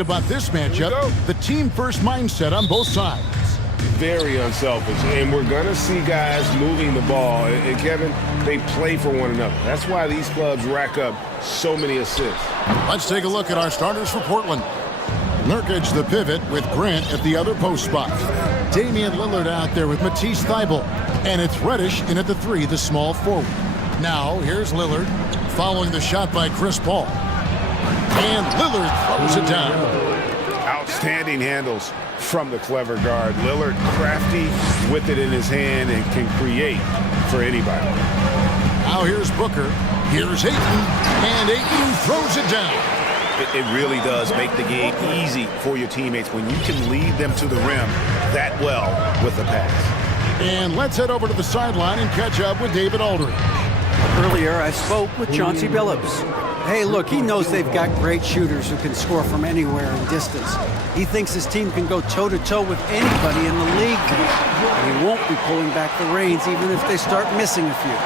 About this matchup, the team-first mindset on both sides. Very unselfish, and we're going to see guys moving the ball. And Kevin, they play for one another. That's why these clubs rack up so many assists. Let's take a look at our starters for Portland. Nurkic, the pivot, with Grant at the other post spot. Damian Lillard out there with Matisse Thybulle. And it's Reddish in at the 3, the small forward. Now, here's Lillard, following the shot by Chris Paul. And Lillard throws it down. Outstanding handles from the clever guard. Lillard crafty with it in his hand and can create for anybody. Now here's Booker. Here's Ayton. And Ayton throws it down. It really does make the game easy for your teammates when you can lead them to the rim that well with the pass. And let's head over to the sideline and catch up with David Aldridge. Earlier, I spoke with Chauncey Billups. Hey, look, he knows they've got great shooters who can score from anywhere in distance. He thinks his team can go toe-to-toe with anybody in the league. And he won't be pulling back the reins even if they start missing a few.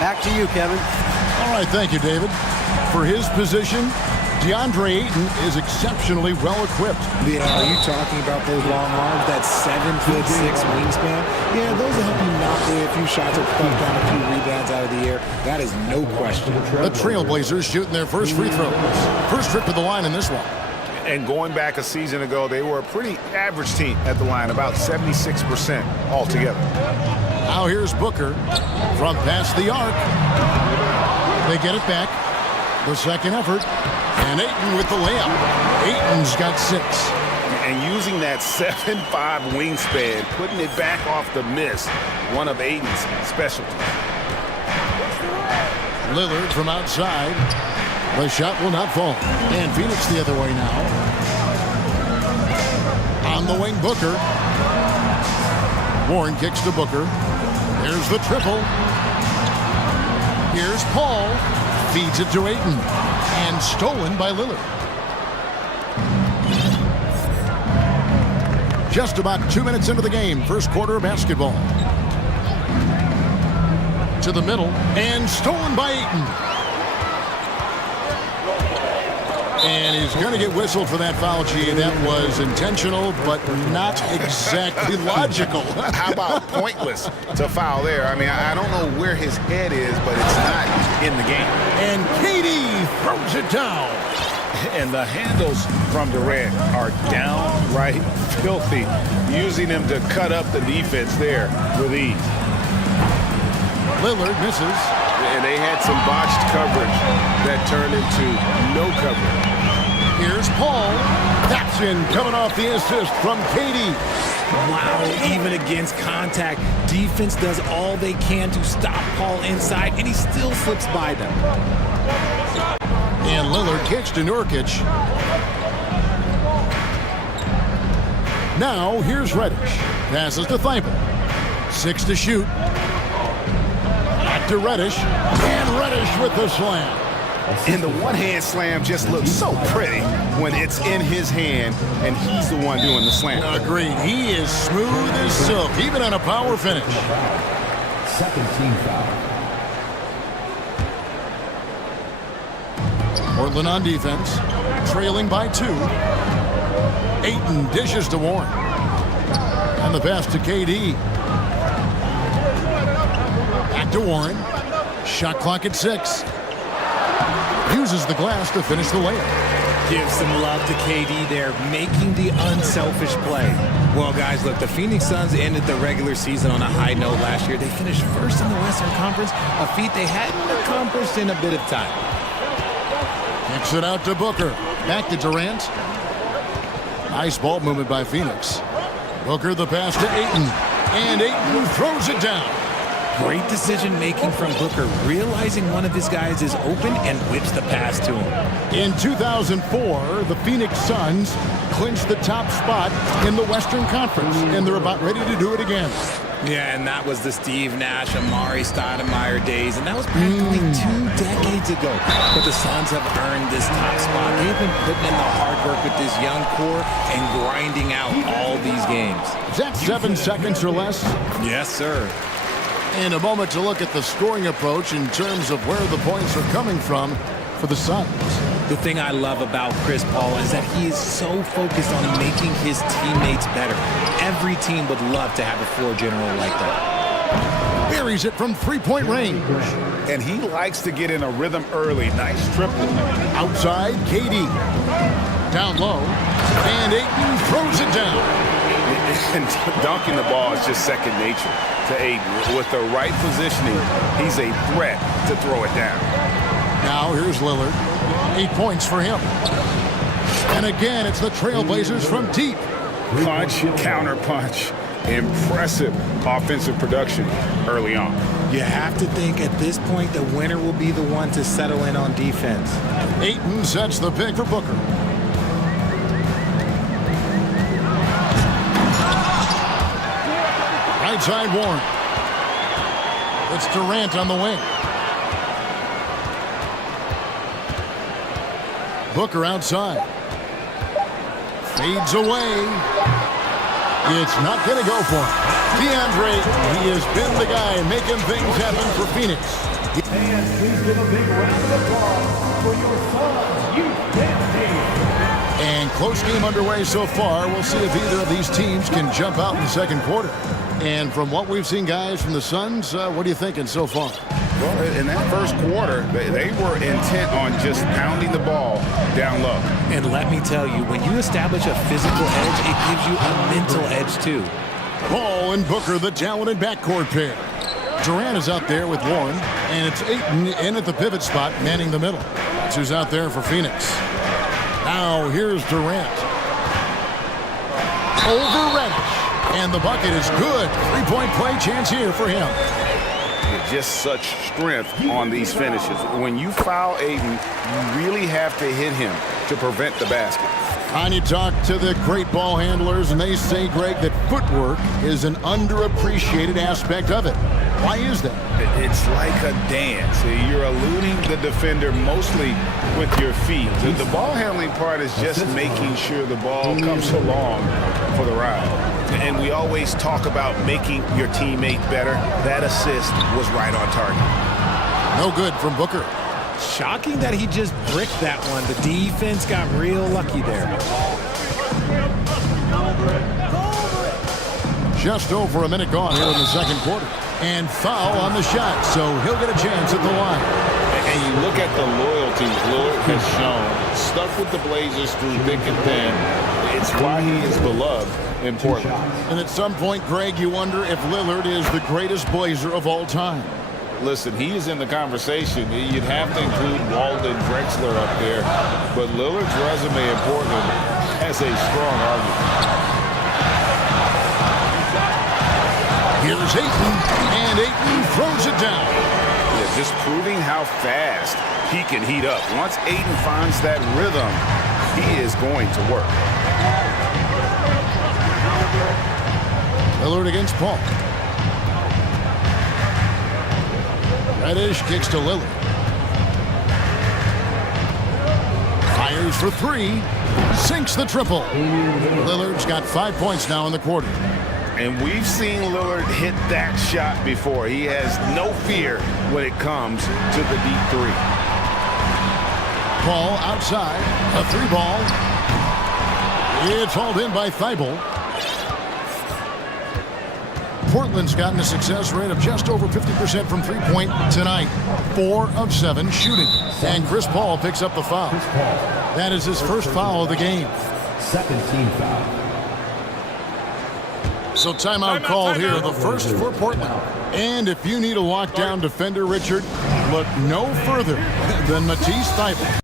Back to you, Kevin. All right, thank you, David. For his position, DeAndre Ayton is exceptionally well-equipped. Yeah, are you talking about those long arms, that 7'6" wingspan? Yeah, those will help you knock away a few shots or pluck down a few rebounds out of the air. That is no question. The Trailblazers shooting their first free throws. First trip to the line in this one. And going back a season ago, they were a pretty average team at the line, about 76% altogether. Now here's Booker from past the arc. They get it back. The second effort. And Ayton with the layup. Ayton's got 6. And using that 7'5" wingspan, putting it back off the miss, one of Ayton's specialties. Lillard from outside. The shot will not fall. And Phoenix the other way now. On the wing, Booker. Warren kicks to Booker. There's the triple. Here's Paul. Feeds it to Ayton. And stolen by Lillard. Just about 2 minutes into the game. First quarter of basketball. To the middle. And stolen by Ayton. And he's going to get whistled for that foul, G. That was intentional, but not exactly logical. How about pointless to foul there? I mean, I don't know where his head is, but it's not in the game. And KD throws it down. And the handles from Durant are downright filthy, using them to cut up the defense there with ease. Lillard misses. And they had some botched coverage that turned into no coverage. Here's Paul. That's in, coming off the assist from KD. Wow, even against contact, defense does all they can to stop Paul inside, and he still slips by them. And Lillard kicks to Nurkic. Now, here's Reddish. Passes to Thybulle. 6 to shoot. Back to Reddish. And Reddish with the slam. And the one-hand slam just looks so pretty when it's in his hand, and he's the one doing the slam. Agreed. He is smooth as silk, even on a power finish. Second team foul. Portland on defense, trailing by 2. Ayton dishes to Warren. And the pass to KD. Back to Warren. Shot clock at 6. Uses the glass to finish the layup. Give some love to KD there, making the unselfish play. Well, guys, look, the Phoenix Suns ended the regular season on a high note last year. They finished first in the Western Conference, a feat they hadn't accomplished in a bit of time. Kicks it out to Booker. Back to Durant. Nice ball movement by Phoenix. Booker the pass to Ayton. And Ayton throws it down. Great decision-making from Booker, realizing one of his guys is open and whips the pass to him. In 2004, the Phoenix Suns clinched the top spot in the Western Conference, and they're about ready to do it again. Yeah, and that was the Steve Nash, Amari Stoudemire days, and that was practically 2 decades ago. But the Suns have earned this top spot. They've been putting in the hard work with this young core and grinding out all these games. Is that 7 seconds or less? Yes, sir. And a moment to look at the scoring approach in terms of where the points are coming from for the Suns. The thing I love about Chris Paul is that he is so focused on making his teammates better. Every team would love to have a floor general like that. Buries it from three-point range. And he likes to get in a rhythm early. Nice triple. Outside, KD. Down low. And Ayton throws it down. And dunking the ball is just second nature to Ayton. With the right positioning, he's a threat to throw it down. Now here's Lillard. 8 points for him. And again, it's the Trailblazers from deep. Punch, counter punch. Impressive offensive production early on. You have to think at this point the winner will be the one to settle in on defense. Ayton sets the pick for Booker. Right side Warren. It's Durant on the wing. Booker outside. Fades away. It's not going to go for him. DeAndre, he has been the guy making things happen for Phoenix. And please give a big round of applause for your Suns youth dance team. And close game underway so far. We'll see if either of these teams can jump out in the second quarter. And from what we've seen, guys, from the Suns, what are you thinking so far? Well, in that first quarter, they were intent on just pounding the ball down low. And let me tell you, when you establish a physical edge, it gives you a mental edge too. Paul and Booker, the talented backcourt pair. Durant is out there with Warren, and it's Ayton in at the pivot spot, manning the middle. That's who's out there for Phoenix. Now here's Durant. Over Reddish. And the bucket is good. Three-point play chance here for him. Just such strength on these finishes. When you foul Ayton, you really have to hit him to prevent the basket. And you talk to the great ball handlers, and they say, Greg, that footwork is an underappreciated aspect of it. Why is that? It's like a dance. You're eluding the defender mostly with your feet. The ball handling part is just making sure the ball comes along for the ride. And we always talk about making your teammate better. That assist was right on target. No good from Booker. Shocking that he just bricked that one. The defense got real lucky there. Just over a minute gone here in the second quarter. And foul on the shot, so he'll get a chance at the line. And you look at the loyalty Lillard has shown. Stuck with the Blazers through thick and thin. It's why he is beloved in Portland. And at some point, Greg, you wonder if Lillard is the greatest Blazer of all time. Listen, he is in the conversation. You'd have to include Walden Drexler up there. But Lillard's resume in Portland has a strong argument. Here's Ayton, and Ayton throws it down. Yeah, just proving how fast he can heat up. Once Ayton finds that rhythm, he is going to work. Lillard against Paul. Reddish kicks to Lillard. Fires for three. Sinks the triple. Lillard's got 5 points now in the quarter. And we've seen Lillard hit that shot before. He has no fear when it comes to the deep three. Paul outside. A three ball. It's hauled in by Thibault. Portland's gotten a success rate of just over 50% from three-point tonight. 4 of 7 shooting. And Chris Paul picks up the foul. That is his first foul of the game. Second team foul. So timeout called here, the first for Portland. And if you need a lockdown defender, Richard, look no further than Matisse Thybulle.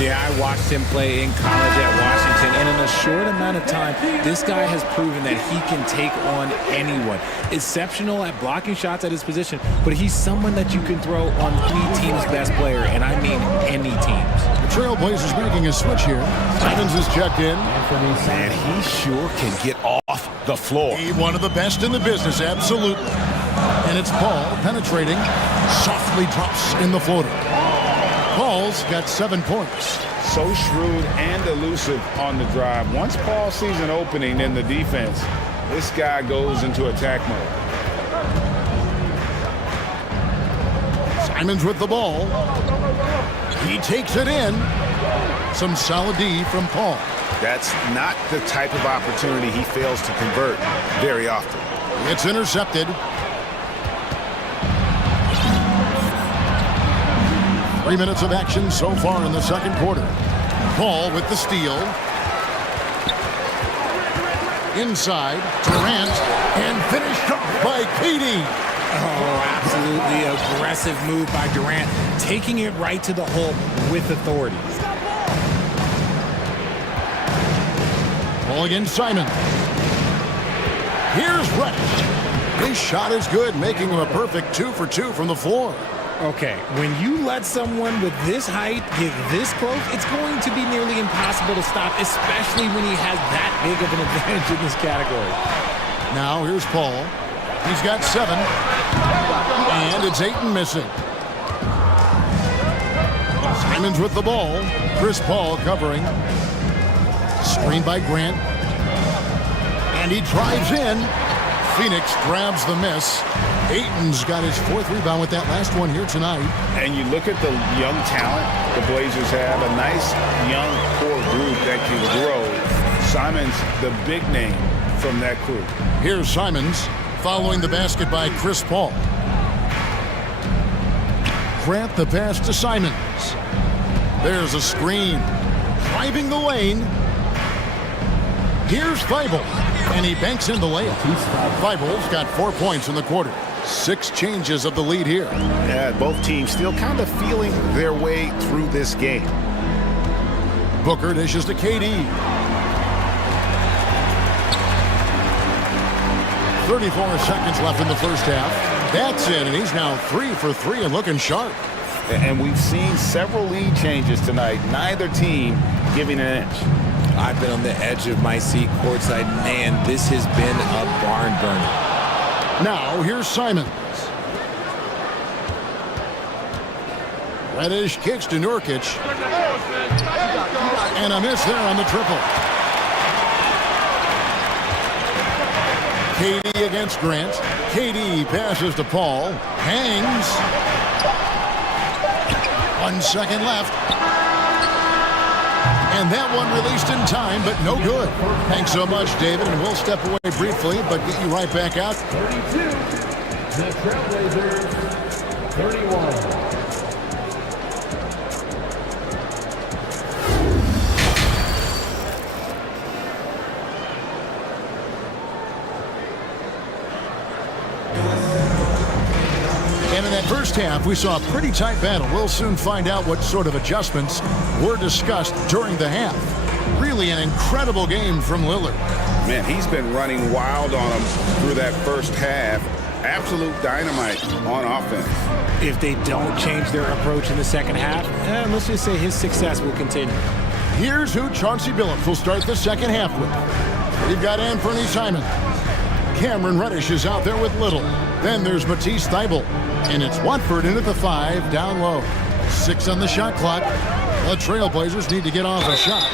Yeah, I watched him play in college at Washington, and in a short amount of time, this guy has proven that he can take on anyone. Exceptional at blocking shots at his position, but he's someone that you can throw on any team's best player, and I mean any teams. The Trailblazers making a switch here. Simons is checked in. And he sure can get off the floor. He one of the best in the business, absolutely. And it's Paul penetrating, softly drops in the floater. Paul's got 7 points. So shrewd and elusive on the drive. Once Paul sees an opening in the defense, this guy goes into attack mode. Simons with the ball. He takes it in. Some solid D from Paul. That's not the type of opportunity he fails to convert very often. It's intercepted. 3 minutes of action so far in the second quarter. Paul with the steal. Inside, Durant, and finished off by KD. Oh, absolutely aggressive move by Durant, taking it right to the hole with authority. Ball against Simon. Here's Reddish. His shot is good, making him a perfect 2 for 2 from the floor. Okay, when you let someone with this height get this close, it's going to be nearly impossible to stop, especially when he has that big of an advantage in this category. Now here's Paul. He's got 7. And it's Ayton missing. Simon's with the ball. Chris Paul covering. Screened by Grant. And he drives in. Phoenix grabs the miss. Ayton's got his 4th rebound with that last one here tonight. And you look at the young talent the Blazers have, a nice young core group that can grow. Simon's the big name from that group. Here's Simons following the basket by Chris Paul. Grant the pass to Simons. There's a screen. Driving the lane. Here's Thibault. And he banks in the layup. Thibault's got 4 points in the quarter. 6 changes of the lead here. Yeah, both teams still kind of feeling their way through this game. Booker dishes to KD. 34 seconds left in the first half. That's it, and he's now 3 for 3 and looking sharp. And we've seen several lead changes tonight. Neither team giving an inch. I've been on the edge of my seat courtside. Man, this has been a barn burner. Now, here's Simons. Reddish kicks to Nurkic. And a miss there on the triple. KD against Grant. KD passes to Paul. Hangs. 1 second left. And that one released in time, but no good. Thanks so much, David, and we'll step away briefly, but get you right back out. 32, the Trailblazers, 31. And in that first half, we saw a pretty tight battle. We'll soon find out what sort of adjustments were discussed during the half. Really an incredible game from Lillard. Man, he's been running wild on them through that first half. Absolute dynamite on offense. If they don't change their approach in the second half, let's just say his success will continue. Here's who Chauncey Billups will start the second half with. We've got Anthony Simon. Cameron Reddish is out there with Little. Then there's Matisse Thybulle. And it's Watford in at the 5, down low. 6 on the shot clock. The Trailblazers need to get off a shot.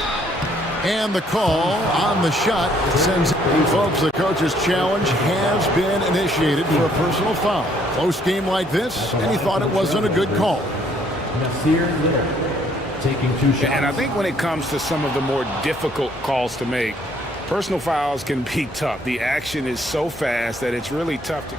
And the call on the shot sends... Folks, the coach's challenge has been initiated for a personal foul. Close game like this, and he thought it wasn't a good call. Nasir Little taking 2 shots. And I think when it comes to some of the more difficult calls to make, personal fouls can be tough. The action is so fast that it's really tough to...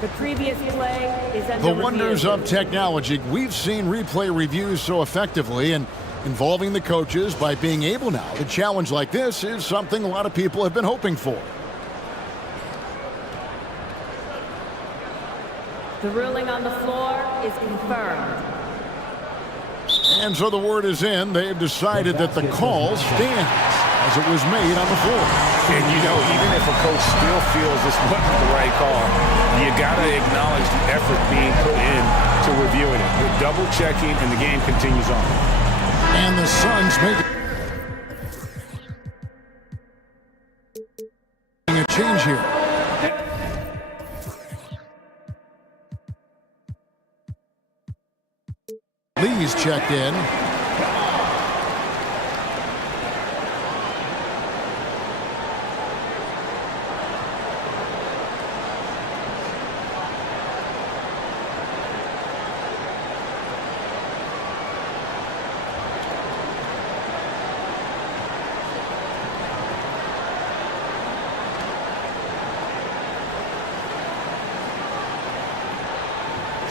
The previous play is under The wonders review. of technology. We've seen replay reviews so effectively, and involving the coaches by being able now. A challenge like this is something a lot of people have been hoping for. The ruling on the floor is confirmed. And so the word is in. They've decided that the call stands as it was made on the floor. And you know, even if a coach still feels this wasn't the right call, you got to acknowledge the effort being put in to reviewing it. We're double checking, and the game continues on. And the Suns making a change here. Lee's checked in.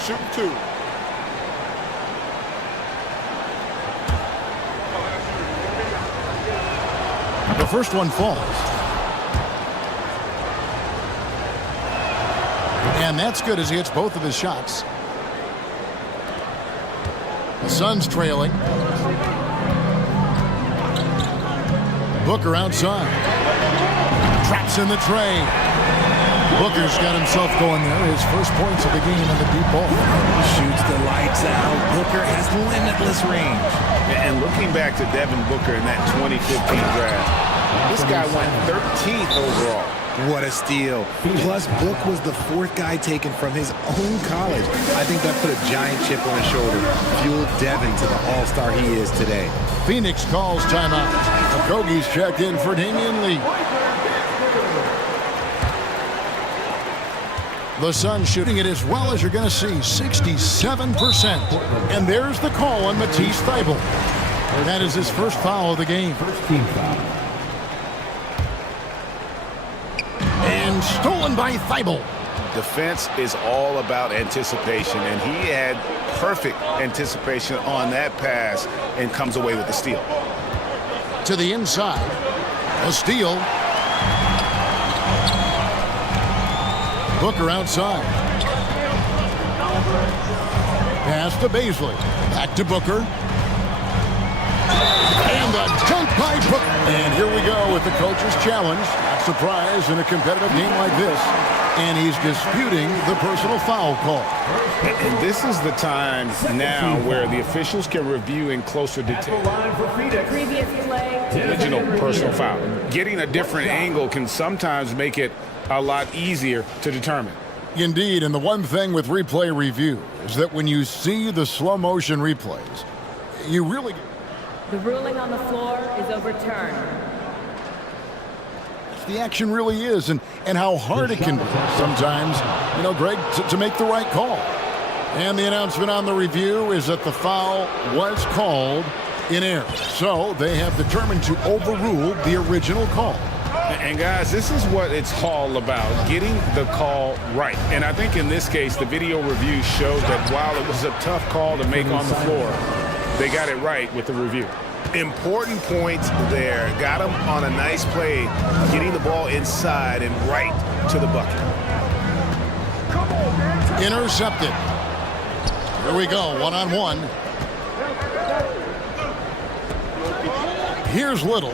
shooting 2. The first one falls. And that's good as he hits both of his shots. The Suns trailing. Booker outside. Traps in the tray. Booker's got himself going there. His first points of the game in the deep ball. Shoots the lights out. Booker has limitless range. And looking back to Devin Booker in that 2015 draft, this guy went 13th overall. What a steal. Plus, Book was the 4th guy taken from his own college. I think that put a giant chip on his shoulder, fueled Devin to the all-star he is today. Phoenix calls timeout. Okogie's checked in for Damian Lee. The Suns shooting it as well as you're going to see, 67%. And there's the call on Matisse Thybulle. That is his first foul of the game. First team foul. And stolen by Thybulle. Defense is all about anticipation, and he had perfect anticipation on that pass and comes away with the steal. To the inside. A steal. Booker outside. Pass to Baisley. Back to Booker. And a dunk by Booker. And here we go with the coach's challenge. Not surprised in a competitive game like this. And he's disputing the personal foul call. And this is the time now where the officials can review in closer detail. Previous play. Original personal foul. Getting a different angle can sometimes make it a lot easier to determine. Indeed, and the one thing with replay review is that when you see the slow motion replays, you really... The ruling on the floor is overturned. The action really is, and how hard it can be sometimes, you know, Greg, to make the right call. And the announcement on the review is that the foul was called in error. So they have determined to overrule the original call. And guys, this is what it's all about, getting the call right. And I think in this case, the video review showed that while it was a tough call to make on the floor, they got it right with the review. Important points there. Got him on a nice play, getting the ball inside and right to the bucket. Intercepted. Here we go, one-on-one. Here's Little.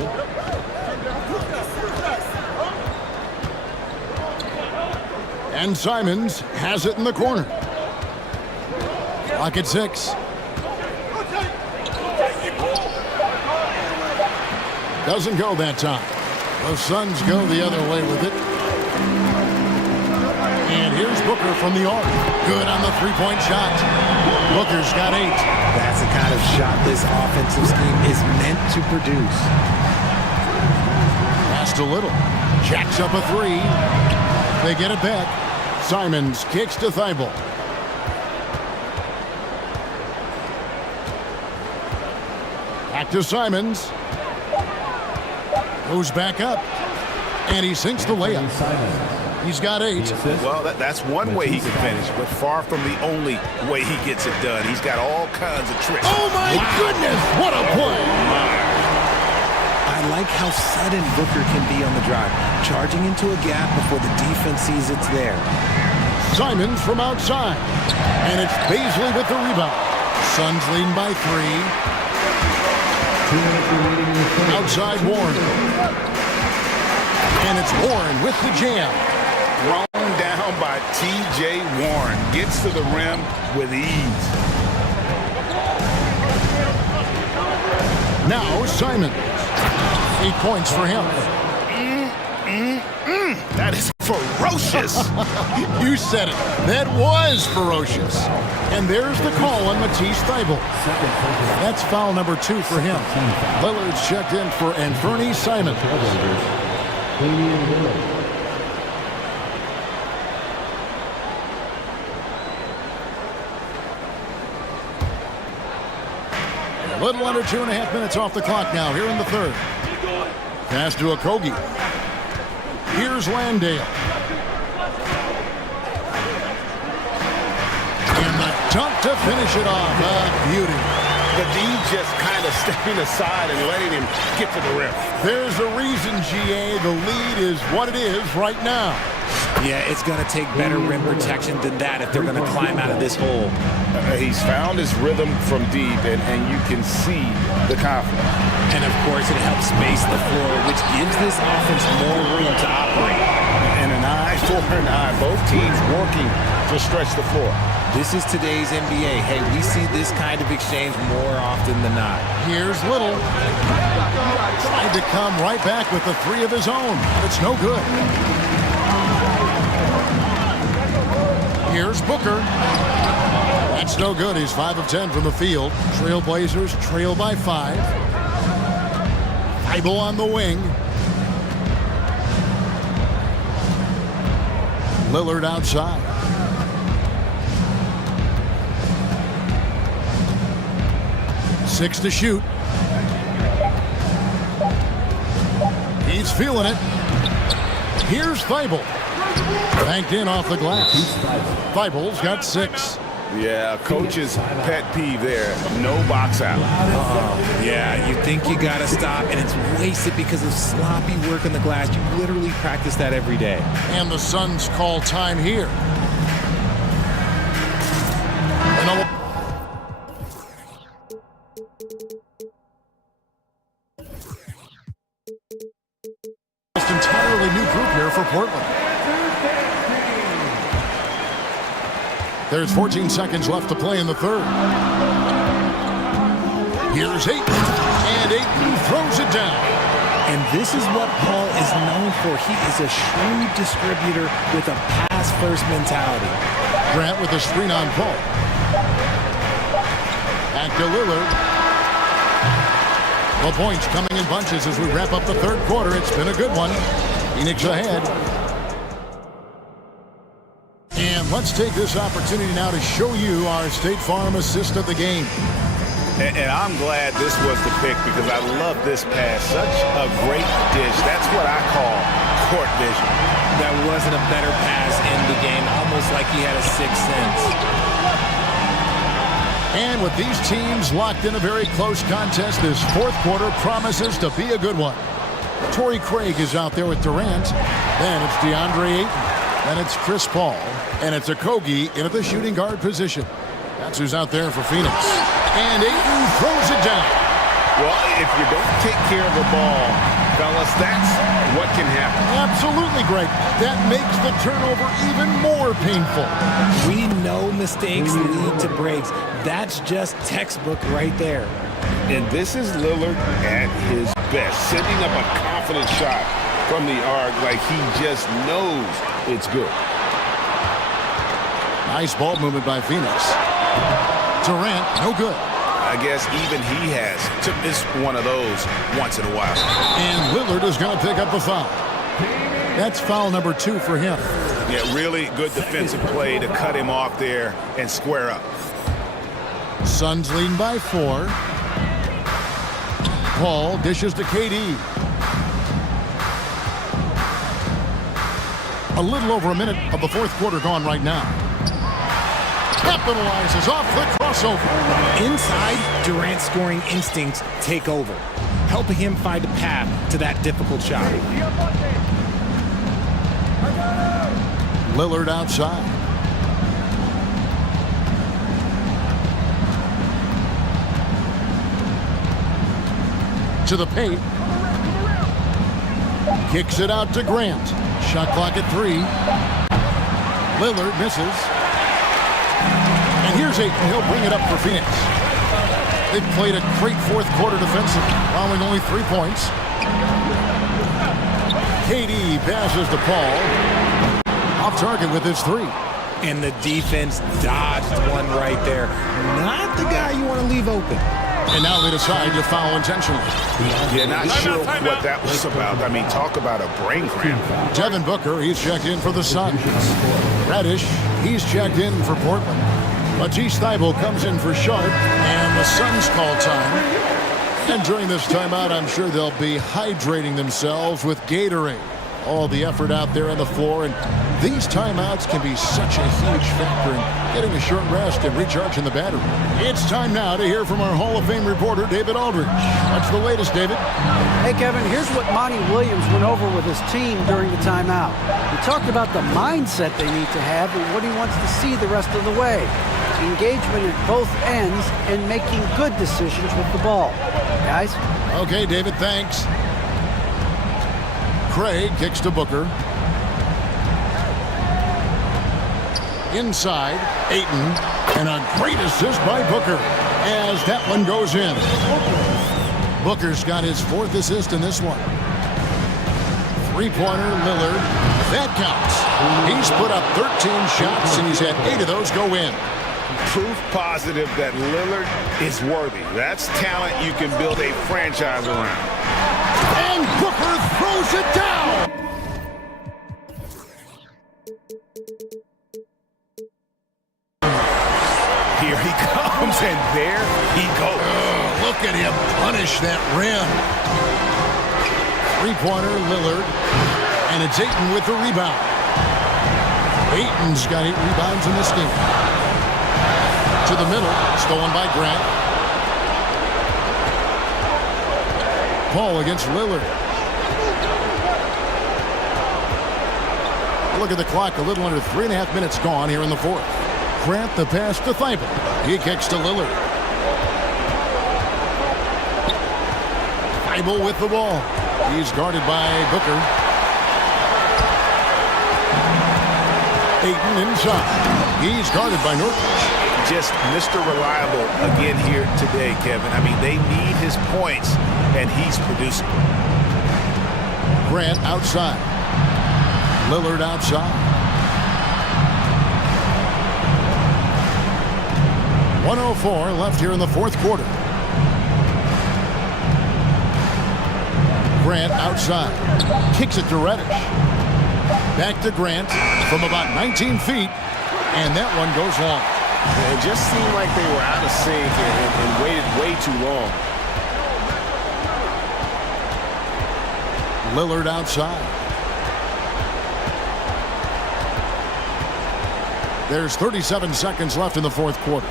And Simons has it in the corner. Clock at 6. Doesn't go that time. The Suns go the other way with it. And here's Booker from the arc. Good on the three-point shot. Booker's got 8. That's the kind of shot this offensive scheme is meant to produce. Pass to Little. Jacks up a 3. They get it back. Simons kicks to Thybulle. Back to Simons. Goes back up. And he sinks the layup. He's got 8. Well, that's one way he can finish, but far from the only way he gets it done. He's got all kinds of tricks. Oh, my goodness! What a play! I like how sudden Booker can be on the drive, charging into a gap before the defense sees it's there. Simons from outside. And it's Baisley with the rebound. Suns leading by 3. Outside Warren. And it's Warren with the jam. Thrown down by T.J. Warren. Gets to the rim with ease. Now Simons. 8 points for him. That is ferocious. You said it. That was ferocious. And there's the call on Matisse Thybulle. That's foul number 2 for him. Lillard's checked in for Anthony Simons. A little under 2.5 minutes off the clock now here in the third. Pass to Okogie. Here's Landale. And the dunk to finish it off. A beauty. The D just kind of stepping aside and letting him get to the rim. There's a reason, GA. The lead is what it is right now. Yeah, it's going to take better rim protection than that if they're going to climb out of this hole. He's found his rhythm from deep, and you can see the confidence. And, of course, it helps space the floor, which gives this offense more room to operate. And an eye for an eye. Both teams working to stretch the floor. This is today's NBA. Hey, we see this kind of exchange more often than not. Here's Little. Tried to come right back with the three of his own. It's no good. Here's Booker. That's no good. He's 5 of 10 from the field. Trailblazers trail by 5. Thibault on the wing. Lillard outside. Six to shoot. He's feeling it. Here's Thibault. Banked in off the glass. Thibault's got 6. Yeah, coach's pet peeve there. No box out. Yeah, you think you got to stop, and it's wasted because of sloppy work on the glass. You literally practice that every day. And the Suns call time here. And almost entirely new group here for Portland. There's 14 seconds left to play in the third. Here's Ayton, and Ayton throws it down. And this is what Paul is known for. He is a shrewd distributor with a pass-first mentality. Grant with a screen on Paul. Back to Lillard. The points coming in bunches as we wrap up the third quarter. It's been a good one. Phoenix ahead. And let's take this opportunity now to show you our State Farm assist of the game. And I'm glad this was the pick because I love this pass. Such a great dish. That's what I call court vision. That wasn't a better pass in the game, almost like he had a sixth sense. And with these teams locked in a very close contest, this fourth quarter promises to be a good one. Torrey Craig is out there with Durant. Then it's DeAndre Ayton. Then it's Chris Paul. And it's Okogie in at the shooting guard position. That's who's out there for Phoenix. And Ayton throws it down. Well, if you don't take care of the ball, fellas, that's what can happen. Absolutely, Greg. That makes the turnover even more painful. We know mistakes lead to breaks. That's just textbook right there. And this is Lillard at his best, sending up a confident shot from the arc like he just knows it's good. Nice ball movement by Phoenix. Durant, no good. I guess even he has to miss one of those once in a while. And Lillard is going to pick up the foul. That's foul number 2 for him. Yeah, really good defensive play to cut him off there and square up. Suns leading by 4. Paul dishes to KD. A little over a minute of the fourth quarter gone right now. Capitalizes off the crossover. Inside, Durant's scoring instincts take over, helping him find a path to that difficult shot. Lillard outside. To the paint. Kicks it out to Grant. Shot clock at 3. Lillard misses. And here's Ayton. He'll bring it up for Phoenix. They've played a great fourth quarter defensively, allowing only 3 points. KD passes to Paul. Off target with his 3. And the defense dodged one right there. Not the guy you want to leave open. And now they decide to foul intentionally. Yeah, not sure what that was about. I mean, talk about a brain cramp. Devin Booker, he's checked in for the Suns. Reddish, he's checked in for Portland. Matisse Thybulle comes in for Sharp, and the Suns call time. And during this timeout, I'm sure they'll be hydrating themselves with Gatorade. all the effort out there on the floor, and these timeouts can be such a huge factor in getting a short rest and recharging the battery. It's time now to hear from our Hall of Fame reporter, David Aldridge. What's the latest, David? Hey, Kevin, here's what Monty Williams went over with his team during the timeout. He talked about the mindset they need to have and what he wants to see the rest of the way. Engagement at both ends and making good decisions with the ball. Guys? Okay, David, thanks. Craig kicks to Booker. Inside, Ayton, and a great assist by Booker as that one goes in. Booker's got his 4th assist in this one. Three-pointer, Lillard. That counts. He's put up 13 shots, and he's had 8 of those go in. Proof positive that Lillard is worthy. That's talent you can build a franchise around. And Booker throws it down! Here he comes, and there he goes. Oh, look at him punish that rim. Three-pointer, Lillard. And it's Ayton with the rebound. Ayton's got 8 rebounds in this game. To the middle, stolen by Grant. Paul against Lillard. Look at the clock, a little under 3.5 minutes gone here in the 4th. Grant the pass to Thibault. He kicks to Lillard. Thibault with the ball. He's guarded by Booker. Ayton inside. He's guarded by Nurkic. Just Mr. Reliable again here today, Kevin. I mean, they need his points, and he's producing. Grant outside. Lillard outside. 1:04 left here in the 4th quarter. Grant outside. Kicks it to Reddish. Back to Grant from about 19 feet, and that one goes long. It just seemed like they were out of sync and waited way too long. Lillard outside. There's 37 seconds left in the 4th quarter.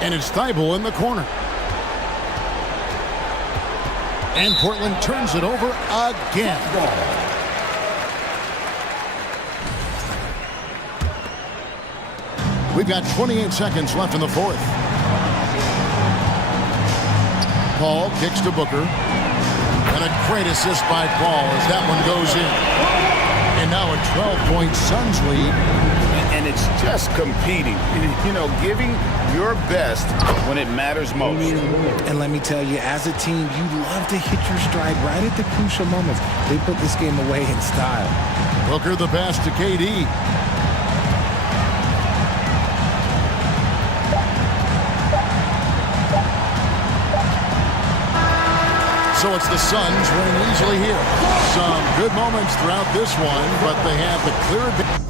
And it's Thibault in the corner. And Portland turns it over again. We've got 28 seconds left in the 4th. Paul kicks to Booker. And a great assist by Paul as that one goes in. And now a 12-point Suns lead. And it's just competing. You know, giving your best when it matters most. And let me tell you, as a team, you love to hit your stride right at the crucial moments. They put this game away in style. Booker the pass to KD. So it's the Suns winning easily here. Some good moments throughout this one, but they have the clear advantage.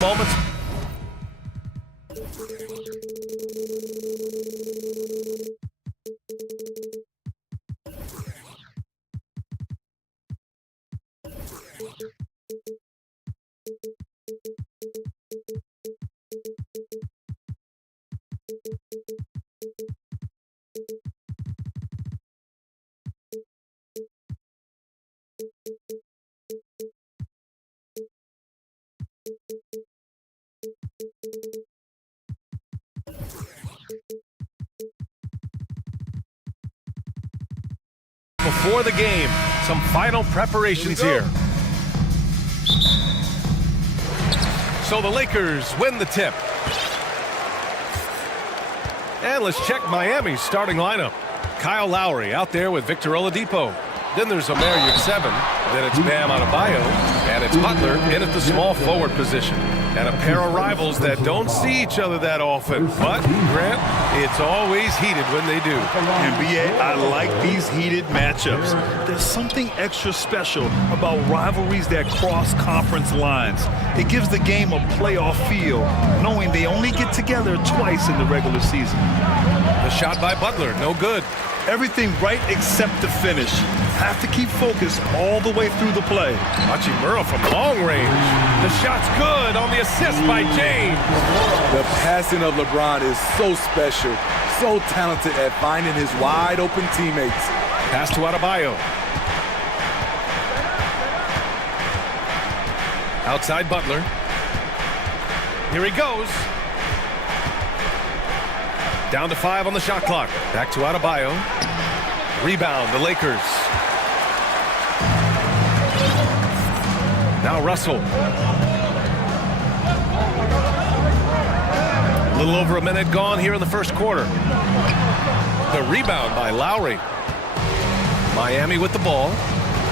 Moments. Before the game, some final preparations here. So the Lakers win the tip. And let's check Miami's starting lineup. Kyle Lowry out there with Victor Oladipo. Then there's Omer Yurtseven. Then it's Bam Adebayo. And it's Butler in at the small forward position. And a pair of rivals that don't see each other that often. But, Grant, it's always heated when they do. NBA, I like these heated matchups. There's something extra special about rivalries that cross conference lines. It gives the game a playoff feel, knowing they only get together twice in the regular season. The shot by Butler, no good. Everything right except the finish. Have to keep focused all the way through the play. Hachimura from long range. The shot's good on the assist by James. The passing of LeBron is so special, so talented at finding his wide open teammates. Pass to Adebayo. Outside Butler. Here he goes. Down to 5 on the shot clock. Back to Adebayo. Rebound, the Lakers. Now Russell. A little over a minute gone here in the first quarter. The rebound by Lowry. Miami with the ball.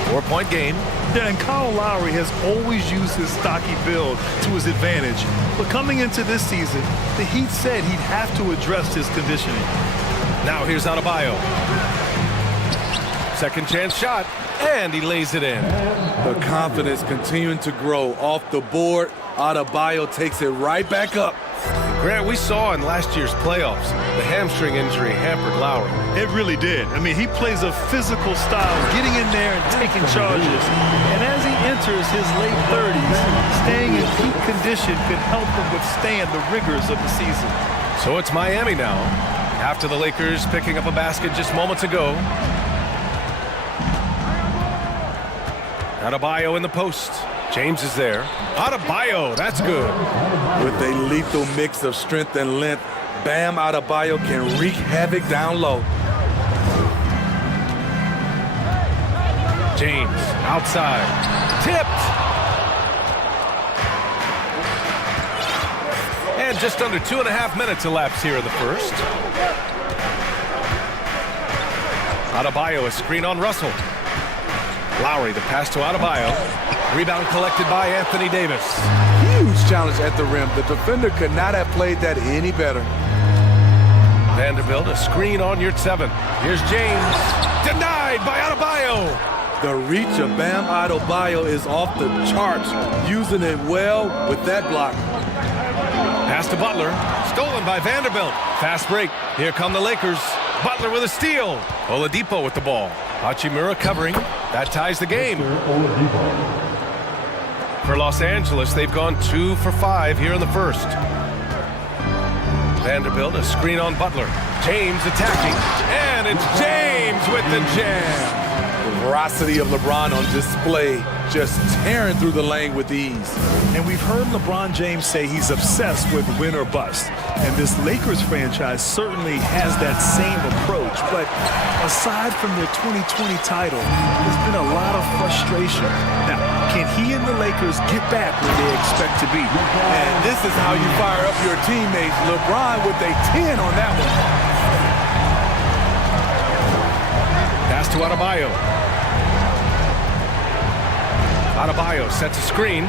4-point game. Yeah, and Kyle Lowry has always used his stocky build to his advantage. But coming into this season, the Heat said he'd have to address his conditioning. Now here's Adebayo. Second chance shot, and he lays it in. The confidence continuing to grow off the board. Adebayo takes it right back up. Grant, we saw in last year's playoffs, the hamstring injury hampered Lowry. It really did. I mean, he plays a physical style, getting in there and taking charges. And as he enters his late 30s, staying in peak condition could help him withstand the rigors of the season. So it's Miami now, after the Lakers picking up a basket just moments ago. Adebayo in the post. James is there. Adebayo, that's good. With a lethal mix of strength and length, Bam Adebayo can wreak havoc down low. James, outside. Tipped! And just under 2.5 minutes elapsed here in the first. Adebayo, a screen on Russell. Lowry, the pass to Adebayo. Rebound collected by Anthony Davis. Huge challenge at the rim. The defender could not have played that any better. Vanderbilt, a screen on Yurtseven. Here's James. Denied by Adebayo. The reach of Bam Adebayo is off the charts, using it well with that block. Pass to Butler. Stolen by Vanderbilt. Fast break. Here come the Lakers. Butler with a steal. Oladipo with the ball. Hachimura covering. That ties the game. For Los Angeles, they've gone 2 for 5 here in the first. Vanderbilt, a screen on Butler. James attacking. And it's James with the jam. The veracity of LeBron on display, just tearing through the lane with ease. And we've heard LeBron James say he's obsessed with win or bust. And this Lakers franchise certainly has that same approach. But aside from their 2020 title, there's been a lot of frustration. Now, can he and the Lakers get back where they expect to be? And this is how you fire up your teammates. LeBron with a 10 on that one. Pass to Adebayo. Adebayo sets a screen.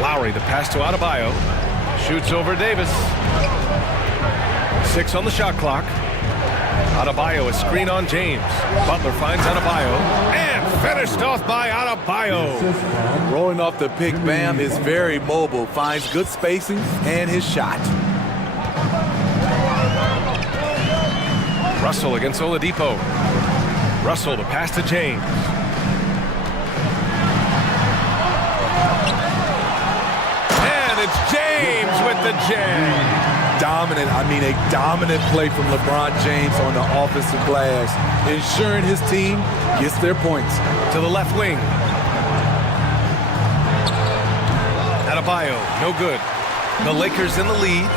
Lowry, the pass to Adebayo. Shoots over Davis. 6 on the shot clock. Adebayo, a screen on James. Butler finds Adebayo. And finished off by Adebayo. Rolling off the pick, Bam is very mobile, finds good spacing and his shot. Russell against Oladipo. Russell, the pass to James. And it's James with the jam. Dominant, a dominant play from LeBron James on the offensive glass, ensuring his team gets their points. To the left wing. Adebayo, no good. The Lakers in the lead.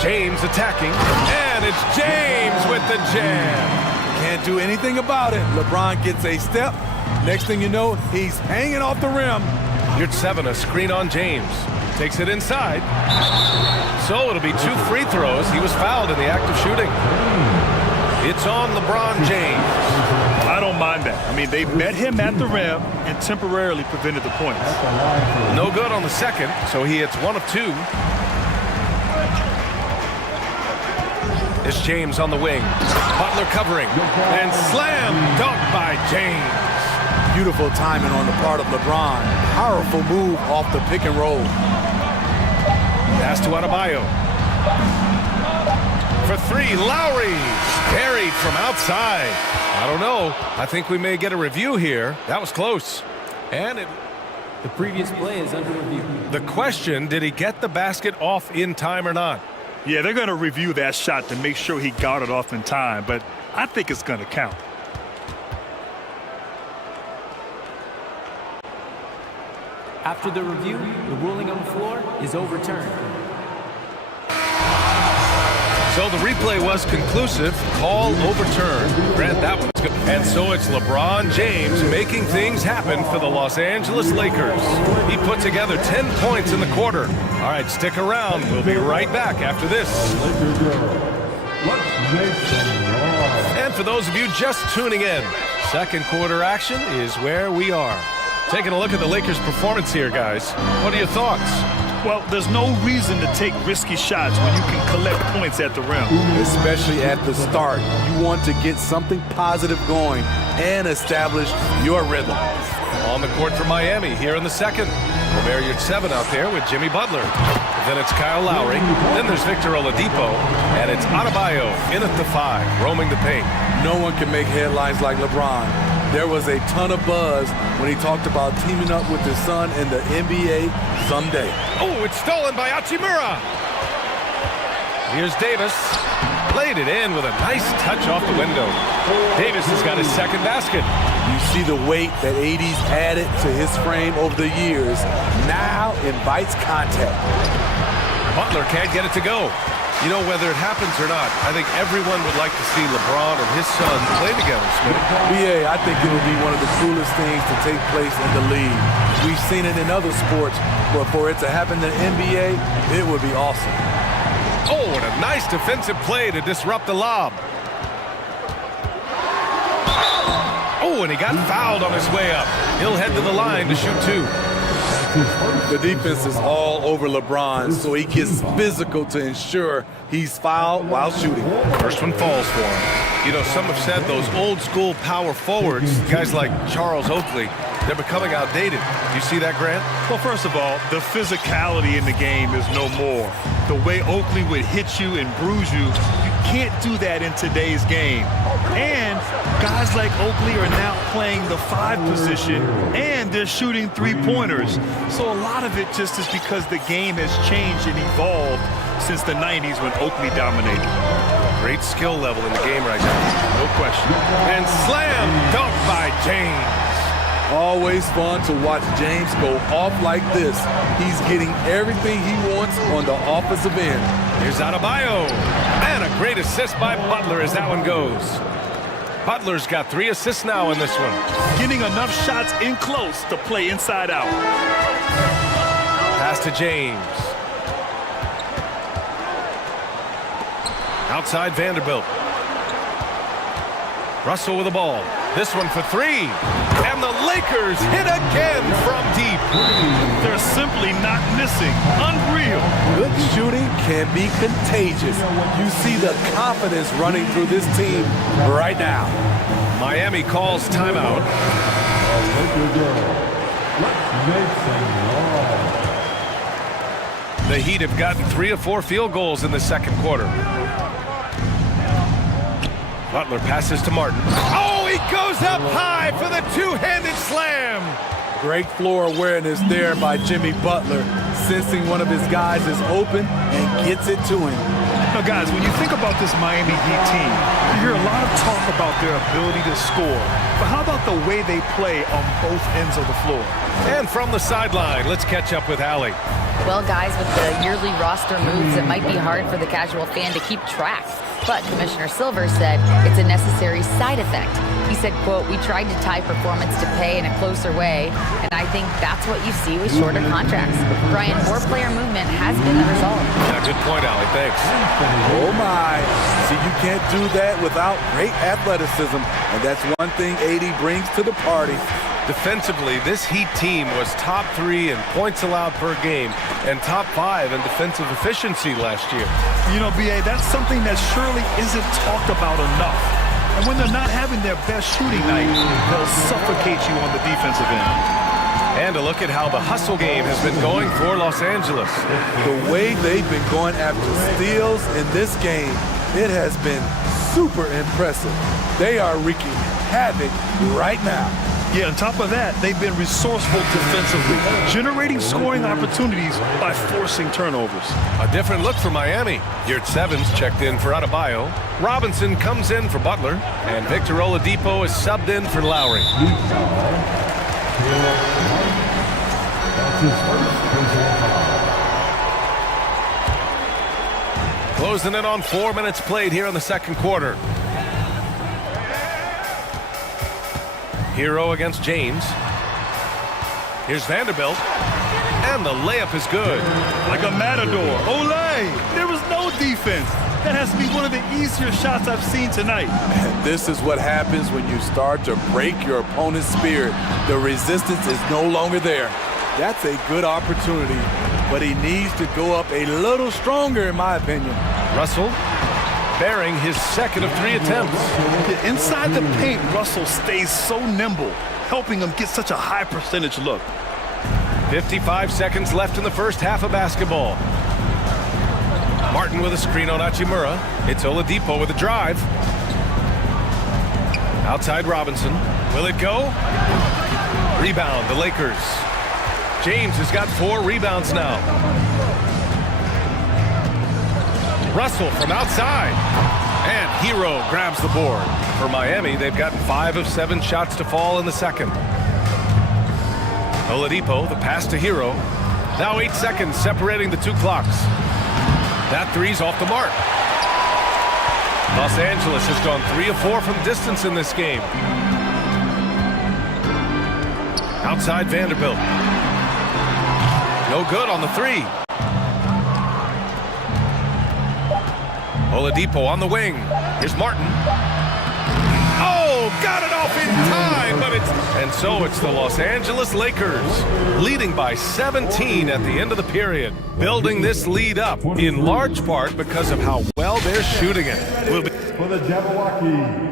James attacking, and it's James with the jam. Can't do anything about it. LeBron gets a step. Next thing you know, he's hanging off the rim. Here's 7, a screen on James. Takes it inside. So it'll be 2 free throws. He was fouled in the act of shooting. It's on LeBron James. I don't mind that. They met him at the rim and temporarily prevented the points. No good on the second, so he hits 1 of 2. It's James on the wing. Butler covering. And slam dunk by James. Beautiful timing on the part of LeBron. Powerful move off the pick and roll. Pass to Adebayo. For 3, Lowry. Carried from outside. I don't know. I think we may get a review here. That was close. And the previous play is under review. The question, did he get the basket off in time or not? Yeah, they're going to review that shot to make sure he got it off in time, but I think it's going to count. After the review, the ruling on the floor is overturned. So the replay was conclusive. Call overturned. Grant, that one's good. And so it's LeBron James making things happen for the Los Angeles Lakers. He put together 10 points in the quarter. All right, stick around. We'll be right back after this. And for those of you just tuning in, second quarter action is where we are. Taking a look at the Lakers' performance here, guys. What are your thoughts? Well, there's no reason to take risky shots when you can collect points at the rim. Especially at the start. You want to get something positive going and establish your rhythm. On the court for Miami here in the second. You're 7 out there with Jimmy Butler. Then it's Kyle Lowry. Then there's Victor Oladipo. And it's Adebayo in at the 5, roaming the paint. No one can make headlines like LeBron. There was a ton of buzz when he talked about teaming up with his son in the NBA someday. Oh, it's stolen by Hachimura. Here's Davis. Played it in with a nice touch off the window. Davis has got his second basket. You see the weight that AD's added to his frame over the years. Now invites contact. Butler can't get it to go. You know, whether it happens or not, I think everyone would like to see LeBron and his son play together, Smith. Yeah, I think it would be one of the coolest things to take place in the league. We've seen it in other sports, but for it to happen in the NBA, it would be awesome. Oh, and a nice defensive play to disrupt the lob. Oh, and he got fouled on his way up. He'll head to the line to shoot 2. The defense is all over LeBron, so he gets physical to ensure he's fouled while shooting. First one falls for him. You know, some have said those old school power forwards, guys like Charles Oakley, they're becoming outdated. You see that, Grant? Well, first of all, the physicality in the game is no more. The way Oakley would hit you and bruise you, you can't do that in today's game. And guys like Oakley are now playing the 5 position, and they're shooting 3-pointers. So a lot of it just is because the game has changed and evolved since the 90s when Oakley dominated. Great skill level in the game right now. No question. And slam dunk by James. Always fun to watch James go off like this. He's getting everything he wants on the offensive end. Here's Adebayo. And a great assist by Butler as that one goes. Butler's got 3 assists now in this one. Getting enough shots in close to play inside out. Pass to James. Outside Vanderbilt. Russell with the ball. This one for 3. And the Lakers hit again from deep. They're simply not missing. Unreal. Good shooting can be contagious. You see the confidence running through this team right now. Miami calls timeout. The Heat have gotten 3 of 4 field goals in the second quarter. Butler passes to Martin. Oh, he goes up high for the two-handed slam. Great floor awareness there by Jimmy Butler, sensing one of his guys is open and gets it to him. Now, guys, when you think about this Miami Heat team, you hear a lot of talk about their ability to score. But how about the way they play on both ends of the floor? And from the sideline, let's catch up with Allie. Well, guys, with the yearly roster moves, it might be hard for the casual fan to keep track. But Commissioner Silver said it's a necessary side effect. He said, quote, "We tried to tie performance to pay in a closer way, and I think that's what you see with shorter contracts." Brian, more player movement has been the result. Yeah, good point, Allie. Thanks. Oh, my. See, you can't do that without great athleticism, and that's one thing AD brings to the party. Defensively, this Heat team was top 3 in points allowed per game and top 5 in defensive efficiency last year. You know, B.A., that's something that surely isn't talked about enough. And when they're not having their best shooting night, they'll suffocate you on the defensive end. And a look at how the hustle game has been going for Los Angeles. The way they've been going after steals in this game, it has been super impressive. They are wreaking havoc right now. Yeah, on top of that, they've been resourceful defensively, generating scoring opportunities by forcing turnovers. A different look for Miami. Yurt Sevens checked in for Adebayo. Robinson comes in for Butler. And Victor Oladipo is subbed in for Lowry. Closing in on 4 minutes played here in the second quarter. Hero against James. Here's Vanderbilt. And the layup is good. Like a matador. Olay! There was no defense. That has to be one of the easier shots I've seen tonight. And this is what happens when you start to break your opponent's spirit. The resistance is no longer there. That's a good opportunity, but he needs to go up a little stronger, in my opinion. Russell bearing his second of 3 attempts. Yeah, inside the paint, Russell stays so nimble, helping him get such a high percentage look. 55 seconds left in the first half of basketball. Martin with a screen on Hachimura. It's Oladipo with a drive. Outside Robinson. Will it go? Rebound, the Lakers. James has got 4 rebounds now. Russell from outside. And Hero grabs the board. For Miami, they've gotten 5 of 7 shots to fall in the second. Oladipo, the pass to Hero. Now 8 seconds separating the 2 clocks. That three's off the mark. Los Angeles has gone 3 of 4 from distance in this game. Outside Vanderbilt. No good on the 3. Oladipo on the wing. Here's Martin. Oh, got it off in time, but it's the Los Angeles Lakers leading by 17 at the end of the period, building this lead up in large part because of how well they're shooting it. For the Jabberwockies.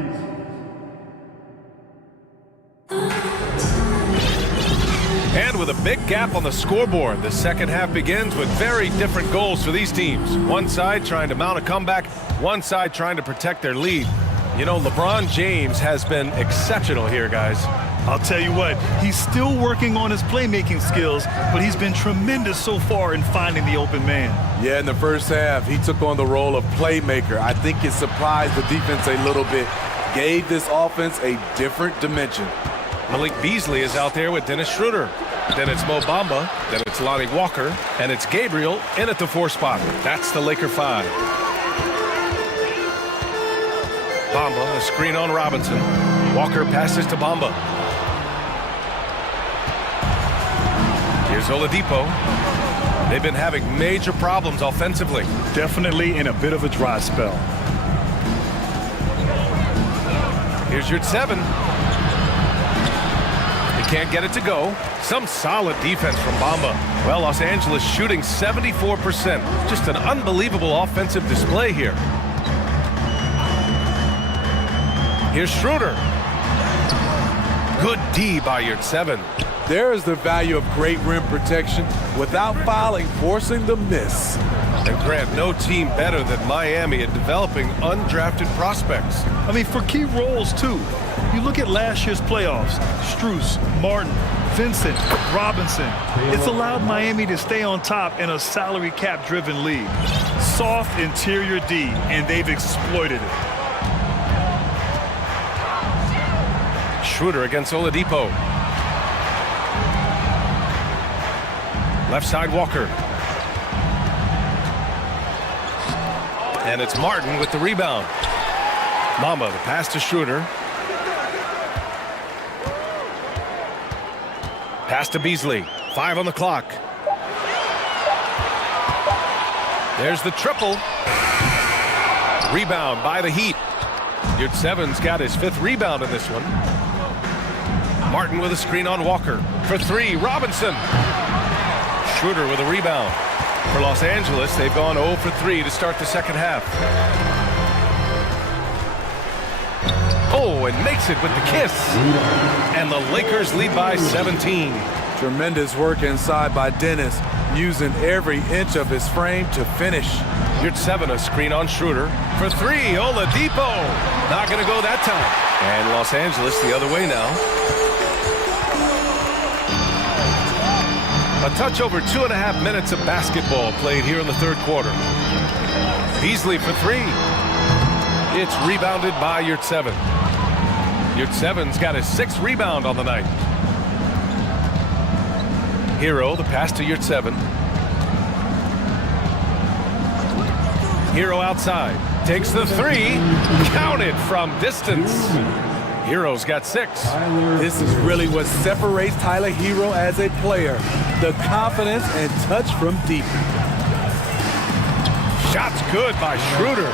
And with a big gap on the scoreboard, the second half begins with very different goals for these teams. One side trying to mount a comeback, one side trying to protect their lead. You know, LeBron James has been exceptional here, guys. I'll tell you what, he's still working on his playmaking skills, but he's been tremendous so far in finding the open man. Yeah, in the first half, he took on the role of playmaker. I think it surprised the defense a little bit, gave this offense a different dimension. Malik Beasley is out there with Dennis Schroeder. Then it's Mo Bamba, then it's Lonnie Walker, and it's Gabriel in at the 4 spot. That's the Laker 5. Bamba, a screen on Robinson. Walker passes to Bamba. Here's Oladipo. They've been having major problems offensively. Definitely in a bit of a dry spell. Here's Yurt 7. He Can't get it to go. Some solid defense from Bamba. Well, Los Angeles shooting 74%. Just an unbelievable offensive display here. Here's Schroeder. Good D by Yurt-7. There is the value of great rim protection without fouling, forcing the miss. And Grant, no team better than Miami at developing undrafted prospects. I mean, for key roles, too. You look at last year's playoffs, Strus, Martin, Vincent, Robinson. It's allowed Miami to stay on top in a salary cap-driven league. Soft interior D, and they've exploited it. Schroeder against Oladipo. Left side Walker. And it's Martin with the rebound. Bamba, the pass to Schroeder. Pass to Beasley. 5 on the clock. There's the triple. Rebound by the Heat. Yurt-7's got his 5th rebound in this one. Martin with a screen on Walker. For 3, Robinson. Schroeder with a rebound. For Los Angeles, they've gone 0 for 3 to start the second half. Oh, and makes it with the kiss. And the Lakers lead by 17. Tremendous work inside by Dennis, using every inch of his frame to finish. Yurt-7, a screen on Schroeder. For 3, Oladipo. Not going to go that time. And Los Angeles the other way now. A touch over 2.5 minutes of basketball played here in the third quarter. Beasley for 3. It's rebounded by Yurt-7. Yurt-7's got his 6th rebound on the night. Hero, the pass to Yurt-7. Hero outside. Takes the 3. Counted from distance. Hero's got 6. This is really what separates Tyler Hero as a player. The confidence and touch from deep. Shot's good by Schroeder.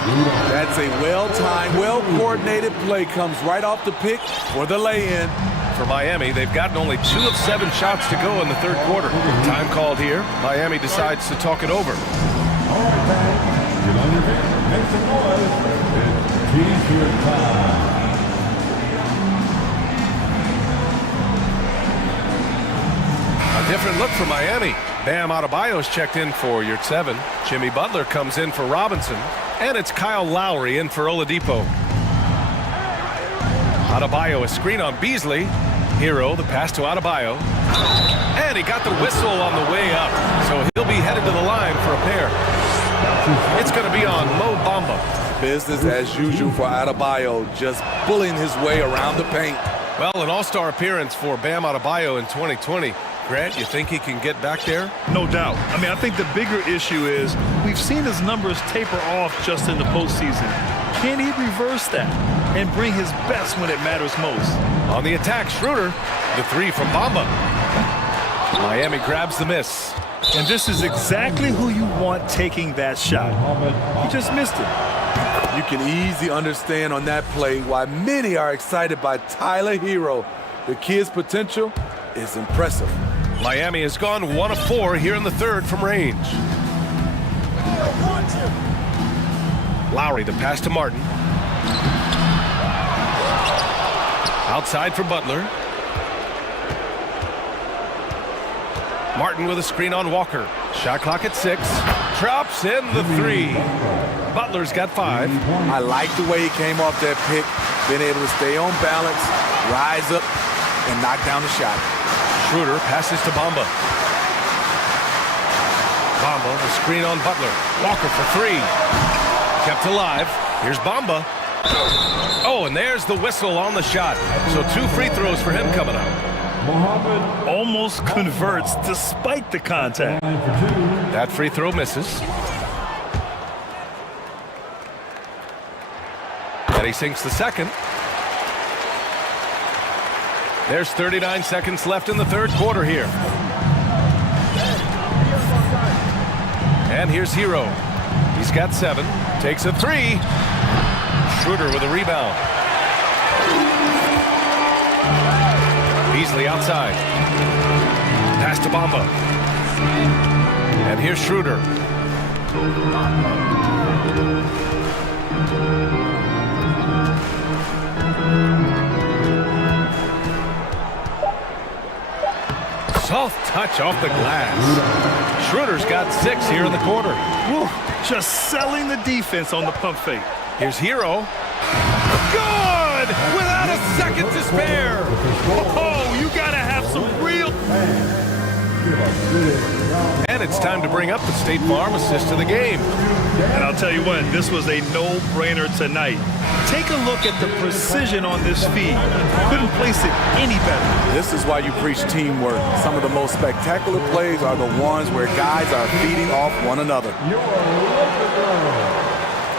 That's a well-timed, well-coordinated play. Comes right off the pick for the lay-in. For Miami, they've gotten only 2 of 7 shots to go in the third quarter. Time called here. Miami decides to talk it over. All right, fans. Get on your feet. Make some noise. It's T-shirt time. A different look for Miami. Bam Adebayo's checked in for Yurt-7. Jimmy Butler comes in for Robinson. And it's Kyle Lowry in for Oladipo. Adebayo a screen on Beasley. Hero, the pass to Adebayo. And he got the whistle on the way up. So he'll be headed to the line for a pair. It's going to be on Mo Bamba. Business as usual for Adebayo, just bullying his way around the paint. Well, an all-star appearance for Bam Adebayo in 2020. Grant, you think he can get back there? No doubt. I mean, I think the bigger issue is we've seen his numbers taper off just in the postseason. Can he reverse that and bring his best when it matters most? On the attack, Schroeder, the 3 from Bamba. Miami grabs the miss. And this is exactly who you want taking that shot. He just missed it. You can easily understand on that play why many are excited by Tyler Hero. The kid's potential is impressive. Miami has gone 1 of 4 here in the third from range. Lowry, the pass to Martin. Outside for Butler. Martin with a screen on Walker. Shot clock at 6. Drops in the 3. Butler's got 5. I like the way he came off that pick, being able to stay on balance, rise up, and knock down the shot. Schroeder passes to Bamba. Bamba, the screen on Butler. Walker for 3. Kept alive. Here's Bamba. Oh, and there's the whistle on the shot. So 2 free throws for him coming up. Almost converts despite the contact. That free throw misses. And he sinks the second. There's 39 seconds left in the third quarter here. And here's Hero. He's got 7. Takes a 3. Schroeder with a rebound. Beasley outside. Pass to Bamba. And here's Schroeder. Soft touch off the glass. Schroeder's got 6 here in the quarter. Woo, just selling the defense on the pump fake. Here's Hero. Good! Without a second to spare. Oh, you gotta have some real... And it's time to bring up the State Farm assist to the game. And I'll tell you what, this was a no-brainer tonight. Take a look at the precision on this feed. Couldn't place it any better. This is why you preach teamwork. Some of the most spectacular plays are the ones where guys are feeding off one another.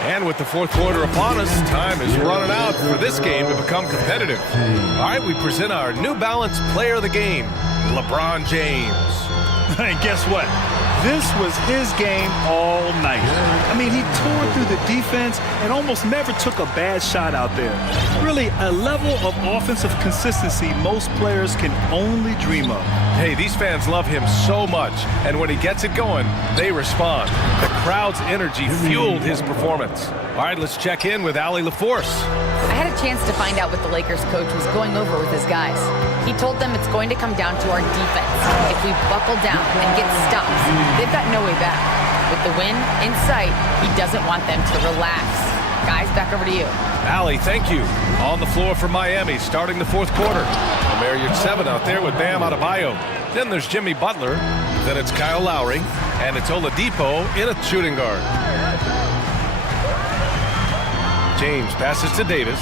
And with the fourth quarter upon us, time is running out for this game to become competitive. All right, we present our New Balance Player of the Game, LeBron James. And guess what? This was his game all night. I mean, he tore through the defense and almost never took a bad shot out there. Really, a level of offensive consistency most players can only dream of. Hey, these fans love him so much, and when he gets it going, they respond. The crowd's energy fueled his performance. All right, let's check in with Allie LaForce. I had a chance to find out what the Lakers coach was going over with his guys. He told them it's going to come down to our defense. If we buckle down and get stops, they've got no way back. With the win in sight, he doesn't want them to relax. Guys, back over to you. Allie, thank you. On the floor for Miami, starting the fourth quarter. Marriott 7 out there with Bam Adebayo. Then there's Jimmy Butler. Then it's Kyle Lowry. And it's Oladipo in a shooting guard. James passes to Davis.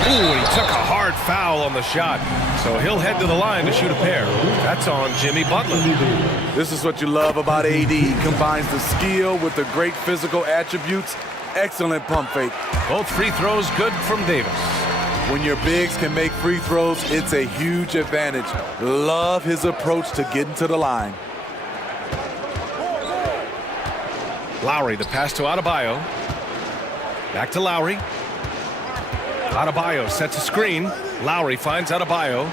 Ooh, and he took a hard foul on the shot. So he'll head to the line to shoot a pair. That's on Jimmy Butler. This is what you love about AD. He combines the skill with the great physical attributes. Excellent pump fake. Both free throws good from Davis. When your bigs can make free throws, it's a huge advantage. Love his approach to getting to the line. Lowry, the pass to Adebayo. Back to Lowry. Adebayo sets a screen. Lowry finds Adebayo.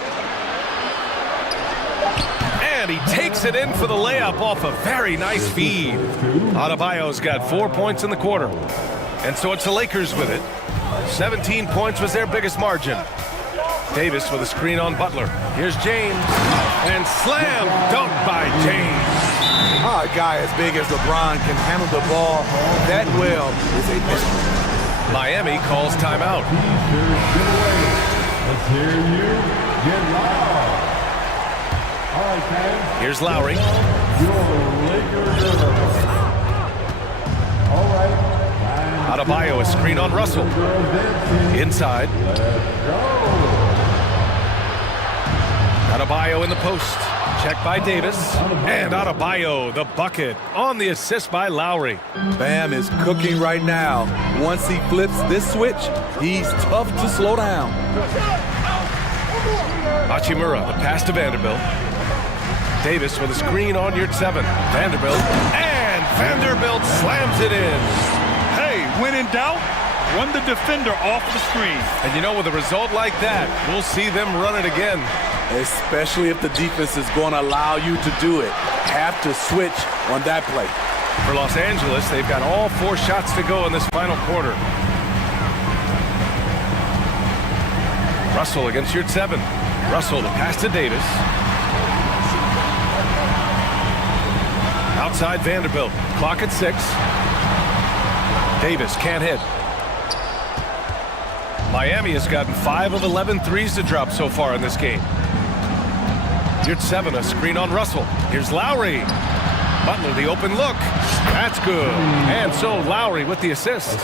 And he takes it in for the layup off a very nice feed. Adebayo's got 4 points in the quarter. And so it's the Lakers with it. 17 points was their biggest margin. Davis with a screen on Butler. Here's James. And slam dunk by James. A guy as big as LeBron can handle the ball that well is a mystery. Miami calls timeout. Let's hear you get loud. All right, fans. Here's Lowry. Your Lakers. All right. Adebayo, a screen on Russell. Inside. Adebayo in the post. Checked by Davis. And Adebayo, the bucket, on the assist by Lowry. Bam is cooking right now. Once he flips this switch, he's tough to slow down. Hachimura, the pass to Vanderbilt. Davis with a screen on yard 7. Vanderbilt. And Vanderbilt slams it in. Hey, when in doubt, run the defender off the screen. And you know, with a result like that, we'll see them run it again. Especially if the defense is going to allow you to do it. Have to switch on that play. For Los Angeles, they've got all 4 shots to go in this final quarter. Russell against yard 7. Russell, the pass to Davis. Outside Vanderbilt. Clock at 6. Davis can't hit. Miami has gotten 5 of 11 threes to drop so far in this game. Yard 7, a screen on Russell. Here's Lowry. Butler, the open look. That's good. And so Lowry with the assist.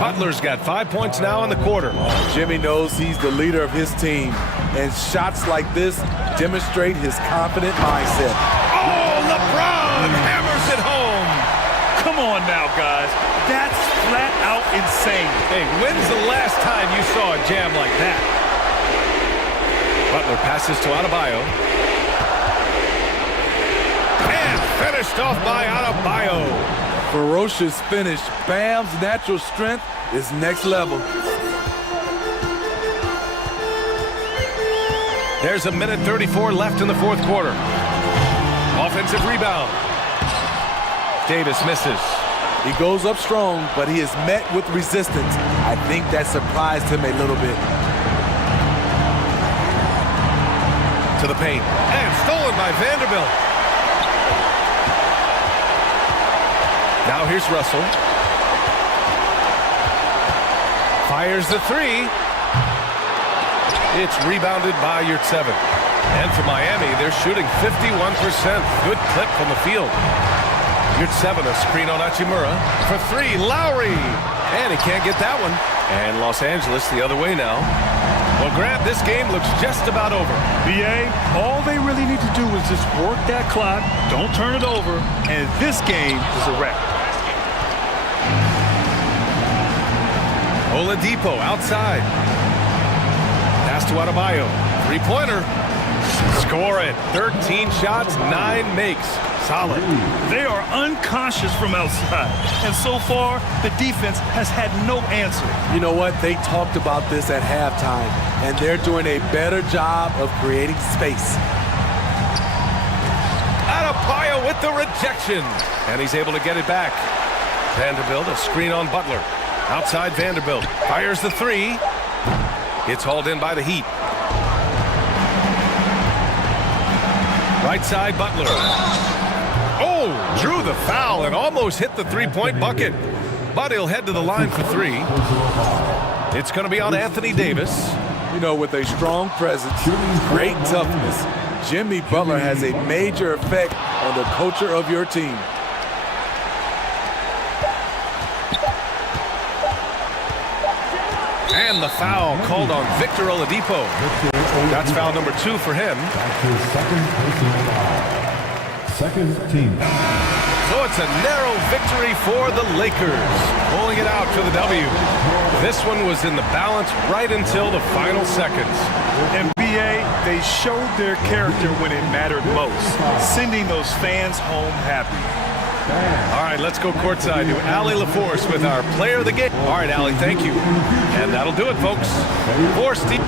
Butler's got 5 points now in the quarter. Jimmy knows he's the leader of his team, and shots like this demonstrate his confident mindset. Oh, LeBron hammers it home. Come on now, guys. That's flat out insane. Hey, when's the last time you saw a jam like that? Butler passes to Adebayo. And finished off by Adebayo. Ferocious finish. Bam's natural strength is next level. There's a minute 34 left in the fourth quarter. Offensive rebound. Davis misses. He goes up strong, but he is met with resistance. I think that surprised him a little bit. To the paint. And stolen by Vanderbilt. Now here's Russell. Fires the three. It's rebounded by Yurtseven. And for Miami, they're shooting 51%. Good clip from the field. Yurtseven, a screen on Hachimura. For three, Lowry. And he can't get that one. And Los Angeles the other way now. Well, Grant, this game looks just about over. BA, all they really need to do is just work that clock, don't turn it over, and this game is a wrap. Oladipo outside. Pass to Adebayo. Three-pointer. Score it. 13 shots, 9 makes. Solid. They are unconscious from outside, and so far, the defense has had no answer. You know what? They talked about this at halftime, and they're doing a better job of creating space. Adebayo with the rejection. And he's able to get it back. Vanderbilt, a screen on Butler. Outside Vanderbilt. Fires the three. It's hauled in by the Heat. Right side, Butler. Oh, drew the foul and almost hit the three-point bucket. But he'll head to the line for three. It's going to be on Anthony Davis. You know, with a strong presence, great toughness, Jimmy Butler has a major effect on the culture of your team. And the foul called on Victor Oladipo. That's foul number 2 for him. Second team. So it's a narrow victory for the Lakers, pulling it out for the W. This one was in the balance right until the final seconds. And BA, they showed their character when it mattered most, sending those fans home happy. All right, let's go courtside to Allie LaForce with our player of the game. All right, Allie, thank you. And that'll do it, folks. For Steve.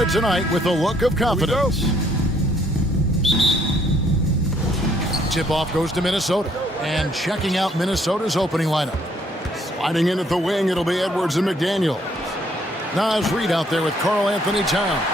it tonight with a look of confidence. Tip-off goes to Minnesota. And checking out Minnesota's opening lineup. Sliding in at the wing, it'll be Edwards and McDaniel. Nas Reed out there with Karl Anthony Towns.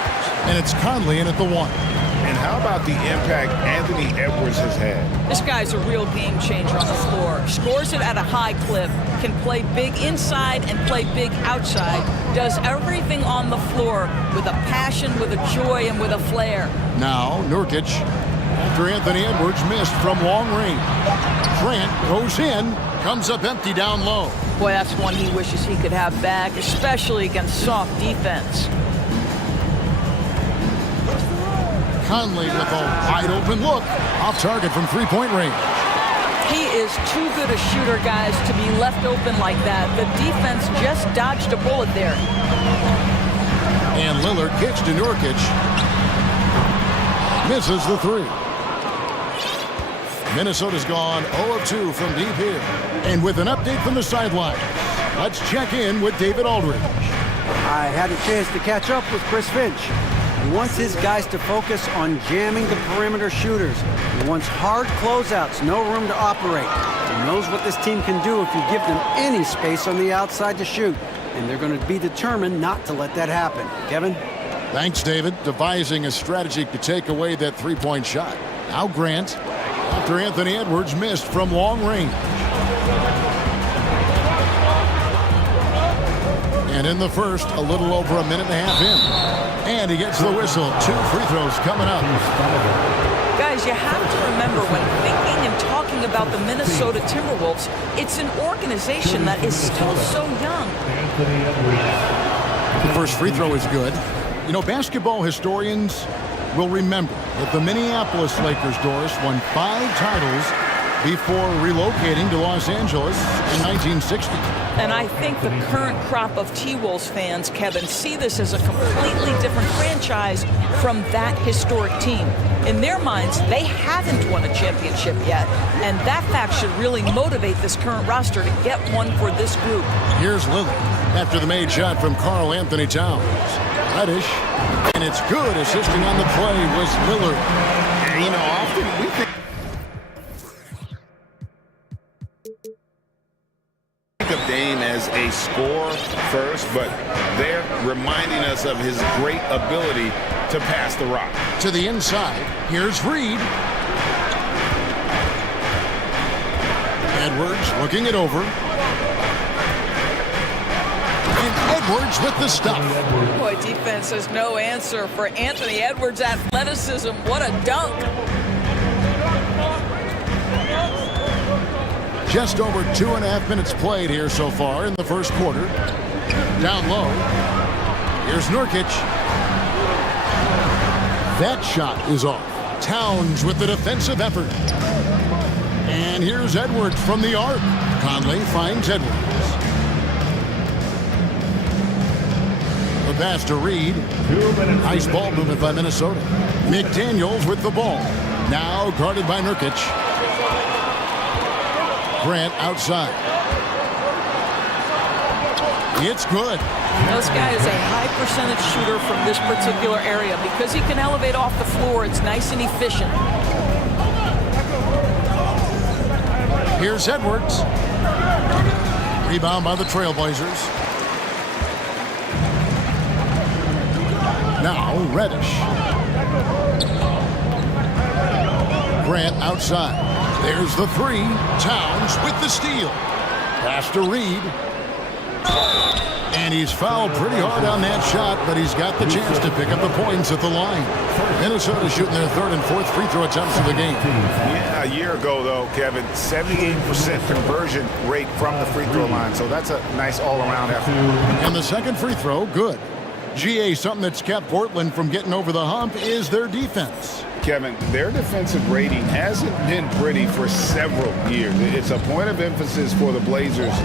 And it's Conley in at the 1. And how about the impact Anthony Edwards has had? This guy's a real game changer on the floor. Scores it at a high clip, can play big inside and play big outside. Does everything on the floor with a passion, with a joy, and with a flair. Now, Nurkic, after Anthony Edwards missed from long range. Grant goes in, comes up empty down low. Boy, that's one he wishes he could have back, especially against soft defense. Conley with a wide open look, off target from three-point range. He is too good a shooter, guys, to be left open like that. The defense just dodged a bullet there. And Lillard kicks to Nurkic. Misses the 3. Minnesota's gone 0 of 2 from deep here. And with an update from the sideline, let's check in with David Aldridge. I had a chance to catch up with Chris Finch. He wants his guys to focus on jamming the perimeter shooters. He wants hard closeouts, no room to operate. He knows what this team can do if you give them any space on the outside to shoot. And they're going to be determined not to let that happen. Kevin? Thanks, David. Devising a strategy to take away that three-point shot. Now Grant, after Anthony Edwards missed from long range. And in the first, a little over a minute and a half in. And he gets the whistle. 2 free throws coming up. Guys, you have to remember when thinking and talking about the Minnesota Timberwolves, it's an organization that is still so young. The first free throw is good. You know, basketball historians will remember that the Minneapolis Lakers, Doris, won 5 titles before relocating to Los Angeles in 1960. And I think the current crop of T-Wolves fans, Kevin, see this as a completely different franchise from that historic team. In their minds, they haven't won a championship yet, and that fact should really motivate this current roster to get one for this group. Here's Lillard after the made shot from Karl Anthony Towns. Reddish, and it's good. Assisting on the play was Lillard. And, you know, often we think of Dame as a scorer first, but they're reminding us of his great ability to pass the rock. To the inside, here's Reed. Edwards looking it over. And Edwards with the stop. Boy, defense has no answer for Anthony Edwards' athleticism. What a dunk. Just over 2.5 minutes played here so far in the first quarter. Down low. Here's Nurkic. That shot is off. Towns with the defensive effort. And here's Edwards from the arc. Conley finds Edwards. The pass to Reed. Nice ball movement by Minnesota. McDaniels with the ball. Now guarded by Nurkic. Grant outside. It's good. This guy is a high percentage shooter from this particular area. Because he can elevate off the floor, it's nice and efficient. Here's Edwards. Rebound by the Trailblazers. Now Reddish. Grant outside. There's the 3. Towns with the steal. Pass to Reed. And he's fouled pretty hard on that shot, but he's got the chance to pick up the points at the line. Minnesota shooting their 3rd and 4th free throw attempts of the game. Yeah, a year ago, though, Kevin, 78% conversion rate from the free throw line. So that's a nice all-around effort. And the second free throw, good. GA, something that's kept Portland from getting over the hump is their defense. Kevin, their defensive rating hasn't been pretty for several years. It's a point of emphasis for the Blazers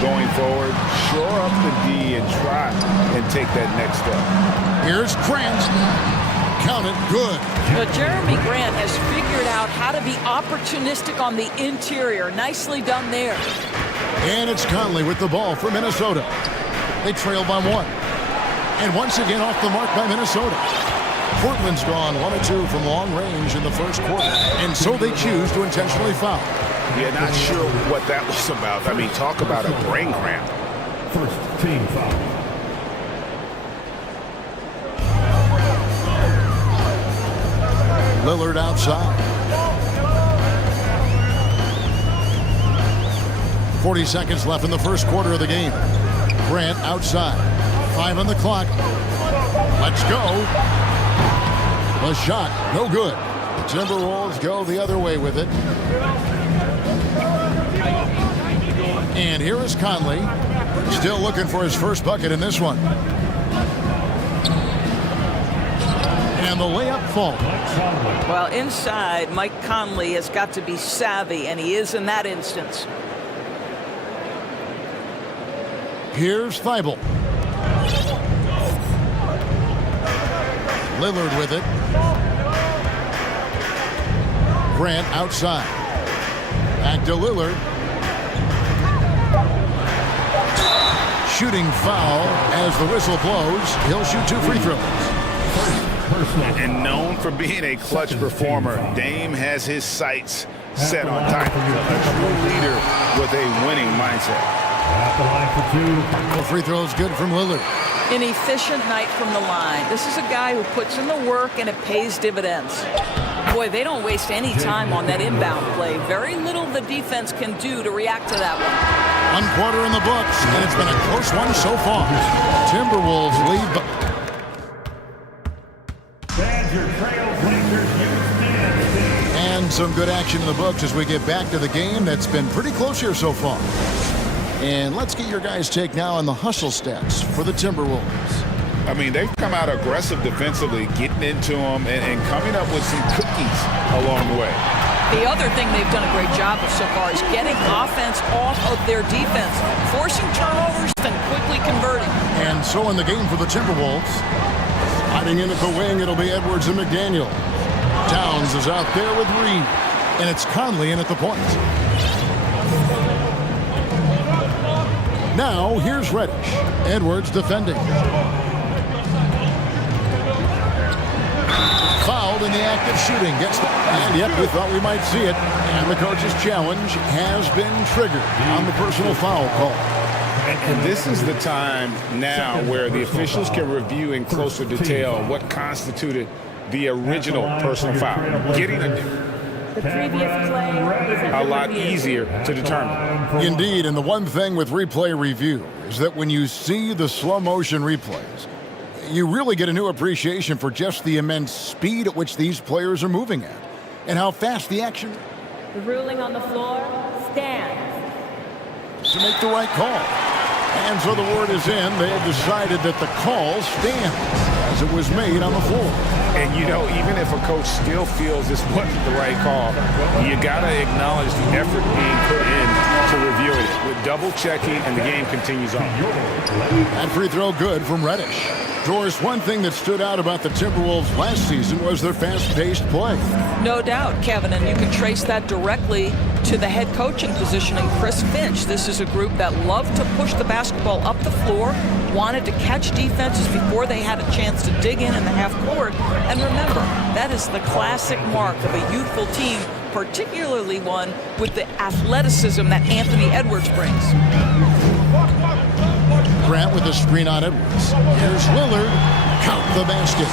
going forward. Shore up the D and try and take that next step. Here's Grant. Count it, good. But Jeremy Grant has figured out how to be opportunistic on the interior. Nicely done there. And it's Conley with the ball for Minnesota. They trail by 1. And once again off the mark by Minnesota. Portland's gone 1 of 2 from long range in the first quarter. And so they choose to intentionally foul. Yeah, not sure what that was about. I mean, talk about a brain cramp. First team foul. Lillard outside. 40 seconds left in the first quarter of the game. Grant outside. 5 on the clock. Let's go. The shot, no good. The Timberwolves go the other way with it. And here is Conley. Still looking for his first bucket in this one. And the layup falls. Well, inside, Mike Conley has got to be savvy, and he is in that instance. Here's Thibault. Lillard with it. Grant outside. Back to Lillard. Shooting foul as the whistle blows. He'll shoot 2 free throws. And known for being a clutch performer, Dame has his sights set on time. A true leader with a winning mindset. At the line for 2. The free throw is good from Lillard. An efficient night from the line. This is a guy who puts in the work and it pays dividends. Boy, they don't waste any time on that inbound play. Very little the defense can do to react to that one. 1 quarter in the books, and it's been a close one so far. Timberwolves lead. Badger Trailblazers use And some good action in the books as we get back to the game that's been pretty close here so far. And let's get your guys' take now on the hustle stats for the Timberwolves. I mean, they've come out aggressive defensively, getting into them and coming up with some cookies along the way. The other thing they've done a great job of so far is getting offense off of their defense, forcing turnovers and quickly converting. And so in the game for the Timberwolves, hiding in at the wing, it'll be Edwards and McDaniel. Towns is out there with Reed, and it's Conley in at the point. Now, here's Reddish. Edwards defending. Fouled in the act of shooting. And yep, we thought we might see it. And the coach's challenge has been triggered on the personal foul call. And this is the time now where the officials can review in closer detail what constituted the original personal foul. Getting The previous play is a lot easier to determine. Indeed, and the one thing with replay review is that when you see the slow motion replays, you really get a new appreciation for just the immense speed at which these players are moving at and how fast the action The ruling on the floor stands. to make the right call. And so the word is in. They have decided that the call stands as it was made on the floor. And you know, even if a coach still feels this wasn't the right call, you got to acknowledge the effort being put in to reviewing it with double checking, and the game continues on. That free throw good from Reddish. Doris, one thing that stood out about the Timberwolves last season was their fast-paced play. No doubt, Kevin, and you can trace that directly to the head coaching position in Chris Finch. This is a group that loved to push the basketball up the floor, wanted to catch defenses before they had a chance to dig in the half court. And remember, that is the classic mark of a youthful team, particularly one with the athleticism that Anthony Edwards brings. Grant with a screen on Edwards. Here's Lillard. Count the basket.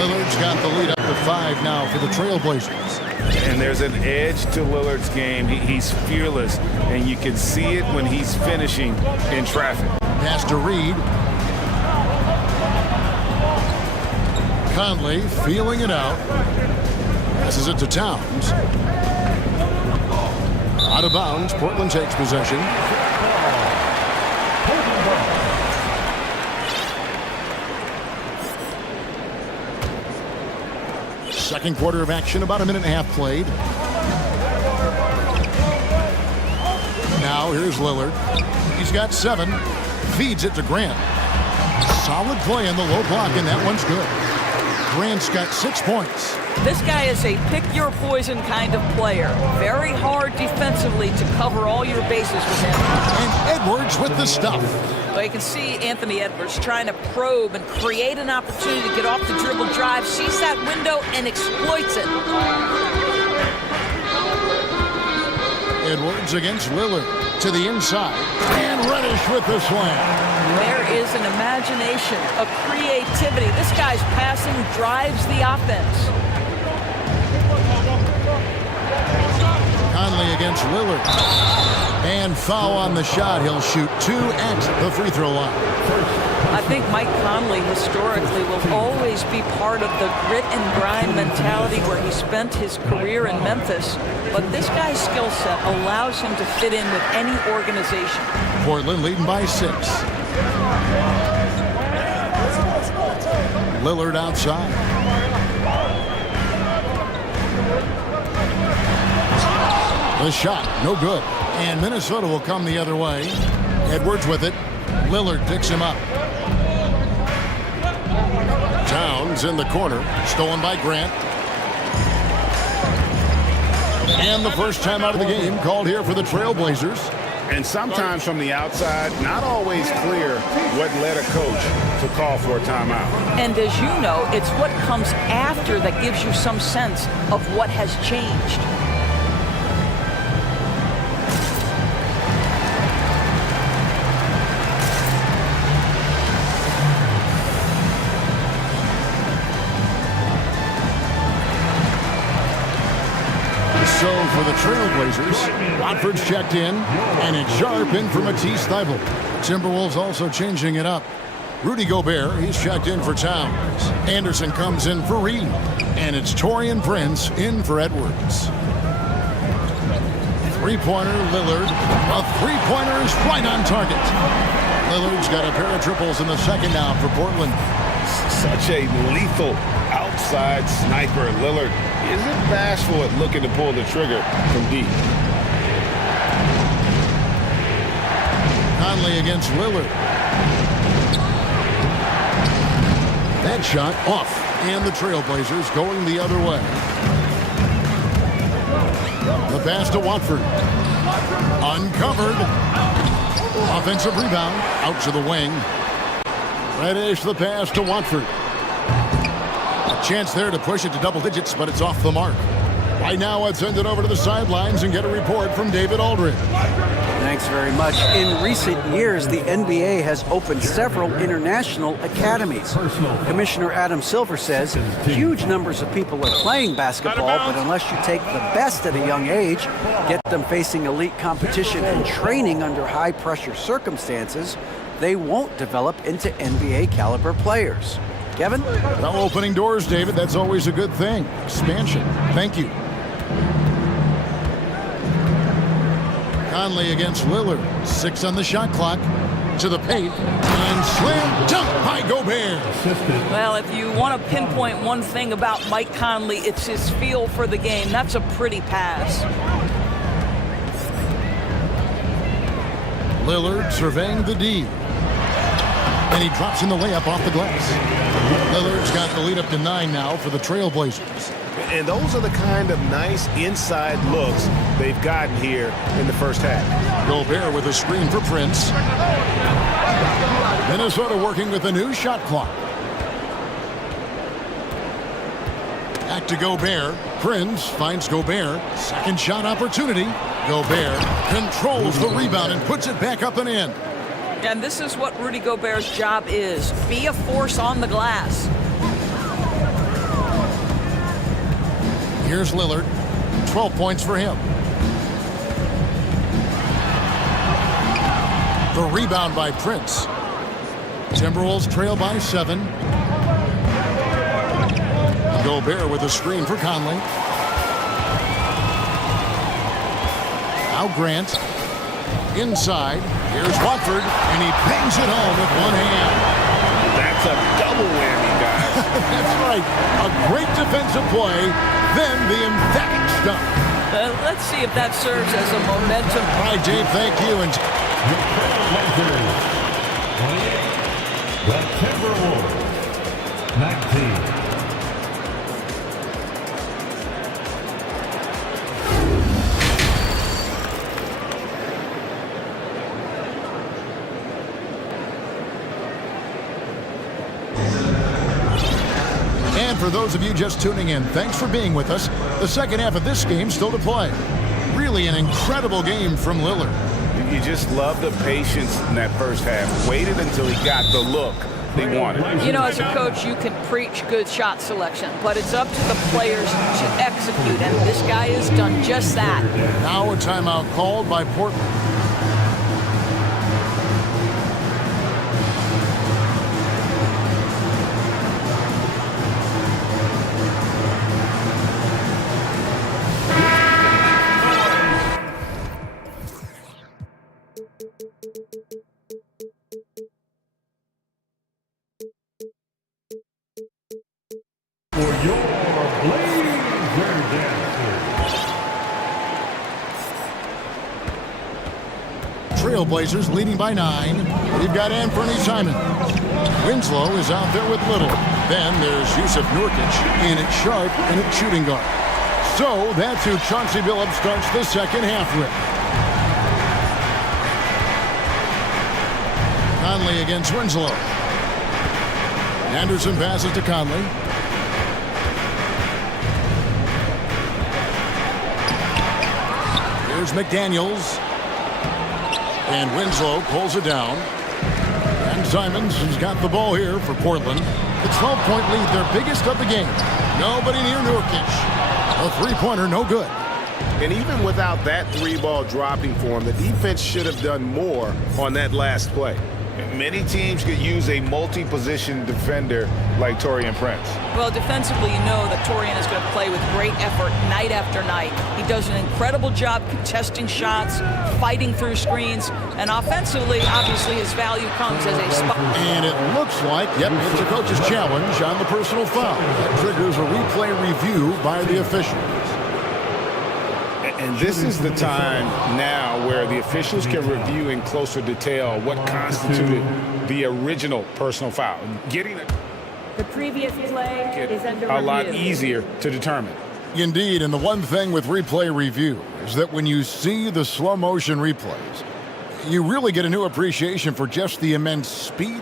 Lillard's got the lead up to 5 now for the Trailblazers. And there's an edge to Lillard's game. He's fearless, and you can see it when he's finishing in traffic. Pass to Reed. Conley feeling it out. Passes it to Towns. Out of bounds. Portland takes possession. Second quarter of action, about a minute and a half played. Now here's Lillard. He's got 7. Feeds it to Grant. Solid play in the low block, and that one's good. Grant's got 6 points. This guy is a pick-your-poison kind of player. Very hard defensively to cover all your bases with him. And Edwards with the stuff. Well, you can see Anthony Edwards trying to probe and create an opportunity to get off the dribble drive, sees that window, and exploits it. Edwards against Lillard to the inside. And Reddish with the slam. There is an imagination, a creativity. This guy's passing drives the offense. Conley against Lillard. And foul on the shot. He'll shoot 2 at the free throw line. I think Mike Conley historically will always be part of the grit and grind mentality where he spent his career in Memphis. But this guy's skill set allows him to fit in with any organization. Portland leading by 6. Lillard outside. The shot, no good. And Minnesota will come the other way. Edwards with it. Lillard picks him up. Towns in the corner. Stolen by Grant. And the first time out of the game called here for the Trailblazers. And sometimes from the outside, not always clear what led a coach to call for a timeout. And as you know, it's what comes after that gives you some sense of what has changed. So for the Trailblazers, Watford's checked in, and it's Sharp in for Matisse Thybulle. Timberwolves also changing it up. Rudy Gobert, he's checked in for Towns. Anderson comes in for Reed, and it's Taurean Prince in for Edwards. Three-pointer, Lillard. A three-pointer is right on target. Lillard's got a pair of triples in the second now for Portland. Such a lethal outside sniper. Lillard isn't bashful at looking to pull the trigger from deep. Conley against Lillard. That shot off, and the Trailblazers going the other way. The pass to Watford. Uncovered. Offensive rebound, out to the wing. Reddish the pass to Watford. A chance there to push it to double digits, but it's off the mark. Right now, let's send it over to the sidelines and get a report from David Aldridge. Thanks very much. In recent years, the NBA has opened several international academies. Commissioner Adam Silver says huge numbers of people are playing basketball, but unless you take the best at a young age, get them facing elite competition and training under high-pressure circumstances, they won't develop into NBA-caliber players. Kevin? Well, opening doors, David. That's always a good thing. Expansion. Thank you. Conley against Lillard. 6 on the shot clock. To the paint. And slam dunk by Gobert. Well, if you want to pinpoint one thing about Mike Conley, it's his feel for the game. That's a pretty pass. Lillard surveying the D. And he drops in the layup off the glass. Lillard's got the lead up to 9 now for the Trailblazers. And those are the kind of nice inside looks they've gotten here in the first half. Gobert with a screen for Prince. Minnesota working with a new shot clock. Back to Gobert. Prince finds Gobert. Second shot opportunity. Gobert controls the rebound and puts it back up and in. And this is what Rudy Gobert's job is. Be a force on the glass. Here's Lillard. 12 points for him. The rebound by Prince. Timberwolves trail by 7. Gobert with a screen for Conley. Now Grant. Inside. Here's Watford, and he bangs it home with one hand. That's a double whammy, guys. That's right. A great defensive play, then the emphatic stuff. Let's see if that serves as a momentum. All right, Dave, thank you. And the Timberwolves, 19. for those of you just tuning in, thanks for being with us. The second half of this game still to play. Really an incredible game from Lillard. You just love the patience in that first half. Waited until he got the look they wanted. You know, as a coach, you can preach good shot selection, but it's up to the players to execute, and this guy has done just that. Now a timeout called by Portland. Trailblazers leading by 9. We've got Anthony Simon. Winslow is out there with Little. Then there's Yusuf Nurkic in at sharp and at shooting guard. So that's who Chauncey Billups starts the second half with. Conley against Winslow. Anderson passes to Conley. Here's McDaniels. And Winslow pulls it down. And Simons has got the ball here for Portland. The 12-point lead, their biggest of the game. Nobody near Nurkic. A three-pointer, no good. And even without that three-ball dropping for him, the defense should have done more on that last play. Many teams could use a multi-position defender like Taurean Prince. Well, defensively, you know that Taurean is going to play with great effort night after night. He does an incredible job contesting shots, fighting through screens, and offensively, obviously, his value comes as a spot. And it looks like, yep, it's a coach's challenge on the personal foul. That triggers a replay review by the officials. And this is the time now where the officials can review in closer detail what constituted the original personal foul. Getting the previous play is under a review. lot easier to determine. Indeed, and the one thing with replay review is that when you see the slow motion replays, you really get a new appreciation for just the immense speed.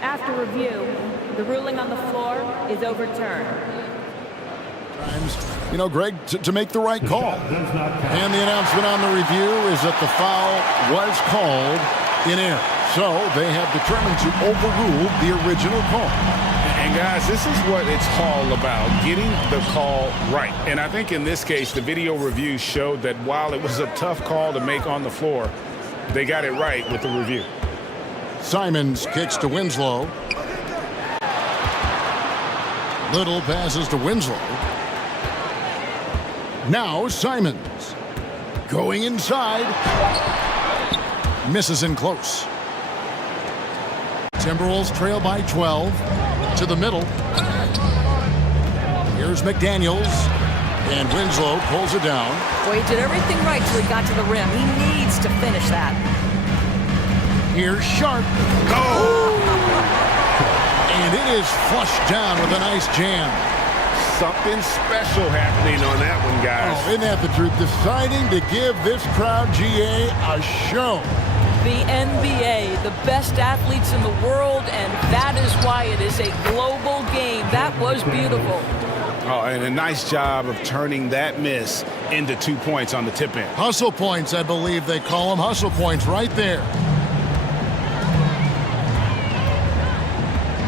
After review, the ruling on the floor is overturned. You know, Greg, to make the right call. And the announcement on the review is that the foul was called in error. So they have determined to overrule the original call. And guys, this is what it's all about, getting the call right. And I think in this case, the video review showed that while it was a tough call to make on the floor, they got it right with the review. Simons kicks to Winslow. Little passes to Winslow. Now Simons going inside. Misses in close. Timberwolves trail by 12 to the middle. Here's McDaniels. And Winslow pulls it down. Boy, he did everything right till he got to the rim. He needs to finish that. Here's Sharp. Oh! And it is flushed down with a nice jam. Something special happening on that one, guys. Oh, isn't that the truth? Deciding to give this crowd, GA, a show. The NBA, the best athletes in the world, and that is why it is a global game. That was beautiful. Oh, and a nice job of turning that miss into 2 points on the tip end. Hustle points, I believe they call them. Hustle points right there.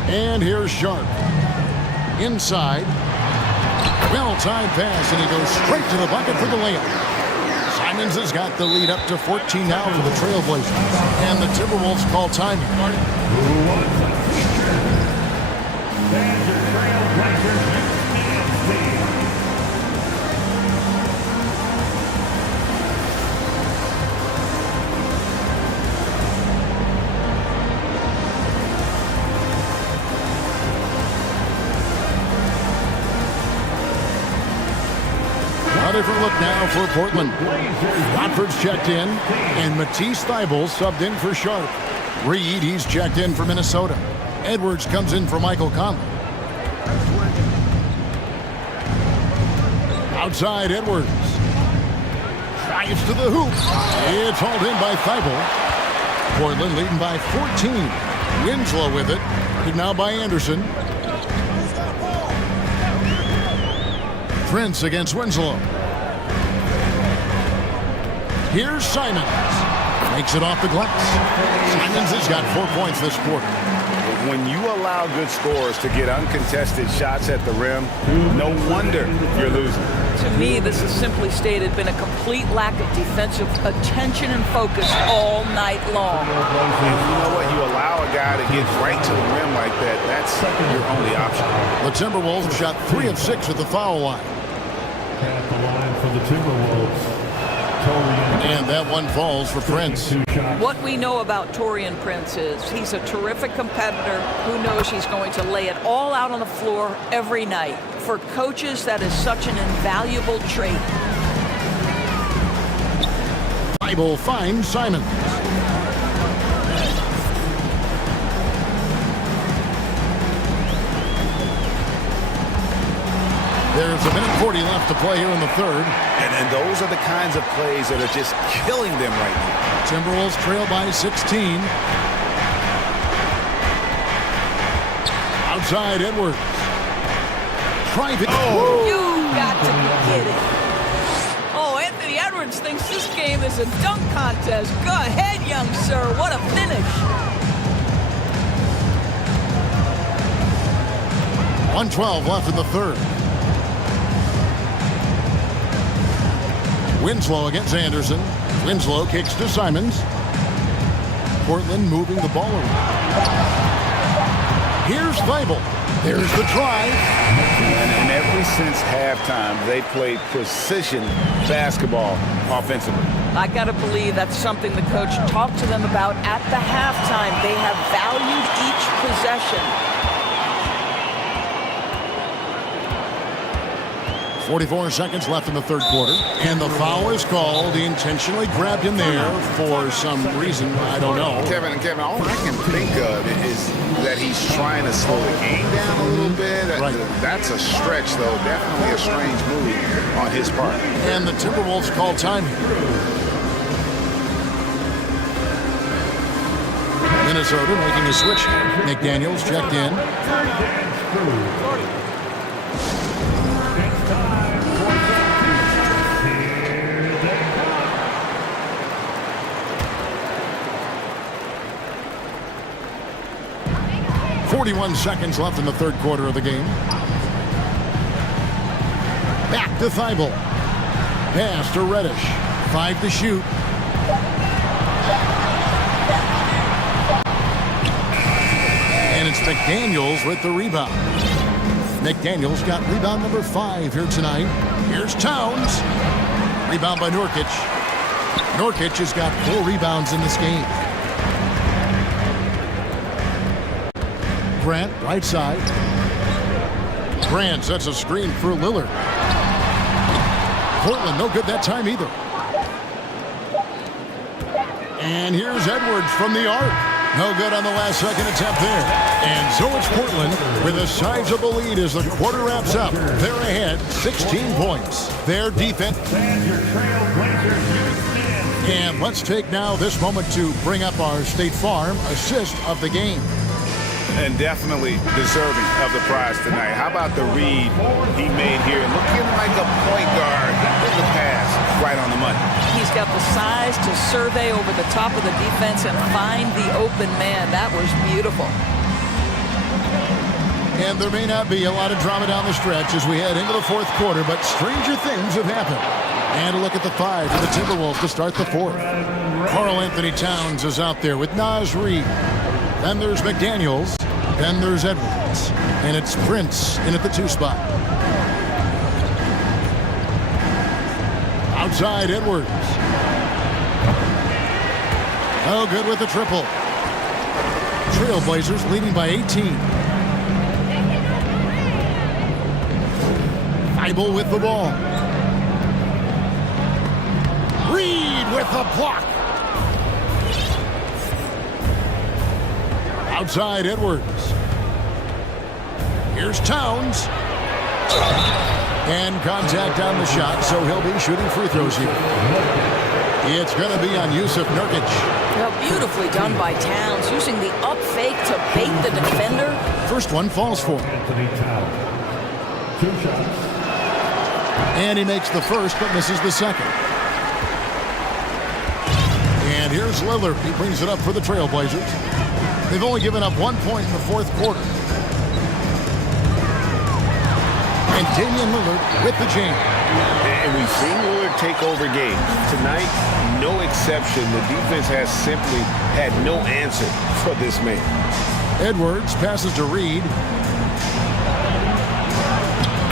And here's Sharp. Inside. Well-timed pass, and he goes straight to the bucket for the layup. Simons has got the lead up to 14 now for the Trailblazers. And the Timberwolves call time. A different look now for Portland. Watford's checked in, and Matisse Thybulle subbed in for Sharp. Reed, he's checked in for Minnesota. Edwards comes in for Michael Conley. Outside, Edwards. Drives to the hoop. It's hauled in by Thybulle. Portland leading by 14. Winslow with it. Now by Anderson. Prince against Winslow. Here's Simons. Makes it off the glass. Simons has got 4 points this quarter. When you allow good scorers to get uncontested shots at the rim, no wonder you're losing. To me, this has simply stated been a complete lack of defensive attention and focus all night long. And you know what? You allow a guy to get right to the rim like that, that's your only option. The Timberwolves shot 3 of 6 at the foul line. At the line for the Timberwolves. And that one falls for Prince. What we know about Taurean Prince is he's a terrific competitor who knows he's going to lay it all out on the floor every night. For coaches, that is such an invaluable trait. Bible finds Simons. There's a minute 40 left to play here in the third. And those are the kinds of plays that are just killing them right now. Timberwolves trail by 16. Outside Edwards. Private. Oh. You got to be kidding. Oh, Anthony Edwards thinks this game is a dunk contest. Go ahead, young sir. What a finish. 1:12 left in the third. Winslow against Anderson. Winslow kicks to Simons. Portland moving the ball around. Here's Thibault. There's the drive. And ever since halftime, they played precision basketball offensively. I got to believe that's something the coach talked to them about at the halftime. They have valued each possession. 44 seconds left in the third quarter. And the foul is called. He intentionally grabbed him there for some reason. I don't know. Kevin, all I can think of is that he's trying to slow the game down a little bit. Right. That's a stretch, though. Definitely a strange move on his part. And the Timberwolves call time here. Minnesota making a switch. McDaniels checked in. 41 seconds left in the third quarter of the game. Back to Thibault. Pass to Reddish. 5 to shoot. And it's McDaniels with the rebound. McDaniels got rebound number 5 here tonight. Here's Towns. Rebound by Nurkic. Nurkic has got 4 rebounds in this game. Grant, right side. Grant sets a screen for Lillard. Portland, no good that time either. And here's Edwards from the arc. No good on the last second attempt there. And so it's Portland with a sizable lead as the quarter wraps up. They're ahead, 16 points. Their defense. And let's take now this moment to bring up our State Farm assist of the game. And definitely deserving of the prize tonight. How about the read he made here? Looking like a point guard. With the pass right on the money. He's got the size to survey over the top of the defense and find the open man. That was beautiful. And there may not be a lot of drama down the stretch as we head into the fourth quarter, but stranger things have happened. And a look at the 5 for the Timberwolves to start the fourth. Karl Anthony Towns is out there with Naz Reid. Then there's McDaniels. Then there's Edwards. And it's Prince in at the 2 spot. Outside Edwards. No good with the triple. Trailblazers leading by 18. Thibault with the ball. Reid with the block. Outside Edwards. Here's Towns. And contact on the shot, so he'll be shooting free throws here. It's going to be on Yusuf Nurkic. Well, beautifully done by Towns, using the up fake to bait the defender. First one falls for him. Anthony Towns. 2 shots. And he makes the first, but misses the second. And here's Lillard. He brings it up for the Trailblazers. They've only given up 1 point in the fourth quarter. And Damian Lillard with the jam. And we've seen Lillard take over games. Tonight, no exception. The defense has simply had no answer for this man. Edwards passes to Reed.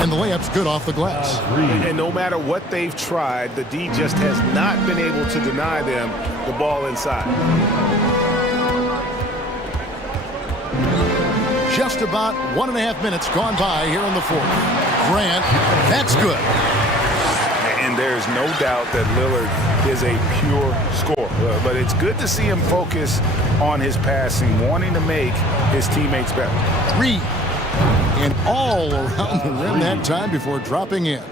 And the layup's good off the glass. And no matter what they've tried, the D just has not been able to deny them the ball inside. Just about 1.5 minutes gone by here in the fourth. Grant, that's good. And there's no doubt that Lillard is a pure scorer. But it's good to see him focus on his passing, wanting to make his teammates better. Reed. And all around the rim that time before dropping in.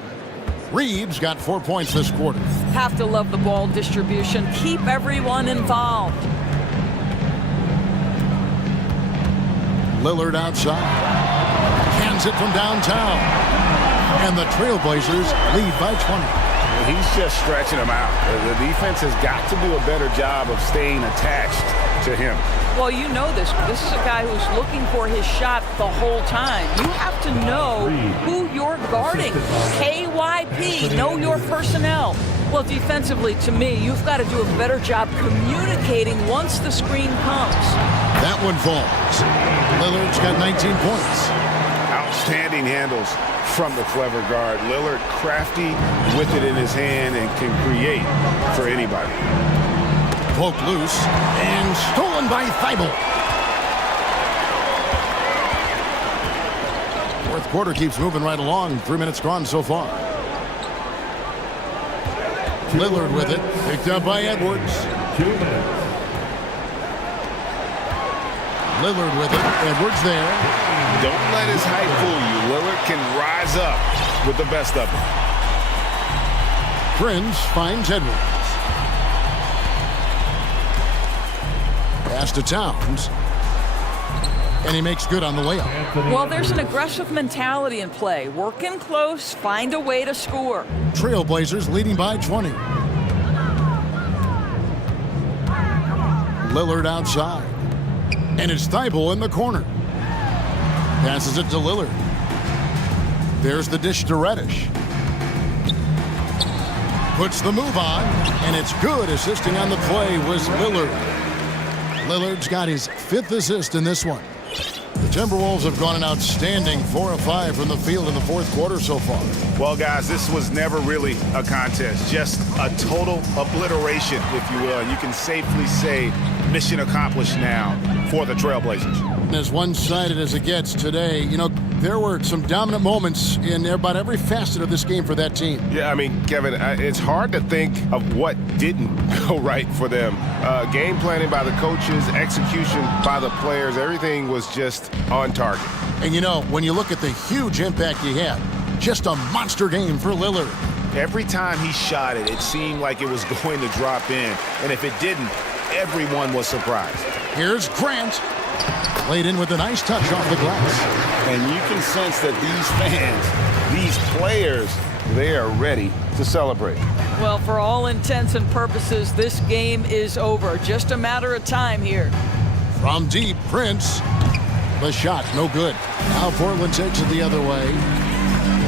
Reeves got 4 points this quarter. Have to love the ball distribution. Keep everyone involved. Lillard outside. Cans it from downtown. And the Trailblazers lead by 20. He's just stretching them out. The defense has got to do a better job of staying attached to him. Well, you know this. This is a guy who's looking for his shot the whole time. You have to know who you're guarding. KYP, know your personnel. Well, defensively, to me, you've got to do a better job communicating once the screen comes. That one falls. Lillard's got 19 points. Outstanding handles from the clever guard. Lillard crafty with it in his hand and can create for anybody. Poked loose and stolen by Thibault. Fourth quarter keeps moving right along. 3 minutes gone so far. Lillard with it. Picked up by Edwards. 2 minutes. Lillard with it. Edwards there. Don't let his height fool you. Lillard can rise up with the best of them. Prince finds Edwards. Pass to Towns. And he makes good on the layup. Well, there's an aggressive mentality in play. Work in close, find a way to score. Trailblazers leading by 20. Lillard outside. And it's Thibault in the corner. Passes it to Lillard. There's the dish to Reddish. Puts the move on, and it's good. Assisting on the play was Lillard. Lillard's got his 5th assist in this one. The Timberwolves have gone an outstanding 4 of 5 from the field in the fourth quarter so far. Well, guys, this was never really a contest. Just a total obliteration, if you will. And you can safely say mission accomplished now for the Trailblazers. As one-sided as it gets today, you know, there were some dominant moments in about every facet of this game for that team. Yeah, I mean, Kevin, it's hard to think of what didn't go right for them. Game planning by the coaches, execution by the players, everything was just on target. And, you know, when you look at the huge impact he had, just a monster game for Lillard. Every time he shot it, it seemed like it was going to drop in. And if it didn't, everyone was surprised. Here's Grant. Played in with a nice touch off the glass. And you can sense that these fans, these players, they are ready to celebrate. Well, for all intents and purposes, this game is over. Just a matter of time here. From deep, Prince. The shot, no good. Now Portland takes it the other way.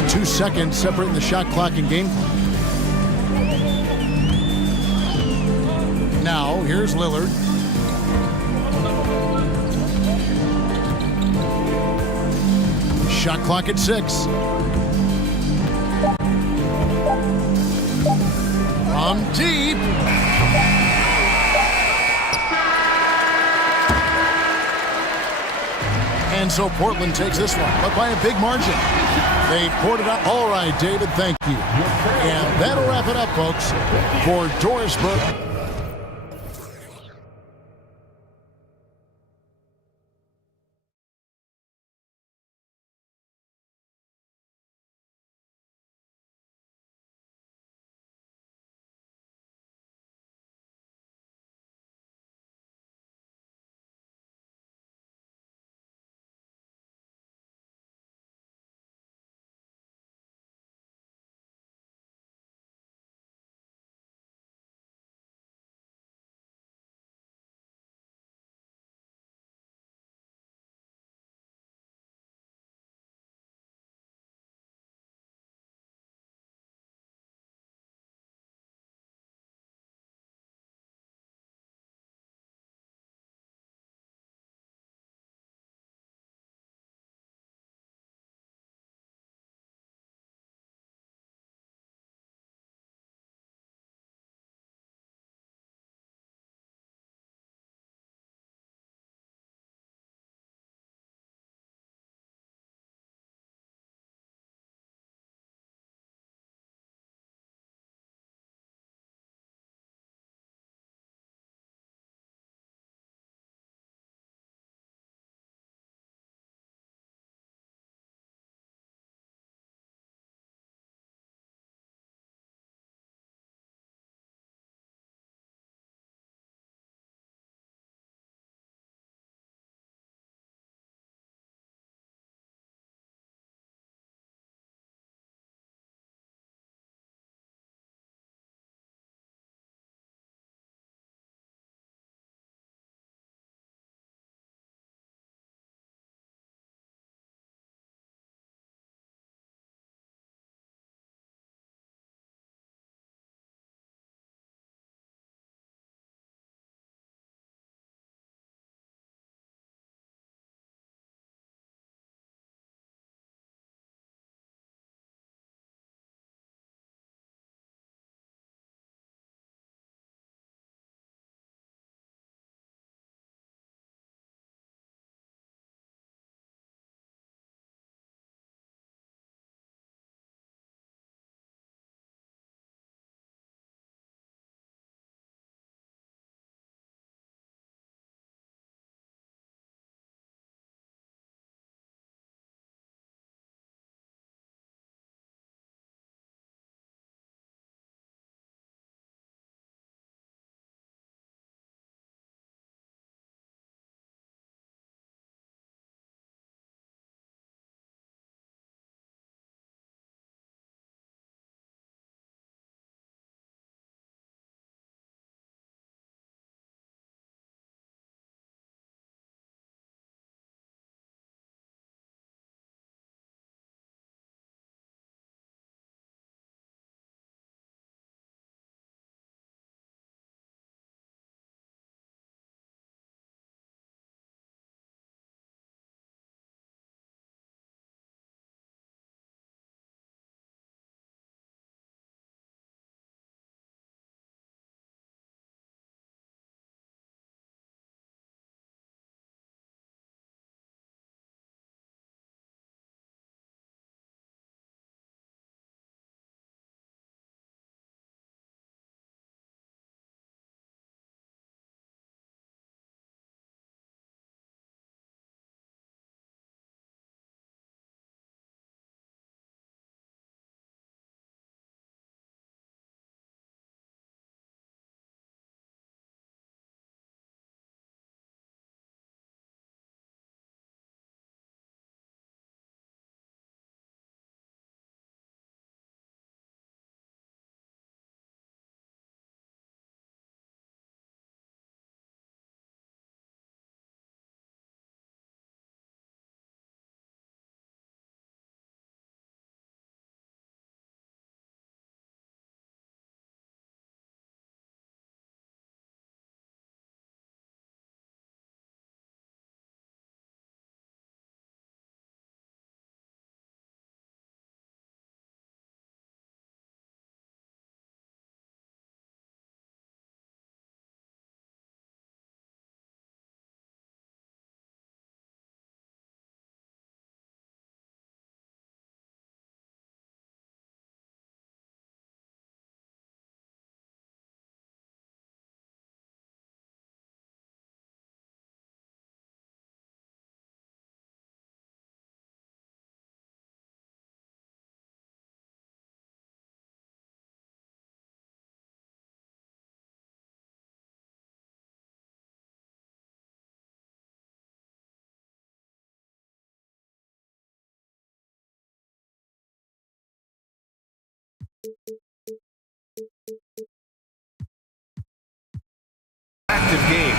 2 seconds separating the shot clock and game clock. Now, here's Lillard. Shot clock at 6. From deep. And so Portland takes this one, but by a big margin. They poured it out. All right, David, thank you. And that'll wrap it up, folks, for Doris Burke. Active game.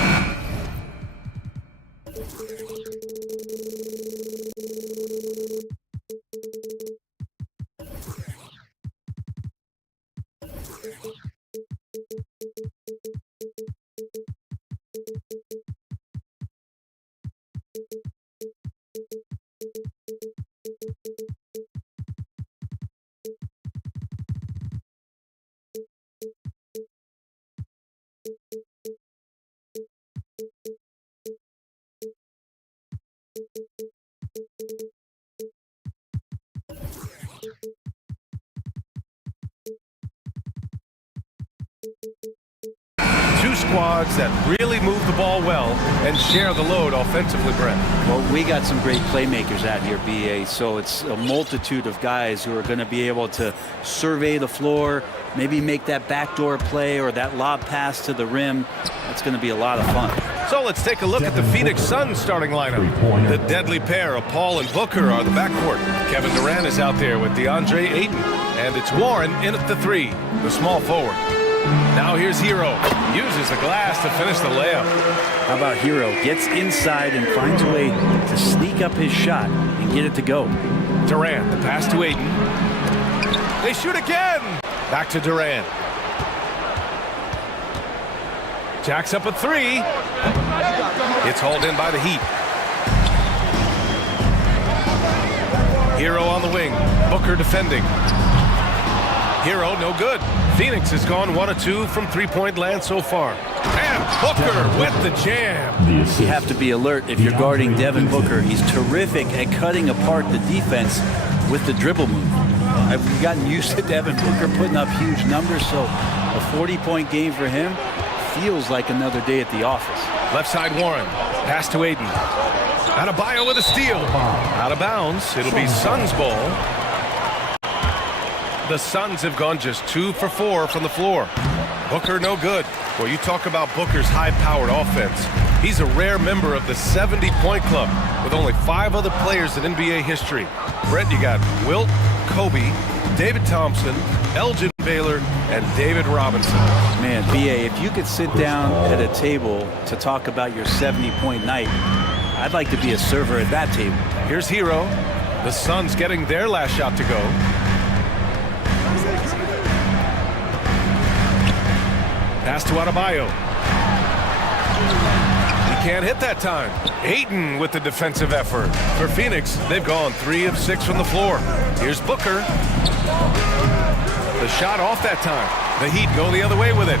Two squads that really move the ball well and share the load offensively, Brett. Well, we got some great playmakers out here, BA, so it's a multitude of guys who are going to be able to survey the floor, maybe make that backdoor play or that lob pass to the rim. It's going to be a lot of fun. So let's take a look at the Phoenix Suns starting lineup. The deadly pair of Paul and Booker are the backcourt. Kevin Durant is out there with DeAndre Ayton. And it's Warren in at the three, the small forward. Now here's Hero. Uses the glass to finish the layup. How about Hero? Gets inside and finds a way to sneak up his shot and get it to go. Durant, the pass to Ayton. They shoot again! Back to Durant. Jacks up a three. It's hauled in by the Heat. Hero on the wing. Booker defending. Hero, no good. Phoenix has gone 1 of 2 from three-point land so far. And Booker with the jam. You have to be alert if you're guarding Devin Booker. He's terrific at cutting apart the defense with the dribble move. I've gotten used to Devin Booker putting up huge numbers, so a 40-point game for him feels like another day at the office. Left side Warren. Pass to Ayton. Adebayo with a steal. Out of bounds. It'll be Suns ball. The Suns have gone just 2 for 4 from the floor. Booker no good. Well, you talk about Booker's high-powered offense. He's a rare member of the 70-point club with only 5 other players in NBA history. Brett, you got Wilt, Kobe, David Thompson, Elgin Baylor, and David Robinson. Man, BA, if you could sit down at a table to talk about your 70-point night, I'd like to be a server at that table. Here's Hero. The Suns getting their last shot to go. Pass to Adebayo. He can't hit that time. Ayton with the defensive effort. For Phoenix, they've gone 3 of 6 from the floor. Here's Booker. The shot off that time. The Heat go the other way with it.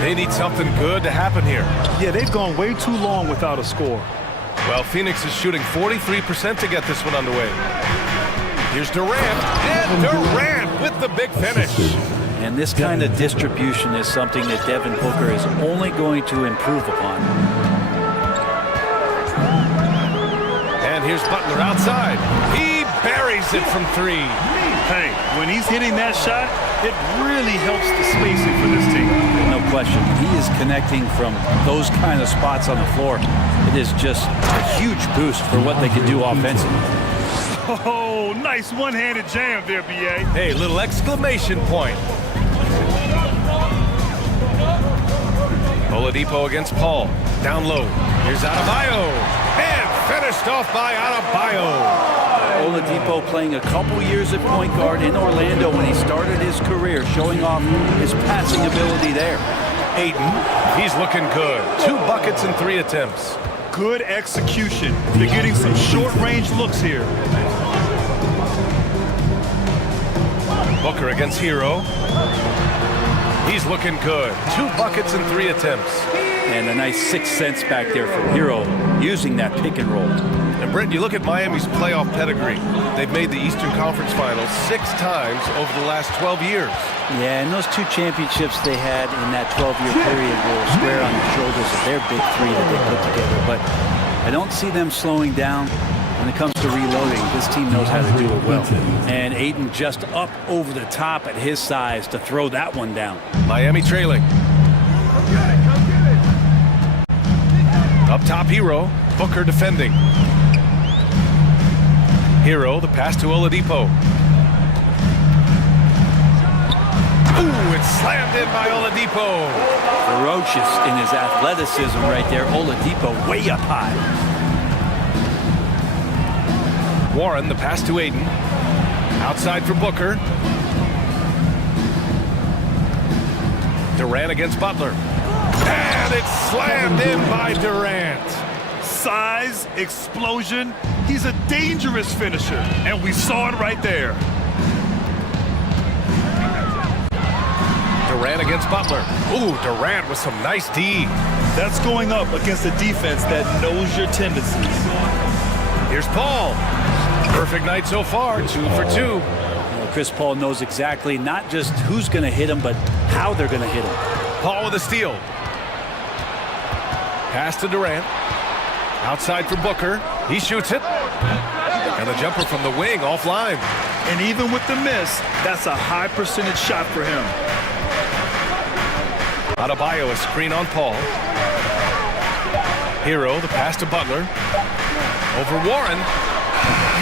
They need something good to happen here. Yeah, they've gone way too long without a score. Well, Phoenix is shooting 43% to get this one underway. Here's Durant. And Durant with the big finish. And this kind of distribution is something that Devin Booker is only going to improve upon. And here's Butler outside. He buries it from 3. Hey, when he's hitting that shot, it really helps the spacing for this team. No question. He is connecting from those kind of spots on the floor. It is just a huge boost for what they can do offensively. Oh, nice one-handed jam there, BA. Hey, little exclamation point. Oladipo against Paul. Down low. Here's Adebayo. And finished off by Adebayo. Oladipo playing a couple years at point guard in Orlando when he started his career, showing off his passing ability there. Ayton, he's looking good. 2 buckets in 3 attempts. Good execution. They're getting some short-range looks here. Booker against Hero. He's looking good. 2 buckets in 3 attempts. And a nice 6 cents back there from Hero using that pick and roll. And Brent, you look at Miami's playoff pedigree. They've made the Eastern Conference Finals 6 times over the last 12 years. Yeah, and those 2 championships they had in that 12-year period were square on the shoulders of their big 3 that they put together. But I don't see them slowing down. When it comes to reloading, this team knows how to do it well. And Ayton just up over the top at his size to throw that one down. Miami trailing. Up top, Hero. Booker defending. Hero, the pass to Oladipo. Ooh, it's slammed in by Oladipo. Ferocious in his athleticism right there. Oladipo way up high. Warren, the pass to Aiden. Outside for Booker. Durant against Butler. And it's slammed in by Durant. Size, explosion. He's a dangerous finisher, and we saw it right there. Durant against Butler. Ooh, Durant with some nice D. That's going up against a defense that knows your tendencies. Here's Paul. Perfect night so far, 2 for 2. Chris Paul knows exactly not just who's going to hit him, but how they're going to hit him. Paul with a steal. Pass to Durant. Outside for Booker. He shoots it. And the jumper from the wing offline. And even with the miss, that's a high percentage shot for him. Adebayo, a screen on Paul. Hero, the pass to Butler. Over Warren.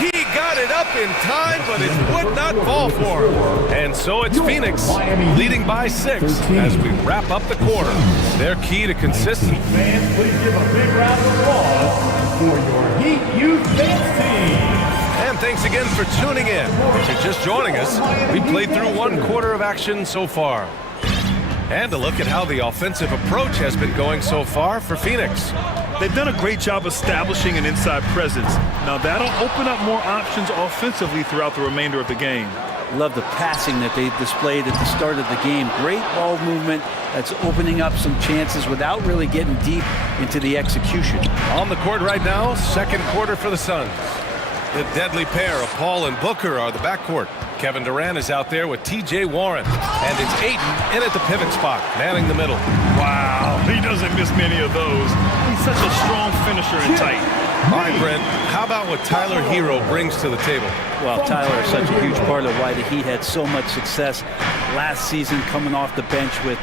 He got it up in time, but it would not fall for him. And so it's Phoenix leading by 6 as we wrap up the quarter. Their key to consistency. Fans, please give a big round of applause for your Heat Youth Dance Team. And thanks again for tuning in. If you're just joining us, we played through 1 quarter of action so far. And a look at how the offensive approach has been going so far for Phoenix. They've done a great job establishing an inside presence. Now that'll open up more options offensively throughout the remainder of the game. Love the passing that they displayed at the start of the game. Great ball movement that's opening up some chances without really getting deep into the execution. On the court right now, second quarter for the Suns. The deadly pair of Paul and Booker are the backcourt. Kevin Durant is out there with T.J. Warren. And it's Ayton in at the pivot spot, manning the middle. Wow, he doesn't miss many of those. He's such a strong finisher and tight. All right, Brent, how about what Tyler Hero brings to the table? Well, Tyler is such a huge part of why the Heat had so much success last season, coming off the bench with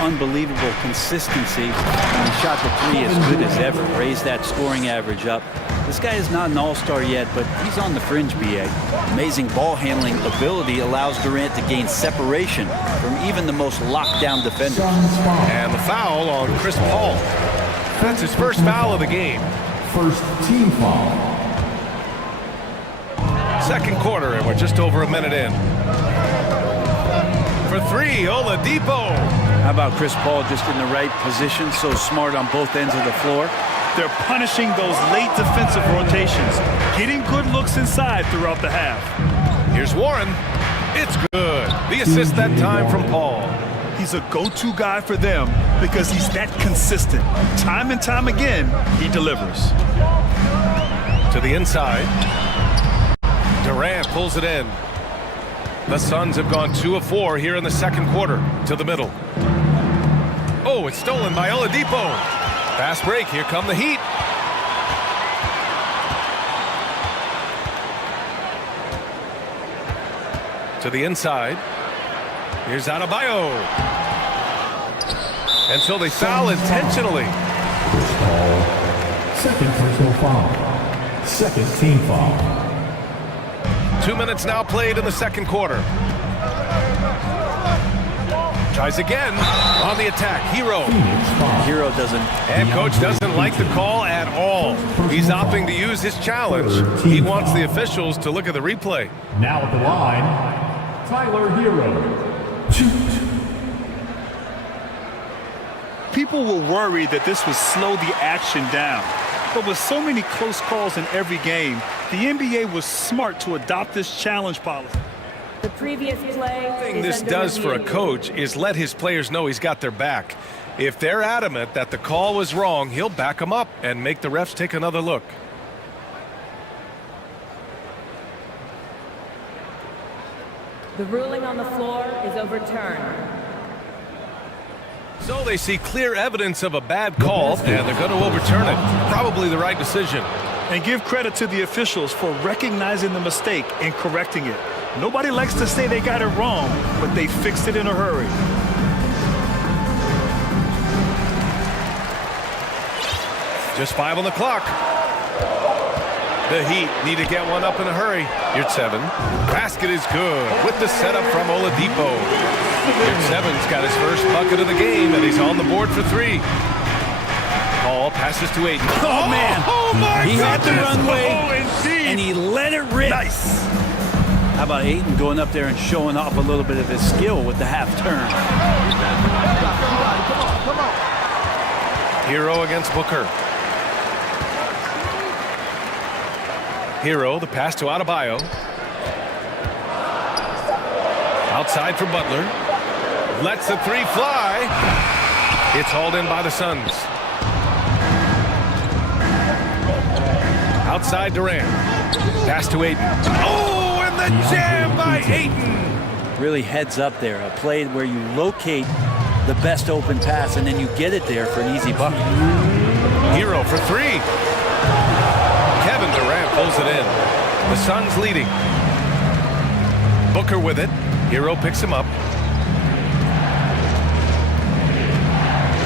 unbelievable consistency. And he shot the 3 as good as ever, raised that scoring average up. This guy is not an all-star yet, but he's on the fringe, B.A. Amazing ball handling ability allows Durant to gain separation from even the most locked-down defenders. And the foul on Chris Paul. That's his first foul of the game. First team foul. Second quarter, and we're just over a minute in. For 3, Oladipo. How about Chris Paul just in the right position, so smart on both ends of the floor? They're punishing those late defensive rotations, getting good looks inside throughout the half. Here's Warren. It's good. The assist that time from Paul. He's a go-to guy for them because he's that consistent. Time and time again, he delivers. To the inside. Durant pulls it in. The Suns have gone 2 of 4 here in the second quarter. To the middle. Oh, it's stolen by Oladipo. Fast break. Here come the Heat. To the inside. Here's Adebayo. And so they foul intentionally. Second personal foul. Second team foul. 2 minutes now played in the second quarter. Tries again on the attack. Hero. Hero doesn't. And coach doesn't like the call at all. He's opting to use his challenge. He wants the officials to look at the replay. Now at the line, Tyler Hero. Shoot. People were worried that this would slow the action down. But with so many close calls in every game, the NBA was smart to adopt this challenge policy. The previous play. The thing this does for a coach is let his players know he's got their back. If they're adamant that the call was wrong, he'll back them up and make the refs take another look. The ruling on the floor is overturned. So they see clear evidence of a bad call, and they're going to overturn it. Probably the right decision. And give credit to the officials for recognizing the mistake and correcting it. Nobody likes to say they got it wrong, but they fixed it in a hurry. Just 5 on the clock. The Heat need to get one up in a hurry. Yurtseven. Basket is good with the setup from Oladipo. Yurtseven's got his first bucket of the game, and he's on the board for three. Paul passes to Ayton. Oh, man. Oh, my He had the goodness. runway, indeed. and he let it rip. Nice. How about Ayton going up there and showing off a little bit of his skill with the half turn? Hero against Booker. Hero, the pass to Adebayo. Outside for Butler. Lets the three fly. It's hauled in by the Suns. Outside Durant. Pass to Ayton. Oh, and the jam by Ayton. Really heads up there. A play where you locate the best open pass and then you get it there for an easy bucket. Hero for three. Kevin Durant pulls it in. The Suns leading. Booker with it. Hero picks him up.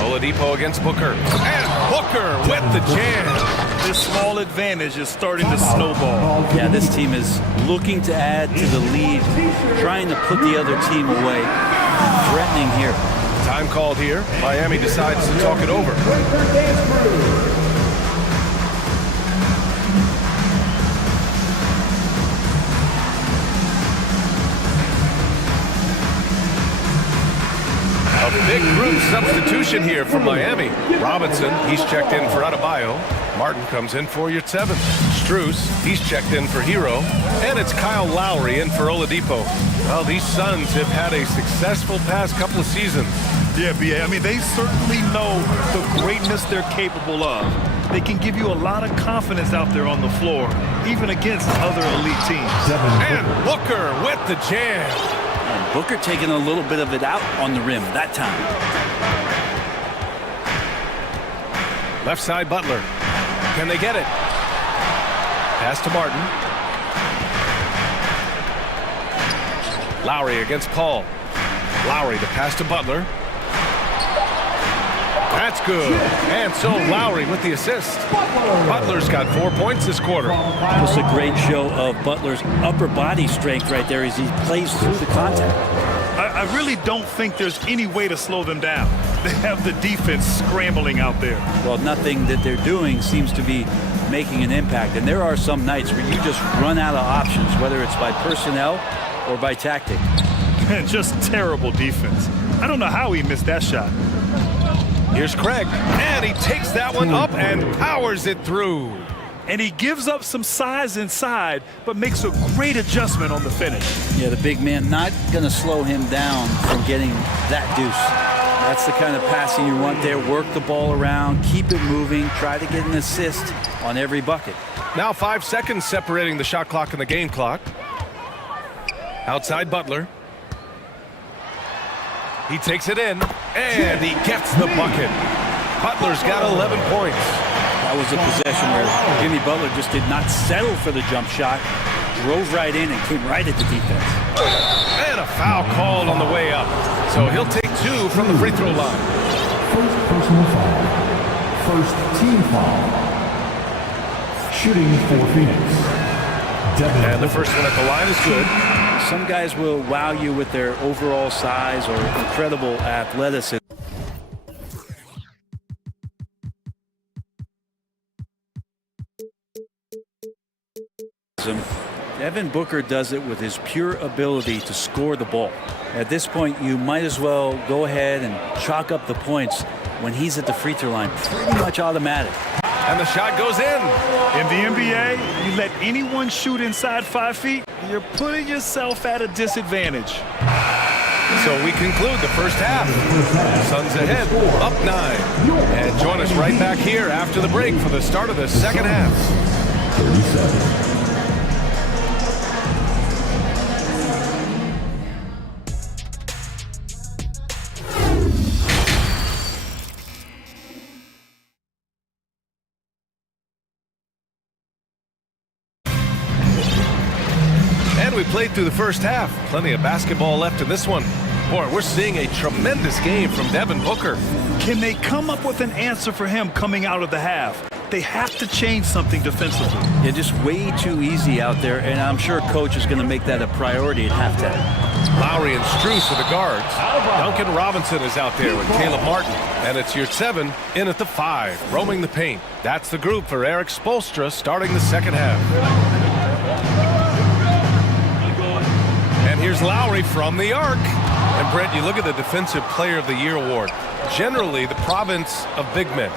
Oladipo against Booker. And Booker with the jam. This small advantage is starting to snowball. Yeah, this team is looking to add to the lead, trying to put the other team away. Threatening here. Time called here. Miami decides to talk it over. A big group substitution here for Miami. Robinson, he's checked in for Adebayo. Martin comes in for Yurtseven. Strus, he's checked in for Hero. And it's Kyle Lowry in for Oladipo. Well, these Suns have had a successful past couple of seasons. Yeah, B.A. I mean, they certainly know the greatness they're capable of. They can give you a lot of confidence out there on the floor, even against other elite teams. And Booker with the jam. And Booker taking a little bit of it out on the rim that time. Left side Butler. Can they get it? Pass to Martin. Lowry against Paul. Lowry the pass to Butler. That's good. And so Lowry with the assist. Butler's got 4 points this quarter. Just a great show of Butler's upper body strength right there as he plays through the contact. I really don't think there's any way to slow them down. They have the defense scrambling out there. Well, nothing that they're doing seems to be making an impact. And there are some nights where you just run out of options, whether it's by personnel or by tactic. Just terrible defense. I don't know how he missed that shot. Here's Craig, and he takes that one up and powers it through. And he gives up some size inside, but makes a great adjustment on the finish. Yeah, the big man not going to slow him down from getting that deuce. That's the kind of passing you want there. Work the ball around, keep it moving, try to get an assist on every bucket. Now 5 seconds separating the shot clock and the game clock. Outside Butler. He takes it in, and he gets the bucket. Butler's got 11 points. That was a possession where Jimmy Butler just did not settle for the jump shot, drove right in and came right at the defense. And a foul called on the way up. So he'll take 2 from the free throw line. First personal foul. First team foul. Shooting for Phoenix. And the first one at the line is good. Some guys will wow you with their overall size or incredible athleticism. Devin Booker does it with his pure ability to score the ball. At this point, you might as well go ahead and chalk up the points when he's at the free throw line. Pretty much automatic. And the shot goes in. In the NBA, you let anyone shoot inside 5 feet, you're putting yourself at a disadvantage. So we conclude the first half. Suns ahead, up 9. And join us right back here after the break for the start of the second half. 30 seconds. We played through the first half. Plenty of basketball left in this one. Boy, we're seeing a tremendous game from Devin Booker. Can they come up with an answer for him coming out of the half? They have to change something defensively. Yeah, just way too easy out there, and I'm sure coach is going to make that a priority at halftime. Lowry and Strus are the guards. Duncan Robinson is out there with Caleb Martin. And it's your 7 in at the 5, roaming the paint. That's the group for Eric Spoelstra starting the second half. And here's Lowry from the arc. And Brent, you look at the Defensive Player of the Year award. Generally, the province of big men.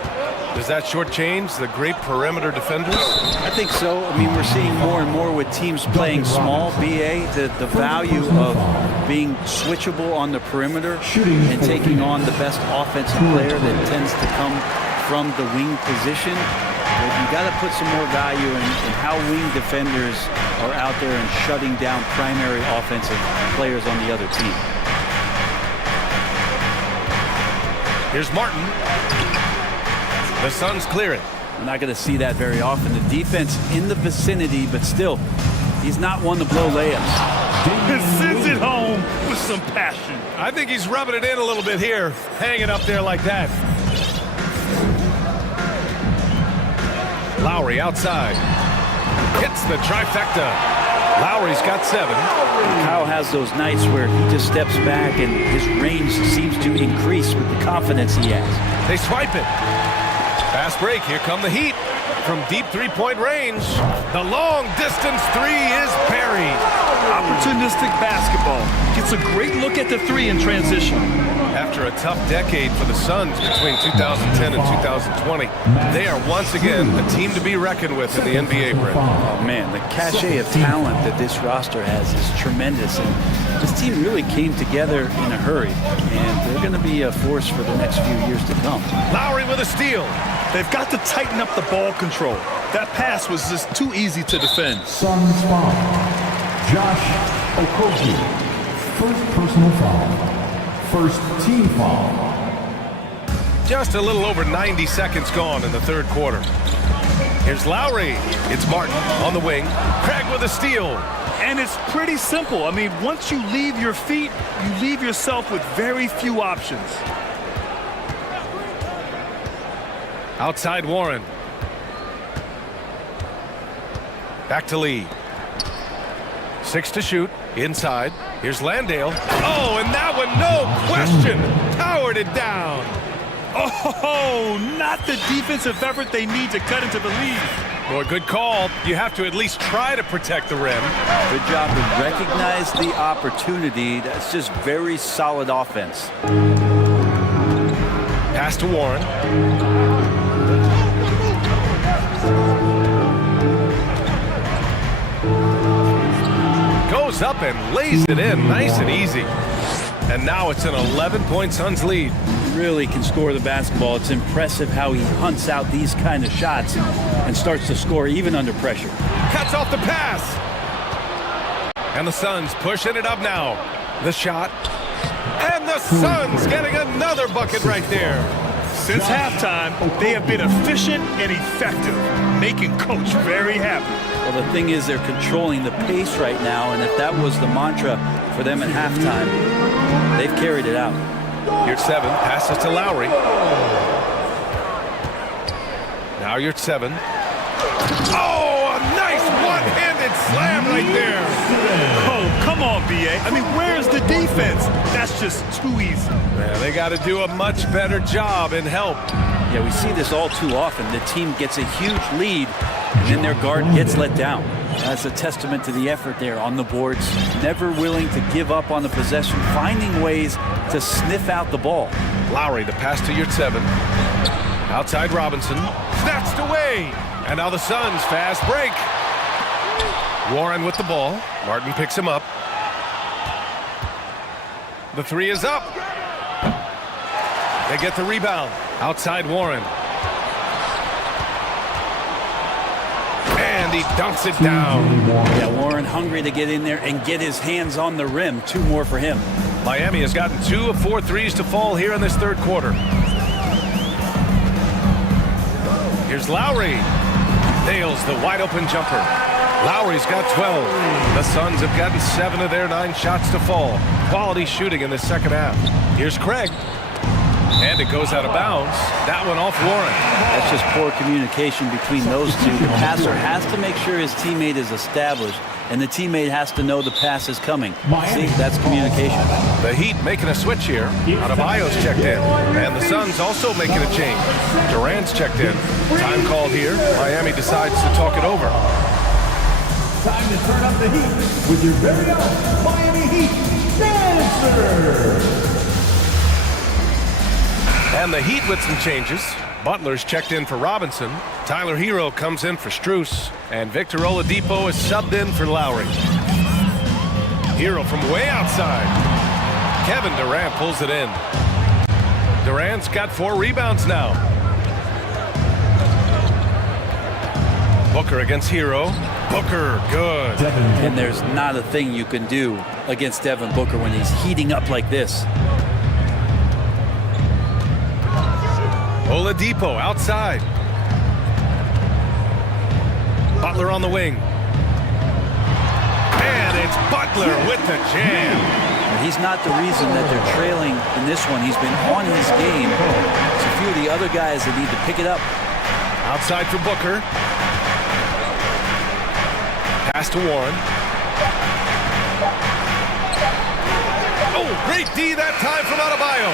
Does that shortchange the great perimeter defenders? I think so. I mean, we're seeing more and more with teams playing small, BA, the value of being switchable on the perimeter and taking on the best offensive player that tends to come from the wing position. But you got to put some more value in how wing defenders are out there and shutting down primary offensive players on the other team. Here's Martin. The Suns clear it. We're not going to see that very often. The defense in the vicinity, but still, he's not one to blow layups. He sends it home with some passion. I think he's rubbing it in a little bit here, hanging up there like that. Lowry outside. Hits the trifecta. Lowry's got 7. Kyle has those nights where he just steps back and his range seems to increase with the confidence he has. They swipe it. Fast break, here come the Heat. From deep three-point range, the long-distance 3 is buried. Opportunistic basketball. Gets a great look at the 3 in transition. After a tough decade for the Suns between 2010 and 2020, they are once again a team to be reckoned with in the NBA, Brent. Oh, man, the cachet of talent that this roster has is tremendous. And this team really came together in a hurry, and they're going to be a force for the next few years to come. Lowry with a steal. They've got to tighten up the ball control. That pass was just too easy to defend. Suns foul. Josh Okogie. First personal foul. First team foul. Just a little over 90 seconds gone in the third quarter. Here's Lowry. It's Martin on the wing. Craig with a steal. And it's pretty simple. I mean, once you leave your feet, you leave yourself with very few options. Outside Warren. Back to Lee. 6 to shoot. Inside. Here's Landale. Oh, and that one, no question, powered it down. Oh, not the defensive effort they need to cut into the lead. Boy, good call. You have to at least try to protect the rim. Good job to recognize the opportunity. That's just very solid offense. Pass to Warren. Goes up and lays it in nice and easy. And now it's an 11-point Suns lead. Really can score the basketball. It's impressive how he hunts out these kind of shots and starts to score even under pressure. Cuts off the pass. And the Suns pushing it up now. The shot. And the Suns getting another bucket right there. Since halftime, they have been efficient and effective, making Coach very happy. Well, the thing is they're controlling the pace right now, and if that was the mantra for them at halftime, they've carried it out. Here's 7, passes to Lowry. Now you're at 7. Oh, a nice one-handed slam right there. Oh, come on, B.A. I mean, where's the defense? That's just too easy. Man, they got to do a much better job in help. Yeah, we see this all too often. The team gets a huge lead, and then their guard gets let down. That's a testament to the effort there on the boards. Never willing to give up on the possession, finding ways to sniff out the ball. Lowry, the pass to your 7. Outside Robinson. Snatched away. And now the Suns fast break. Warren with the ball. Martin picks him up. The 3 is up. They get the rebound. Outside Warren. And he dunks it down. Yeah, Warren hungry to get in there and get his hands on the rim. 2 more for him. Miami has gotten 2 of 4 threes to fall here in this third quarter. Here's Lowry. Nails the wide open jumper. Lowry's got 12. The Suns have gotten 7 of their 9 shots to fall. Quality shooting in the second half. Here's Craig. And it goes out of bounds. That one off Warren. That's just poor communication between those two. The passer has to make sure his teammate is established, and the teammate has to know the pass is coming. See, that's communication. The Heat making a switch here. Adebayo's checked in. And the Suns also making a change. Durant's checked in. Time called here. Miami decides to talk it over. Time to turn up the heat with your very own Miami Heat Dancer. And the Heat with some changes. Butler's checked in for Robinson. Tyler Hero comes in for Strus. And Victor Oladipo is subbed in for Lowry. Hero from way outside. Kevin Durant pulls it in. Durant's got 4 rebounds now. Booker against Hero. Booker, good. And there's not a thing you can do against Devin Booker when he's heating up like this. Oladipo outside. Butler on the wing. And it's Butler with the jam. He's not the reason that they're trailing in this one. He's been on his game. It's a few of the other guys that need to pick it up. Outside for Booker. Pass to Warren. Oh, great D that time from Adebayo.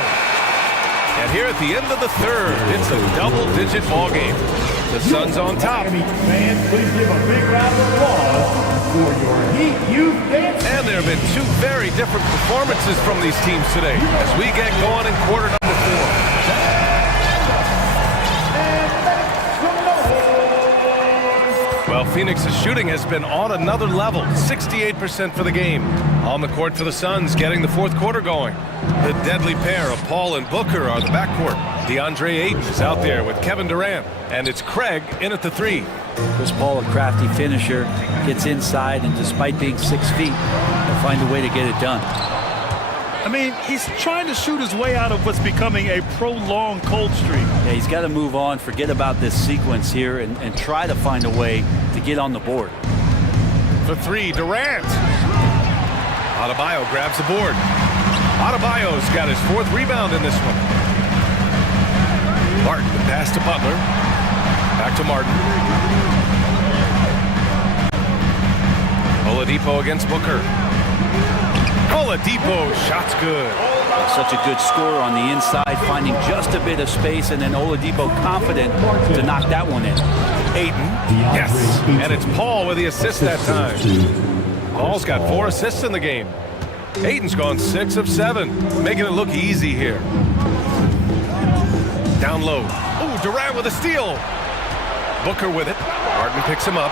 And here at the end of the third, it's a double-digit ball game. The Suns on top. Fans, please give a big round of applause for your Heat Youth Dance. And there have been 2 very different performances from these teams today as we get going in quarter number 4. Well, Phoenix's shooting has been on another level, 68% for the game. On the court for the Suns, getting the fourth quarter going. The deadly pair of Paul and Booker are the backcourt. DeAndre Ayton is out there with Kevin Durant, and it's Craig in at the 3. Chris Paul, a crafty finisher, gets inside, and despite being 6 feet, he'll find a way to get it done. I mean, he's trying to shoot his way out of what's becoming a prolonged cold streak. Yeah, he's got to move on, forget about this sequence here, and try to find a way to get on the board. For 3, Durant. Adebayo grabs the board. Adebayo's got his 4th rebound in this one. Martin, the pass to Butler. Back to Martin. Oladipo against Booker. Oladipo, shot's good. Such a good scorer on the inside, finding just a bit of space, and then Oladipo confident to knock that one in. Ayton, yes, and it's Paul with the assist that time. Paul's got 4 assists in the game. Ayton's gone 6 of 7, making it look easy here. Down low. Ooh, Durant with a steal. Booker with it. Martin picks him up.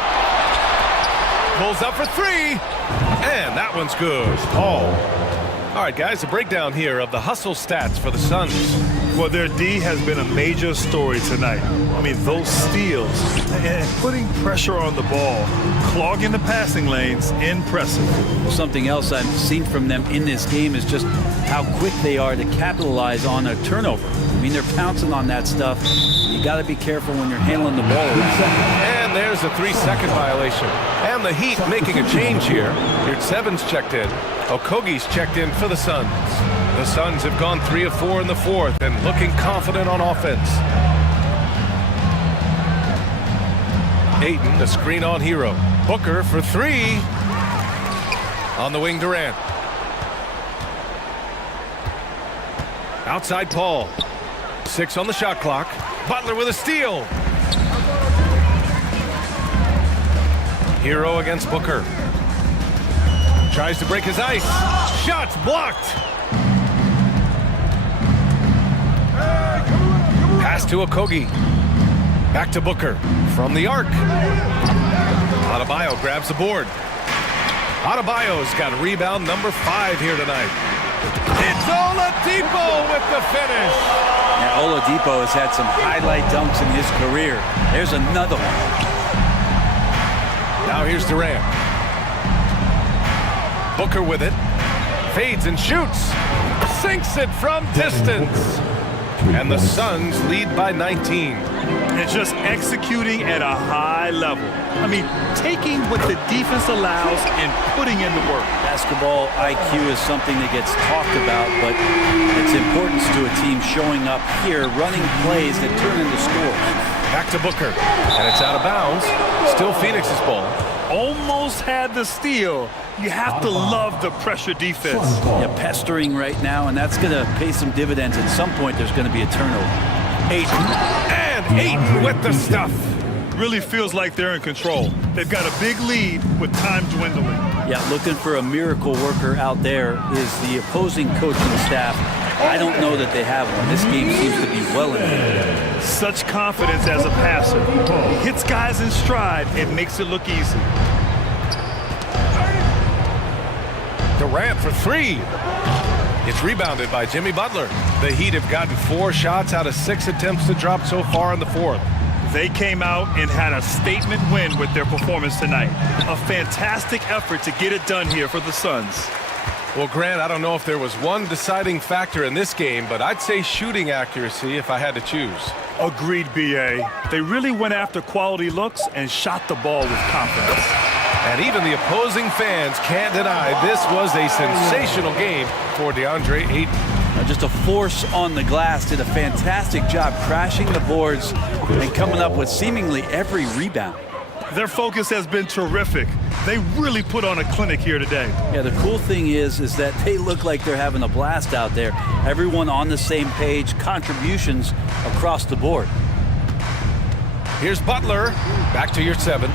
Pulls up for 3. And that one's good. Paul. All right, guys, a breakdown here of the hustle stats for the Suns. Well, their D has been a major story tonight. I mean, those steals and putting pressure on the ball, clogging the passing lanes, impressive. Something else I've seen from them in this game is just how quick they are to capitalize on a turnover. I mean, they're pouncing on that stuff. You got to be careful when you're handling the ball. And there's a 3-second violation. And the Heat making a change here. Yurtsevens checked in. Okogie's checked in for the Suns. The Suns have gone 3 of 4 in the 4th and looking confident on offense. Ayton, the screen on Hero. Booker for 3. On the wing, Durant. Outside Paul. 6 on the shot clock. Butler with a steal. Hero against Booker. Tries to break his ice. Shots blocked. Pass to Okogie. Back to Booker. From the arc. Adebayo grabs the board. Adebayo's got rebound number 5 here tonight. It's Oladipo with the finish. Yeah, Oladipo has had some highlight dunks in his career. There's another one. Now here's Durant. Booker with it. Fades and shoots. Sinks it from distance. And the Suns lead by 19. And just executing at a high level. I mean, taking what the defense allows and putting in the work. Basketball IQ is something that gets talked about, but its importance to a team showing up here, running plays that turn into scores. Back to Booker, and it's out of bounds. Still Phoenix's ball. Almost had the steal. You have to love the pressure defense. Yeah, pestering right now, and that's going to pay some dividends. At some point, there's going to be a turnover. Ayton, and Ayton with the stuff. Really feels like they're in control. They've got a big lead with time dwindling. Yeah, looking for a miracle worker out there is the opposing coaching staff. I don't know that they have one. This game seems to be well in there. Such confidence as a passer. He hits guys in stride and makes it look easy. Durant for three. It's rebounded by Jimmy Butler. The Heat have gotten 4 shots out of 6 attempts to drop so far in the fourth. They came out and had a statement win with their performance tonight. A fantastic effort to get it done here for the Suns. Well, Grant, I don't know if there was one deciding factor in this game, but I'd say shooting accuracy if I had to choose. Agreed, B.A. They really went after quality looks and shot the ball with confidence. And even the opposing fans can't deny this was a sensational game for DeAndre Ayton. Just a force on the glass, did a fantastic job crashing the boards and coming up with seemingly every rebound. Their focus has been terrific. They really put on a clinic here today. Yeah, the cool thing is that they look like they're having a blast out there. Everyone on the same page, contributions across the board. Here's Butler, back to your 7.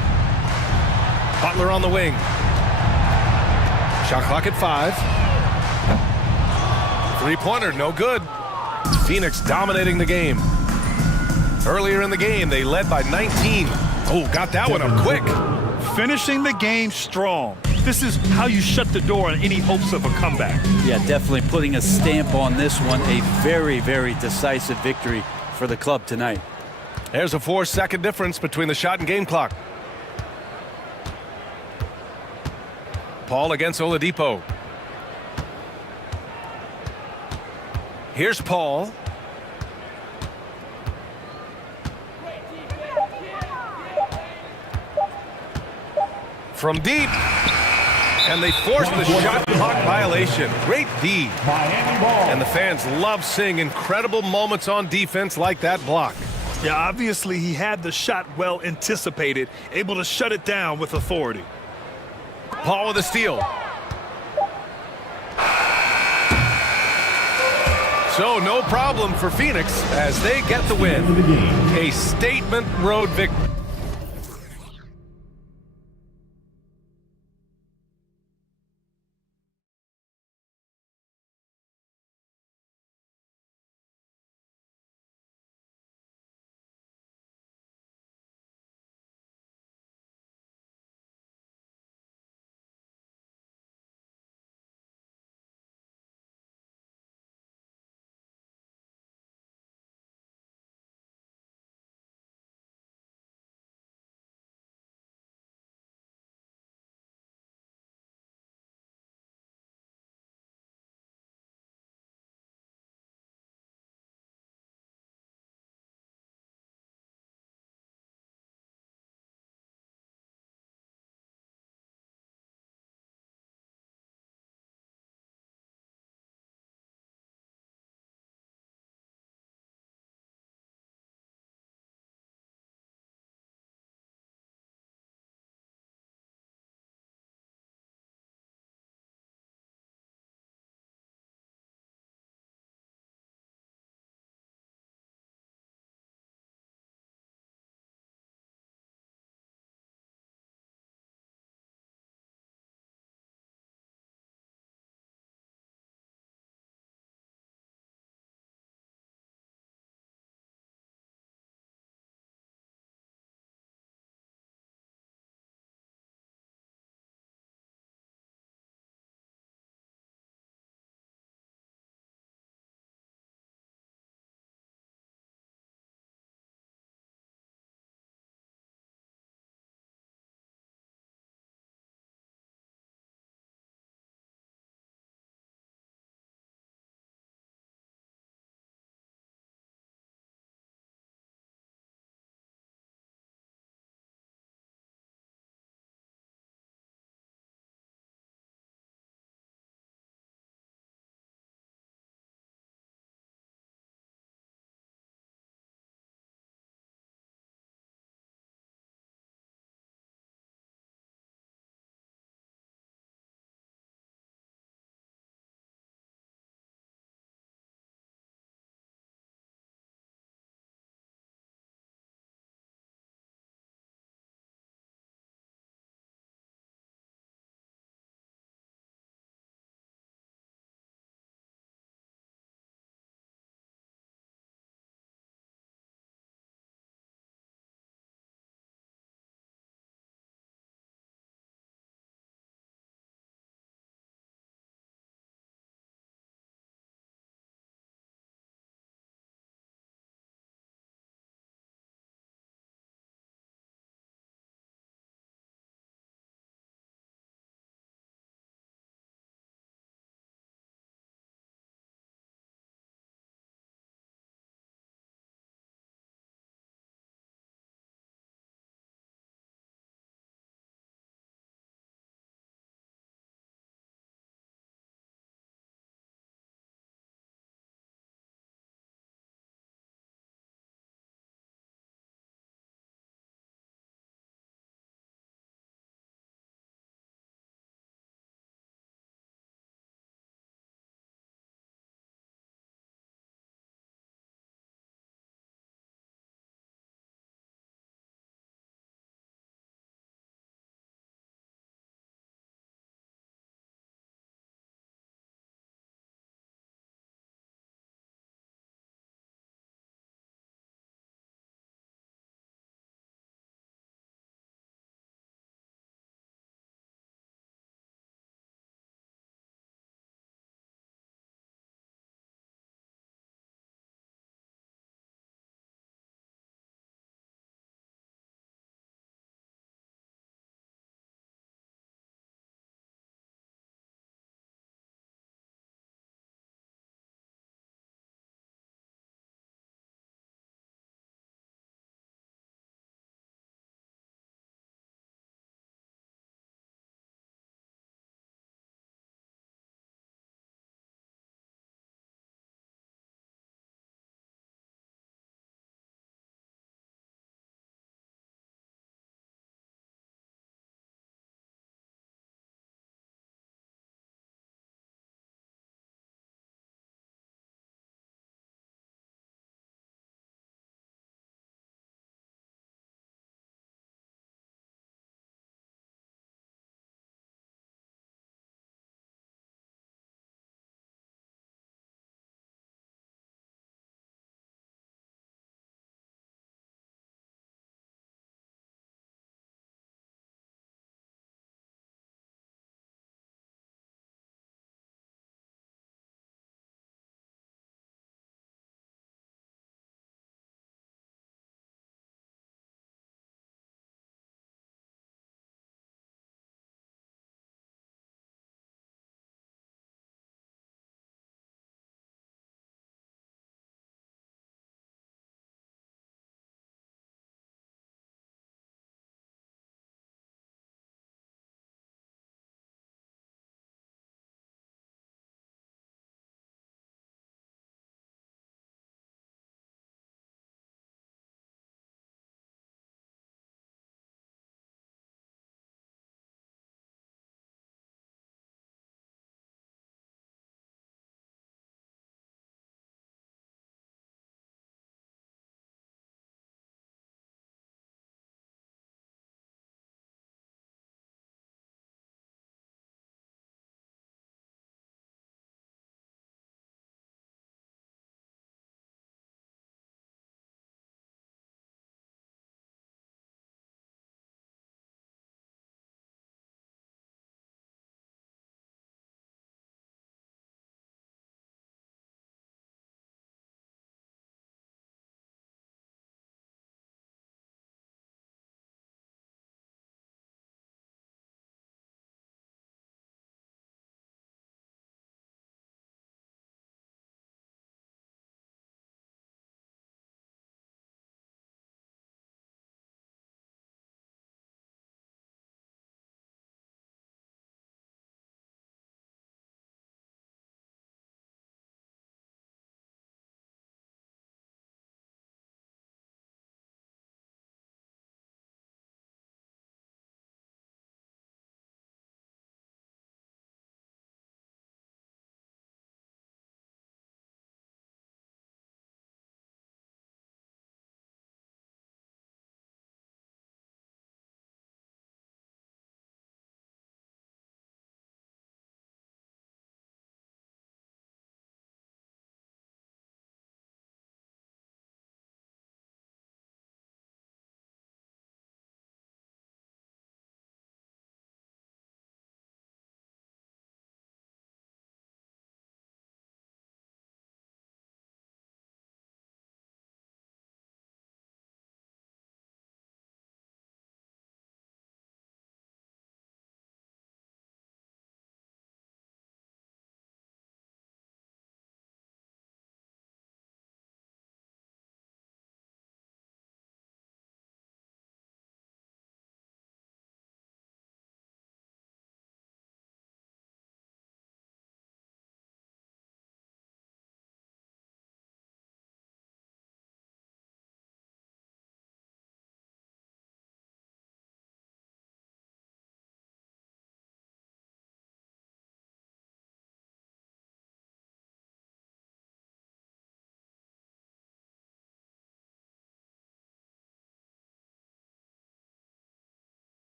Butler on the wing. Shot clock at 5. Three-pointer, no good. Phoenix dominating the game. Earlier in the game, they led by 19. Oh, got that one up quick. Finishing the game strong. This is how you shut the door on any hopes of a comeback. Yeah, definitely putting a stamp on this one. A very, very decisive victory for the club tonight. There's a 4-second difference between the shot and game clock. Paul against Oladipo. Here's Paul. From deep. And they forced the shot clock violation. Great D. And the fans love seeing incredible moments on defense like that block. Yeah, obviously he had the shot well anticipated, able to shut it down with authority. Paul with a steal. So no problem for Phoenix as they get the win. A statement road victory.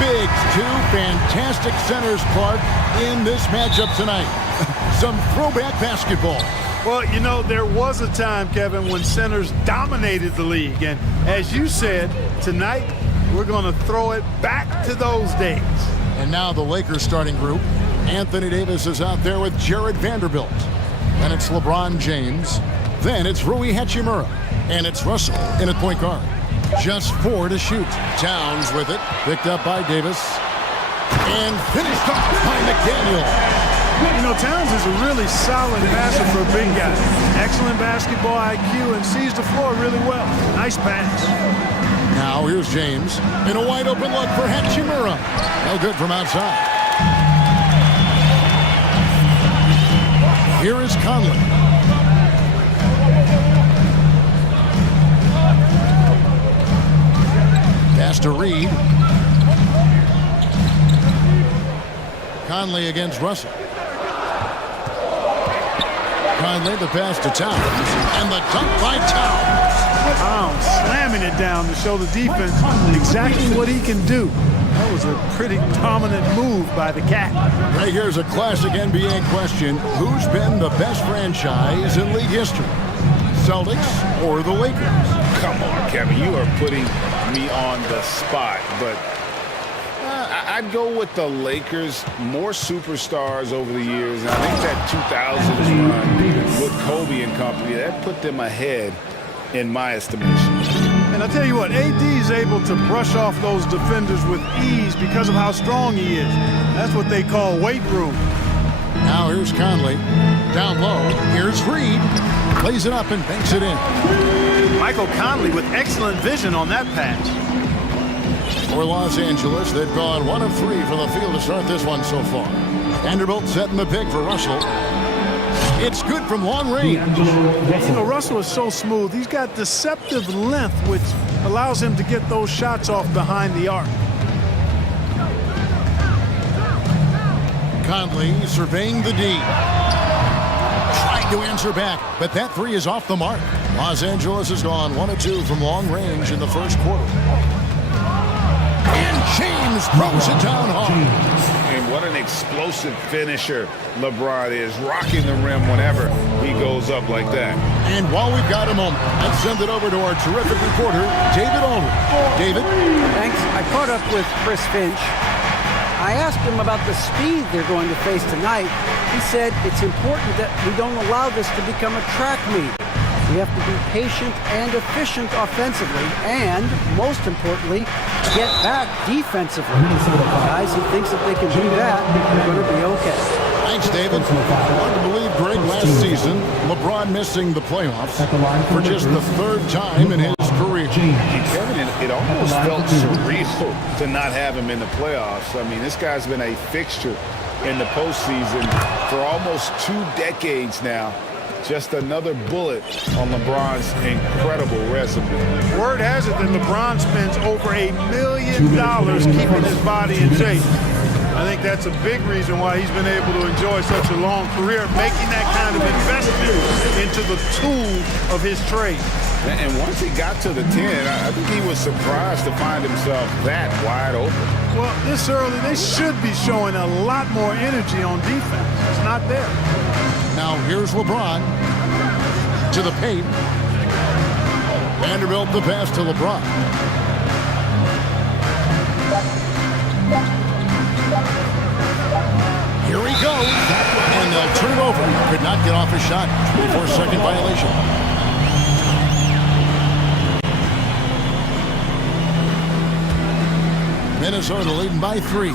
Bigs, two fantastic centers, Clark, in this matchup tonight. Some throwback basketball. Well, you know, there was a time, Kevin, when centers dominated the league. And as you said, tonight, we're going to throw it back to those days. And now the Lakers starting group. Anthony Davis is out there with Jared Vanderbilt. Then it's LeBron James. Then it's Rui Hachimura. And it's Russell in at point guard. Just 4 to shoot. Towns with it. Picked up by Davis. And finished off by McDaniel. You know, Towns is a really solid passer for a big guy. Excellent basketball IQ and sees the floor really well. Nice pass. Now here's James in a wide open look for Hachimura. No good from outside. Here is Conley. Pass to Reed. Conley against Russell. Conley, the pass to Towns, and the dunk by Towns. Towns slamming it down to show the defense exactly what he can do. That was a pretty dominant move by the Cat. Right, here's a classic NBA question. Who's been the best franchise in league history? Celtics or the Lakers? Come on, Kevin, you are putting me on the spot, but I'd go with the Lakers. More superstars over the years, and I think that 2000s run with Kobe and company, that put them ahead in my estimation. And I'll tell you what, AD is able to brush off those defenders with ease because of how strong he is. That's what they call weight room. Now here's Conley. Down low. Here's Reed. Plays it up and banks it in. Michael Conley with excellent vision on that pass. For Los Angeles, they've gone 1 of 3 from the field to start this one so far. Vanderbilt setting the pick for Russell. It's good from long range. You know, Russell is so smooth. He's got deceptive length, which allows him to get those shots off behind the arc. Conley surveying the D. Trying to answer back, but that 3 is off the mark. Los Angeles has gone 1 of 2 from long range in the first quarter. And James throws it down hard. And what an explosive finisher LeBron is, rocking the rim whenever he goes up like that. And while we've got a moment, let's send it over to our terrific reporter, David Aldridge. David? Thanks. I caught up with Chris Finch. I asked him about the speed they're going to face tonight. He said it's important that we don't allow this to become a track meet. We have to be patient and efficient offensively, and most importantly, get back defensively. Guys, he thinks that they can do that, they're going to be okay. Thanks, David. Hard to believe, Greg, last season, LeBron missing the playoffs for just the 3rd time in his career. Kevin, it almost felt surreal to not have him in the playoffs. I mean, this guy's been a fixture in the postseason for almost 2 decades now. Just another bullet on LeBron's incredible resume. Word has it that LeBron spends over $1 million keeping his body in shape. I think that's a big reason why he's been able to enjoy such a long career, making that kind of investment into the tool of his trade. And once he got to the 10, I think he was surprised to find himself that wide open. Well, this early, they should be showing a lot more energy on defense. It's not there. Now here's LeBron to the paint. Vanderbilt the pass to LeBron. Here he goes. And they'll turn it over. Could not get off his shot. 24-second violation. Minnesota leading by 3.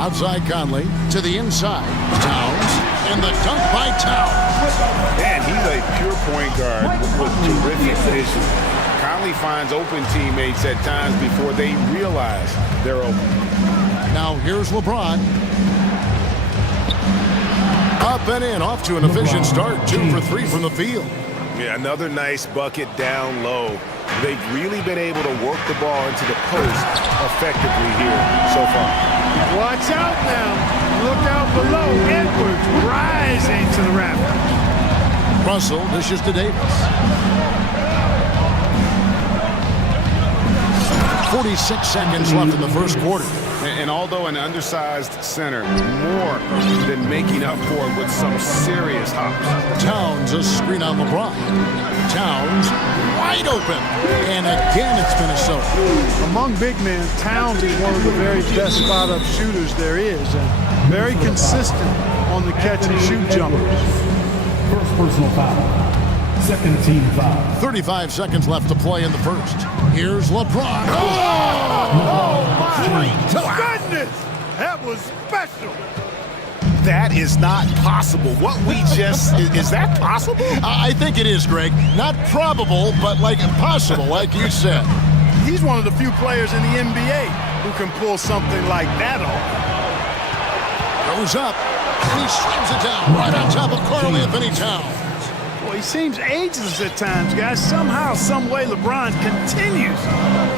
Outside Conley to the inside. Towns and the dunk by Towns. Man, he's a pure point guard with terrific vision. Conley finds open teammates at times before they realize they're open. Now here's LeBron. Up and in, off to an efficient start. 2 for 3 from the field. Yeah, another nice bucket down low. They've really been able to work the ball into the post effectively here so far. Watch out now. Look out below. Edwards rising to the rafters. Russell dishes to Davis. 46 seconds left in the first quarter. And although an undersized center, more than making up for it with some serious hops. Towns, a screen on LeBron. Towns, wide open. And again, it's Minnesota. Among big men, Towns is one of the very best spot-up shooters there is, and very consistent on the catch-and-shoot jumpers. First personal foul. Second team foul. 35 seconds left to play in the first. Here's LeBron. Oh my goodness! That was special. That is not possible. What we just, is that possible? I think it is, Greg. Not probable, but like impossible, like you said. He's one of the few players in the NBA who can pull something like that off. Goes up, and he slams it down right on top of Karl Anthony Towns. Well, he seems ageless at times, guys. Somehow, some way, LeBron continues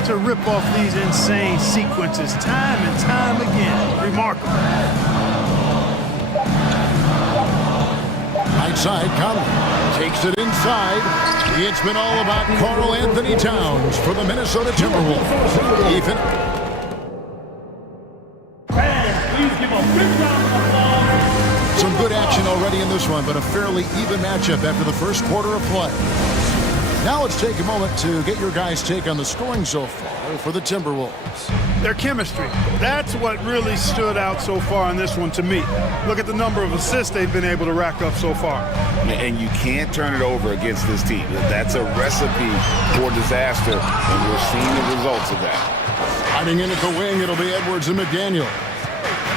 to rip off these insane sequences time and time again. Remarkable. Right side, Conley takes it inside. It's been all about Karl Anthony Towns for the Minnesota Timberwolves. Ethan. Please give a big round of applause. Some good action already in this one, but a fairly even matchup after the first quarter of play. Now let's take a moment to get your guys' take on the scoring so far for the Timberwolves. Their chemistry. That's what really stood out so far in this one to me. Look at the number of assists they've been able to rack up so far. And you can't turn it over against this team. That's a recipe for disaster, and we're seeing the results of that. Hiding in at the wing, it'll be Edwards and McDaniel.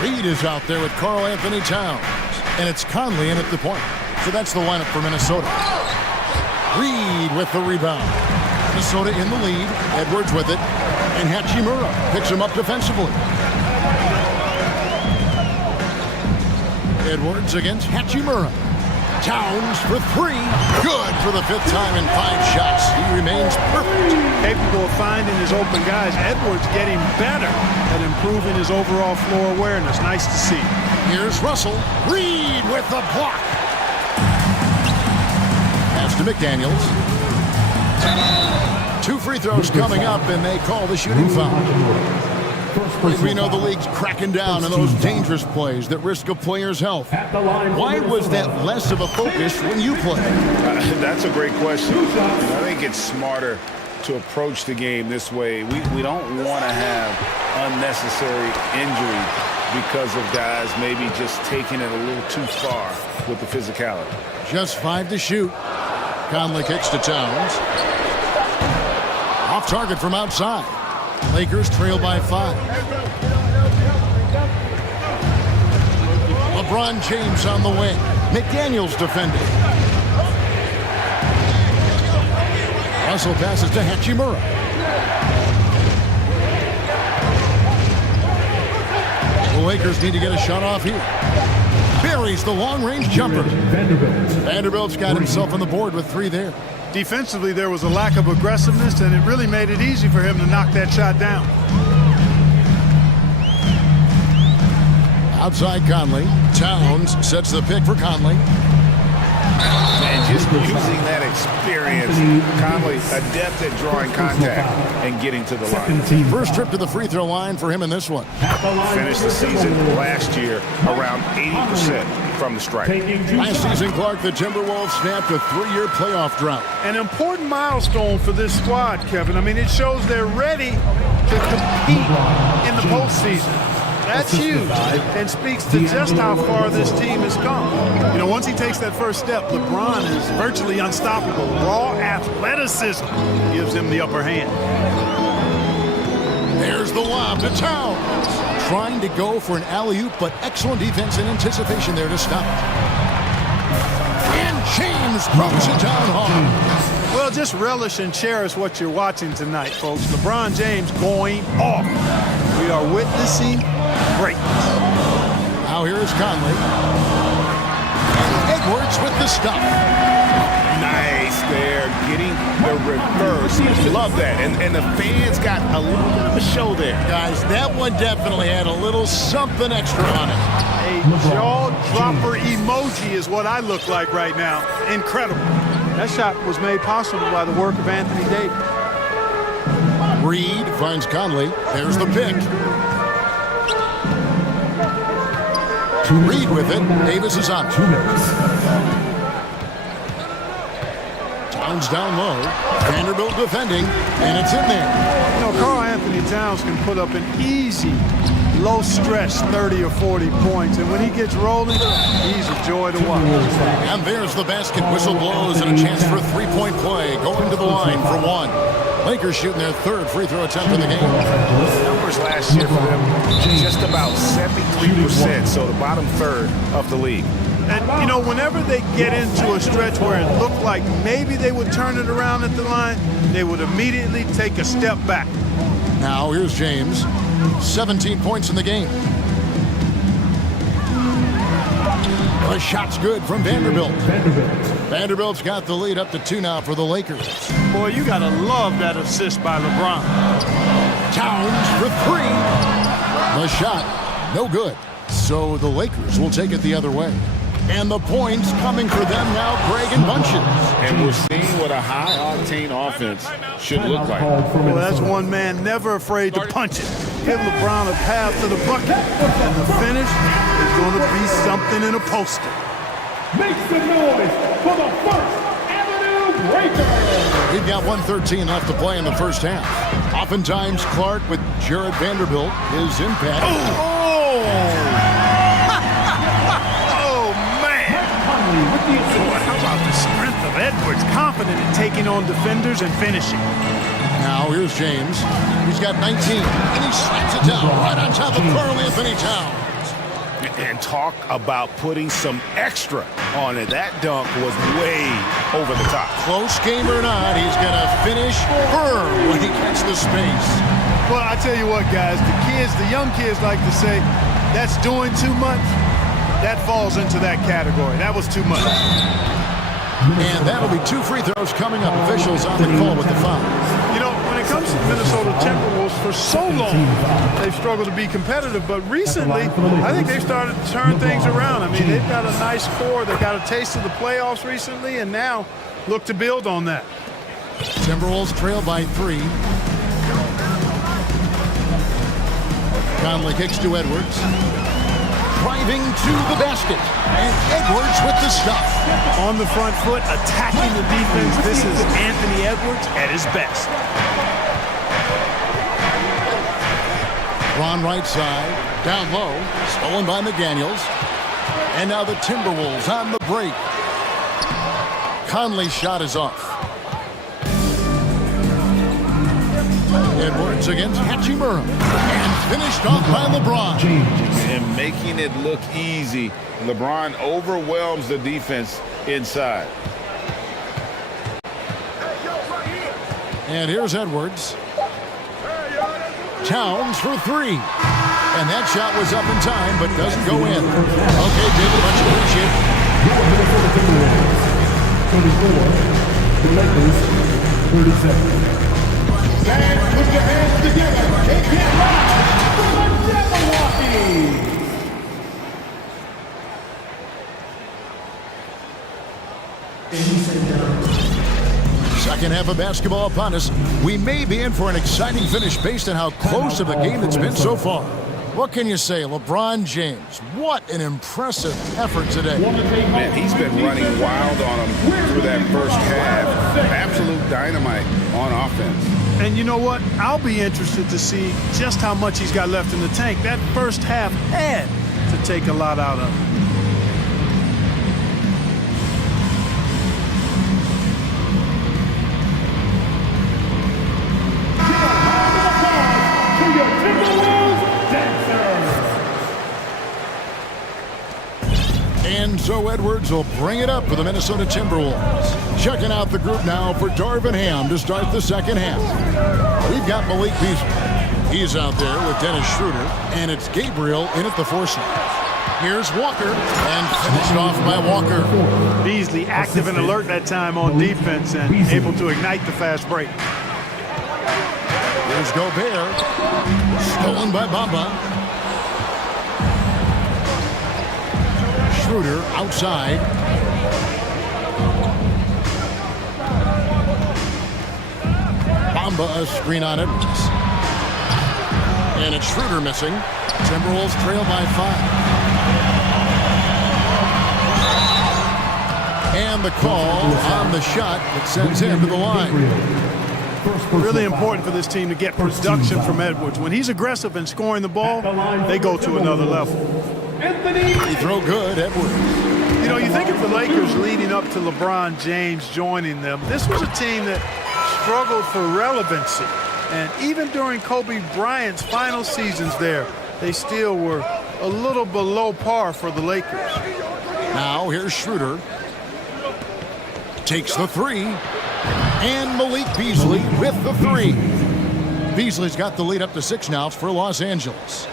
Reed is out there with Karl Anthony Towns. And it's Conley in at the point. So that's the lineup for Minnesota. Reed with the rebound. Minnesota in the lead. Edwards with it. And Hachimura picks him up defensively. Edwards against Hachimura. Towns for three. Good for the fifth time in 5 shots. He remains perfect. Capable of finding his open guys. Edwards getting better at improving his overall floor awareness. Nice to see. Here's Russell. Reed with the block. Pass to McDaniels. 2 free throws coming up, and they call the shooting foul. We know the league's cracking down on those dangerous plays that risk a player's health. Why was that less of a focus when you played? That's a great question. I think it's smarter to approach the game this way. We don't want to have unnecessary injury because of guys maybe just taking it a little too far with the physicality. Just 5 to shoot. Conley kicks to Towns. Off target from outside. Lakers trail by 5. LeBron James on the wing. McDaniels defending. Russell passes to Hachimura. The Lakers need to get a shot off here. Buries the long-range jumper. Vanderbilt's got himself on the board with 3 there. Defensively, there was a lack of aggressiveness, and it really made it easy for him to knock that shot down. Outside Conley. Towns sets the pick for Conley. And just using that experience, Conley adept at drawing contact and getting to the line. First trip to the free throw line for him in this one. Finished the season last year around 80% from the stripe. Last season, Clark, the Timberwolves snapped a 3-year playoff drought. An important milestone for this squad, Kevin. I mean, it shows they're ready to compete in the postseason. That's huge and speaks to just how far this team has come. You know, once he takes that first step, LeBron is virtually unstoppable. Raw athleticism gives him the upper hand. There's the lob to Towns. Trying to go for an alley-oop, but excellent defense and anticipation there to stop it. And James throws it down hard. Well, just relish and cherish what you're watching tonight, folks. LeBron James going off. We are witnessing greatness. Now here is Conley. Edwards with the stop. Nice there, getting the reverse. Love that. And the fans got a little bit of a show there. Guys, that one definitely had a little something extra on it. A jaw-dropper emoji is what I look like right now. Incredible. That shot was made possible by the work of Anthony Davis. Reed finds Conley. There's the pick. Reed with it. Davis is on. 2 minutes. Towns down low. Vanderbilt defending, and it's in there. You know, Karl Anthony Towns can put up an easy, low-stress 30 or 40 points, and when he gets rolling, he's a joy to watch. And there's the basket. Whistle blows, and a chance for a three-point play. Going to the line for one. Lakers shooting their third free throw attempt in the game. Numbers last year for them, just about 73%, so the bottom third of the league. And, you know, whenever they get into a stretch where it looked like maybe they would turn it around at the line, they would immediately take a step back. Now, here's James. 17 points in the game. The shot's good from Vanderbilt. Vanderbilt's got the lead up to 2 now for the Lakers. Boy, you got to love that assist by LeBron. Towns for 3. The shot, no good. So the Lakers will take it the other way. And the points coming for them now, Greg and Bunches. And we're seeing what a high-octane offense should look like. Well, that's one man never afraid to punch it. Give LeBron a path to the bucket. And the finish is going to be something in a poster. Make some noise for the First Avenue Breakers. We've got 1:13 left to play in the first half. Oftentimes, Clark with Jared Vanderbilt, his impact. How about the strength of Edwards, confident in taking on defenders and finishing. Now here's James. He's got 19, and he slaps it down right on top of Karl Anthony Towns. And talk about putting some extra on it. That dunk was way over the top. Close game or not, he's going to finish firm when he gets the space. Well, I tell you what, guys, the young kids like to say, that's doing too much. That falls into that category. That was too much. And that'll be 2 free throws coming up. Officials on the call with the foul. You know, when it comes to the Minnesota Timberwolves, for so long, they've struggled to be competitive. But recently, I think they've started to turn things around. I mean, they've got a nice core. They've got a taste of the playoffs recently, and now look to build on that. Timberwolves trail by 3. Conley kicks to Edwards. Driving to the basket, and Edwards with the stuff. On the front foot, attacking the defense. This is Anthony Edwards at his best. Ron right side, down low, stolen by McDaniels. And now the Timberwolves on the break. Conley's shot is off. Edwards against Hachimura. And finished off by LeBron. And making it look easy. LeBron overwhelms the defense inside. And here's Edwards. Towns for 3. And that shot was up in time, but doesn't go in. Okay, David, much appreciated. 24, the Lakers, 37. And put your hands together. It can't Second half of basketball upon us. We may be in for an exciting finish based on how close of a game it's been so far. What can you say, LeBron James? What an impressive effort today. Man, he's been running wild on him through that first half. Absolute dynamite on offense. And you know what? I'll be interested to see just how much he's got left in the tank. That first half had to take a lot out of him. And so Edwards will bring it up for the Minnesota Timberwolves. Checking out the group now for Darvin Ham to start the second half. We've got Malik Beasley. He's out there with Dennis Schroeder, and it's Gabriel in at the 4 slot. Here's Walker, and finished off by Walker. Beasley active and alert that time on defense and able to ignite the fast break. Here's Gobert. Stolen by Bamba. Schroeder outside. Bamba a screen on Edwards. And it's Schroeder missing. Timberwolves trail by 5. And the call on the shot that sends him to the line. Really important for this team to get production from Edwards. When he's aggressive and scoring the ball, they go to another level. He throw good, Edwards. You know, you think of the Lakers leading up to LeBron James joining them. This was a team that struggled for relevancy. And even during Kobe Bryant's final seasons there, they still were a little below par for the Lakers. Now here's Schroeder. Takes the three. And Malik Beasley with the three. Beasley's got the lead up to 6 now for Los Angeles.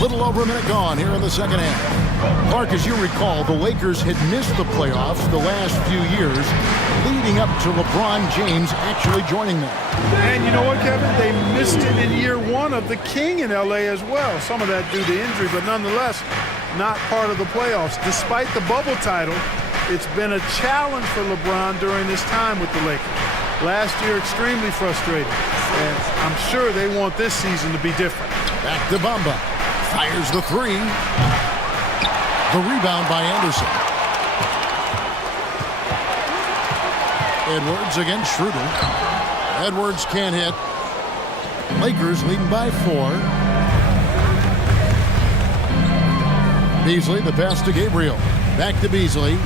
Little over a minute gone here in the second half. Clark, as you recall, the Lakers had missed the playoffs the last few years, leading up to LeBron James actually joining them. And you know what, Kevin? They missed it in year 1 of the King in L.A. as well. Some of that due to injury, but nonetheless, not part of the playoffs. Despite the bubble title, it's been a challenge for LeBron during this time with the Lakers. Last year, extremely frustrating. And I'm sure they want this season to be different. Back to Bamba. Fires the three. The rebound by Anderson. Edwards against Schroeder. Edwards can't hit. Lakers leading by 4. Beasley, the pass to Gabriel. Back to Beasley.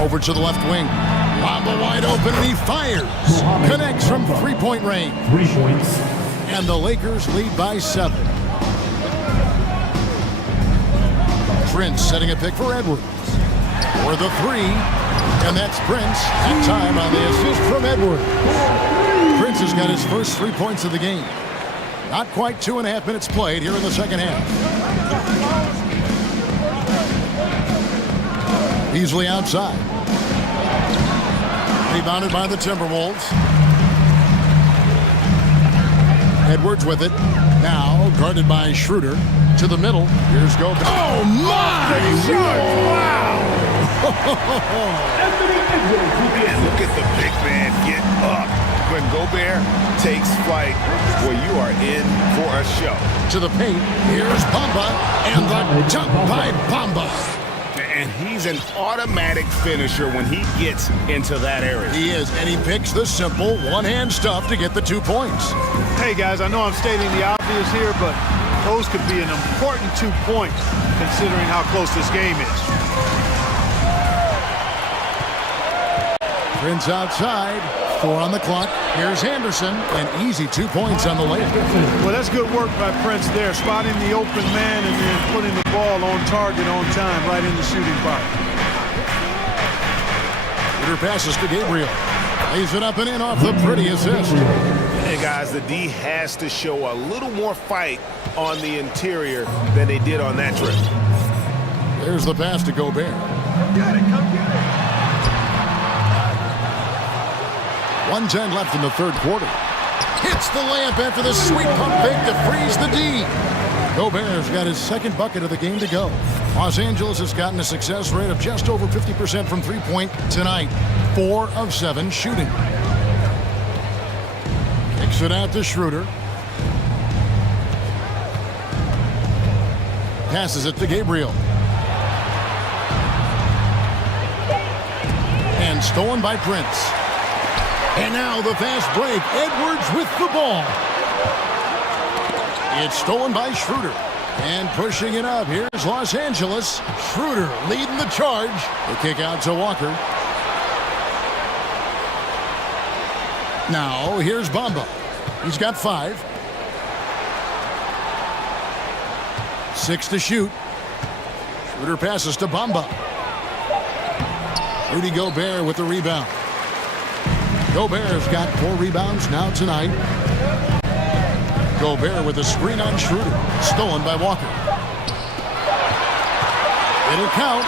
Over to the left wing. Bamba wide open and he fires. Connects from 3-point range. 3 points. And the Lakers lead by 7. Prince setting a pick for Edwards. For the 3. And that's Prince. At time on the assist from Edwards. Prince has got his first 3 points of the game. Not quite 2.5 minutes played here in the second half. Beasley outside. Rebounded by the Timberwolves. Edwards with it. Now guarded by Schroeder. To the middle. Here's Go. Oh, my! Wow! And look at the big man get up. When Gobert takes flight, well, you are in for a show. To the paint. Here's Bamba. And the jump by Bamba. And he's an automatic finisher when he gets into that area. He is, and he picks the simple one-hand stuff to get the 2 points. Hey, guys, I know I'm stating the obvious here, but those could be an important 2 points considering how close this game is. Prince outside. 4 on the clock. Here's Henderson. An easy 2 points on the layup. Well, that's good work by Prince there, spotting the open man and then putting the ball on target on time, right in the shooting box. Peter passes to Gabriel. Lays it up and in off the pretty assist. Hey, guys, the D has to show a little more fight on the interior than they did on that trip. There's the pass to Gobert. Come get it, come get it. 1:10 left in the third quarter. Hits the layup after the sweet pump fake to freeze the D. Gobert's got his second bucket of the game to go. Los Angeles has gotten a success rate of just over 50% from three-point tonight. 4 of 7 shooting. Kicks it out to Schroeder. Passes it to Gabriel. And stolen by Prince. And now the fast break. Edwards with the ball. It's stolen by Schroeder. And pushing it up. Here's Los Angeles. Schroeder leading the charge. The kick out to Walker. Now here's Bamba. He's got 5. 6 to shoot. Schroeder passes to Bamba. Rudy Gobert with the rebound. Gobert's got 4 rebounds now tonight. Gobert with a screen on Schroeder. Stolen by Walker. It'll count.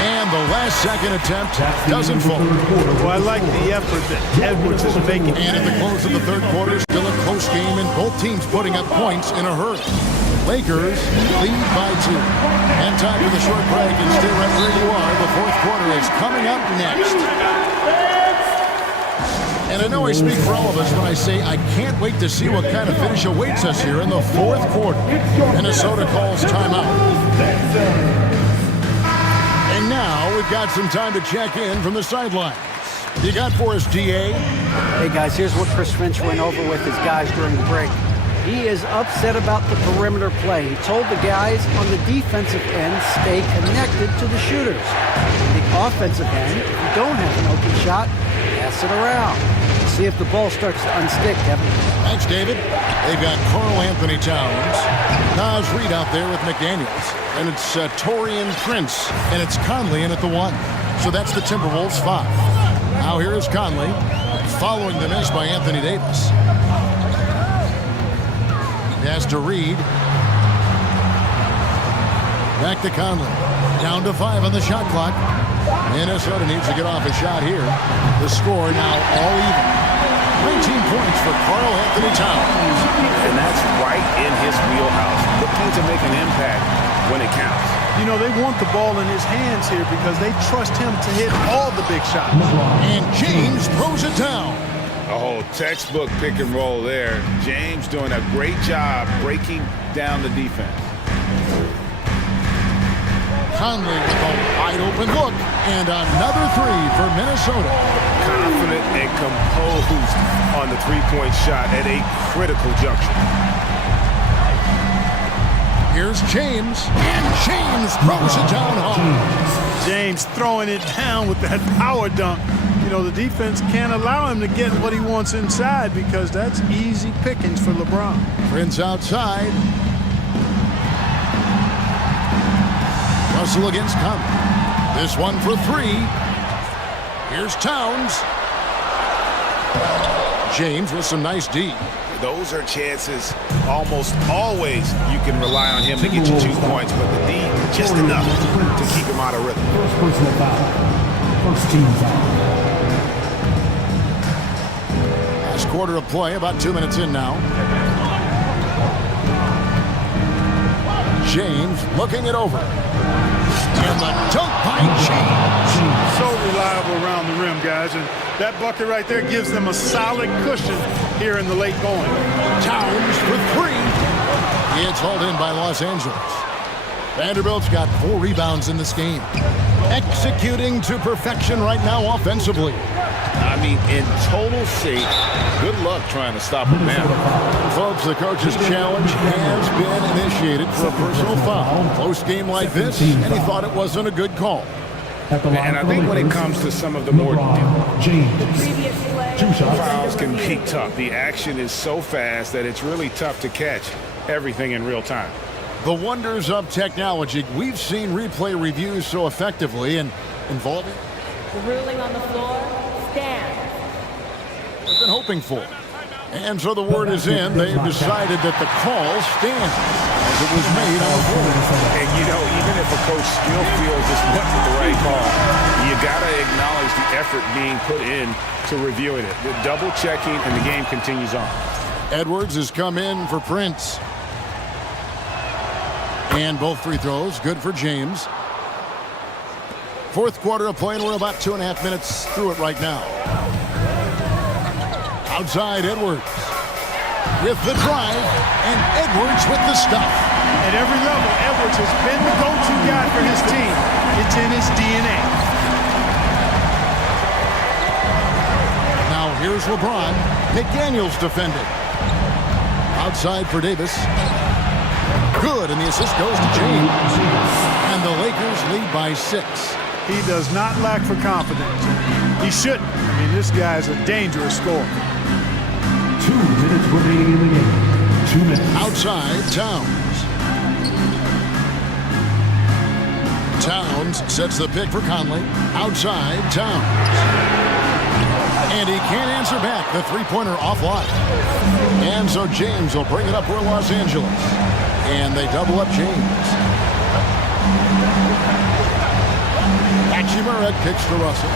And the last second attempt doesn't fall. Well, I like the effort that Edwards is making. And at the close of the third quarter, still a close game, and both teams putting up points in a hurry. Lakers lead by 2. And time for the short break, and stay right where you are. The fourth quarter is coming up next. And I know I speak for all of us when I say I can't wait to see what kind of finish awaits us here in the fourth quarter. Minnesota calls timeout. And now we've got some time to check in from the sidelines. You got for us, DA? Hey, guys, here's what Chris Finch went over with his guys during the break. He is upset about the perimeter play. He told the guys on the defensive end, stay connected to the shooters. On the offensive end, if you don't have an open shot, pass it around. See if the ball starts to unstick, Kevin. Thanks, David. They've got Carl Anthony Towns, Naz Reid out there with McDaniels, and it's Torian Prince, and it's Conley in at the 1. So that's the Timberwolves 5. Now here is Conley, following the miss by Anthony Davis. Pass to Reid. Back to Conley. Down to 5 on the shot clock. Minnesota needs to get off a shot here. The score now all even. 19 points for Carl Anthony Towns. And that's right in his wheelhouse. Looking to make an impact when it counts. You know, they want the ball in his hands here because they trust him to hit all the big shots. And James throws it down. Oh, textbook pick and roll there. James doing a great job breaking down the defense. Conley with a wide open look, and another 3 for Minnesota. Confident and composed on the three-point shot at a critical juncture. Here's James, and James throws it down home. James throwing it down with that power dunk. You know, the defense can't allow him to get what he wants inside because that's easy pickings for LeBron. Prince outside. Russell against Conley. This one for 3. Here's Towns. James with some nice D. Those are chances almost always you can rely on him to get you 2 points, but the D just enough to keep him out of rhythm. First personal foul. First team foul. Last quarter of play, about 2 minutes in now. James looking it over. And the dunk by James. So reliable around the rim, guys. And that bucket right there gives them a solid cushion here in the late going. Towns for 3. It's hauled in by Los Angeles. Vanderbilt's got 4 rebounds in this game. Executing to perfection right now offensively. I mean, in total shape, good luck trying to stop him now. Folks, the coach's challenge has been initiated for a personal foul. Close game like this, and he thought it wasn't a good call. And I think when it comes to some of the more fouls can be tough. The action is so fast that it's really tough to catch everything in real time. The wonders of technology. We've seen replay reviews so effectively and involving. The ruling on the floor stands. We've been hoping for. And so the word is in. They've decided that the call stands as it was made on the floor. And you know, even if a coach still feels this wasn't the right call, you got to acknowledge the effort being put in to reviewing it. The double checking, and the game continues on. Edwards has come in for Prince. And both free throws, good for James. Fourth quarter of play, and we're about 2.5 minutes through it right now. Outside, Edwards with the drive, and Edwards with the stop. At every level, Edwards has been the go-to guy for his team. It's in his DNA. Now here's LeBron. McDaniels defended. Outside for Davis. Good, and the assist goes to James. And the Lakers lead by 6. He does not lack for confidence. He shouldn't. I mean, this guy's a dangerous scorer. 2 minutes remaining in the game. 2 minutes. Outside, Towns. Towns sets the pick for Conley. Outside, Towns. And he can't answer back. The three-pointer offline. And so James will bring it up for Los Angeles. And they double up James. Hachimura kicks to Russell.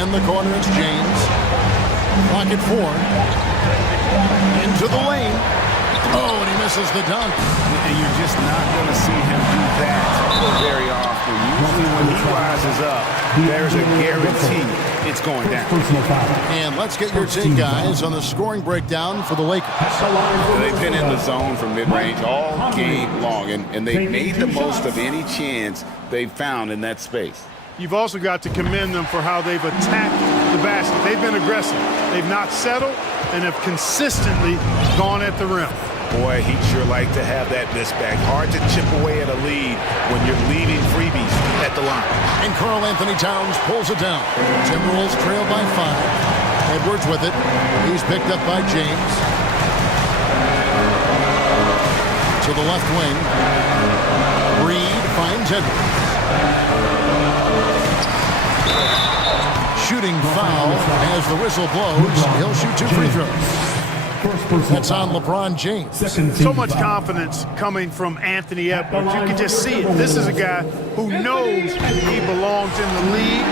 In the corner, it's James. Clock at 4. Into the lane. Oh, and he misses the dunk. And you're just not going to see him do that very often. Usually when he rises up, there's a guarantee it's going down. And let's get your take, guys, on the scoring breakdown for the Lakers. They've been in the zone from mid-range all game long, and they've made the most of any chance they've found in that space. You've also got to commend them for how they've attacked the basket. They've been aggressive. They've not settled and have consistently gone at the rim. Boy, he'd sure like to have that misback. Hard to chip away at a lead when you're leaving freebies at the line. And Karl Anthony Towns pulls it down. Timberwolves trail by 5. Edwards with it. He's picked up by James. To the left wing. Reed finds Edwards. Shooting foul as the whistle blows. He'll shoot 2 free throws. That's on LeBron James. So much confidence coming from Anthony Edwards. You can just see it. This is a guy who knows he belongs in the league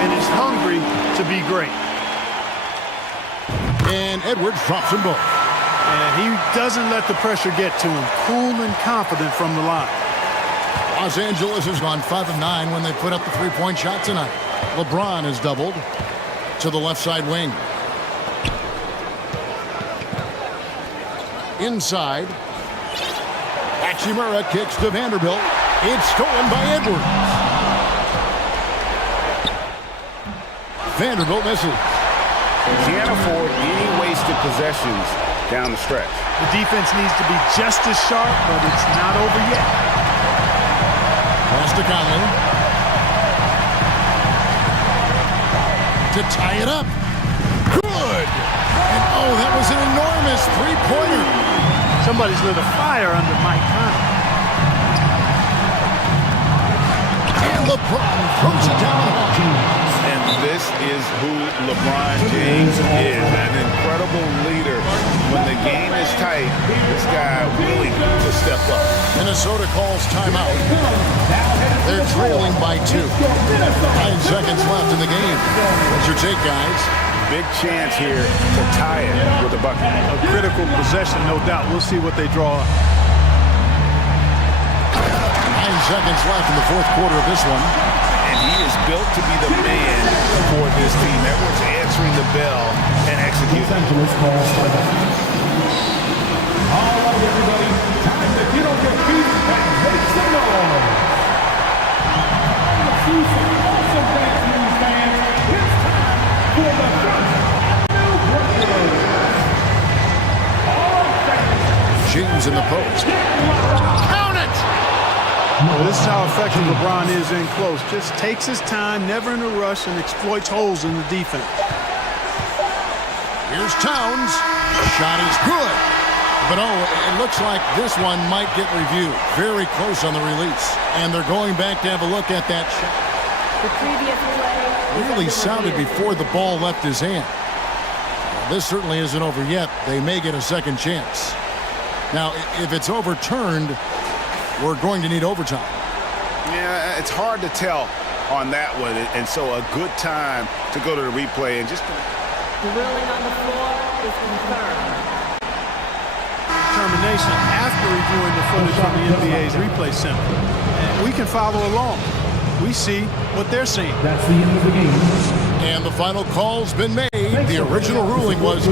and is hungry to be great. And Edwards drops them both. And he doesn't let the pressure get to him. Cool and confident from the line. Los Angeles has gone 5 of 9 when they put up the 3-point shot tonight. LeBron has doubled to the left side wing. Inside. Hachimura kicks to Vanderbilt. It's stolen by Edwards. Vanderbilt misses. Can't afford any wasted possessions down the stretch. The defense needs to be just as sharp, but it's not over yet. Pass to Conley. To tie it up. Good. And oh, that was an enormous three-pointer. Somebody's lit a fire under Mike Conley. And LeBron throws it down. And this is who LeBron James is, an incredible leader. When the game is tight, this guy willing to step up. Minnesota calls timeout. They're trailing by 2. 9 seconds left in the game. What's your take, guys? Big chance here to tie it with a bucket. A critical possession, no doubt. We'll see what they draw up. 9 seconds left in the fourth quarter of this one. And he is built to be the man for this team. Edwards answering the bell and executing. Los Angeles calls for that. All right, everybody. Time to get on your feet and make some noise. Awesome dance moves, fans. It's time for the new breakers. James in the post. Count it! Well, this is how effective LeBron is in close. Just takes his time, never in a rush, and exploits holes in the defense. Here's Towns. Shot is good. But oh, it looks like this one might get reviewed. Very close on the release. And they're going back to have a look at that shot. The previous play Really sounded before the ball left his hand. This certainly isn't over yet. They may get a second chance. Now, if it's overturned, we're going to need overtime. Yeah, it's hard to tell on that one, and so a good time to go to the replay and just... The ruling on the floor is confirmed. Determination after reviewing the footage from the NBA's replay center. And we can follow along. We see what they're seeing. That's the end of the game. And the final call's been made. The original ruling was...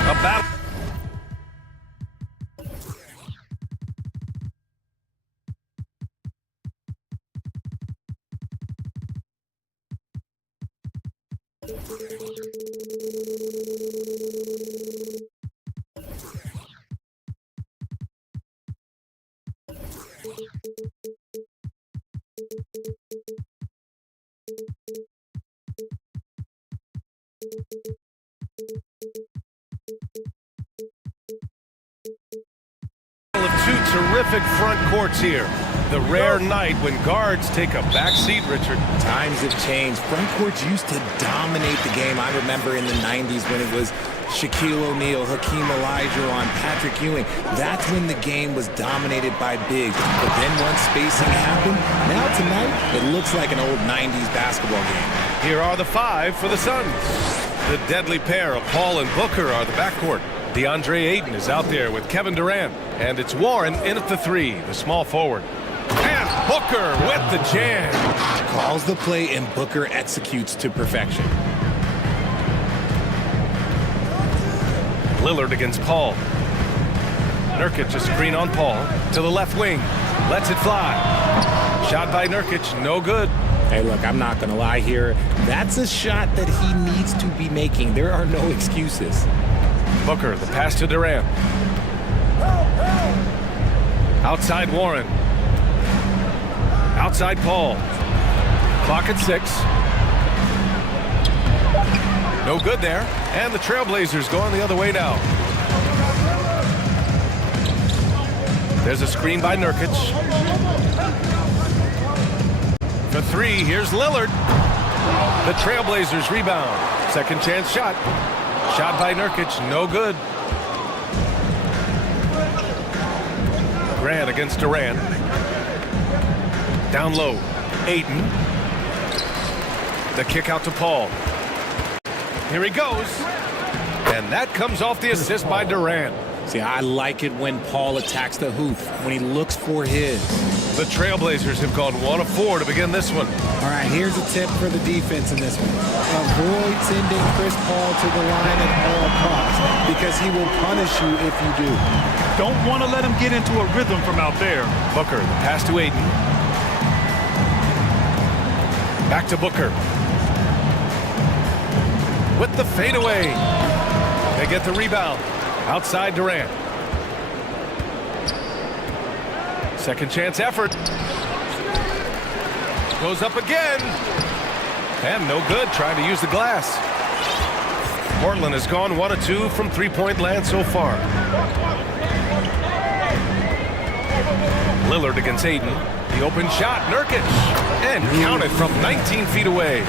A battle. Of two terrific front courts here. The rare night when guards take a back seat, Richard. Times have changed. Front courts used to dominate the game. I remember in the 90s when it was Shaquille O'Neal, Hakeem Olajuwon, Patrick Ewing. That's when the game was dominated by bigs. But then once spacing happened, now tonight, it looks like an old 90s basketball game. Here are the five for the Suns. The deadly pair of Paul and Booker are the backcourt. DeAndre Ayton is out there with Kevin Durant. And it's Warren in at the three, the small forward. And Booker with the jam. Calls the play and Booker executes to perfection. Lillard against Paul. Nurkic a screen on Paul to the left wing. Lets it fly. Shot by Nurkic, no good. Hey, look, I'm not going to lie here. That's a shot that he needs to be making. There are no excuses. Booker, the pass to Durant. Outside Warren. Outside Paul. Clock at 6. No good there. And the Trailblazers going the other way now. There's a screen by Nurkic. For three, here's Lillard. The Trailblazers rebound. Second chance shot. Shot by Nurkic, no good. Grant against Durant. Down low, Ayton. The kick out to Paul. Here he goes. And that comes off the assist by Durant. See, I like it when Paul attacks the hoop, when he looks for his. The Trailblazers have gone 1 of 4 to begin this one. All right, here's a tip for the defense in this one. Avoid sending Chris Paul to the line at all costs because he will punish you if you do. Don't want to let him get into a rhythm from out there. Booker, the pass to Ayton. Back to Booker. With the fadeaway. They get the rebound. Outside Durant. Second chance effort. Goes up again. And no good, trying to use the glass. Portland has gone 1 of 2 from three-point land so far. Lillard against Ayton. The open shot, Nurkic. And counted from 19 feet away.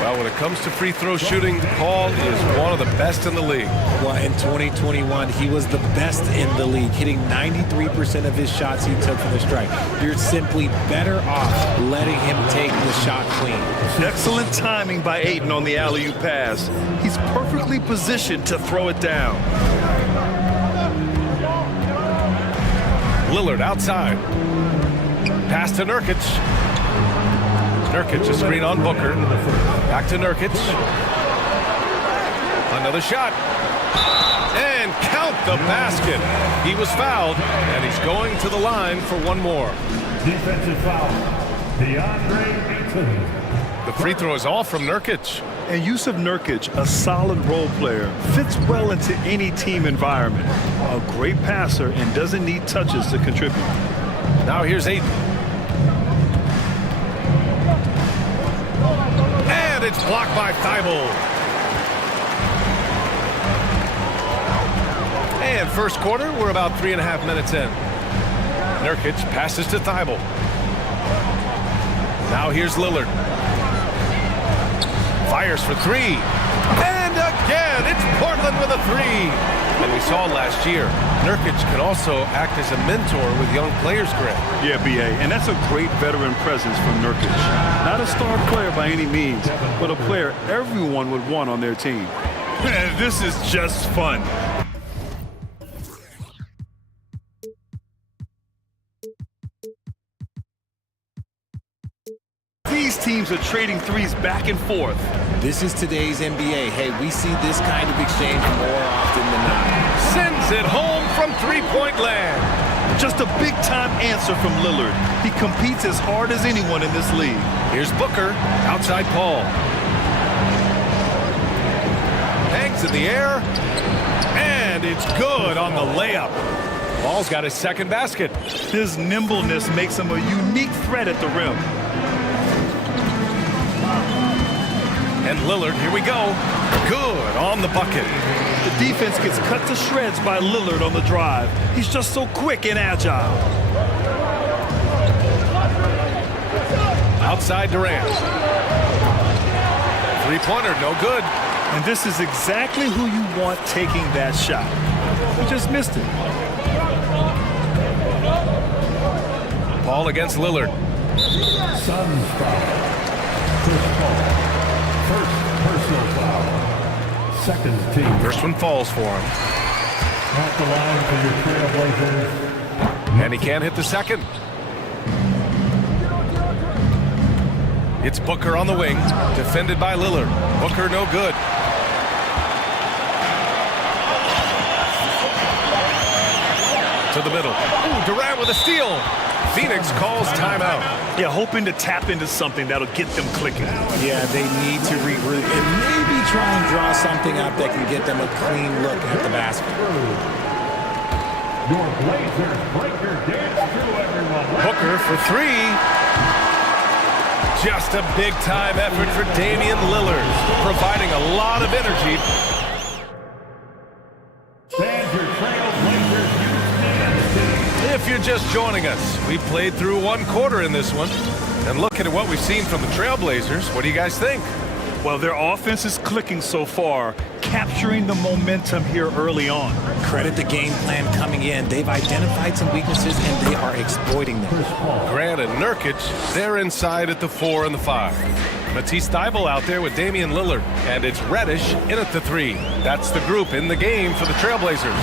Well, when it comes to free throw shooting, Paul is one of the best in the league. Well, in 2021, he was the best in the league, hitting 93% of his shots he took from the strike. You're simply better off letting him take the shot clean. Excellent timing by Ayton on the alley-oop pass. He's perfectly positioned to throw it down. Lillard outside. Pass to Nurkic. Nurkic, a screen on Booker. Back to Nurkic. Another shot. And count the basket. He was fouled, and he's going to the line for one more. Defensive foul, DeAndre Ayton. The free throw is all from Nurkic. And Yusuf Nurkic, a solid role player, fits well into any team environment. A great passer and doesn't need touches to contribute. Now here's Ayton. And it's blocked by Thibault. first quarter. We're about 3.5 minutes in. Nurkic passes to Thibault. Now here's Lillard. Fires for three. And again, it's Portland with a three. And we saw last year, Nurkic can also act as a mentor with young players, Grant. Yeah, B.A., and that's a great veteran presence from Nurkic. Not a star player by any means, but a player everyone would want on their team. Man, this is just fun. These teams are trading threes back and forth. This is today's NBA. Hey, we see this kind of exchange more often than not. Sends it home from three-point land. Just a big-time answer from Lillard. He competes as hard as anyone in this league. Here's Booker, outside Paul. Hangs in the air, and it's good on the layup. Paul's got his second basket. His nimbleness makes him a unique threat at the rim. And Lillard, here we go. Good on the bucket. The defense gets cut to shreds by Lillard on the drive. He's just so quick and agile. Outside Durant. Three-pointer, no good. And this is exactly who you want taking that shot. He just missed it. Paul against Lillard. Suns foul. First ball. First personal foul. Second team. First one falls for him. At the line for your Trailblazers. And he can't hit the second. It's Booker on the wing, defended by Lillard. Booker no good. To the middle. Ooh, Durant with a steal. Phoenix calls timeout. Yeah, hoping to tap into something that'll get them clicking. Yeah, they need to regroup and maybe try and draw something up that can get them a clean look at the basket. Your Blazers breaker dance through everyone. Booker for three. Just a big-time effort for Damian Lillard, providing a lot of energy. If you're just joining us, we played through one quarter in this one. And looking at what we've seen from the Trailblazers, what do you guys think? Well, their offense is clicking so far, capturing the momentum here early on. Credit the game plan coming in. They've identified some weaknesses, and they are exploiting them. Grant and Nurkic, they're inside at the 4 and the 5. Matisse Thybulle out there with Damian Lillard. And it's Reddish in at the 3. That's the group in the game for the Trailblazers.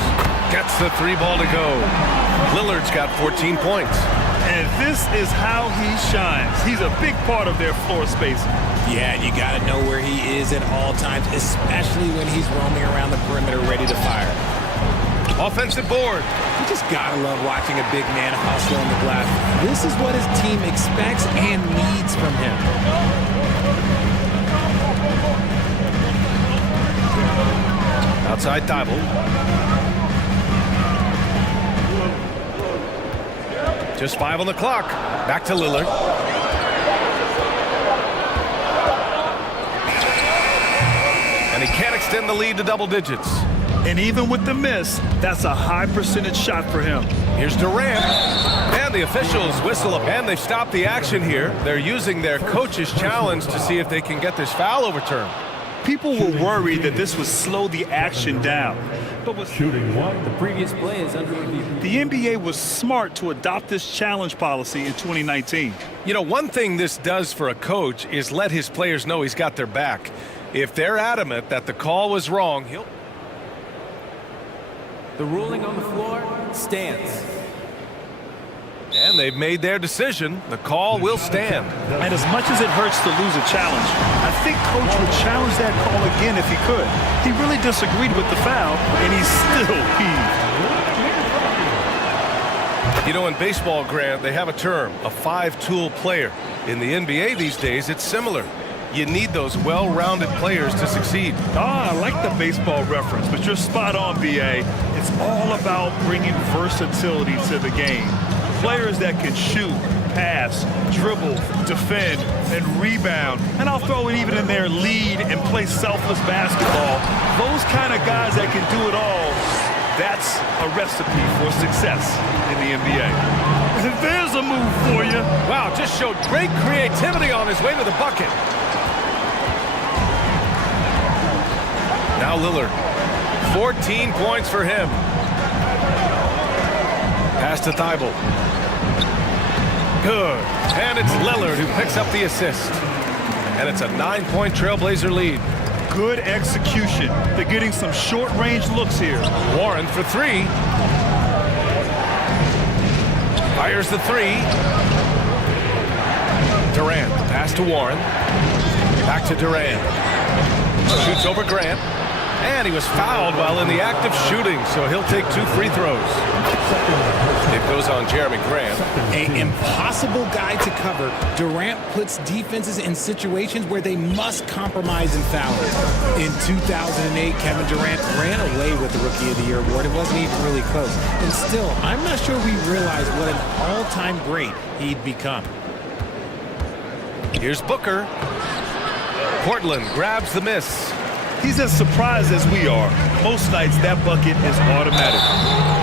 Gets the 3 ball to go. Lillard's got 14 points. And this is how he shines. He's a big part of their floor spacing. Yeah, you got to know where he is at all times, especially when he's roaming around the perimeter ready to fire. Offensive board. You just got to love watching a big man hustle on the glass. This is what his team expects and needs from him. Outside Thybulle. Just 5 on the clock. Back to Lillard. And he can't extend the lead to double digits. And even with the miss, that's a high percentage shot for him. Here's Durant. And the officials whistle up. And they've stopped the action here. They're using their coach's challenge to see if they can get this foul overturned. People were worried that this would slow the action down. But with shooting one, the previous play is under review. The NBA was smart to adopt this challenge policy in 2019. You know, one thing this does for a coach is let his players know he's got their back. If they're adamant that the call was wrong, he'll... The ruling on the floor stands. And they've made their decision. The call will stand. And as much as it hurts to lose a challenge, I think Coach would challenge that call again if he could. He really disagreed with the foul, and he's still heaved. You know, in baseball, Grant, they have a term, a 5-tool player. In the NBA these days, it's similar. You need those well-rounded players to succeed. I like the baseball reference, but you're spot on, B.A. It's all about bringing versatility to the game. Players that can shoot, pass, dribble, defend, and rebound. And I'll throw it even in there, lead and play selfless basketball. Those kind of guys that can do it all That's a recipe for success in the NBA. There's a move for you. Wow, just showed great creativity on his way to the bucket. Now Lillard. 14 points for him. Pass to Thibault. Good. And it's Lillard who picks up the assist. And it's a 9-point Trailblazer lead. Good execution. They're getting some short-range looks here. Warren for three. Fires the three. Durant. Pass to Warren. Back to Durant. Shoots over Grant. And he was fouled while in the act of shooting, so he'll take 2 free throws. It goes on Jeremy Grant. An impossible guy to cover. Durant puts defenses in situations where they must compromise and foul it. In 2008, Kevin Durant ran away with the Rookie of the Year award. It wasn't even really close. And still, I'm not sure we realize what an all-time great he'd become. Here's Booker. Portland grabs the miss. He's as surprised as we are. Most nights, that bucket is automatic.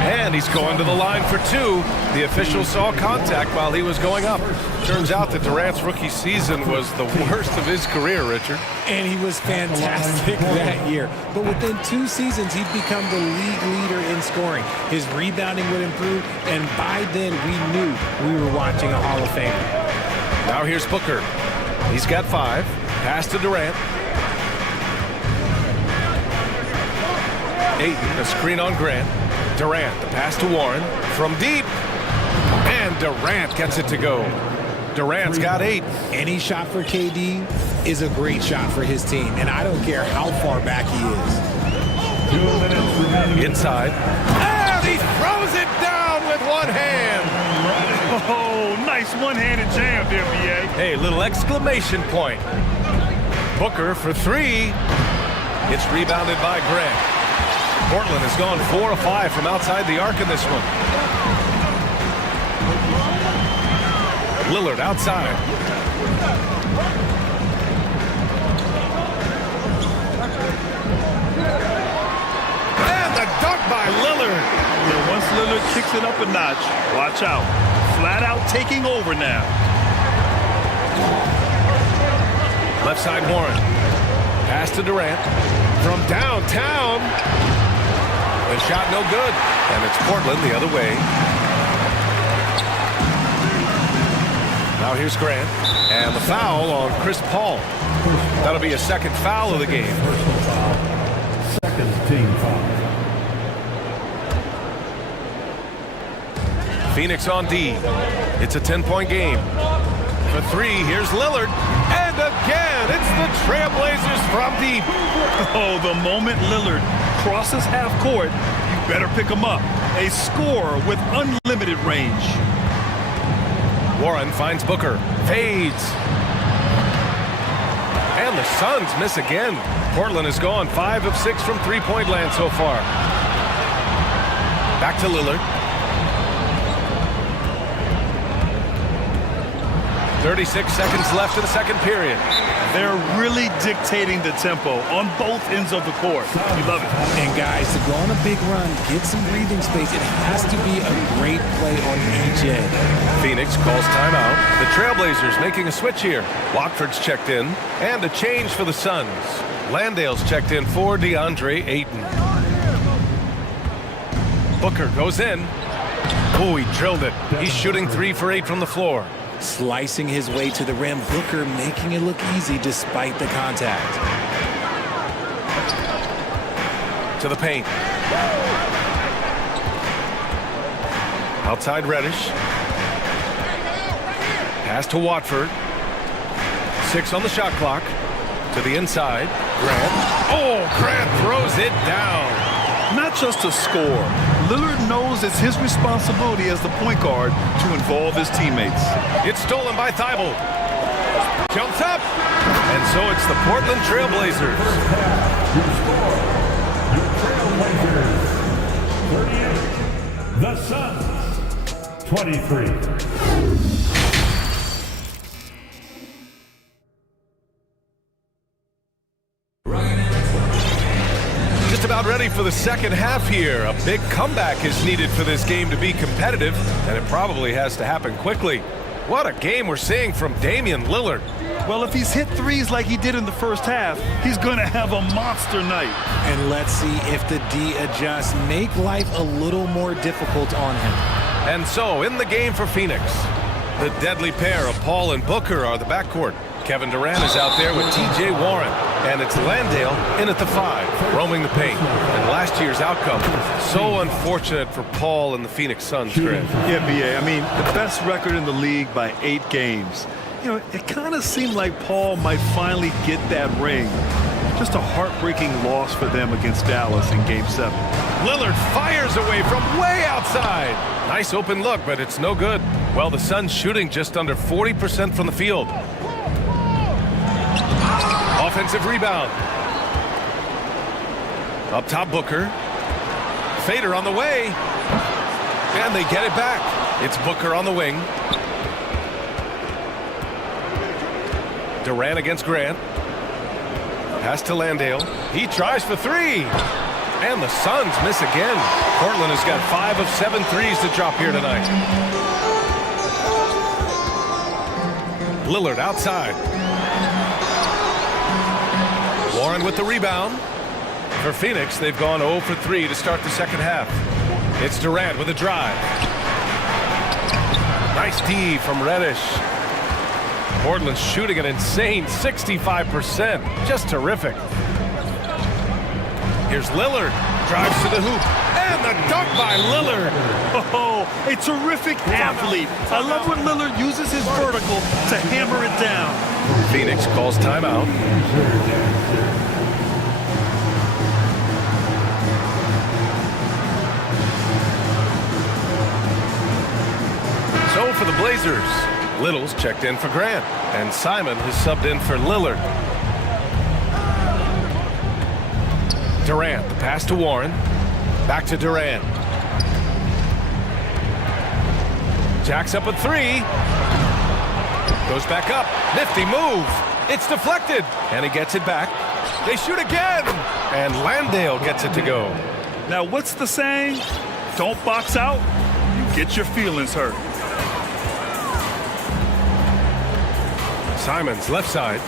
And he's going to the line for 2. The official saw contact while he was going up. Turns out that Durant's rookie season was the worst of his career, Richard. And he was fantastic that year. But within 2 seasons, he'd become the league leader in scoring. His rebounding would improve, and by then, we knew we were watching a Hall of Famer. Now here's Booker. He's got 5. Pass to Durant. Ayton, a screen on Grant. Durant, the pass to Warren. From deep. And Durant gets it to go. Durant's got 8. Any shot for KD is a great shot for his team, and I don't care how far back he is. Inside. And he throws it down with one hand. Oh, nice one-handed jam there, B.A. Hey, little exclamation point. Booker for 3. It's rebounded by Grant. Portland has gone 4 of 5 from outside the arc in this one. Lillard outside. And the dunk by Lillard. Yeah, once Lillard kicks it up a notch, watch out. Flat out taking over now. Left side Warren. Pass to Durant. From downtown. The shot no good. And it's Portland the other way. Now here's Grant. And the foul on Chris Paul. That'll be a second foul of the game. Second team foul. Phoenix on D. It's a 10-point game. For 3, here's Lillard. And again, it's the Trailblazers from deep. Oh, the moment Lillard crosses half court, you better pick him up. A scorer with unlimited range. Warren finds Booker. Fades. And the Suns miss again. Portland has gone 5 of 6 from three-point land so far. Back to Lillard. 36 seconds left in the second period. They're really dictating the tempo on both ends of the court. You love it. And guys, to go on a big run, get some breathing space, it has to be a great play on each end. Phoenix calls timeout. The Trailblazers making a switch here. Watford's checked in. And a change for the Suns. Landale's checked in for DeAndre Ayton. Booker goes in. Oh, he drilled it. He's shooting 3 for 8 from the floor. Slicing his way to the rim, Booker making it look easy despite the contact. To the paint. Outside Reddish. Pass to Watford. 6 on the shot clock. To the inside. Grant. Oh, Grant throws it down. Not just a score. Lillard knows it's his responsibility as the point guard to involve his teammates. It's stolen by Thibault. Jumps up. And so it's the Portland Trailblazers. Your score, your Trailblazers, 38. The Suns, 23. Just about ready for the second half here. A big comeback is needed for this game to be competitive, and it probably has to happen quickly. What a game we're seeing from Damian Lillard. Well, if he's hit threes like he did in the first half, he's going to have a monster night. And let's see if the D adjusts, make life a little more difficult on him. And so, in the game for Phoenix, the deadly pair of Paul and Booker are the backcourt. Kevin Durant is out there with T.J. Warren, and it's Landale in at the 5, roaming the paint. And last year's outcome, so unfortunate for Paul and the Phoenix Suns, Greg. Yeah, B.A., I mean, the best record in the league by 8 games. You know, it kind of seemed like Paul might finally get that ring. Just a heartbreaking loss for them against Dallas in Game 7. Lillard fires away from way outside. Nice open look, but it's no good. Well, the Suns shooting just under 40% from the field. Offensive rebound. Up top, Booker. Fader on the way. And they get it back. It's Booker on the wing. Durant against Grant. Pass to Landale. He tries for 3. And the Suns miss again. Portland has got 5 of 7 threes to drop here tonight. Lillard outside. Warren with the rebound. For Phoenix, they've gone 0 for 3 to start the second half. It's Durant with a drive. Nice D from Reddish. Portland's shooting an insane 65%. Just terrific. Here's Lillard. Drives to the hoop. And the dunk by Lillard. Oh, a terrific athlete. I love when Lillard uses his vertical to hammer it down. Phoenix calls timeout. So for the Blazers, Little's checked in for Grant, and Simon has subbed in for Lillard. Durant, the pass to Warren. Back to Durant. Jacks up a 3. Goes back up. Nifty move. It's deflected. And he gets it back. They shoot again. And Landale gets it to go. Now, what's the saying? Don't box out. You get your feelings hurt. Simons left side.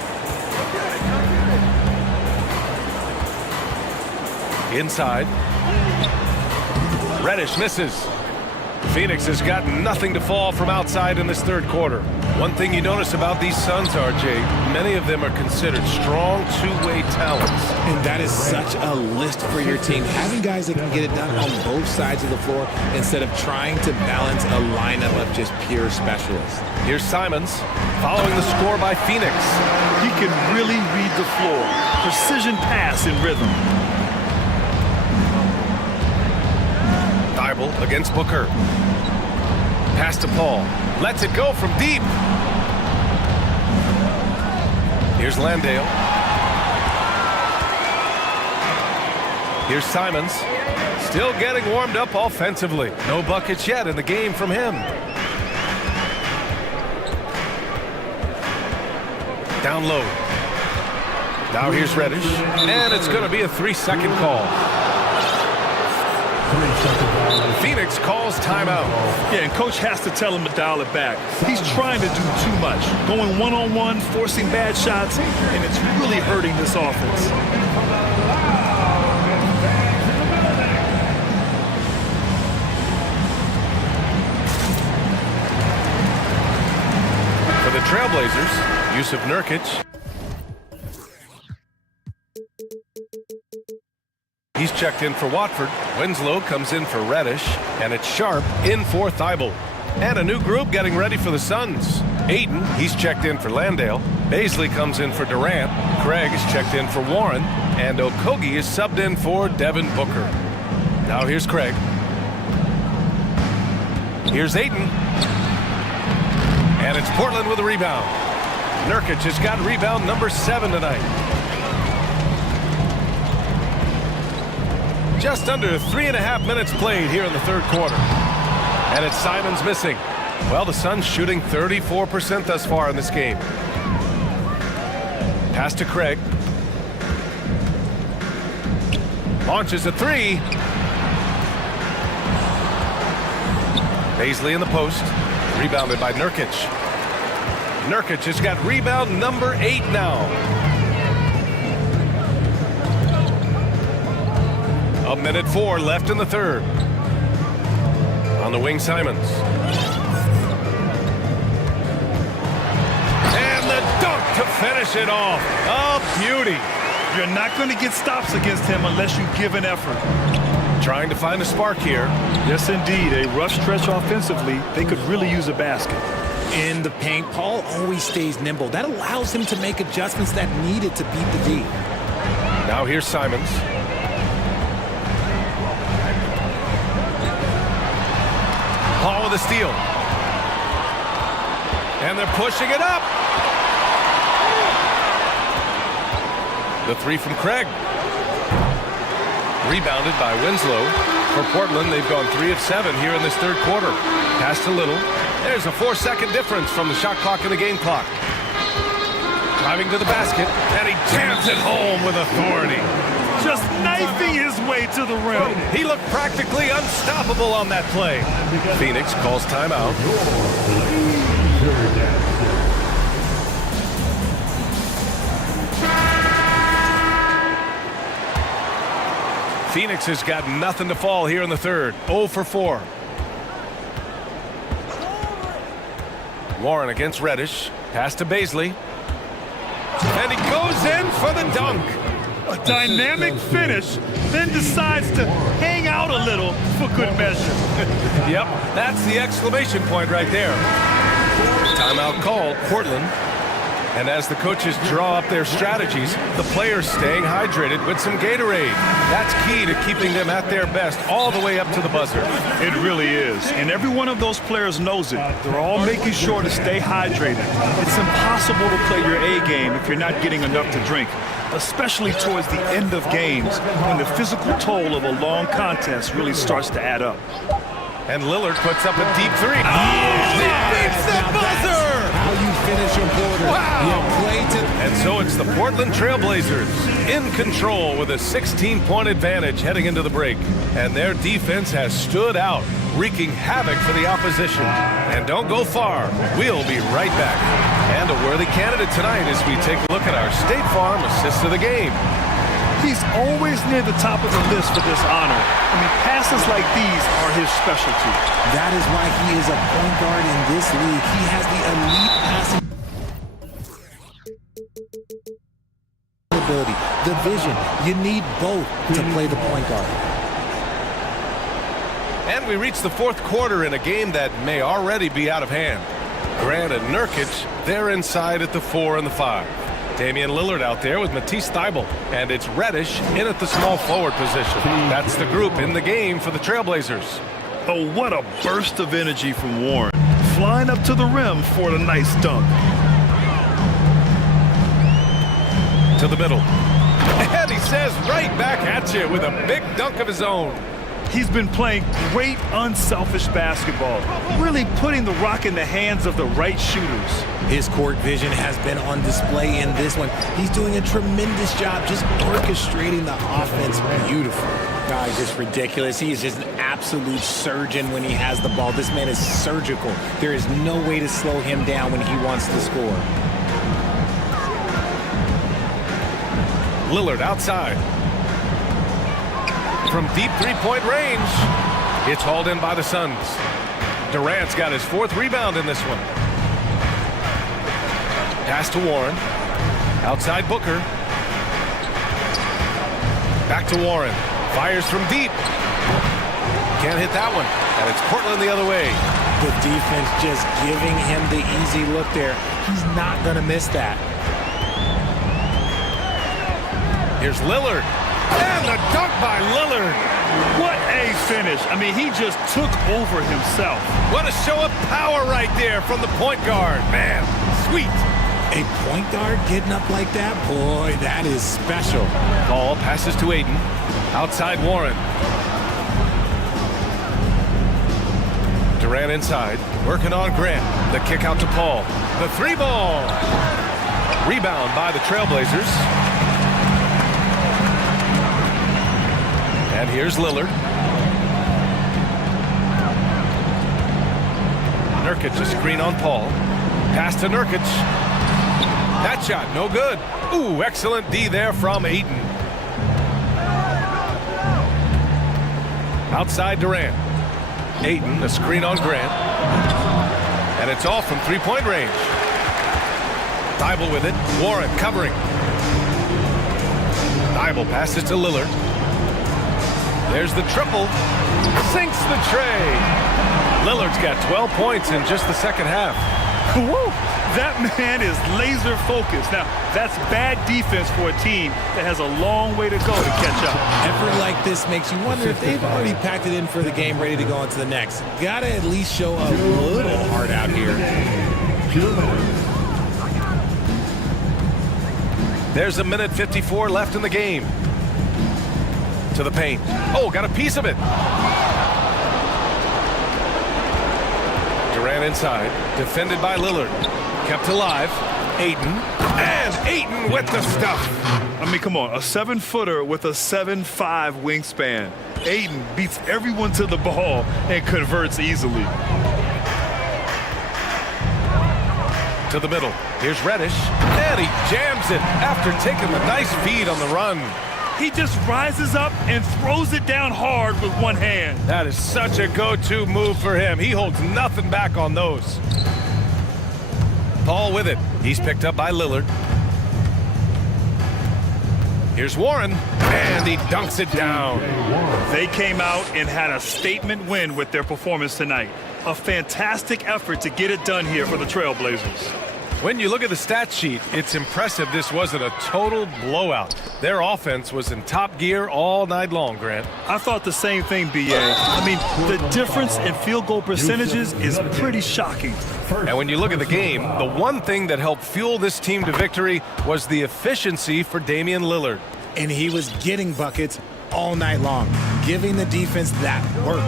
Inside. Reddish misses. Phoenix has got nothing to fall from outside in this third quarter. One thing you notice about these Suns, RJ, many of them are considered strong two-way talents. And that is such a list for your team. Having guys that can get it done on both sides of the floor instead of trying to balance a lineup of just pure specialists. Here's Simons following the score by Phoenix. He can really read the floor. Precision pass in rhythm. Thibault against Booker. Pass to Paul. Lets it go from deep. Here's Landale. Here's Simons. Still getting warmed up offensively. No buckets yet in the game from him. Down low. Now here's Reddish. And it's going to be a 3-second call. Phoenix calls timeout. Yeah, and coach has to tell him to dial it back. He's trying to do too much. Going one-on-one, forcing bad shots, and it's really hurting this offense. For the Trailblazers, Yusuf Nurkic. He's checked in for Watford. Winslow comes in for Reddish. And it's Sharp in for Thibault. And a new group getting ready for the Suns. Ayton, he's checked in for Landale. Baisley comes in for Durant. Craig is checked in for Warren. And Okogie is subbed in for Devin Booker. Now here's Craig. Here's Ayton. And it's Portland with a rebound. Nurkic has got rebound number 7 tonight. Just under 3.5 minutes played here in the third quarter. And it's Simons missing. Well, the Suns shooting 34% thus far in this game. Pass to Craig. Launches a three. Paisley in the post. Rebounded by Nurkic. Nurkic has got rebound number 8 now. A minute 4 left in the third. On the wing, Simons. And the dunk to finish it off. A beauty. You're not going to get stops against him unless you give an effort. Trying to find a spark here. Yes, indeed. A rough stretch offensively. They could really use a basket. In the paint, Paul always stays nimble. That allows him to make adjustments that needed to beat the D. Now here's Simons. Paul with a steal. And they're pushing it up. The three from Craig. Rebounded by Winslow. For Portland, they've gone 3 of 7 here in this third quarter. Passed a little. There's a 4-second difference from the shot clock and the game clock. Driving to the basket, and he jams it home with authority. Just knifing his way to the rim. He looked practically unstoppable on that play. Phoenix calls timeout. Phoenix has got nothing to fall here in the third. 0 for 4. Warren against Reddish. Pass to Paisley. And he goes in for the dunk. A dynamic finish, then decides to hang out a little for good measure. Yep, that's the exclamation point right there. Timeout called, Portland. And as the coaches draw up their strategies, the players staying hydrated with some Gatorade. That's key to keeping them at their best all the way up to the buzzer. It really is. And every one of those players knows it. They're all making sure to stay hydrated. It's impossible to play your A game if you're not getting enough to drink, especially towards the end of games when the physical toll of a long contest really starts to add up. And Lillard puts up a deep three. He beats the buzzer! How you finish your quarter. Wow! You play to... And so it's the Portland Trailblazers in control with a 16-point advantage heading into the break. And their defense has stood out, wreaking havoc for the opposition. And don't go far. We'll be right back. And a worthy candidate tonight as we take a look at our State Farm assist of the game. He's always near the top of the list for this honor. I mean, passes like these are his specialty. That is why he is a point guard in this league. He has the elite passing ability, the vision. You need both to play the point guard. And we reach the fourth quarter in a game that may already be out of hand. Grant and Nurkic, they're inside at the 4 and the 5. Damian Lillard out there with Matisse Thybulle. And it's Reddish in at the small forward position. That's the group in the game for the Trailblazers. Oh, what a burst of energy from Warren. Flying up to the rim for a nice dunk. To the middle. And he says right back at you with a big dunk of his own. He's been playing great, unselfish basketball, really putting the rock in the hands of the right shooters. His court vision has been on display in this one. He's doing a tremendous job just orchestrating the offense beautiful. God, he's just ridiculous. He is just an absolute surgeon when he has the ball. This man is surgical. There is no way to slow him down when he wants to score. Lillard outside. From deep three-point range, it's hauled in by the Suns. Durant's got his 4th rebound in this one. Pass to Warren. Outside Booker. Back to Warren. Fires from deep. Can't hit that one. And it's Portland the other way. The defense just giving him the easy look there. He's not going to miss that. Here's Lillard. And the dunk by Lillard. What a finish. I mean, he just took over himself. What a show of power right there from the point guard. Man, sweet. A point guard getting up like that? Boy, that is special. Ball passes to Aiden. Outside Warren. Durant inside. Working on Grant. The kick out to Paul. The 3-ball. Rebound by the Trailblazers. And here's Lillard. Nurkic, a screen on Paul. Pass to Nurkic. That shot, no good. Ooh, excellent D there from Ayton. Outside Durant. Ayton, a screen on Grant. And it's all from three-point range. Thibault with it. Warren covering. Thibault passes to Lillard. There's the triple. Sinks the tray. Lillard's got 12 points in just the second half. Woo! That man is laser focused. Now, that's bad defense for a team that has a long way to go to catch up. Effort like this makes you wonder if they've already packed it in for the game, ready to go on to the next. Gotta at least show a little heart out here. There's a minute 54 left in the game. To the paint. Oh, got a piece of it. Durant inside. Defended by Lillard. Kept alive. Ayton. And Ayton with the stuff. I mean, come on. A 7-footer with a 7'5" wingspan. Ayton beats everyone to the ball and converts easily. To the middle. Here's Reddish. And he jams it after taking the nice feed on the run. He just rises up and throws it down hard with one hand. That is such a go-to move for him. He holds nothing back on those. Paul with it. He's picked up by Lillard. Here's Warren. And he dunks it down. They came out and had a statement win with their performance tonight. A fantastic effort to get it done here for the Trailblazers. When you look at the stat sheet, it's impressive this wasn't a total blowout. Their offense was in top gear all night long, Grant. I thought the same thing, B.A. I mean, the difference in field goal percentages is pretty shocking. And when you look at the game, the one thing that helped fuel this team to victory was the efficiency for Damian Lillard. And he was getting buckets all night long, giving the defense that work.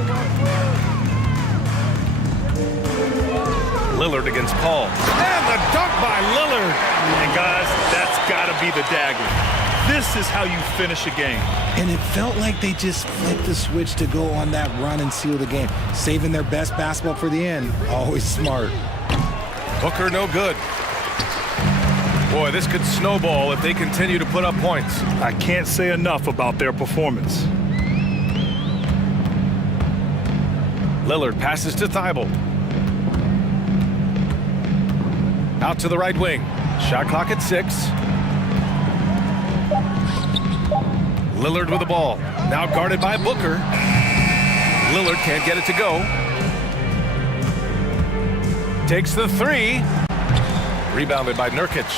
Lillard against Paul. And the dunk by Lillard. And guys, that's got to be the dagger. This is how you finish a game. And it felt like they just flipped the switch to go on that run and seal the game. Saving their best basketball for the end. Always smart. Booker no good. Boy, this could snowball if they continue to put up points. I can't say enough about their performance. Lillard passes to Thibault. Out to the right wing. Shot clock at 6. Lillard with the ball. Now guarded by Booker. Lillard can't get it to go. Takes the 3. Rebounded by Nurkic.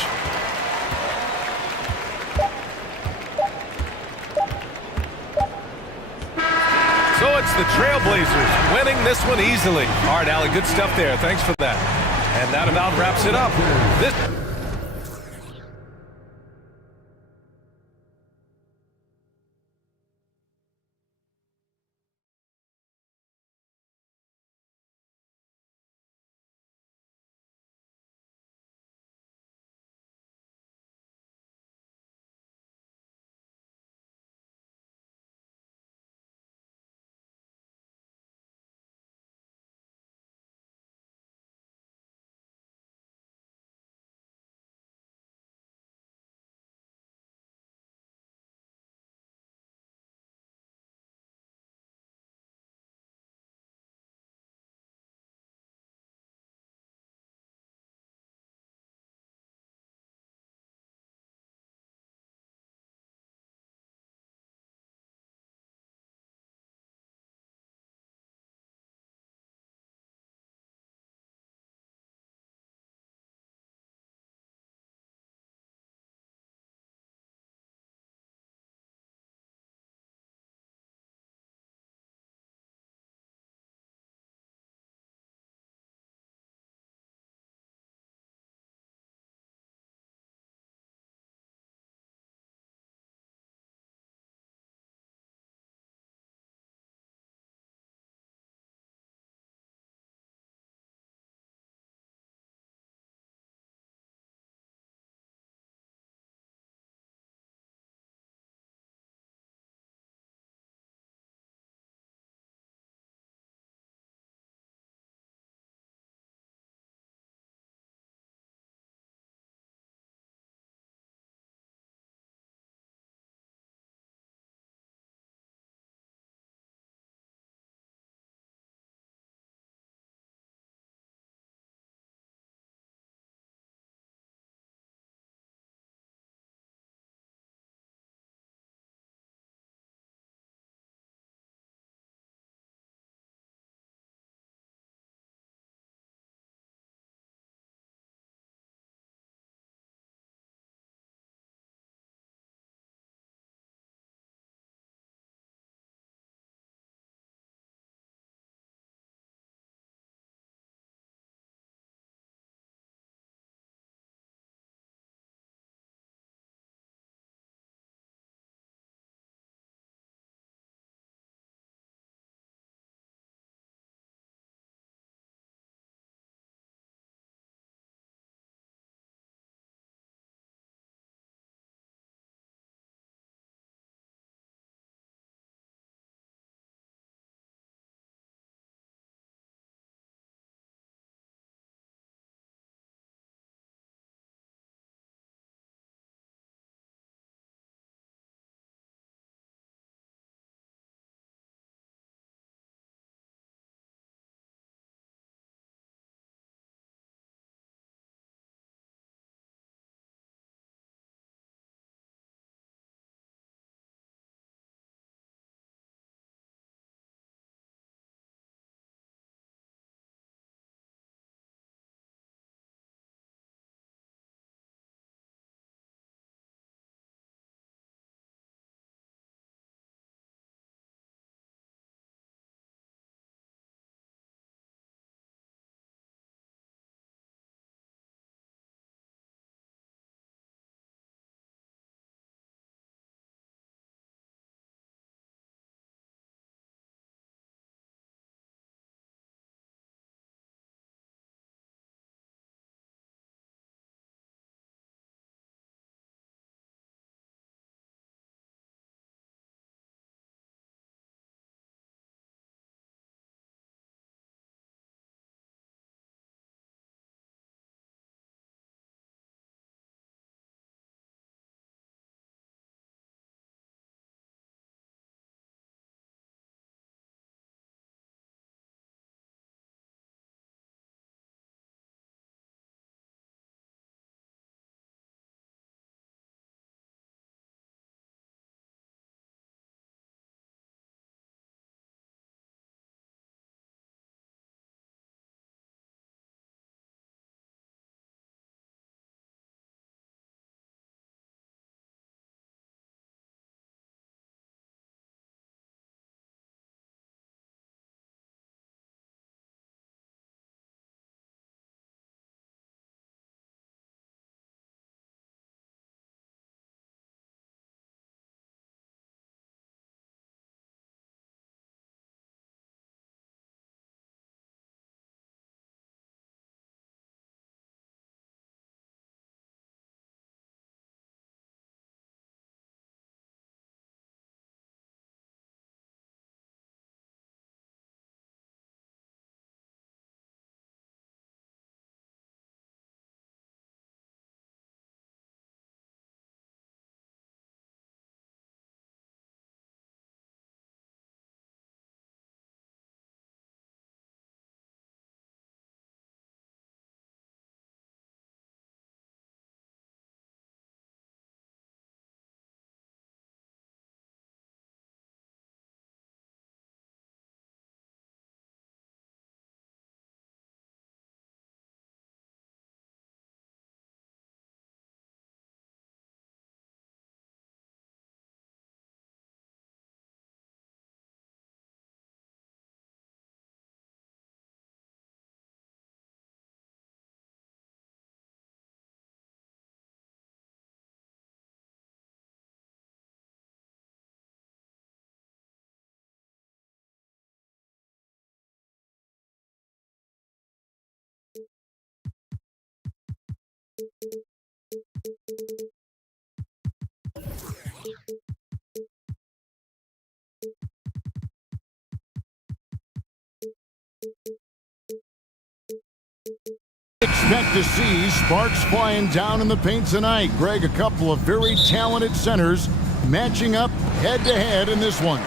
So it's the Trailblazers winning this one easily. All right, Allie, good stuff there. Thanks for that. And that about wraps it up. This Expect to see sparks flying down in the paint tonight. Greg, a couple of very talented centers matching up head-to-head in this one.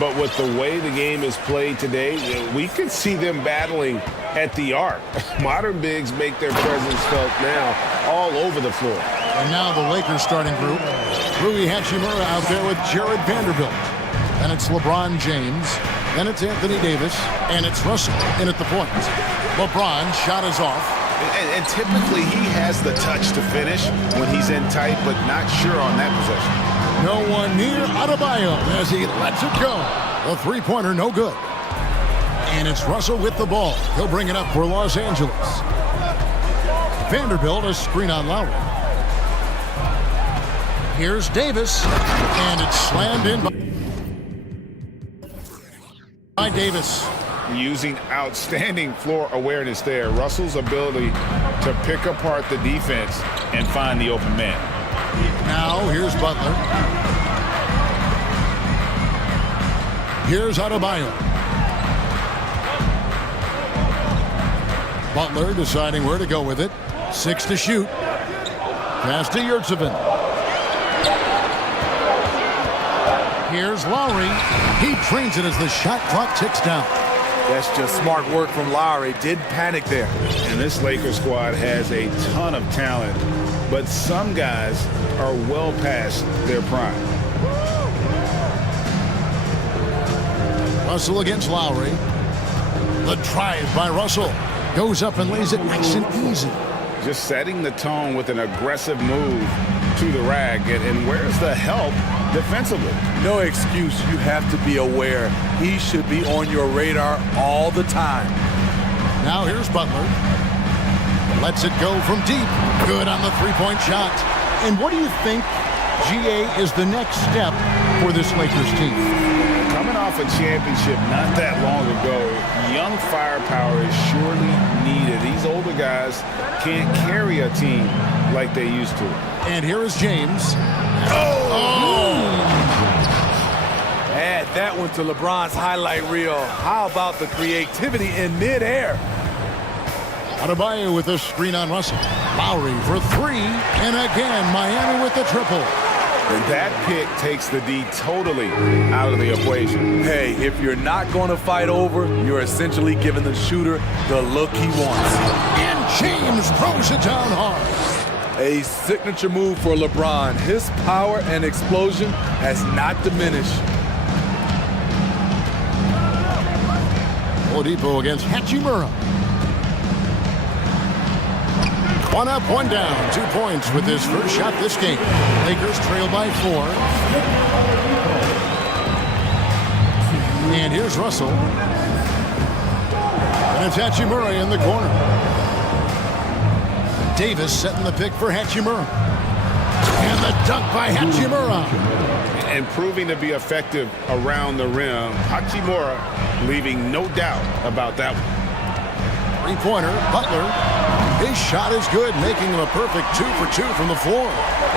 But with the way the game is played today, we could see them battling at the arc. Modern bigs make their presence felt now all over the floor. And now the Lakers starting group. Rui Hachimura out there with Jared Vanderbilt. Then it's LeBron James. Then it's Anthony Davis. And it's Russell in at the point. LeBron shot is off. And typically he has the touch to finish when he's in tight, but not sure on that possession. No one near Adebayo as he lets it go. The three-pointer no good. And it's Russell with the ball. He'll bring it up for Los Angeles. Vanderbilt, a screen on Lowry. Here's Davis. And it's slammed in by Davis. Using outstanding floor awareness there. Russell's ability to pick apart the defense and find the open man. Now, here's Butler. Here's Adebayo. Butler deciding where to go with it. 6 to shoot. Pass to Yurtsevin. Here's Lowry. He trains it as the shot clock ticks down. That's just smart work from Lowry. Didn't panic there. And this Lakers squad has a ton of talent, but some guys are well past their prime. Russell against Lowry. The drive by Russell. Goes up and lays it nice and easy. Just setting the tone with an aggressive move to the rack. And where's the help defensively? No excuse. You have to be aware. He should be on your radar all the time. Now here's Butler. Lets it go from deep. Good on the three-point shot. And what do you think, GA, is the next step for this Lakers team? Coming off a championship not that long ago, young firepower is surely needed. These older guys can't carry a team like they used to. And here is James. Add that one to LeBron's highlight reel. How about the creativity in midair? Adebayo with a screen on Russell. Lowry for three. And again, Miami with the triple. And that pick takes the D totally out of the equation. Hey, if you're not going to fight over, you're essentially giving the shooter the look he wants. And James throws it down hard. A signature move for LeBron. His power and explosion has not diminished. Oladipo against Hachimura. One up, one down. 2 points with his first shot this game. Lakers trail by 4. And here's Russell. And it's Hachimura in the corner. Davis setting the pick for Hachimura. And the dunk by Hachimura. And proving to be effective around the rim. Hachimura leaving no doubt about that one. Three-pointer, Butler. His shot is good, making him a perfect 2 for 2 from the floor.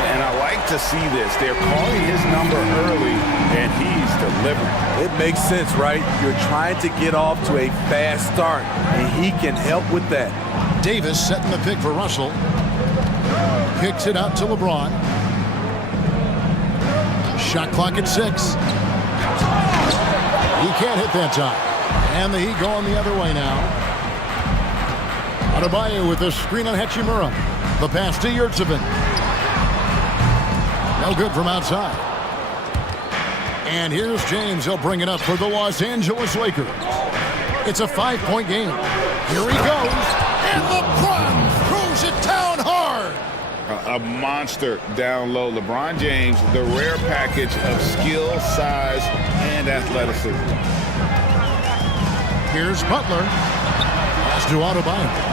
And I like to see this. They're calling his number early, and he's delivering. It makes sense, right? You're trying to get off to a fast start, and he can help with that. Davis setting the pick for Russell. Kicks it out to LeBron. Shot clock at 6. He can't hit that time. And the Heat going the other way now. Adebayo with a screen on Hachimura. The pass to Yurtsevin. No good from outside. And here's James. He'll bring it up for the Los Angeles Lakers. It's a 5-point game. Here he goes. And LeBron throws it down hard. A monster down low. LeBron James, the rare package of skill, size, and athleticism. Here's Butler. Pass to Adebayo.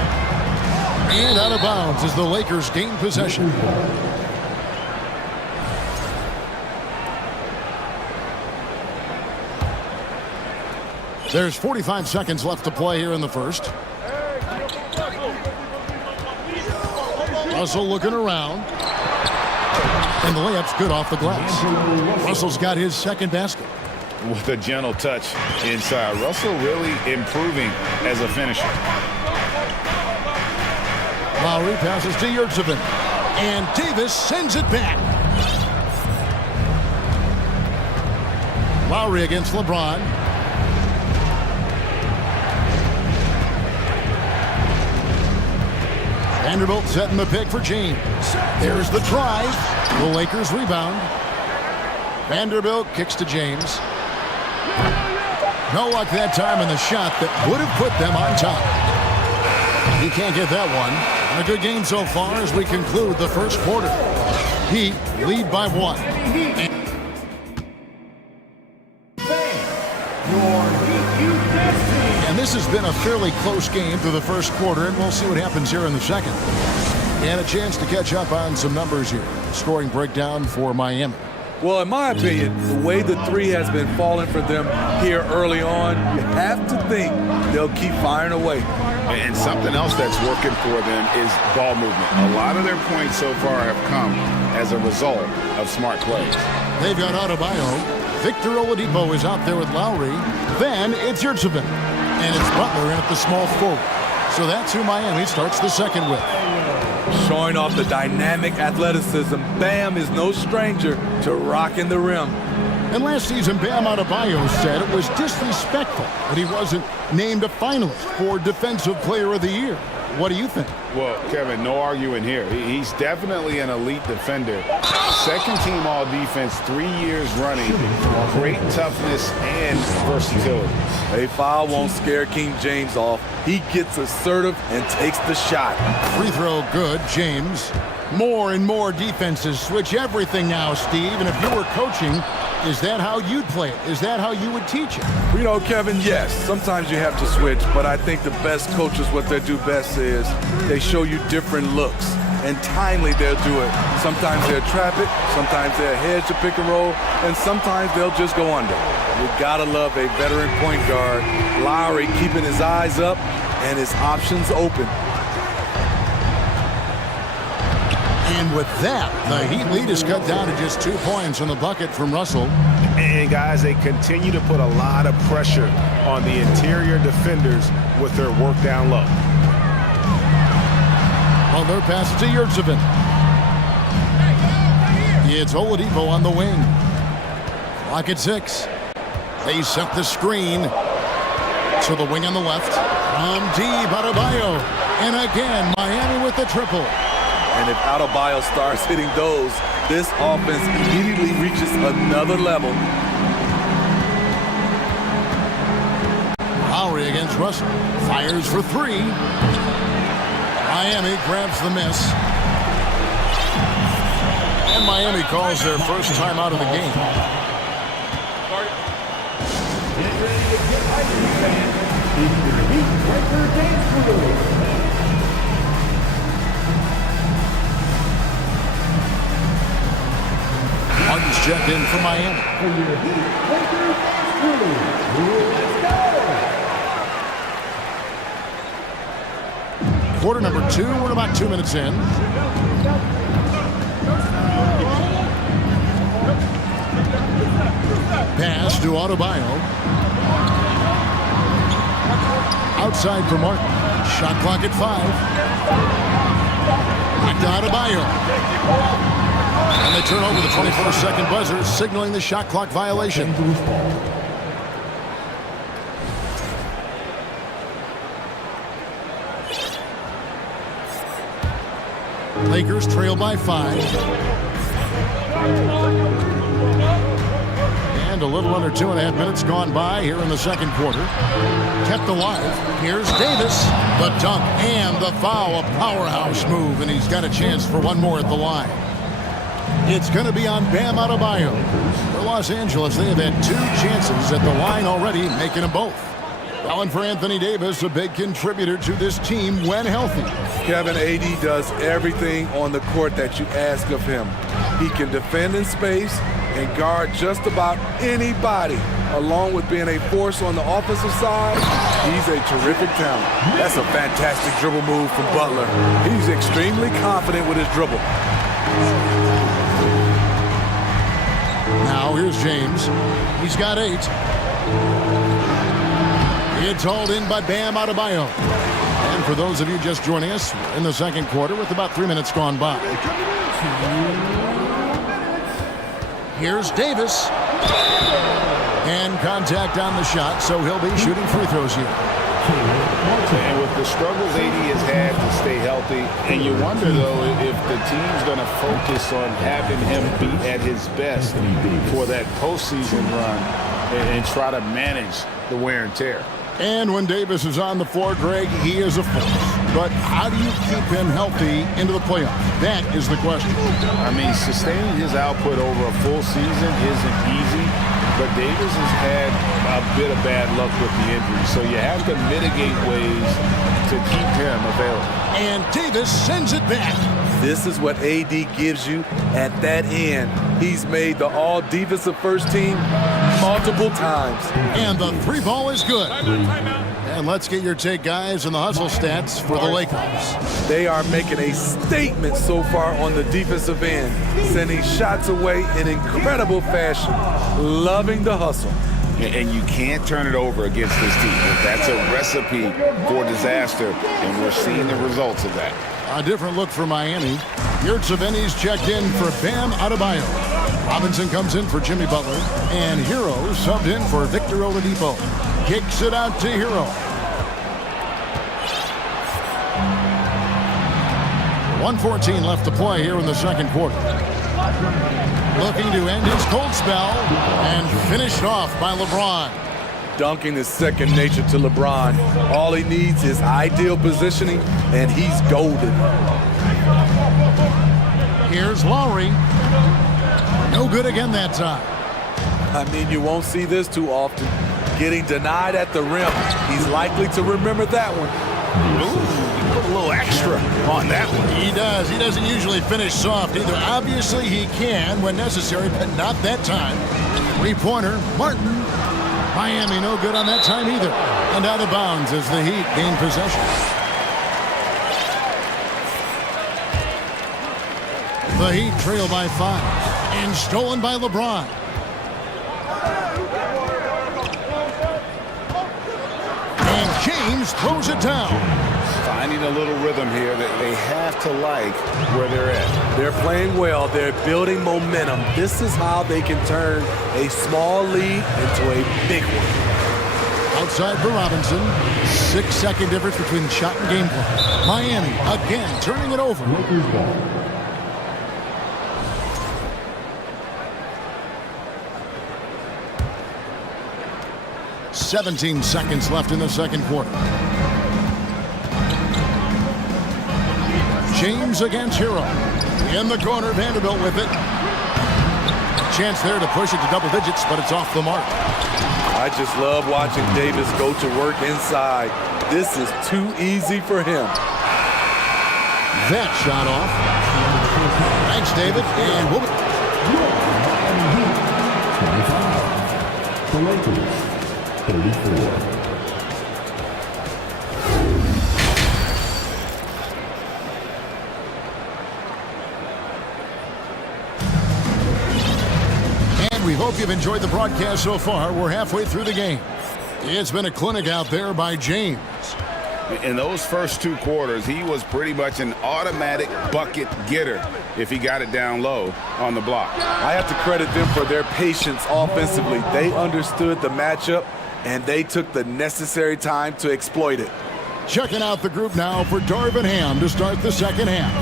And out of bounds as the Lakers gain possession. There's 45 seconds left to play here in the first. Russell looking around. And the layup's good off the glass. Russell's got his second basket. With a gentle touch inside. Russell really improving as a finisher. Lowry passes to Yurtsevin. And Davis sends it back. Lowry against LeBron. Vanderbilt setting the pick for James. There's the drive. The Lakers rebound. Vanderbilt kicks to James. No luck that time in the shot that would have put them on top. He can't get that one. And a good game so far as we conclude the first quarter. Heat lead by 1. And this has been a fairly close game through the first quarter, and we'll see what happens here in the second. And a chance to catch up on some numbers here. Scoring breakdown for Miami. Well, in my opinion, the way the three has been falling for them here early on, you have to think they'll keep firing away. And something else that's working for them is ball movement. A lot of their points so far have come as a result of smart plays. They've got Adebayo. Victor Oladipo is out there with Lowry. Then it's Yurtsevin. And it's Butler in at the small forward. So that's who Miami starts the second with. Showing off the dynamic athleticism, Bam is no stranger to rocking the rim. And last season, Bam Adebayo said it was disrespectful that he wasn't named a finalist for Defensive Player of the Year. What do you think? Well, Kevin, no arguing here. He's definitely an elite defender. Second team all defense, 3 years running. Great toughness and versatility. A foul won't scare King James off. He gets assertive and takes the shot. Free throw good, James. More and more defenses switch everything now, Steve. And if you were coaching, is that how you'd play it? Is that how you would teach it? You know, Kevin, yes. Sometimes you have to switch, but I think the best coaches, what they do best is they show you different looks. And timely they'll do it. Sometimes they'll trap it, sometimes they'll hedge the pick and roll, and sometimes they'll just go under. You gotta love a veteran point guard. Lowry keeping his eyes up and his options open. And with that, the Heat lead is cut down to just 2 points on the bucket from Russell. And guys, they continue to put a lot of pressure on the interior defenders with their work down low. Butler passes to Yurtsevin. It's Oladipo on the wing. Clock at 6. They set the screen to the wing on the left. From deep, Adebayo. And again, Miami with the triple. And if Adebayo starts hitting those, this offense immediately reaches another level. Lowry against Russell. Fires for 3. Miami grabs the miss. And Miami calls their first time out of the game. Get ready to get hyped, fans. It's your Heat Breaker Dance Crew. Martin's checked in for Miami. For your Heat Breaker Dance Crew. Let's go! Quarter number 2, we're about 2 minutes in. Pass to Adebayo. Outside for Martin. Shot clock at 5. Back to Adebayo. And they turn over the 24-second buzzer, signaling the shot clock violation. Lakers trail by 5. And a little under 2.5 minutes gone by here in the second quarter. Kept alive. Here's Davis. The dunk and the foul. A powerhouse move, and he's got a chance for one more at the line. It's going to be on Bam Adebayo. For Los Angeles, they have had 2 chances at the line already, making them both. Well, and for Anthony Davis, a big contributor to this team when healthy. Kevin, AD does everything on the court that you ask of him. He can defend in space and guard just about anybody. along with being a force on the offensive side, he's a terrific talent. That's a fantastic dribble move from Butler. He's extremely confident with his dribble. Now here's James. He's got 8. It's hauled in by Bam Adebayo. And for those of you just joining us, we're in the second quarter with about 3 minutes gone by. Here's Davis. And contact on the shot, so he'll be shooting free throws here. And with the struggles AD has had to stay healthy, and you wonder, though, if the team's going to focus on having him be at his best for that postseason run and try to manage the wear and tear. And when Davis is on the floor, Greg, he is a force. But how do you keep him healthy into the playoffs? That is the question. I mean, sustaining his output over a full season isn't easy, but Davis has had a bit of bad luck with the injury, so you have to mitigate ways to keep him available. And Davis sends it back. This is what AD gives you at that end. He's made the all-defensive first team multiple times. And the 3 ball is good. And let's get your take, guys, on the hustle stats for the Lakers. They are making a statement so far on the defensive end, sending shots away in incredible fashion, loving the hustle. And you can't turn it over against this team. That's a recipe for disaster, and we're seeing the results of that. A different look for Miami. Yurtseven's checked in for Bam Adebayo. Robinson comes in for Jimmy Butler. And Hero subbed in for Victor Oladipo. Kicks it out to Hero. 1:14 left to play here in the second quarter. Looking to end his cold spell and finished off by LeBron. Dunking is second nature to LeBron. All he needs is ideal positioning, and he's golden. Here's Lowry. No good again that time. I mean, you won't see this too often. Getting denied at the rim. He's likely to remember that one. Ooh, he put a little extra on that one. He does. He doesn't usually finish soft either. Obviously, he can when necessary, but not that time. 3-pointer, Martin. Miami no good on that time either. And out of bounds as the Heat gain possession. The Heat trail by 5. And stolen by LeBron. And James throws it down. Finding a little rhythm here that they have to like where they're at. They're playing well. They're building momentum. This is how they can turn a small lead into a big one. Outside for Robinson. 6-second difference between shot and game clock. Miami again turning it over. 17 seconds left in the second quarter. James against Hero. In the corner, Vanderbilt with it. Chance there to push it to double digits, but it's off the mark. I just love watching Davis go to work inside. This is too easy for him. That shot off. Thanks, David. And we'll... The Lakers, 34. We hope you've enjoyed the broadcast so far. We're halfway through the game. It's been a clinic out there by James. In those first 2 quarters, he was pretty much an automatic bucket getter if he got it down low on the block. I have to credit them for their patience offensively. They understood the matchup, and they took the necessary time to exploit it. Checking out the group now for Darvin Ham to start the second half.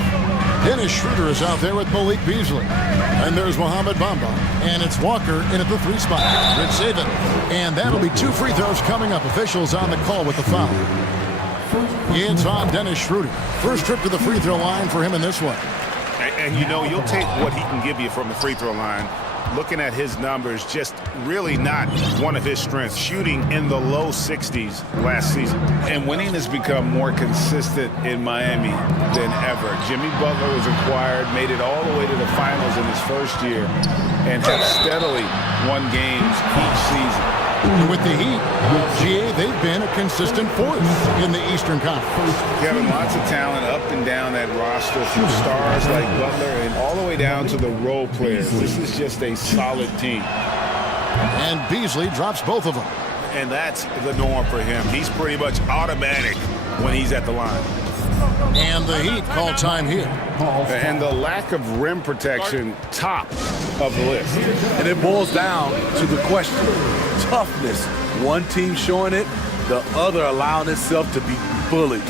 Dennis Schroeder is out there with Malik Beasley. And there's Mohamed Bamba. And it's Walker in at the 3 spot. Rich Saban. And that'll be 2 free throws coming up. Officials on the call with the foul. It's on Dennis Schroeder. First trip to the free throw line for him in this one. And you know, you'll take what he can give you from the free throw line looking at his numbers, just really not one of his strengths, shooting in the low 60s last season. And winning has become more consistent in Miami than ever. Jimmy Butler was acquired, made it all the way to the finals in his first year, and have steadily won games each season. With the Heat, GA, they've been a consistent force in the Eastern Conference. Kevin, lots of talent up and down that roster, from stars like Butler and all the way down to the role players. This is just a solid team. And Beasley drops both of them. And that's the norm for him. He's pretty much automatic when he's at the line. And the Heat call time here. And the lack of rim protection, top of the list. And it boils down to the question, toughness. One team showing it, the other allowing itself to be bullied.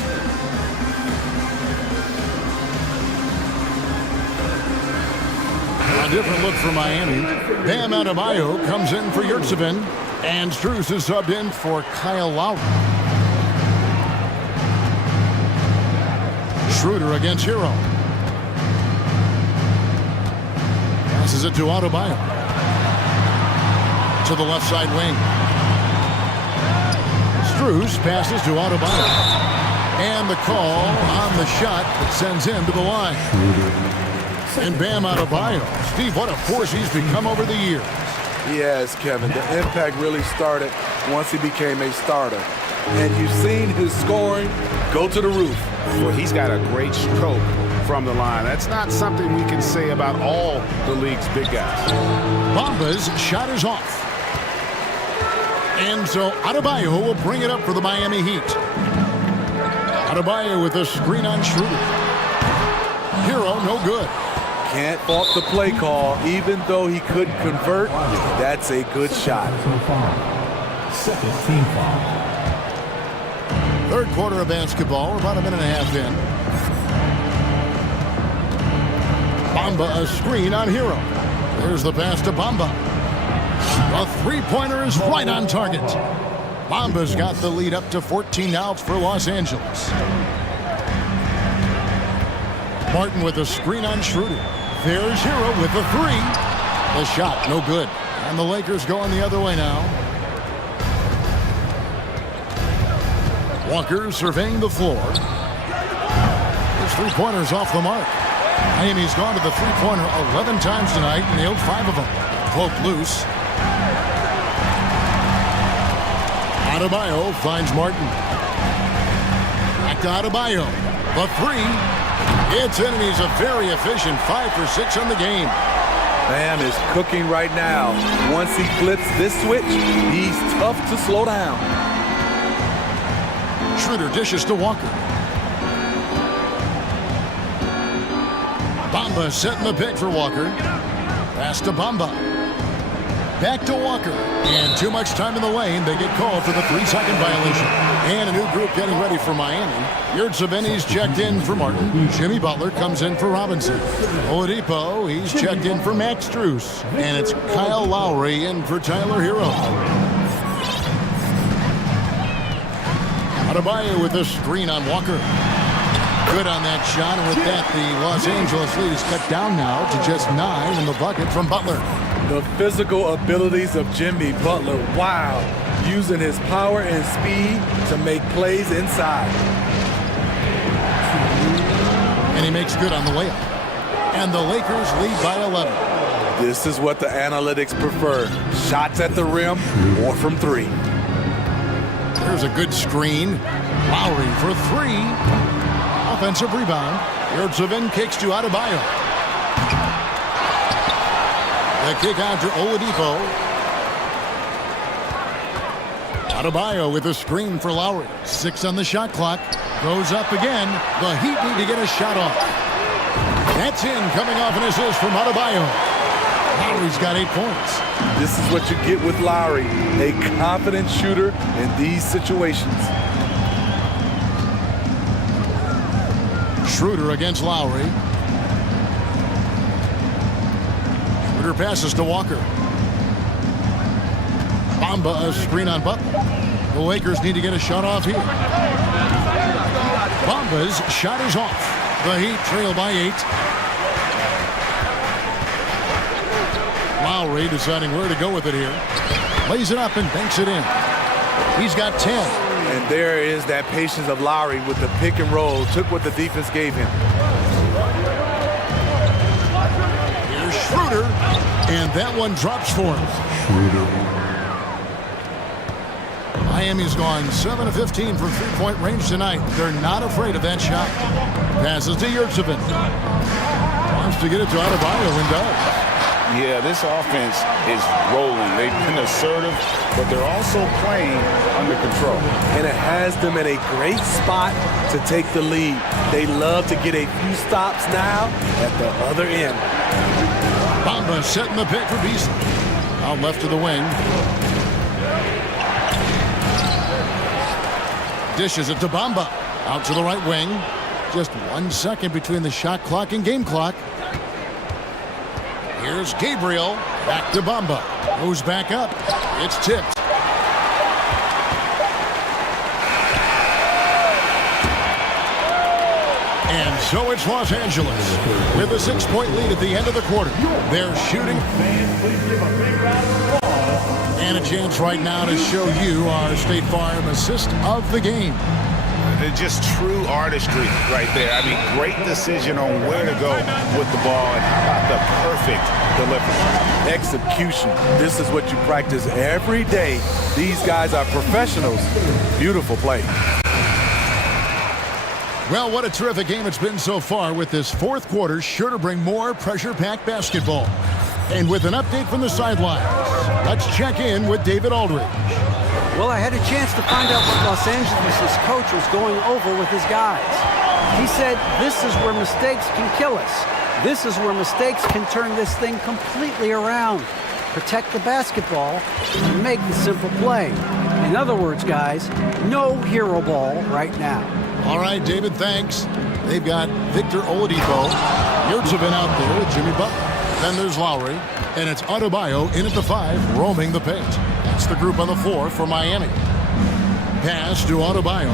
A different look for Miami. Bam Adebayo comes in for Yurtseven, and Strus is subbed in for Kyle Lowry. Schroeder against Hero. Passes it to Adebayo. To the left side wing. Strus passes to Adebayo. And the call on the shot that sends him to the line. And Bam Adebayo. Steve, what a force he's become over the years. Yes, Kevin. The impact really started once he became a starter. And you've seen his scoring go to the roof. Well, he's got a great stroke from the line. That's not something we can say about all the league's big guys. Bamba's shot is off. And so Adebayo will bring it up for the Miami Heat. Adebayo with a screen on Schroeder. Hero, no good. Can't fault the play call. Even though he couldn't convert, that's a good shot. Second team foul. Third quarter of basketball, we're about a minute and a half in. Bamba, a screen on Hero. There's the pass to Bamba. A three-pointer is right on target. Bamba's got the lead up to 14 now for Los Angeles. Martin with a screen on Schroeder. There's Hero with the three. The shot, no good. And the Lakers going the other way now. Walker surveying the floor. His three-pointer's off the mark. Miami's gone to the three-pointer 11 times tonight and nailed 5 of them. Poked loose. Adebayo finds Martin. Back to Adebayo. The three. It's in, and he's a very efficient 5 for 6 on the game. Bam is cooking right now. Once he flips this switch, he's tough to slow down. Schroeder dishes to Walker. Bamba setting the pick for Walker. Pass to Bamba. Back to Walker. And too much time in the lane. They get called for the 3-second violation. And a new group getting ready for Miami. Yurtseven's checked in for Martin. Jimmy Butler comes in for Robinson. Oladipo, he's checked in for Max Strus. And it's Kyle Lowry in for Tyler Hero. Adebayo with a screen on Walker. Good on that shot, and with that, the Los Angeles lead is cut down now to just 9 in the bucket from Butler. The physical abilities of Jimmy Butler, wow. Using his power and speed to make plays inside. And he makes good on the layup. And the Lakers lead by 11. This is what the analytics prefer. Shots at the rim or from 3. There's a good screen. Lowry for 3. Offensive rebound. Yurtseven kicks to Adebayo. The kick out to Oladipo. Adebayo with a screen for Lowry. 6 on the shot clock. Goes up again. The Heat need to get a shot off. That's in, coming off an assist from Adebayo. Lowry's got 8 points. This is what you get with Lowry, a confident shooter in these situations. Schroeder against Lowry. Schroeder passes to Walker. Bamba, a screen on Butler. The Lakers need to get a shot off here. Bamba's shot is off. The Heat trail by 8. Lowry deciding where to go with it here. Lays it up and banks it in. He's got 10. And there is that patience of Lowry with the pick and roll. Took what the defense gave him. Here's Schroeder. And that one drops for him. Miami's gone 7 of 15 from three-point range tonight. They're not afraid of that shot. Passes to Yurtsevin. Wants to get it to Adebayo and does. Yeah, this offense is rolling. They've been assertive, but they're also playing under control. And it has them in a great spot to take the lead. They love to get a few stops now at the other end. Bamba setting the pick for Beasley. Out left to the wing. Dishes it to Bamba. Out to the right wing. Just 1 second between the shot clock and game clock. Here's Gabriel. Back to Bamba. Goes back up. It's tipped. And so it's Los Angeles with a 6-point lead at the end of the quarter. They're shooting. And a chance right now to show you our State Farm assist of the game. Just true artistry right there. I mean, great decision on where to go with the ball, and how about the perfect delivery. Execution. This is what you practice every day. These guys are professionals. Beautiful play. Well, what a terrific game it's been so far, with this fourth quarter sure to bring more pressure-packed basketball. And with an update from the sidelines, let's check in with David Aldridge. Well, I had a chance to find out what Los Angeles' coach was going over with his guys. He said, this is where mistakes can kill us. This is where mistakes can turn this thing completely around. Protect the basketball and make the simple play. In other words, guys, no hero ball right now. All right, David, thanks. They've got Victor Oladipo. Yurtsevin out there with Jimmy Butler. Then there's Lowry, and it's Adebayo in at the 5, roaming the paint. That's the group on the floor for Miami. Pass to Adebayo,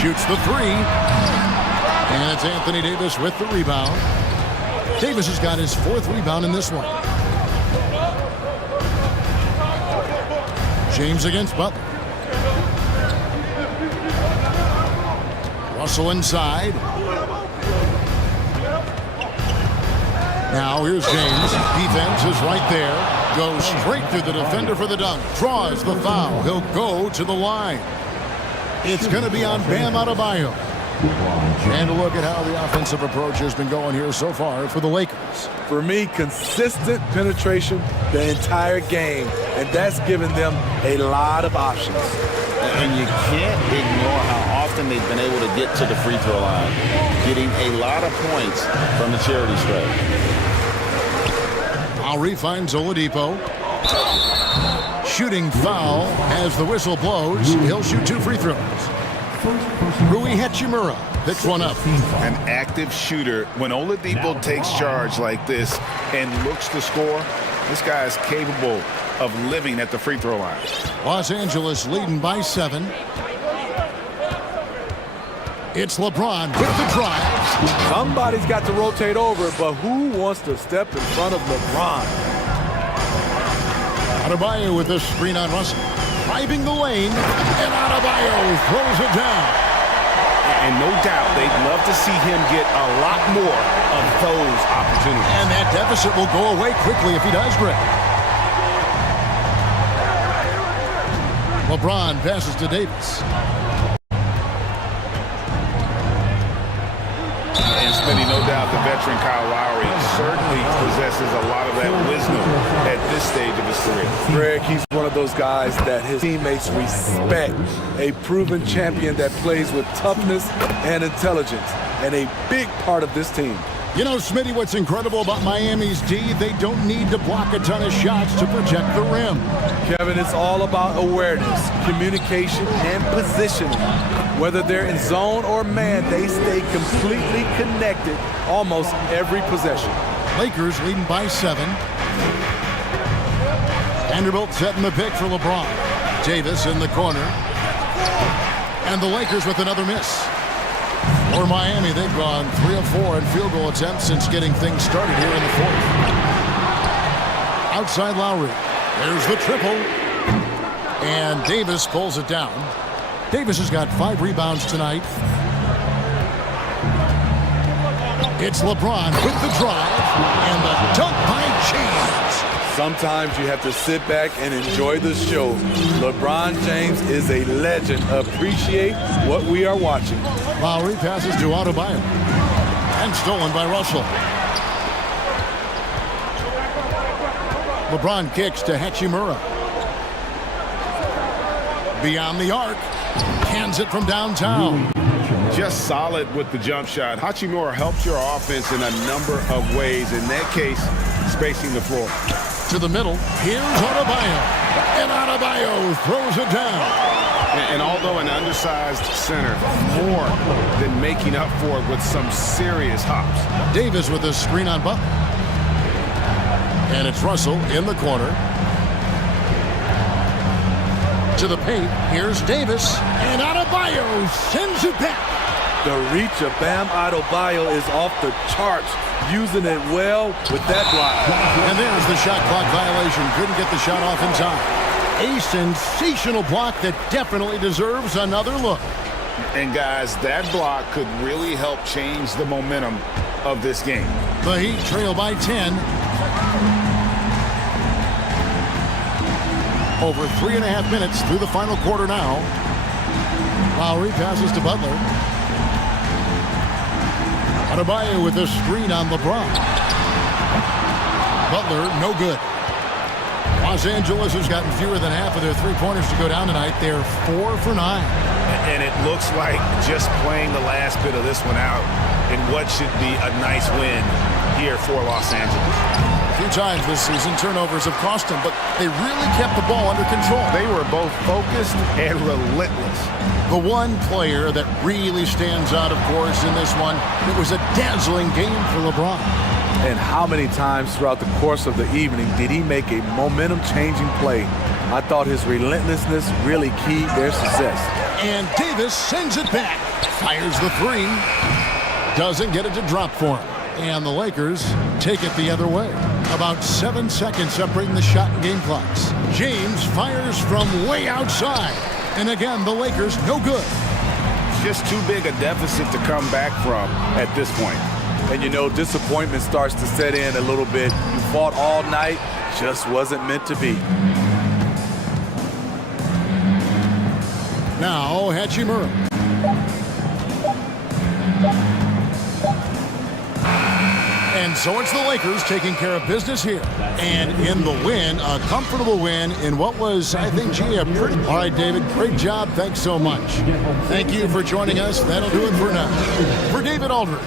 shoots the 3, and it's Anthony Davis with the rebound. Davis has got his 4th rebound in this one. James against Butler. Russell inside. Now here's James. Defense is right there. Goes straight through the defender for the dunk. Draws the foul. He'll go to the line. It's going to be on Bam Adebayo. And a look at how the offensive approach has been going here so far for the Lakers. For me, consistent penetration the entire game. And that's given them a lot of options. And you can't ignore how often they've been able to get to the free throw line, getting a lot of points from the charity stripe. Lowry finds Oladipo. Shooting foul as the whistle blows. He'll shoot 2 free throws. Rui Hachimura picks one up. An active shooter. When Oladipo takes charge like this and looks to score, this guy is capable of living at the free throw line. Los Angeles leading by 7. It's LeBron with the drive. Somebody's got to rotate over, but who wants to step in front of LeBron? Adebayo with this screen on Russell. Driving the lane, and Adebayo throws it down. And no doubt they'd love to see him get a lot more of those opportunities. And that deficit will go away quickly if he does, Greg. LeBron passes to Davis. And Smitty, no doubt the veteran Kyle Lowry certainly possesses a lot of that wisdom at this stage of his career. Greg, he's one of those guys that his teammates respect. A proven champion that plays with toughness and intelligence, and a big part of this team. You know, Smitty, what's incredible about Miami's D, they don't need to block a ton of shots to protect the rim. Kevin, it's all about awareness, communication, and positioning. Whether they're in zone or man, they stay completely connected almost every possession. Lakers leading by 7. Vanderbilt setting the pick for LeBron. Davis in the corner. And the Lakers with another miss. For Miami, they've gone 3 of 4 in field goal attempts since getting things started here in the 4th. Outside Lowry. There's the triple. And Davis pulls it down. Davis has got 5 rebounds tonight. It's LeBron with the drive. And the dunk by James. Sometimes you have to sit back and enjoy the show. LeBron James is a legend. Appreciate what we are watching. Lowry passes to Adebayo. And stolen by Russell. LeBron kicks to Hachimura. Beyond the arc. Hands it from downtown. Just solid with the jump shot. Hachimura helps your offense in a number of ways. In that case, spacing the floor. To the middle. Here's Adebayo. And Adebayo throws it down. And although an undersized center, more than making up for it with some serious hops. Davis with a screen on Butler. And it's Russell in the corner. To the paint. Here's Davis. And Adebayo sends it back. The reach of Bam Adebayo is off the charts. Using it well with that block. And there's the shot clock violation. Couldn't get the shot off in time. A sensational block that definitely deserves another look. And guys, that block could really help change the momentum of this game. The Heat trail by 10. Over 3.5 minutes through the final quarter now. Lowry passes to Butler. Adebayo with a screen on LeBron. Butler, no good. Los Angeles has gotten fewer than half of their three-pointers to go down tonight. They're 4 for 9. And it looks like just playing the last bit of this one out in what should be a nice win here for Los Angeles. A few times this season, turnovers have cost them, but they really kept the ball under control. They were both focused and relentless. The one player that really stands out, of course, in this one, it was a dazzling game for LeBron. And how many times throughout the course of the evening did he make a momentum-changing play? I thought his relentlessness really keyed their success. And Davis sends it back. Fires the 3. Doesn't get it to drop for him. And the Lakers take it the other way. About 7 seconds separating the shot and game clocks. James fires from way outside. And again, the Lakers no good. Just too big a deficit to come back from at this point. And you know, disappointment starts to set in a little bit. You fought all night, just wasn't meant to be. Now, Hachimura. And so it's the Lakers taking care of business here. And in the win, a comfortable win in what was, I think, a pretty... All right, David, great job. Thanks so much. Thank you for joining us. That'll do it for now. For David Aldridge.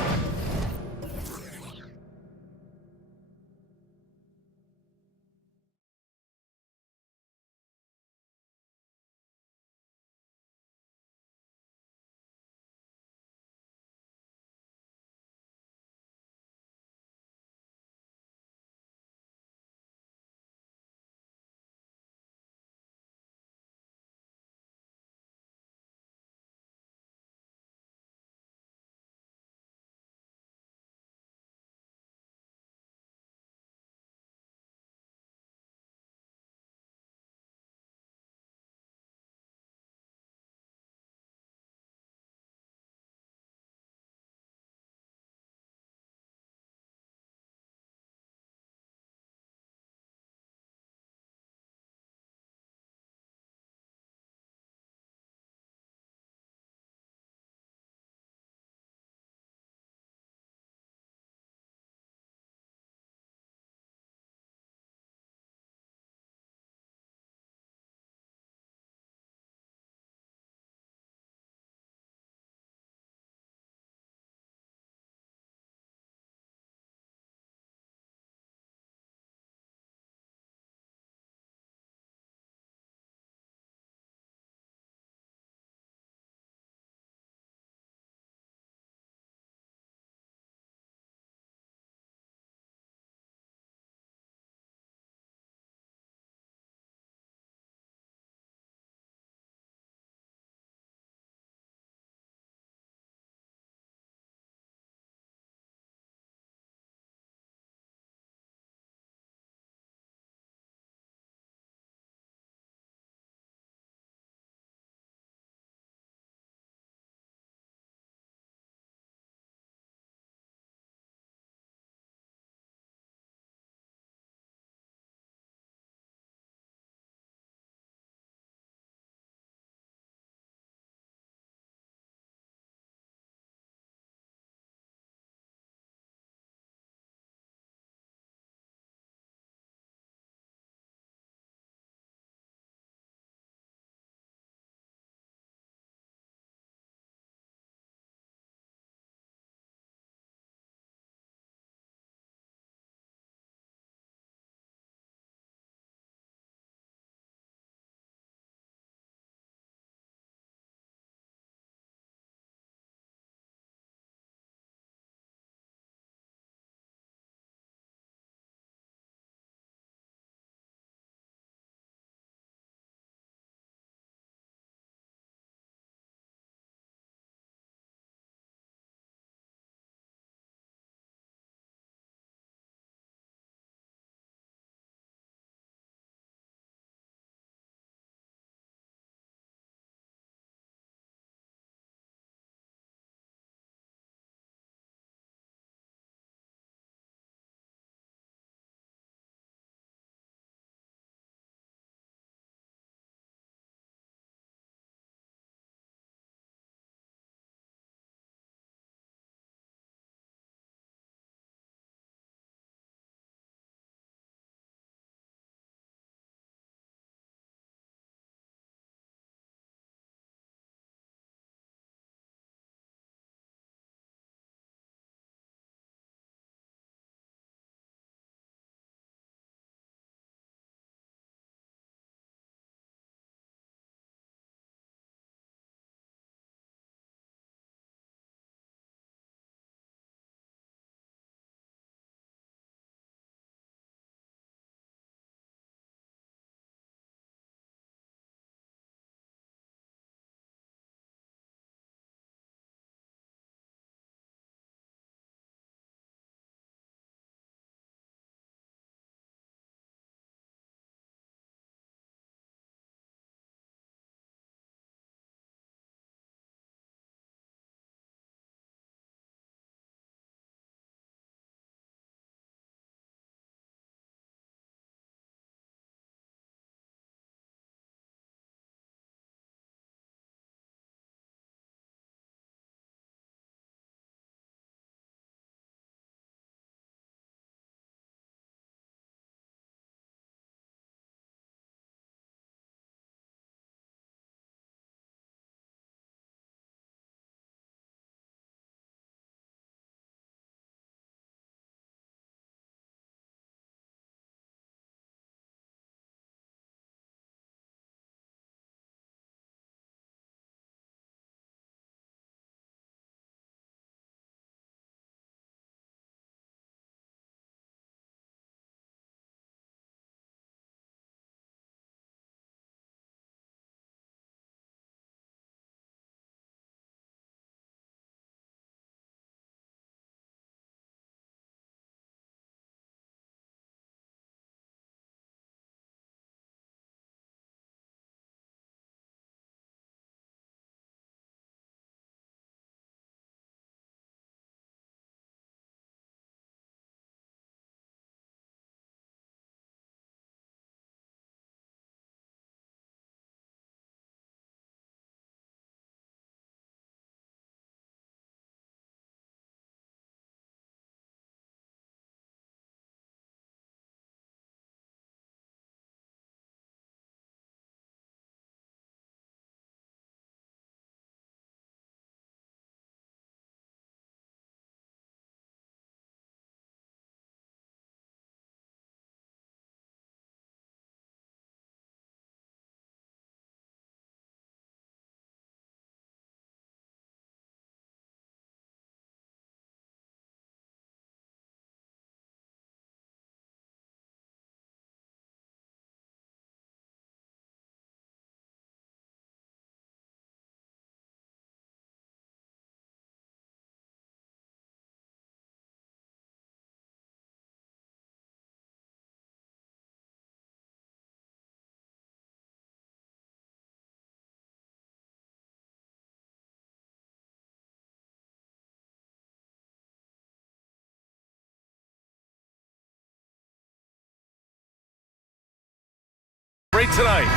tonight.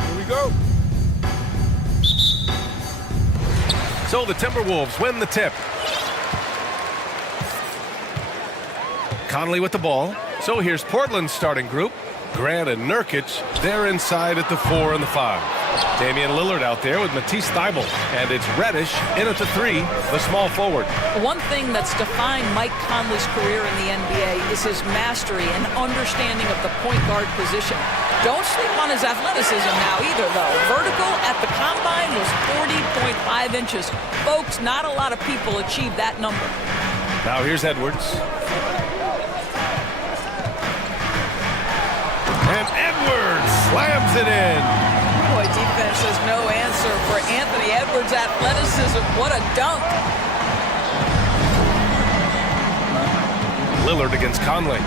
Here we go. So the Timberwolves win the tip. Conley with the ball. So here's Portland's starting group. Grant and Nurkic, they're inside at the 4 and the 5. Damian Lillard out there with Matisse Thybulle. And it's Reddish in at the 3, the small forward. One thing that's defined Mike Conley's career in the NBA is his mastery and understanding of the point guard position. Don't sleep on his athleticism now either, though. Vertical at the combine was 40.5 inches. Folks, not a lot of people achieve that number. Now here's Edwards. And Edwards slams it in. Boy, defense has no answer for Anthony Edwards' athleticism. What a dunk. Lillard against Conley.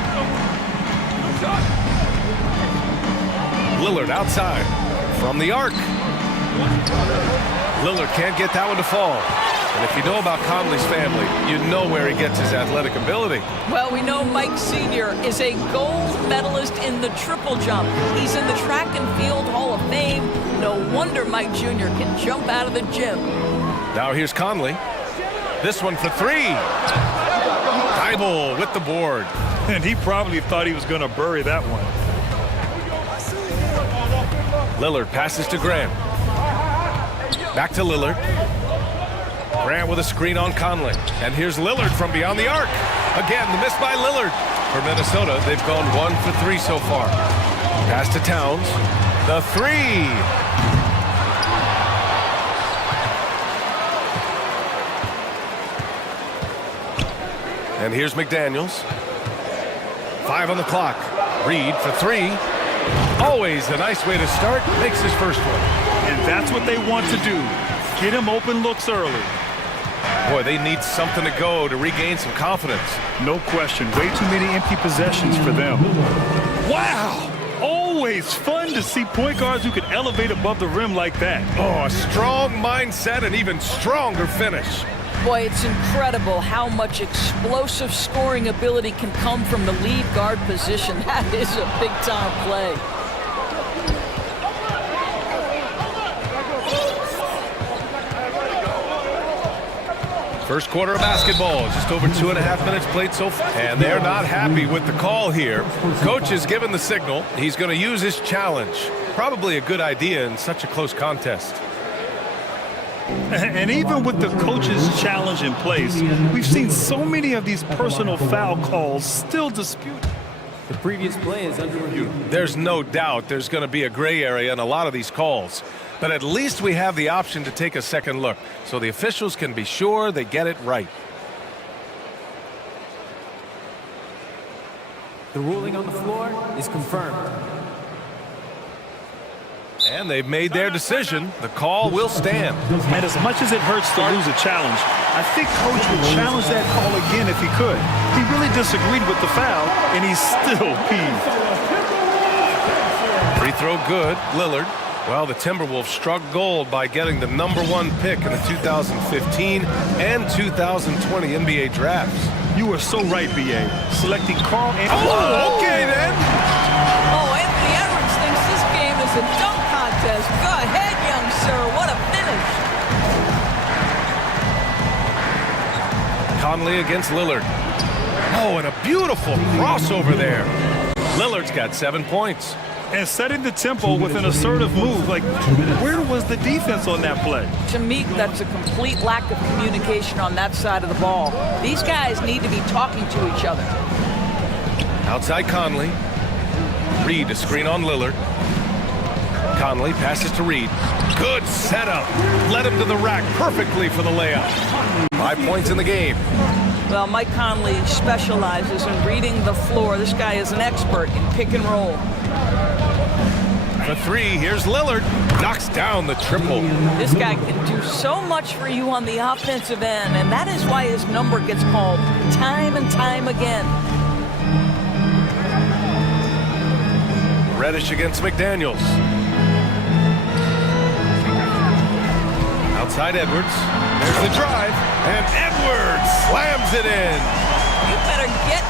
Lillard outside from the arc. Lillard can't get that one to fall. And if you know about Conley's family, you know where he gets his athletic ability. Well, we know Mike Sr. is a gold medalist in the triple jump. He's in the track and field Hall of Fame. No wonder Mike Jr. can jump out of the gym. Now here's Conley. This one for 3. Thybulle with the board. And he probably thought he was going to bury that one. Lillard passes to Grant. Back to Lillard. Grant with a screen on Conley. And here's Lillard from beyond the arc. Again, the miss by Lillard. For Minnesota, they've gone 1 for 3 so far. Pass to Towns. The 3. And here's McDaniels. 5 on the clock. Reed for 3. Always a nice way to start. Makes his first one. And that's what they want to do. Get him open looks early. Boy, they need something to go to regain some confidence. No question. Way too many empty possessions for them. Wow! Always fun to see point guards who can elevate above the rim like that. Oh, a strong mindset and even stronger finish. Boy, it's incredible how much explosive scoring ability can come from the lead guard position. That is a big-time play. First quarter of basketball, just over 2.5 minutes played so far. And they're not happy with the call here. Coach has given the signal. He's going to use his challenge. Probably a good idea in such a close contest. And even with the coach's challenge in place, we've seen so many of these personal foul calls still disputed. The previous play is under review. There's no doubt there's going to be a gray area in a lot of these calls. But at least we have the option to take a second look, so the officials can be sure they get it right. The ruling on the floor is confirmed. And they've made their decision. The call will stand. And as much as it hurts to lose a challenge, I think Coach would challenge that call again if he could. He really disagreed with the foul, and he's still peeved. Free throw good, Lillard. Well, the Timberwolves struck gold by getting the #1 pick in the 2015 and 2020 NBA drafts. You are so right, B.A. Selecting Carl Anthony. Oh, okay then. Oh, Anthony Edwards thinks this game is a dunk contest. Go ahead, young sir. What a finish. Conley against Lillard. Oh, and a beautiful crossover there. Lillard's got 7 points. And setting the tempo with an assertive move. Like, where was the defense on that play? To me, that's a complete lack of communication on that side of the ball. These guys need to be talking to each other. Outside Conley. Reed a screen on Lillard. Conley passes to Reed. Good setup. Led him to the rack perfectly for the layup. 5 points in the game. Well, Mike Conley specializes in reading the floor. This guy is an expert in pick and roll. For 3, here's Lillard. Knocks down the triple. This guy can do so much for you on the offensive end, and that is why his number gets called time and time again. Reddish against McDaniels. Outside Edwards. There's the drive, and Edwards slams it in. You better get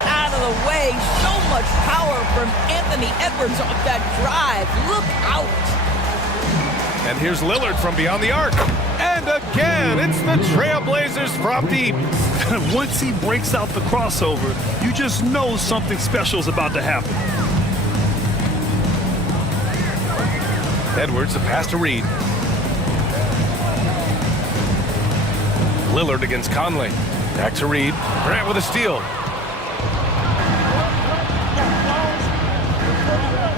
out of the way. So much power from Anthony Edwards off that drive. Look out. And here's Lillard from beyond the arc. And again, it's the Trailblazers from deep. Once he breaks out the crossover, you just know something special is about to happen. Edwards, the pass to Reed. Lillard against Conley. Back to Reed. Grant with a steal.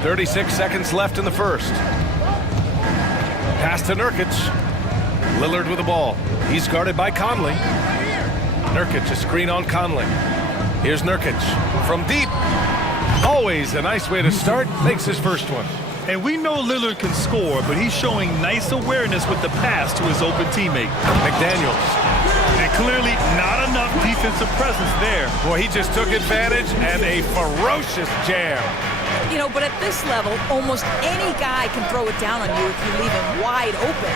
36 seconds left in the first. Pass to Nurkic. Lillard with the ball. He's guarded by Conley. Nurkic, a screen on Conley. Here's Nurkic from deep. Always a nice way to start. Makes his first one. And we know Lillard can score, but he's showing nice awareness with the pass to his open teammate. McDaniels. And clearly not enough defensive presence there. Boy, he just took advantage and a ferocious jam. You know, but at this level, almost any guy can throw it down on you if you leave him wide open.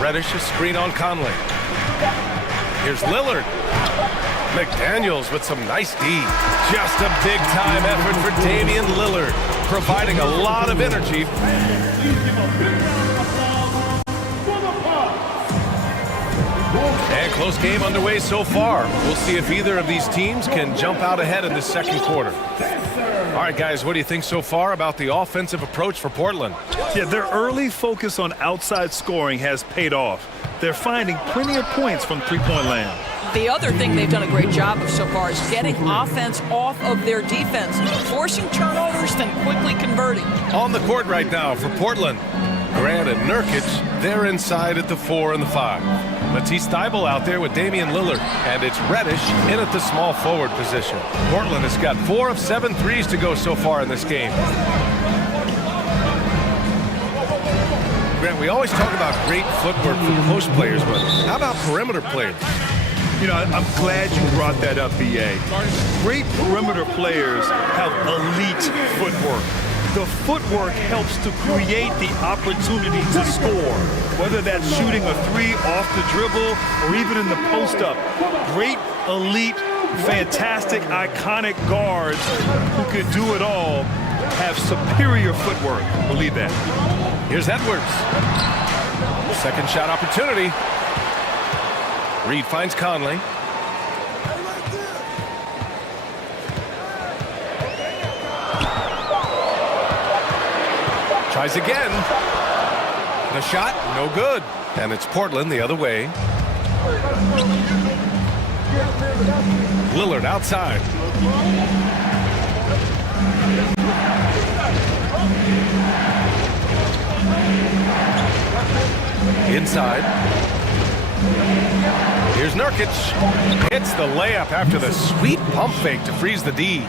Reddish, a screen on Conley. Here's Lillard. McDaniels with some nice D. Just a big-time effort for Damian Lillard, providing a lot of energy. And close game underway so far. We'll see if either of these teams can jump out ahead in the second quarter. All right, guys, what do you think so far about the offensive approach for Portland? Yeah, their early focus on outside scoring has paid off. They're finding plenty of points from three-point land. The other thing they've done a great job of so far is getting offense off of their defense, forcing turnovers, then quickly converting. On the court right now for Portland, Grant and Nurkic, they're inside at the 4 and the 5. Matisse Thybulle out there with Damian Lillard, and it's Reddish in at the small forward position. Portland has got 4 of 7 threes to go so far in this game. Grant, we always talk about great footwork from post players, but how about perimeter players? You know, I'm glad you brought that up, B.A. Great perimeter players have elite footwork. The footwork helps to create the opportunity to score, whether that's shooting a three off the dribble or even in the post-up. Great, elite, fantastic, iconic guards who can do it all have superior footwork. Believe that. Here's Edwards. Second shot opportunity. Reed finds Conley. Tries again. The shot, no good. And it's Portland the other way. Lillard outside. Inside. Here's Nurkic. Hits the layup after the sweet pump fake to freeze the D.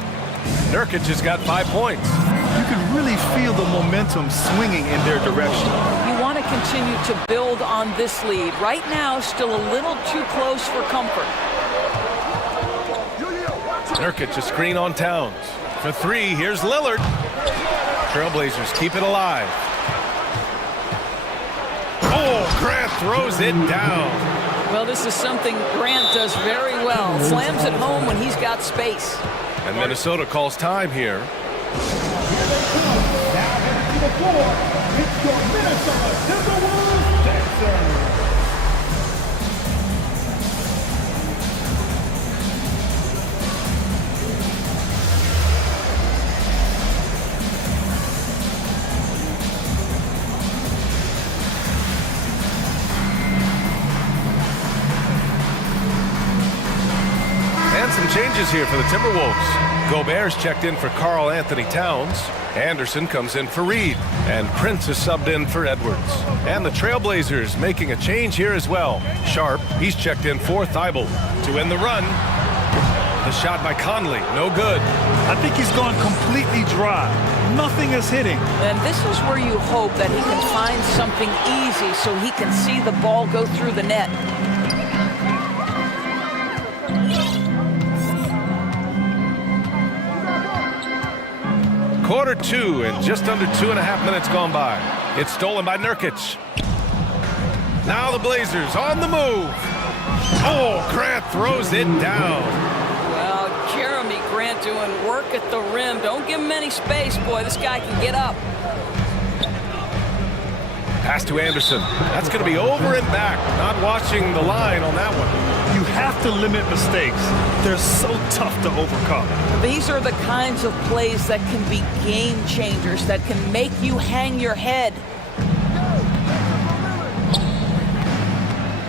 Nurkic has got 5 points. You can really feel the momentum swinging in their direction. You want to continue to build on this lead. Right now, still a little too close for comfort. Nurkic, a screen on Towns. For 3, here's Lillard. Trailblazers keep it alive. Oh, Grant throws it down. Well, this is something Grant does very well. Slams it home when he's got space. And Minnesota calls time here. And some changes here for the Timberwolves. Gobert's checked in for Karl Anthony Towns. Anderson comes in for Reed. And Prince is subbed in for Edwards. And the Trailblazers making a change here as well. Sharp, he's checked in for Thybulle. To end the run, the shot by Conley, no good. I think he's gone completely dry. Nothing is hitting. And this is where you hope that he can find something easy so he can see the ball go through the net. Quarter 2 and just under 2.5 minutes gone by. It's stolen by Nurkic. Now the Blazers on the move. Oh, Grant throws it down. Well, Jeremy Grant Gobert doing work at the rim. Don't give him any space, boy. This guy can get up. Pass to Anderson. That's going to be over and back. Not watching the line on that one. You have to limit mistakes. They're so tough to overcome. These are the kinds of plays that can be game changers, that can make you hang your head.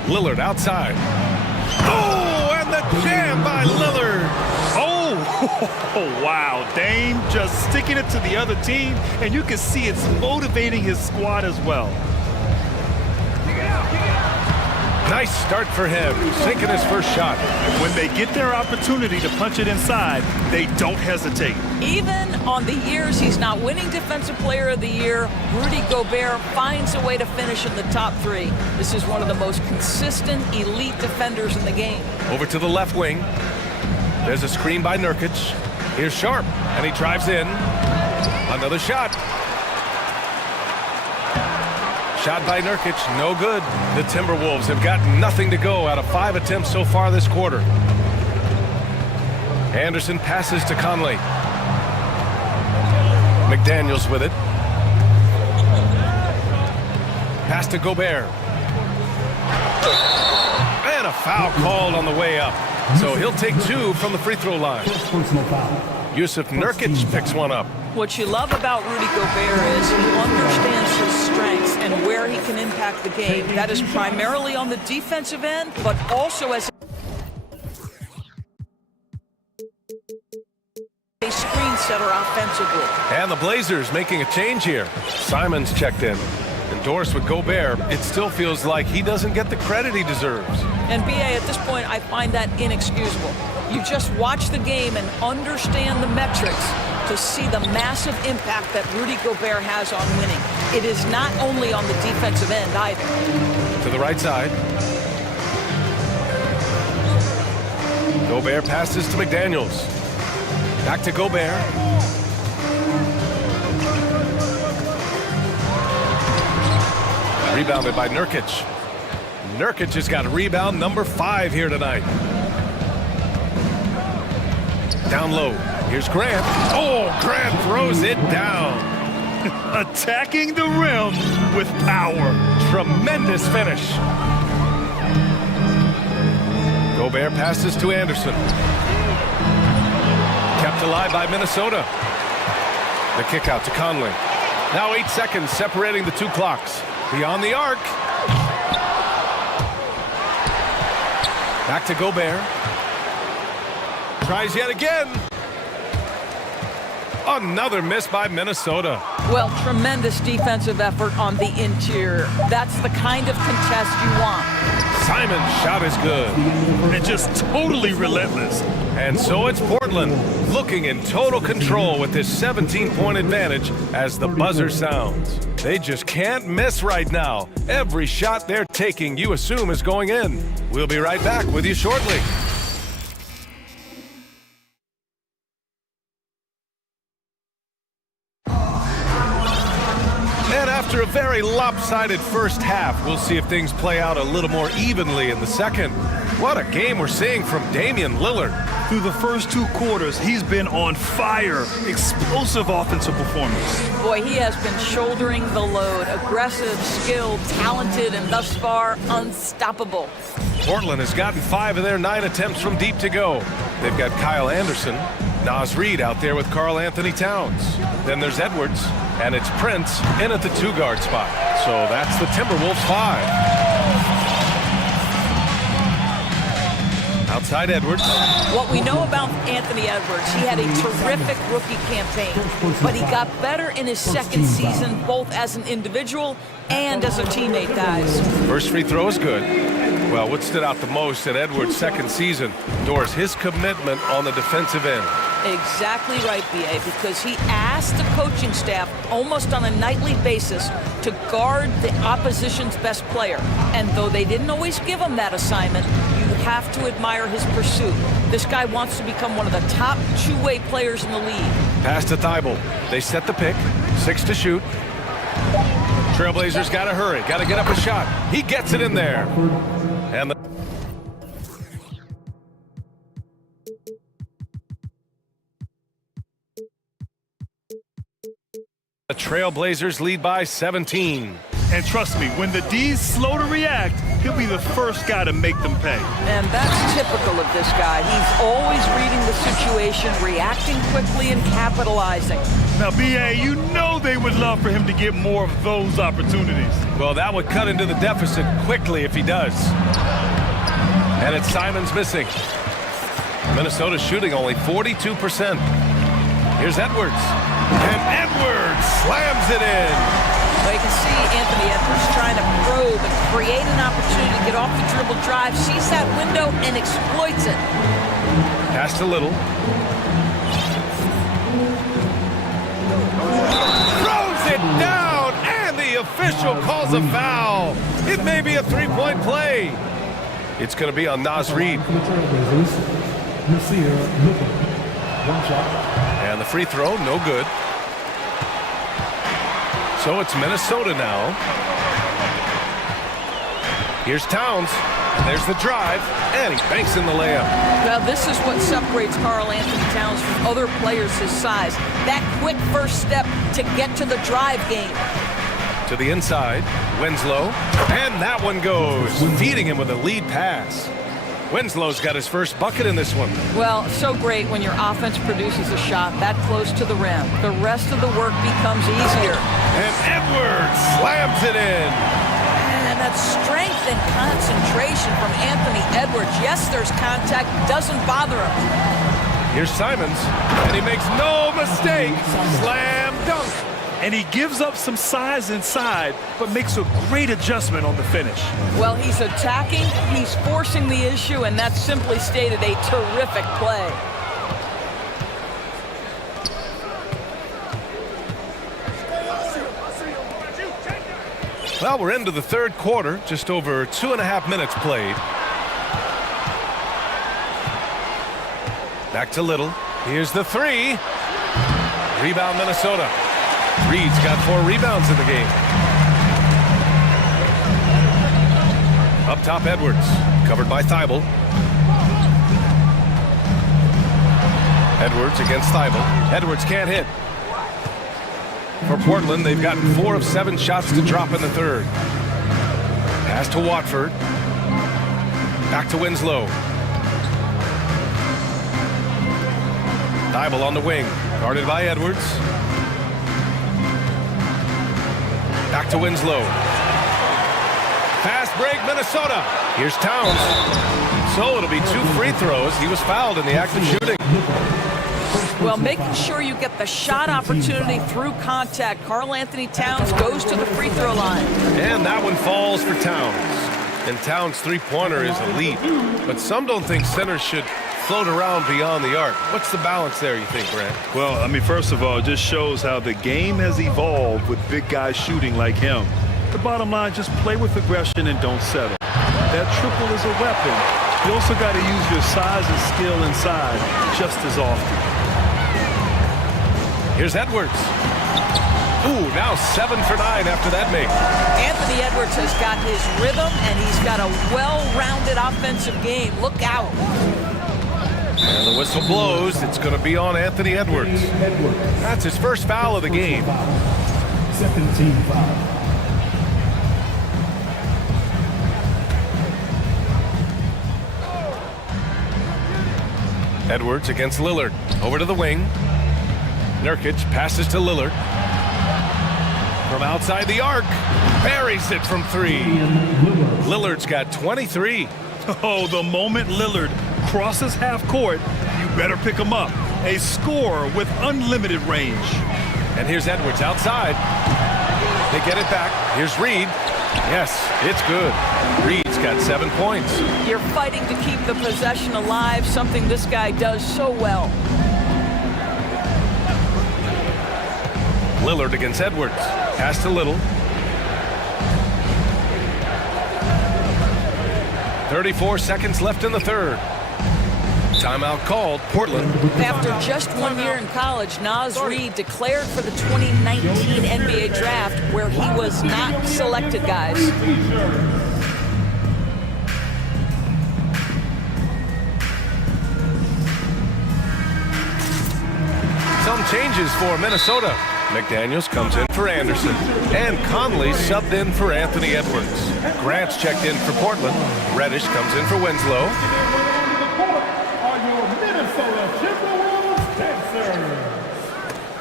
Lillard outside. Oh, and the jam by Lillard. Oh, wow. Dame just sticking it to the other team, and you can see it's motivating his squad as well. Nice start for him, sinking his first shot. When they get their opportunity to punch it inside, they don't hesitate. Even on the years he's not winning Defensive Player of the Year, Rudy Gobert finds a way to finish in the top 3. This is one of the most consistent, elite defenders in the game. Over to the left wing. There's a screen by Nurkic. Here's Sharp, and he drives in. Another shot. Shot by Nurkic, no good. The Timberwolves have got nothing to go out of 5 attempts so far this quarter. Anderson passes to Conley. McDaniels with it. Pass to Gobert. And a foul called on the way up. So he'll take 2 from the free throw line. Yusuf Nurkic picks one up. What you love about Rudy Gobert is he understands his strengths and where he can impact the game. That is primarily on the defensive end, but also as a screen setter offensively. And the Blazers making a change here. Simon's checked in. Endorsed with Gobert, it still feels like he doesn't get the credit he deserves. And BA, at this point, I find that inexcusable. You just watch the game and understand the metrics to see the massive impact that Rudy Gobert has on winning. It is not only on the defensive end either. To the right side. Gobert passes to McDaniels. Back to Gobert. Rebounded by Nurkic. Nurkic has got rebound number 5 here tonight. Down low. Here's Grant. Oh, Grant throws it down. Attacking the rim with power. Tremendous finish. Gobert passes to Anderson. Kept alive by Minnesota. The kick out to Conley. Now 8 seconds separating the 2 clocks. Beyond the arc. Back to Gobert. Tries yet again. Another miss by Minnesota. Well, tremendous defensive effort on the interior. That's the kind of contest you want. Simon's shot is good. And just totally relentless. And so it's Portland looking in total control with this 17-point advantage as the buzzer sounds. They just can't miss right now. Every shot they're taking, you assume, is going in. We'll be right back with you shortly. And after a very lopsided first half, we'll see if things play out a little more evenly in the second. What a game we're seeing from Damian Lillard. Through the first 2 quarters, he's been on fire. Explosive offensive performance. Boy, he has been shouldering the load. Aggressive, skilled, talented, and thus far, unstoppable. Portland has gotten 5 of their 9 attempts from deep to go. They've got Kyle Anderson, Naz Reid out there with Karl Anthony Towns. Then there's Edwards, and it's Prince in at the 2-guard spot. So that's the Timberwolves 5. Outside Edwards. What we know about Anthony Edwards, he had a terrific rookie campaign, but he got better in his second season, both as an individual and as a teammate, guys. First free throw is good. Well, what stood out the most in Edwards' second season, Doris, his commitment on the defensive end. Exactly right, B.A., because he asked the coaching staff almost on a nightly basis to guard the opposition's best player. And though they didn't always give him that assignment, you have to admire his pursuit. This guy wants to become one of the top 2-way players in the league. Pass to Thibault. They set the pick. 6 to shoot. Trailblazers got to hurry. Got to get up a shot. He gets it in there. And the Trailblazers lead by 17. And trust me, when the D's slow to react, he'll be the first guy to make them pay. And that's typical of this guy. He's always reading the situation, reacting quickly and capitalizing. Now, B.A., you know they would love for him to get more of those opportunities. Well, that would cut into the deficit quickly if he does. And it's Simons missing. Minnesota's shooting only 42%. Here's Edwards. And Edwards slams it in. Well, you can see Anthony Edwards trying to probe and create an opportunity to get off the dribble drive, sees that window and exploits it. Pass to Little. Throws it down, and the official calls a foul. It may be a three-point play. It's going to be on Naz Reid. And the free throw, no good. So it's Minnesota now. Here's Towns. And there's the drive. And he banks in the layup. Well, this is what separates Karl Anthony Towns from other players his size. That quick first step to get to the drive game. To the inside. Winslow. And that one goes. Feeding him with a lead pass. Winslow's got his first bucket in this one. Well, so great when your offense produces a shot that close to the rim. The rest of the work becomes easier. And Edwards slams it in. And that strength and concentration from Anthony Edwards. Yes, there's contact. Doesn't bother him. Here's Simons. And he makes no mistake. Slam dunk. And he gives up some size inside, but makes a great adjustment on the finish. Well, he's attacking, he's forcing the issue, and that's simply stated a terrific play. Well, we're into the third quarter, just over 2.5 minutes played. Back to Little. Here's the three. Rebound Minnesota. Reed's got 4 rebounds in the game. Up top, Edwards. Covered by Thibault. Edwards against Thibault. Edwards can't hit. For Portland, they've gotten 4 of 7 shots to drop in the third. Pass to Watford. Back to Winslow. Thibault on the wing. Guarded by Edwards. Back to Winslow. Fast break, Minnesota. Here's Towns. So it'll be 2 free throws. He was fouled in the act of shooting. Well, making sure you get the shot opportunity through contact. Karl Anthony Towns goes to the free throw line. And that one falls for Towns. And Towns' three-pointer is elite. But some don't think centers should float around beyond the arc. What's the balance there, you think, Grant? Well, I mean, first of all, it just shows how the game has evolved with big guys shooting like him. The bottom line, just play with aggression and don't settle. That triple is a weapon. You also got to use your size and skill inside just as often. Here's Edwards. Ooh, now 7 for 9 after that make. Anthony Edwards has got his rhythm, and he's got a well-rounded offensive game. Look out. And the whistle blows. It's going to be on Anthony Edwards. That's his first foul of the game. Second team foul. Edwards against Lillard. Over to the wing. Nurkic passes to Lillard. From outside the arc. Buries it from 3. Lillard's got 23. Oh, the moment Lillard crosses half court, you better pick him up. A scorer with unlimited range. And here's Edwards outside. They get it back. Here's Reed. Yes, it's good. Reed's got 7 points. You're fighting to keep the possession alive, something this guy does so well. Lillard against Edwards. Pass to Little. 34 seconds left in the third. Timeout called. Portland. After just 1 year in college, Naz Reid declared for the 2019 NBA draft, where he was not selected, guys. Some changes for Minnesota. McDaniels comes in for Anderson. And Conley subbed in for Anthony Edwards. Grant's checked in for Portland. Reddish comes in for Winslow.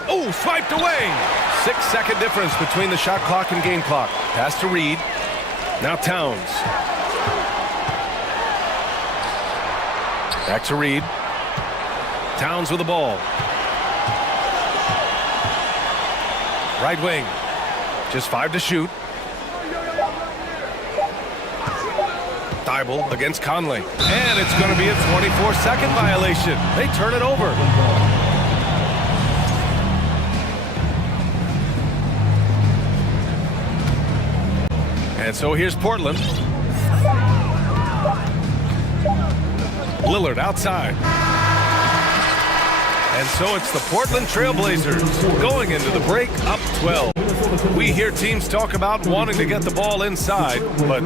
Oh, swiped away. 6-second difference between the shot clock and game clock. Pass to Reed. Now Towns. Back to Reed. Towns with the ball. Right wing. Just 5 to shoot. Thibault against Conley. And it's going to be a 24-second violation. They turn it over. And so here's Portland. Lillard outside. And so it's the Portland Trailblazers going into the break up 12. We hear teams talk about wanting to get the ball inside, but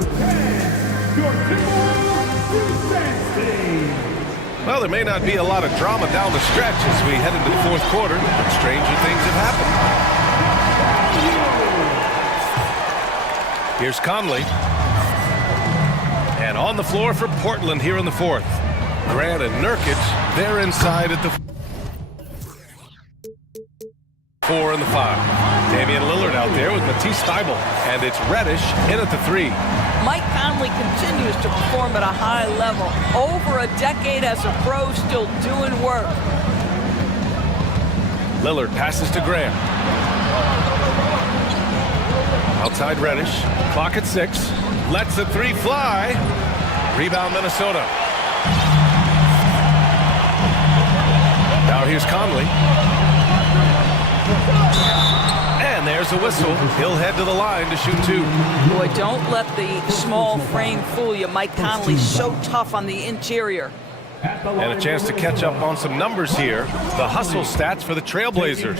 well, there may not be a lot of drama down the stretch as we head into the fourth quarter, but stranger things have happened. Here's Conley. And on the floor for Portland here in the fourth. Grant and Nurkic, they're inside at the 4 and the 5. Damian Lillard out there with Matisse Thibault. And it's Reddish in at the 3. Mike Conley continues to perform at a high level. Over a decade as a pro, still doing work. Lillard passes to Grant. Outside Reddish. Clock at 6. Lets the 3 fly. Rebound Minnesota. Now here's Conley. And there's a whistle. He'll head to the line to shoot 2. Boy, don't let the small frame fool you. Mike Conley's so tough on the interior. And a chance to catch up on some numbers here. The hustle stats for the Trailblazers.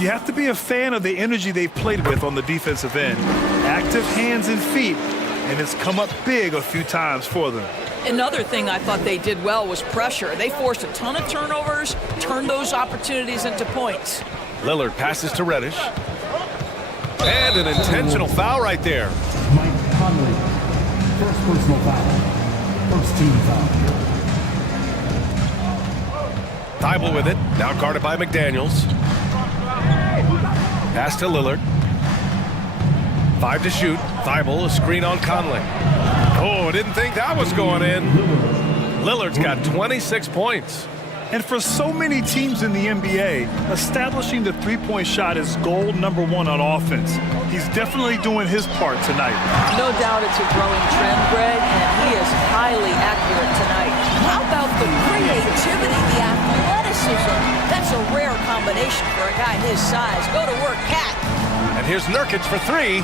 You have to be a fan of the energy they've played with on the defensive end. Active hands and feet, and it's come up big a few times for them. Another thing I thought they did well was pressure. They forced a ton of turnovers, turned those opportunities into points. Lillard passes to Reddish. And an intentional foul right there. Mike Conley, first personal foul, first team foul. Thibault with it, now guarded by McDaniels. Pass to Lillard. 5 to shoot. Thibault, a screen on Conley. Oh, didn't think that was going in. Lillard's got 26 points. And for so many teams in the NBA, establishing the three-point shot is goal number 1 on offense. He's definitely doing his part tonight. No doubt it's a growing trend, Greg, and he is highly accurate tonight. How about the creativity, the athleticism? That's a rare combination for a guy his size. Go to work, Cat. And here's Nurkic for 3.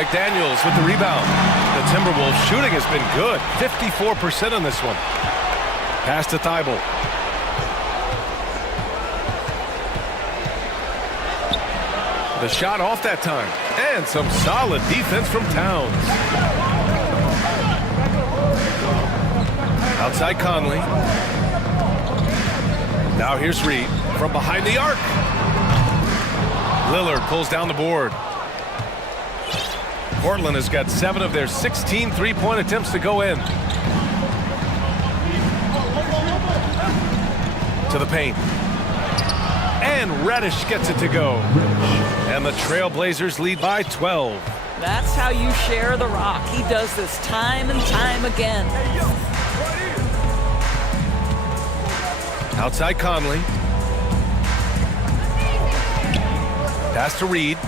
McDaniels with the rebound. The Timberwolves shooting has been good. 54% on this one. Pass to Thibault. The shot off that time. And some solid defense from Towns. Outside Conley. Now here's Reed from behind the arc. Lillard pulls down the board. Portland has got 7 of their 16 three-point attempts to go in. To the paint. And Reddish gets it to go. And the Trailblazers lead by 12. That's how you share the rock. He does this time and time again. Outside Conley. Pass to Reed.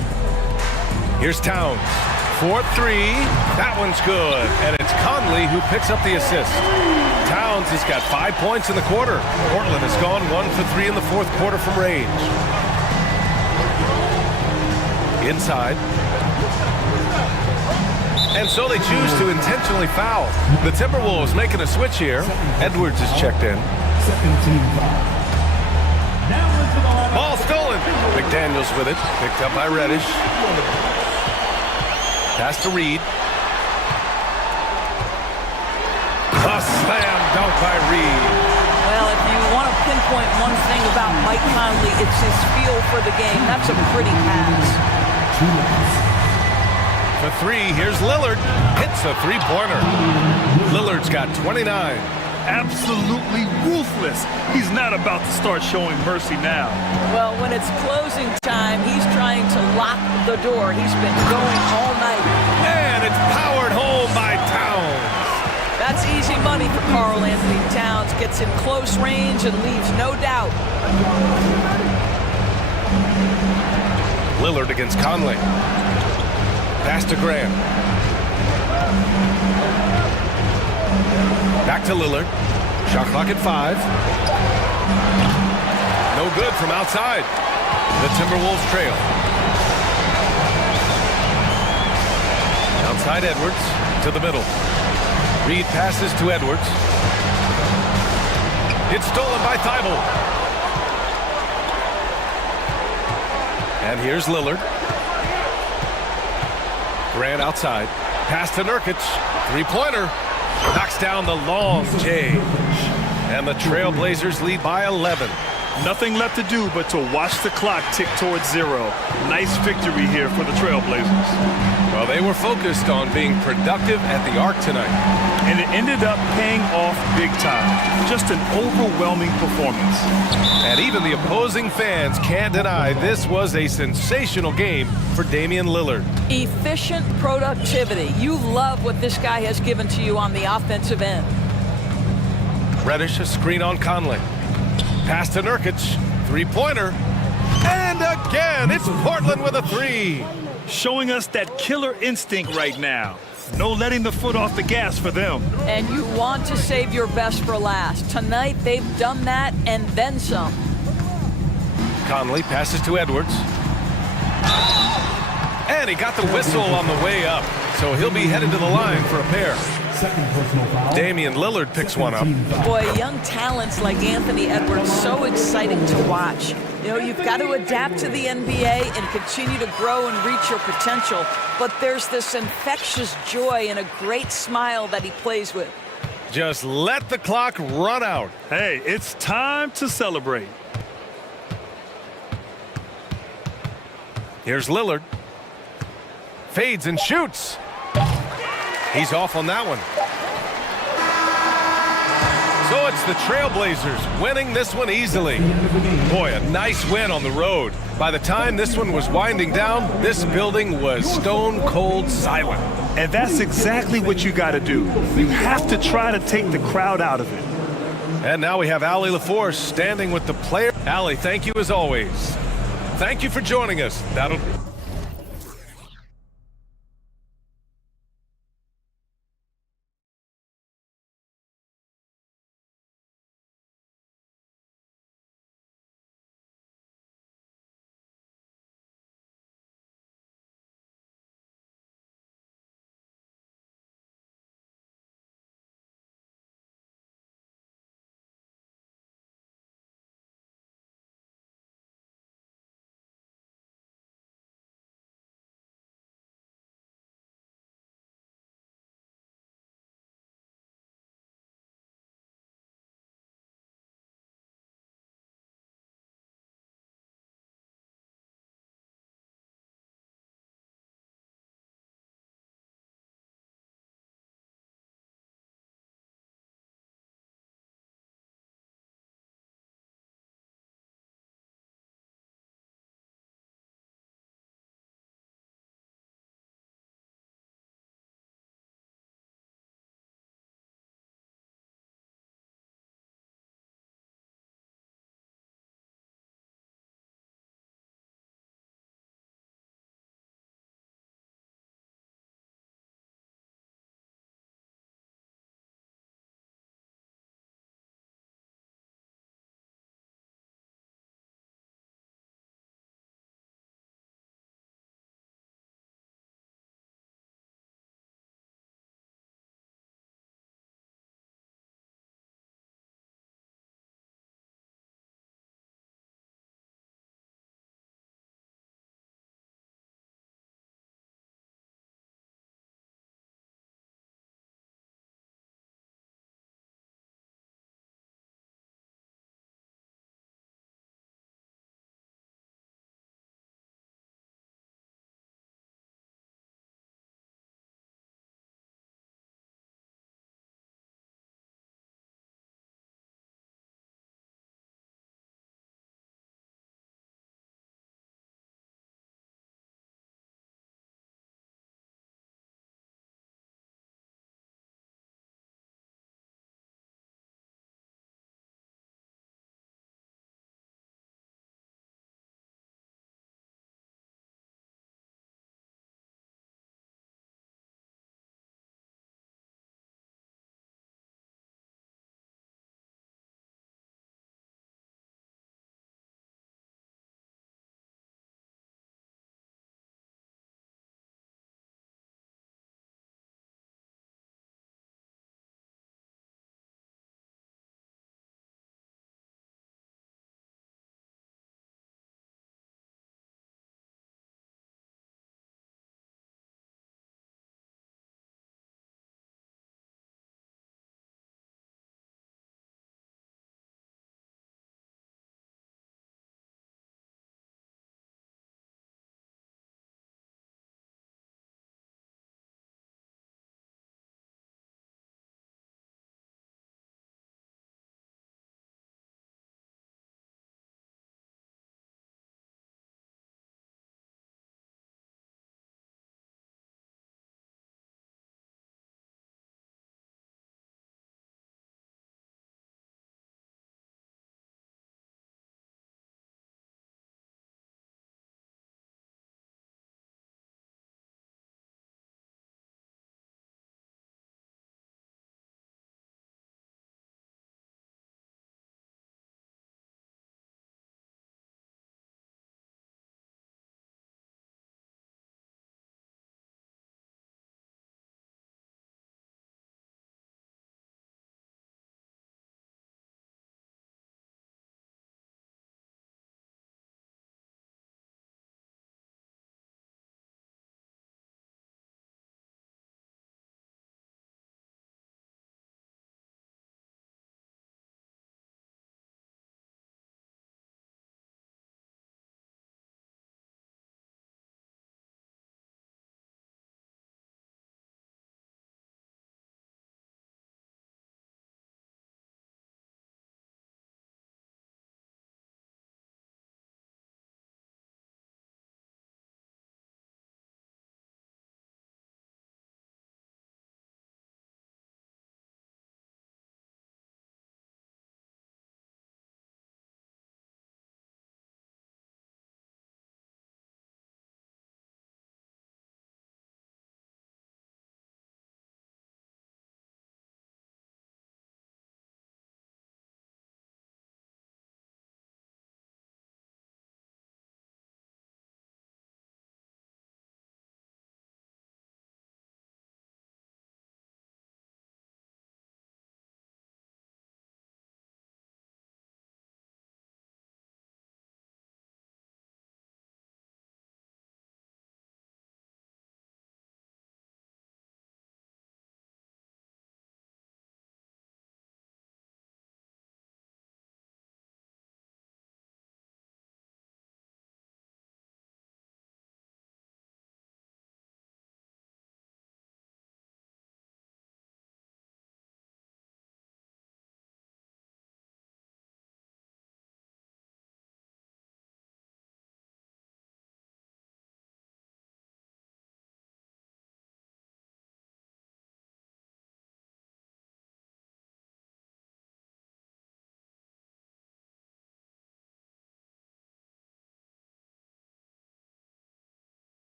Here's Towns. 4-3. That one's good. And it's Conley who picks up the assist. Towns has got 5 points in the quarter. Portland has gone 1 for 3 in the fourth quarter from range. Inside. And so they choose to intentionally foul. The Timberwolves making a switch here. Edwards is checked in. Ball stolen. McDaniels with it. Picked up by Reddish. Pass to Reed. A slam dunk by Reed. Well, if you want to pinpoint one thing about Mike Conley, it's his feel for the game. That's a pretty pass. For three, here's Lillard. Hits a three-pointer. Lillard's got 29. Absolutely ruthless. He's not about to start showing mercy now. Well, when it's closing time, he's trying to lock the door. He's been going all night. And it's powered home by Towns. That's easy money for Karl Anthony Towns. Gets in close range and leaves no doubt. Lillard against Conley. Pass to Graham. Back to Lillard. Shot clock at 5. No good from outside. The Timberwolves trail. Outside Edwards to the middle. Reed passes to Edwards. It's stolen by Thibault. And here's Lillard. Grant outside. Pass to Nurkic. Three-pointer. Knocks down the long J. And the Trailblazers lead by 11. Nothing left to do but to watch the clock tick towards 0. Nice victory here for the Trailblazers. Well, they were focused on being productive at the arc tonight. And it ended up paying off big time. Just an overwhelming performance. And even the opposing fans can't deny this was a sensational game for Damian Lillard. Efficient productivity. You love what this guy has given to you on the offensive end. Reddish, a screen on Conley. Pass to Nurkic. Three-pointer. And again, it's Portland with a three. Showing us that killer instinct right now. No letting the foot off the gas for them. And you want to save your best for last. Tonight, they've done that and then some. Conley passes to Edwards. And he got the whistle on the way up. So he'll be headed to the line for a pair. Damian Lillard picks one up. Boy, young talents like Anthony Edwards, so exciting to watch. You know, you've got to adapt to the NBA and continue to grow and reach your potential. But there's this infectious joy and a great smile that he plays with. Just let the clock run out. Hey, it's time to celebrate. Here's Lillard. Fades and shoots. He's off on that one. So it's the Trailblazers winning this one easily. Boy, a nice win on the road. By the time this one was winding down, this building was stone cold silent. And that's exactly what you got to do. You have to try to take the crowd out of it. And now we have Allie LaForce standing with the player. Allie, thank you as always. Thank you for joining us. That'll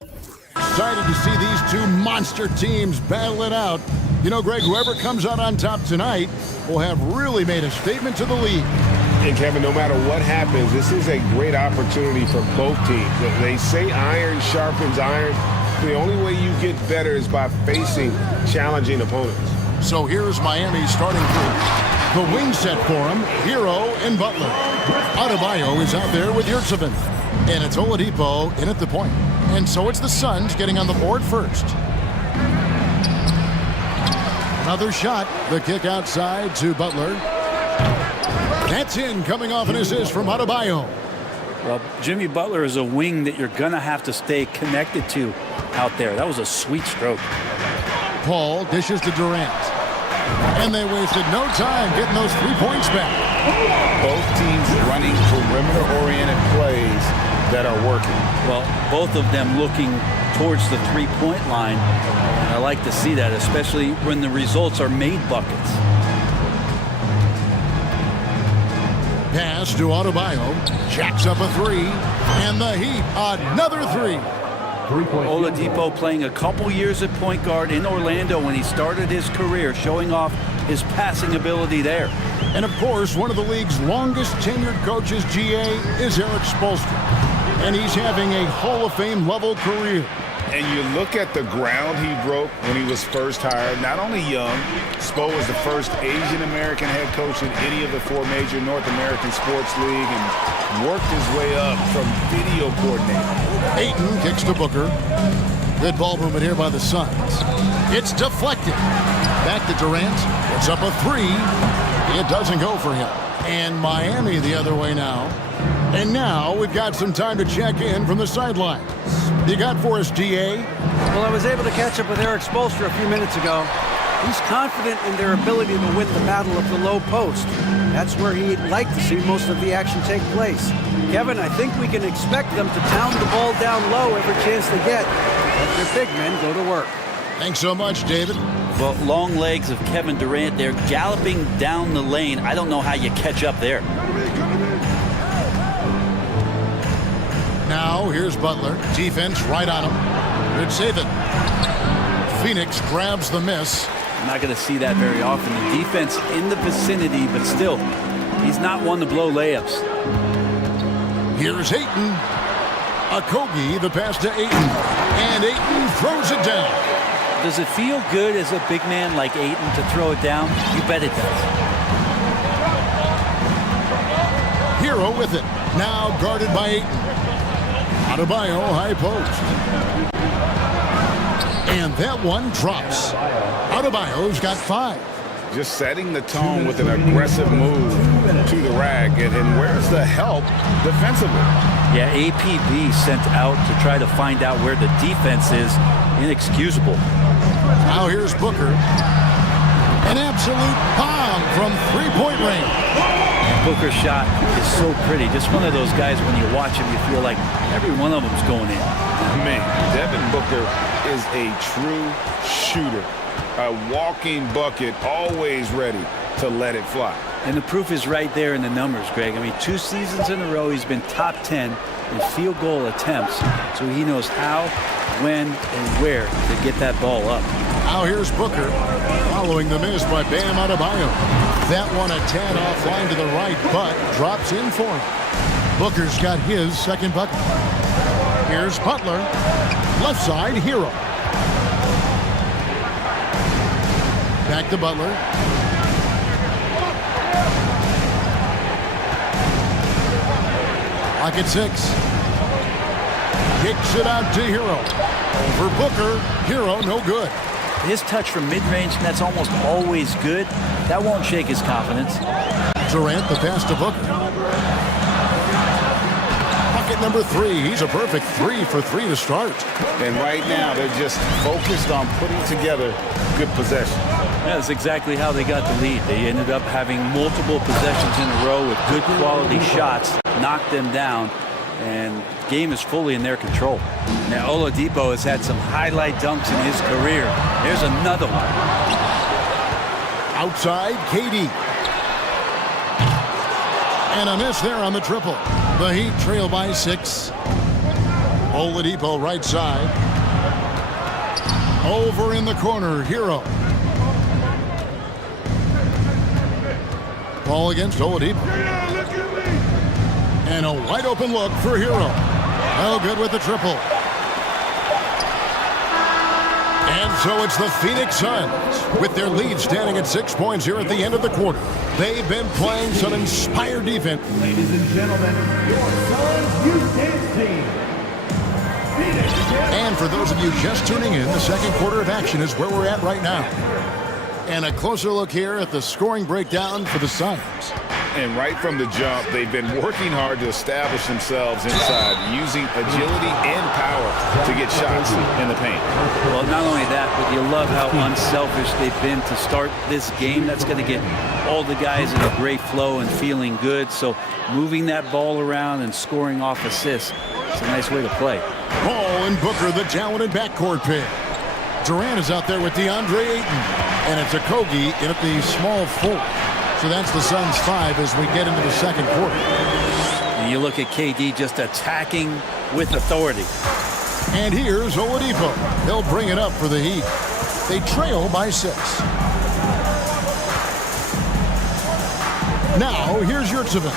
Excited to see these two monster teams battle it out. You know, Greg, whoever comes out on top tonight will have really made a statement to the league. And Kevin, no matter what happens, this is a great opportunity for both teams. They say iron sharpens iron. The only way you get better is by facing challenging opponents. So here's Miami starting group. The wing set for him, Hero and Butler. Adebayo is out there with Yurtseven. And it's Oladipo in at the point. And so it's the Suns getting on the board first. Another shot. The kick outside to Butler. That's in, coming off an assist from Adebayo. Well, Jimmy Butler is a wing that you're going to have to stay connected to out there. That was a sweet stroke. Paul dishes to Durant. And they wasted no time getting those 3 points back. Both teams running perimeter-oriented plays that are working. Well, both of them looking towards the three-point line. And I like to see that, especially when the results are made buckets. Pass to Adebayo. Jacks up a 3. And the Heat, another 3. Oladipo playing a couple years at point guard in Orlando when he started his career, showing off his passing ability there. And of course, one of the league's longest tenured coaches, GA, is Eric Spoelstra. And he's having a Hall of Fame level career. And you look at the ground he broke when he was first hired. Not only young, Spo was the first Asian-American head coach in any of the 4 major North American sports league and worked his way up from video coordinator. Ayton kicks to Booker. Good ball movement here by the Suns. It's deflected. Back to Durant. It's up a 3. It doesn't go for him. And Miami the other way now. And now we've got some time to check in from the sidelines. You got for us, GA? Well, I was able to catch up with Eric Spoelstra a few minutes ago. He's confident in their ability to win the battle of the low post. That's where he'd like to see most of the action take place. Kevin, I think we can expect them to pound the ball down low every chance they get. Let their big men go to work. Thanks so much, David. Well, long legs of Kevin Durant there galloping down the lane. I don't know how you catch up there. Now, here's Butler. Defense right on him. Good save it. Phoenix grabs the miss. I'm not going to see that very often. The defense in the vicinity, but still, he's not one to blow layups. Here's Ayton. Okogie, the pass to Ayton. And Ayton throws it down. Does it feel good as a big man like Ayton to throw it down? You bet it does. Hero with it. Now guarded by Ayton. Adebayo, high post. And that one drops. Adebayo's got 5. Just setting the tone with an aggressive move to the rack. And where's the help defensively? Yeah, APB sent out to try to find out where the defense is. Inexcusable. Now here's Booker. An absolute bomb from 3-point range. Booker's shot is so pretty. Just one of those guys, when you watch him, you feel like every one of them's going in. Man, Devin Booker is a true shooter. A walking bucket, always ready to let it fly. And the proof is right there in the numbers, Greg. I mean, 2 seasons in a row, he's been top 10 in field goal attempts. So he knows how, when, and where to get that ball up. Now here's Booker, following the miss by Bam Adebayo. That one a tad offline to the right, but drops in for him. Booker's got his second bucket. Here's Butler, left side, Hero. Back to Butler. Lock at 6. Kicks it out to Hero. Over Booker, Hero no good. His touch from mid-range, and that's almost always good. That won't shake his confidence. Durant, the pass to Booker. Bucket number 3. He's a perfect 3 for 3 to start. And right now, they're just focused on putting together good possession. Yeah, that's exactly how they got the lead. They ended up having multiple possessions in a row with good quality shots, knocked them down, and the game is fully in their control. Now, Oladipo has had some highlight dunks in his career. There's another one. Outside, KD. And a miss there on the triple. The Heat trail by 6. Oladipo right side. Over in the corner, Hero. Ball against Oladipo. And a wide open look for Hero. No good with the triple. And so it's the Phoenix Suns with their lead standing at 6 points here at the end of the quarter. They've been playing some inspired defense. Ladies and gentlemen, your Suns Youth Dance Team. And for those of you just tuning in, the second quarter of action is where we're at right now. And a closer look here at the scoring breakdown for the Suns. And right from the jump, they've been working hard to establish themselves inside, using agility and power to get shots in the paint. Well, not only that, but you love how unselfish they've been to start this game. That's going to get all the guys in a great flow and feeling good. So moving that ball around and scoring off assists, it's a nice way to play. Paul and Booker, the talented backcourt pair. Durant is out there with DeAndre Ayton. And it's Okogie in at the small forward. So that's the Suns 5 as we get into the second quarter. And you look at KD just attacking with authority. And here's Oladipo. He'll bring it up for the Heat. They trail by 6. Now here's Yurtsevin.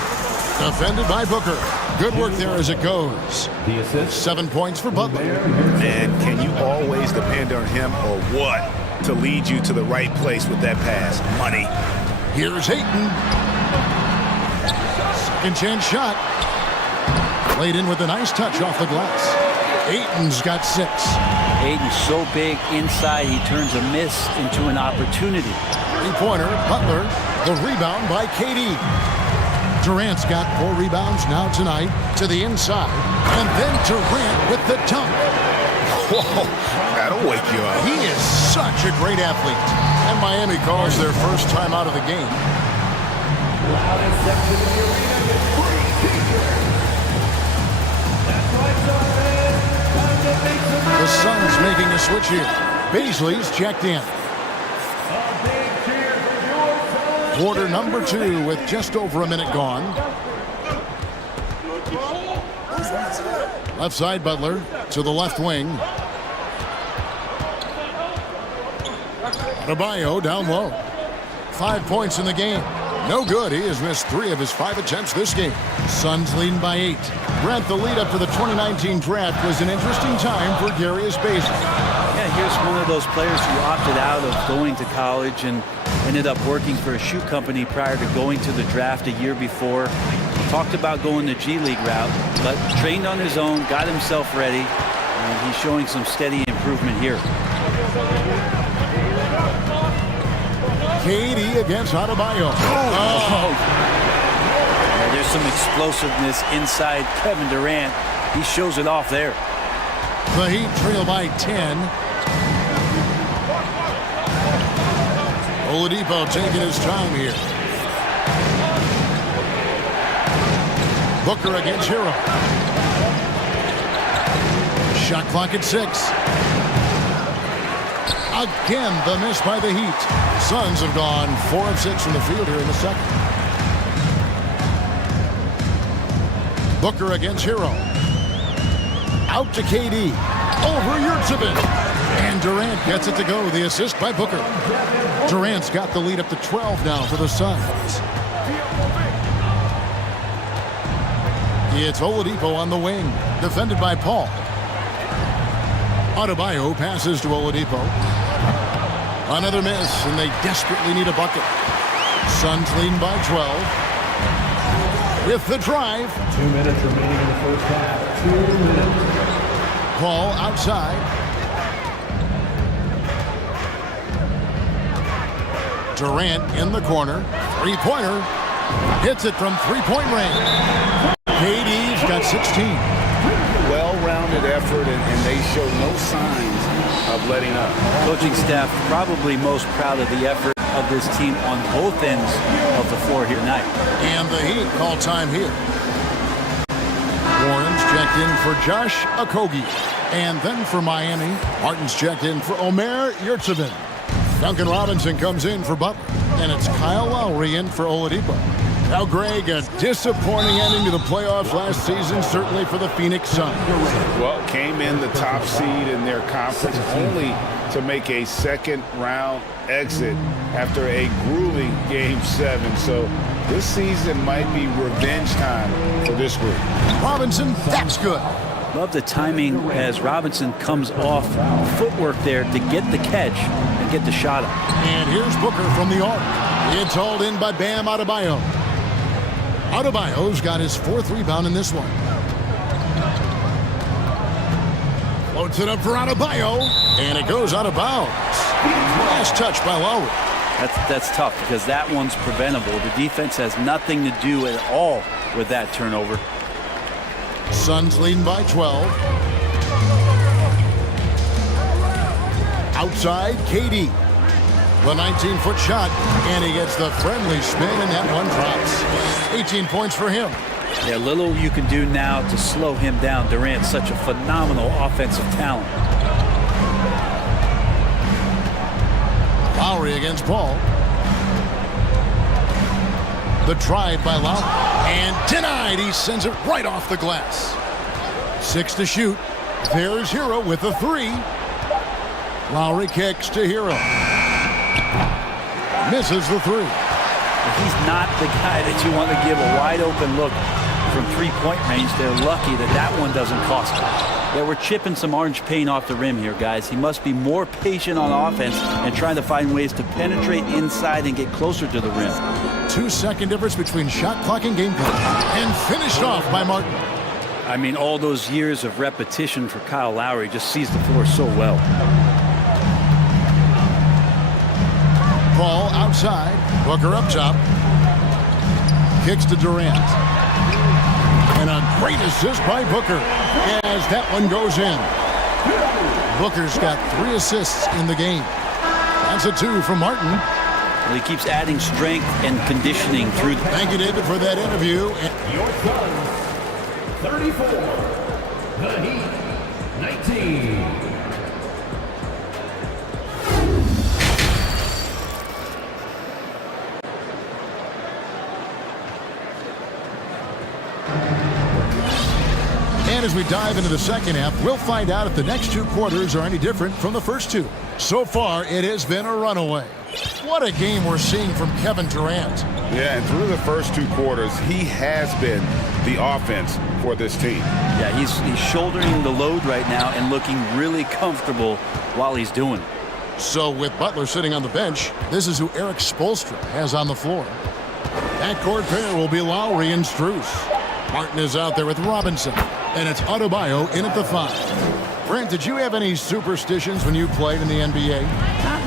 Defended by Booker. Good work there as it goes. 7 points for Butler. And can you always depend on him or what to lead you to the right place with that pass? Money. Here's Ayton. Second chance shot. Laid in with a nice touch off the glass. Ayton's got 6. Ayton's so big inside, he turns a miss into an opportunity. Three-pointer, Butler. The rebound by KD. Durant's got 4 rebounds now tonight to the inside. And then Durant with the dunk. Whoa, that'll wake you up. He is such a great athlete. And Miami calls their first time out of the game. The Suns making a switch here. Beasley's checked in. Quarter number 2 with just over a minute gone. Left side, Butler to the left wing. Adebayo down low. 5 points in the game. No good. He has missed 3 of his 5 attempts this game. Suns leading by 8. Brent, the lead up to the 2019 draft was an interesting time for Darius Bazley. Yeah, here's one of those players who opted out of going to college and ended up working for a shoe company prior to going to the draft a year before. Talked about going the G League route, but trained on his own, got himself ready, and he's showing some steady improvement here. KD against Adebayo. Yeah, there's some explosiveness inside Kevin Durant. He shows it off there. The Heat trail by 10. Oladipo taking his time here. Booker against Hero. Shot clock at 6. Again, the miss by the Heat. Suns have gone 4 of 6 from the field here in the second. Booker against Hero. Out to KD. Over Yurtsevin. And Durant gets it to go. The assist by Booker. Durant's got the lead up to 12 now for the Suns. It's Oladipo on the wing. Defended by Paul. Adebayo passes to Oladipo. Another miss, and they desperately need a bucket. Suns leading by 12. With the drive. 2 minutes remaining in the first half. 2 minutes. Paul outside. Durant in the corner. Three-pointer. Hits it from three-point range. KD's got 16. Well-rounded effort, and they show no signs of letting up. Coaching staff probably most proud of the effort of this team on both ends of the floor here tonight. And the Heat call time here. Warren's checked in for Josh Okogie. And then for Miami, Martin's checked in for Omer Yurtsevin. Duncan Robinson comes in for Butler. And it's Kyle Lowry in for Oladipo. Now, Greg, a disappointing ending to the playoffs last season, certainly for the Phoenix Suns. Well, came in the top seed in their conference, only to make a second-round exit after a grueling Game 7. So this season might be revenge time for this group. Robinson, that's good. Love the timing as Robinson comes off footwork there to get the catch and get the shot up. And here's Booker from the arc. It's hauled in by Bam Adebayo. Adebayo's got his 4th rebound in this one. Floats it up for Adebayo, and it goes out of bounds. Last touch by Lowry. That's tough because that one's preventable. The defense has nothing to do at all with that turnover. Suns leading by 12. Outside, KD. The 19-foot shot, and he gets the friendly spin, and that one drops. 18 points for him. Yeah, little you can do now to slow him down. Durant's such a phenomenal offensive talent. Lowry against Paul. The drive by Lowry. And denied. He sends it right off the glass. 6 to shoot. There's Hero with a 3. Lowry kicks to Hero. Misses the 3. He's not the guy that you want to give a wide open look from three-point range. They're lucky that that one doesn't cost them. Yeah, we're chipping some orange paint off the rim here, guys. He must be more patient on offense and trying to find ways to penetrate inside and get closer to the rim. 2-second difference between shot clock and game clock. And finished off by Martin. I mean, all those years of repetition for Kyle Lowry just sees the floor so well. Paul outside. Booker up top. Kicks to Durant. And a great assist by Booker as that one goes in. Booker's got 3 assists in the game. That's a 2 from Martin. Well, he keeps adding strength and conditioning through. Thank you, David, for that interview. Your Suns, 34. The Heat, 19. And as we dive into the second half, we'll find out if the next 2 quarters are any different from the first 2. So far, it has been a runaway. What a game we're seeing from Kevin Durant. Yeah, and through the first 2 quarters, he has been the offense for this team. Yeah, he's shouldering the load right now and looking really comfortable while he's doing it. So with Butler sitting on the bench, this is who Eric Spoelstra has on the floor. That court pair will be Lowry and Strus. Martin is out there with Robinson, and it's Adebayo in at the 5. Brent, did you have any superstitions when you played in the NBA?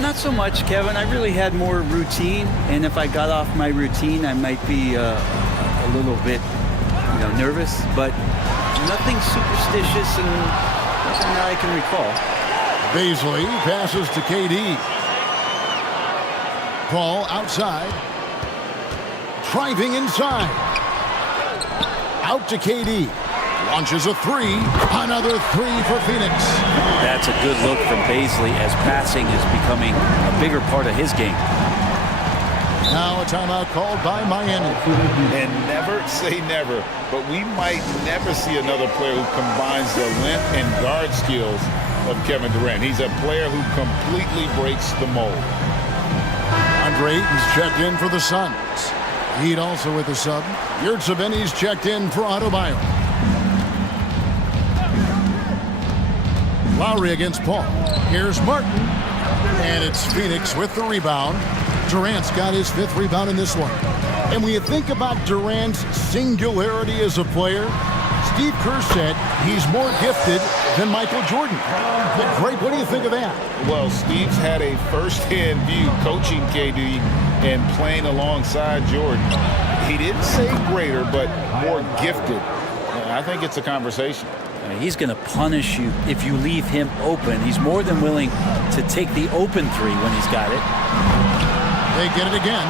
Not so much, Kevin. I really had more routine, and if I got off my routine, I might be a little bit, nervous. But nothing superstitious, and nothing that I can recall. Beasley passes to KD. Paul outside, driving inside. Out to KD. Launches a 3. Another 3 for Phoenix. That's a good look from Beasley as passing is becoming a bigger part of his game. Now a timeout called by Miami. And never say never, but we might never see another player who combines the length and guard skills of Kevin Durant. He's a player who completely breaks the mold. Andre Ayton's checked in for the Suns. Heat also with the sub. Yurtseven's checked in for Adebayo. Lowry against Paul. Here's Martin. And it's Phoenix with the rebound. Durant's got his 5th rebound in this one. And when you think about Durant's singularity as a player, Steve Kerr said he's more gifted than Michael Jordan. Great, what do you think of that? Well, Steve's had a first-hand view coaching KD and playing alongside Jordan. He didn't say greater, but more gifted. I think it's a conversation. I mean, he's going to punish you if you leave him open. He's more than willing to take the open 3 when he's got it. They get it again.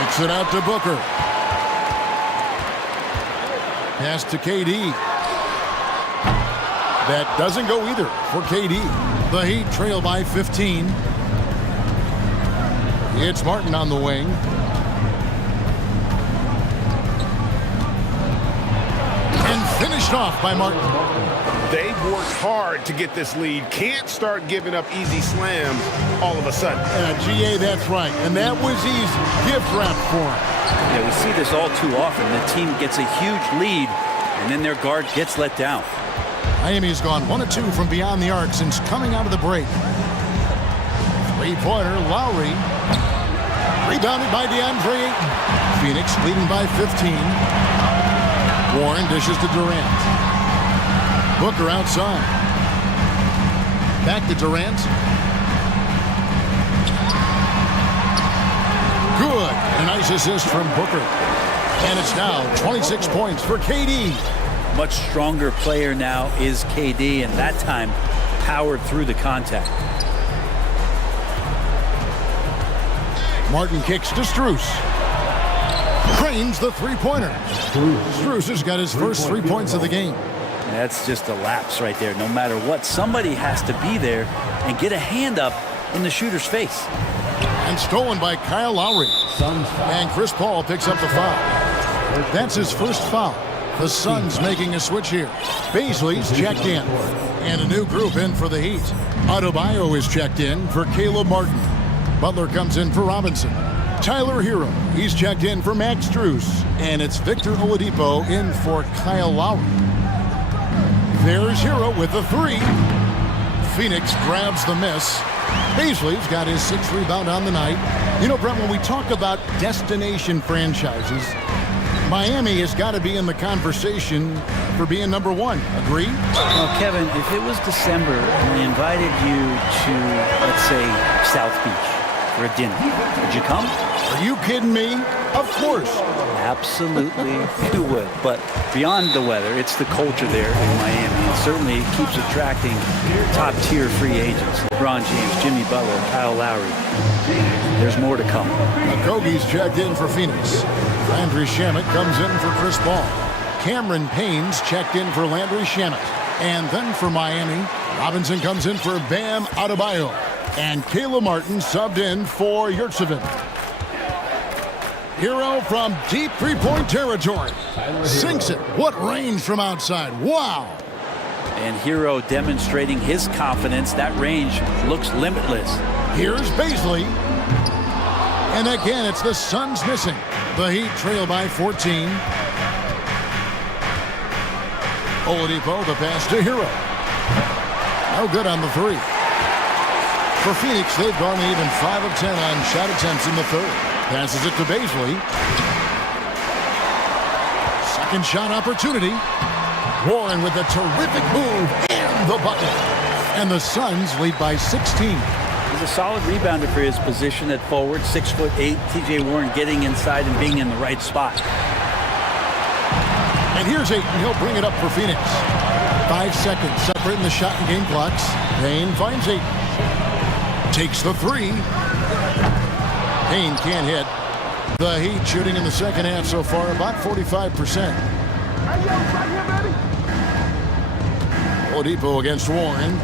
Kicks it out to Booker. Pass to KD. That doesn't go either for KD. The Heat trail by 15. It's Martin on the wing. Finished off by Martin. They've worked hard to get this lead. Can't start giving up easy slams all of a sudden. GA, that's right. And that was easy. Gift wrap for him. Yeah, we see this all too often. The team gets a huge lead, and then their guard gets let down. Miami's gone 1 of 2 from beyond the arc since coming out of the break. Three-pointer, Lowry. Rebounded by DeAndre Ayton. Phoenix leading by 15. Warren dishes to Durant. Booker outside. Back to Durant. Good. A nice assist from Booker. And it's now 26 points for KD. Much stronger player now is KD, and that time powered through the contact. Martin kicks to Strus. Cranes the three-pointer. Strus has got his first 3 points of the game. That's just a lapse right there. No matter what, somebody has to be there and get a hand up in the shooter's face. And stolen by Kyle Lowry. And Chris Paul picks up the foul. That's his first foul. The Suns making a switch here. Baisley's checked in. And a new group in for the Heat. Adebayo is checked in for Caleb Martin. Butler comes in for Robinson. Tyler Hero, he's checked in for Max Strus. And it's Victor Oladipo in for Kyle Lowry. There's Hero with the three. Phoenix grabs the miss. Baisley's got his 6th rebound on the night. You know, Brent, when we talk about destination franchises, Miami has got to be in the conversation for being number 1. Agree? Well, Kevin, if it was December and we invited you to, let's say, South Beach for a dinner, would you come? Are you kidding me? Of course. Absolutely, you would. But beyond the weather, it's the culture there in Miami. And certainly it keeps attracting top-tier free agents. LeBron James, Jimmy Butler, Kyle Lowry. There's more to come. Okogie's checked in for Phoenix. Landry Shamet comes in for Chris Paul. Cameron Payne's checked in for Landry Shamet. And then for Miami, Robinson comes in for Bam Adebayo. And Caleb Martin subbed in for Yurtseven. Hero from deep three-point territory. Sinks it. What range from outside. Wow. And Hero demonstrating his confidence. That range looks limitless. Here's Baisley. And again, it's the Suns missing. The Heat trail by 14. Oladipo, the pass to Hero. No good on the three. For Phoenix, they've gone even 5 of 10 on shot attempts in the third. Passes it to Baisley. Second shot opportunity. Warren with a terrific move and the bucket. And the Suns lead by 16. He's a solid rebounder for his position at forward. 6'8". TJ Warren getting inside and being in the right spot. And here's Ayton. He'll bring it up for Phoenix. 5 seconds separating the shot and game clocks. Payne finds Ayton. Takes the three. Payne can't hit. The Heat shooting in the second half so far about 45%. Oladipo against Warren.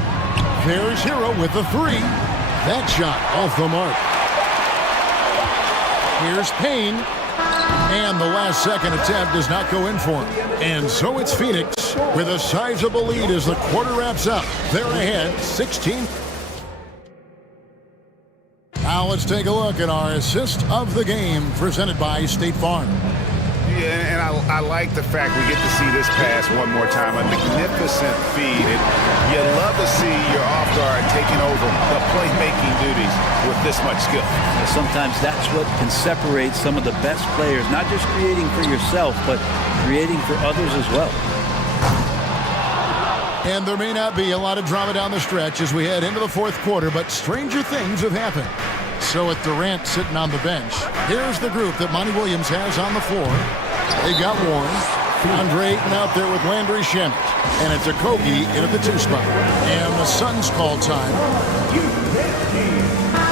There's Hero with the three. That shot off the mark. Here's Payne. And the last second attempt does not go in for him. And so it's Phoenix with a sizable lead as the quarter wraps up. They're ahead 16. Now let's take a look at our assist of the game presented by State Farm. Yeah, and I like the fact we get to see this pass one more time. A magnificent feed. And you love to see your off guard taking over the playmaking duties with this much skill. Sometimes that's what can separate some of the best players, not just creating for yourself, but creating for others as well. And there may not be a lot of drama down the stretch as we head into the fourth quarter, but stranger things have happened. So with Durant sitting on the bench, here's the group that Monty Williams has on the floor. They've got Warren, Andre Ayton out there with Landry Shamet, and it's Okogie in at the 2 spot. And the Suns call time.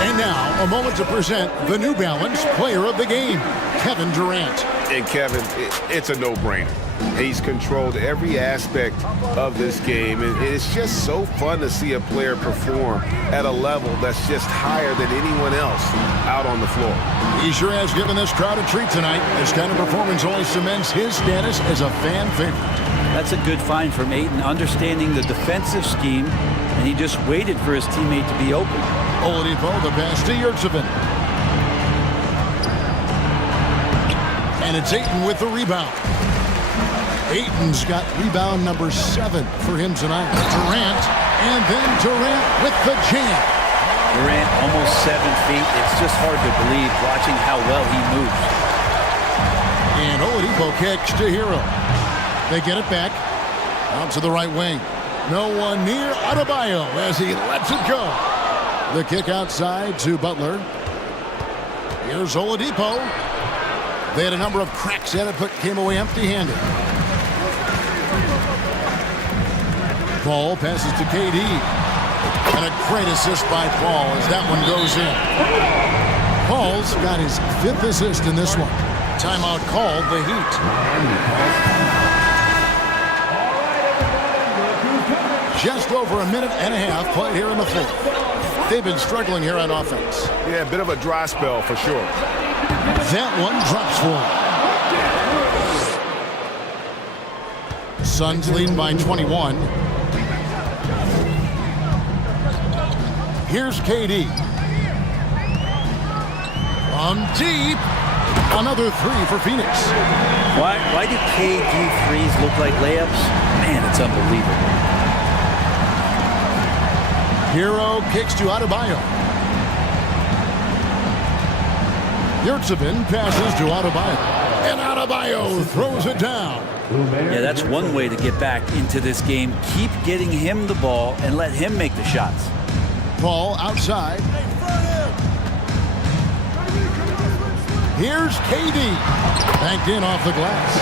And now, a moment to present the New Balance Player of the Game, Kevin Durant. And Kevin, it's a no-brainer. He's controlled every aspect of this game, and it's just so fun to see a player perform at a level that's just higher than anyone else out on the floor. He sure has given this crowd a treat tonight. This kind of performance only cements his status as a fan favorite. That's a good find from Ayton, understanding the defensive scheme, and he just waited for his teammate to be open. Oladipo, the pass to Yurtsevin. And it's Ayton with the rebound. Ayton's got rebound number 7 for him tonight. Durant, and then Durant with the jam. Durant almost 7 feet. It's just hard to believe watching how well he moves. And Oladipo kicks to Hero. They get it back. Out to the right wing. No one near Adebayo as he lets it go. The kick outside to Butler. Here's Oladipo. They had a number of cracks at it, but came away empty-handed. Paul passes to KD. And a great assist by Paul as that one goes in. Paul's got his 5th assist in this one. Timeout called, the Heat. Just over a minute and a half played here in the 4th. They've been struggling here on offense. Yeah, a bit of a dry spell for sure. That one drops for him. Suns leading by 21. Here's KD. From deep. Another 3 for Phoenix. Why do KD threes look like layups? Man, it's unbelievable. Hero kicks to Adebayo. Yurtsevin passes to Adebayo. And Adebayo throws it down. Yeah, that's one way to get back into this game. Keep getting him the ball and let him make the shots. Paul outside. Here's KD. Banked in off the glass.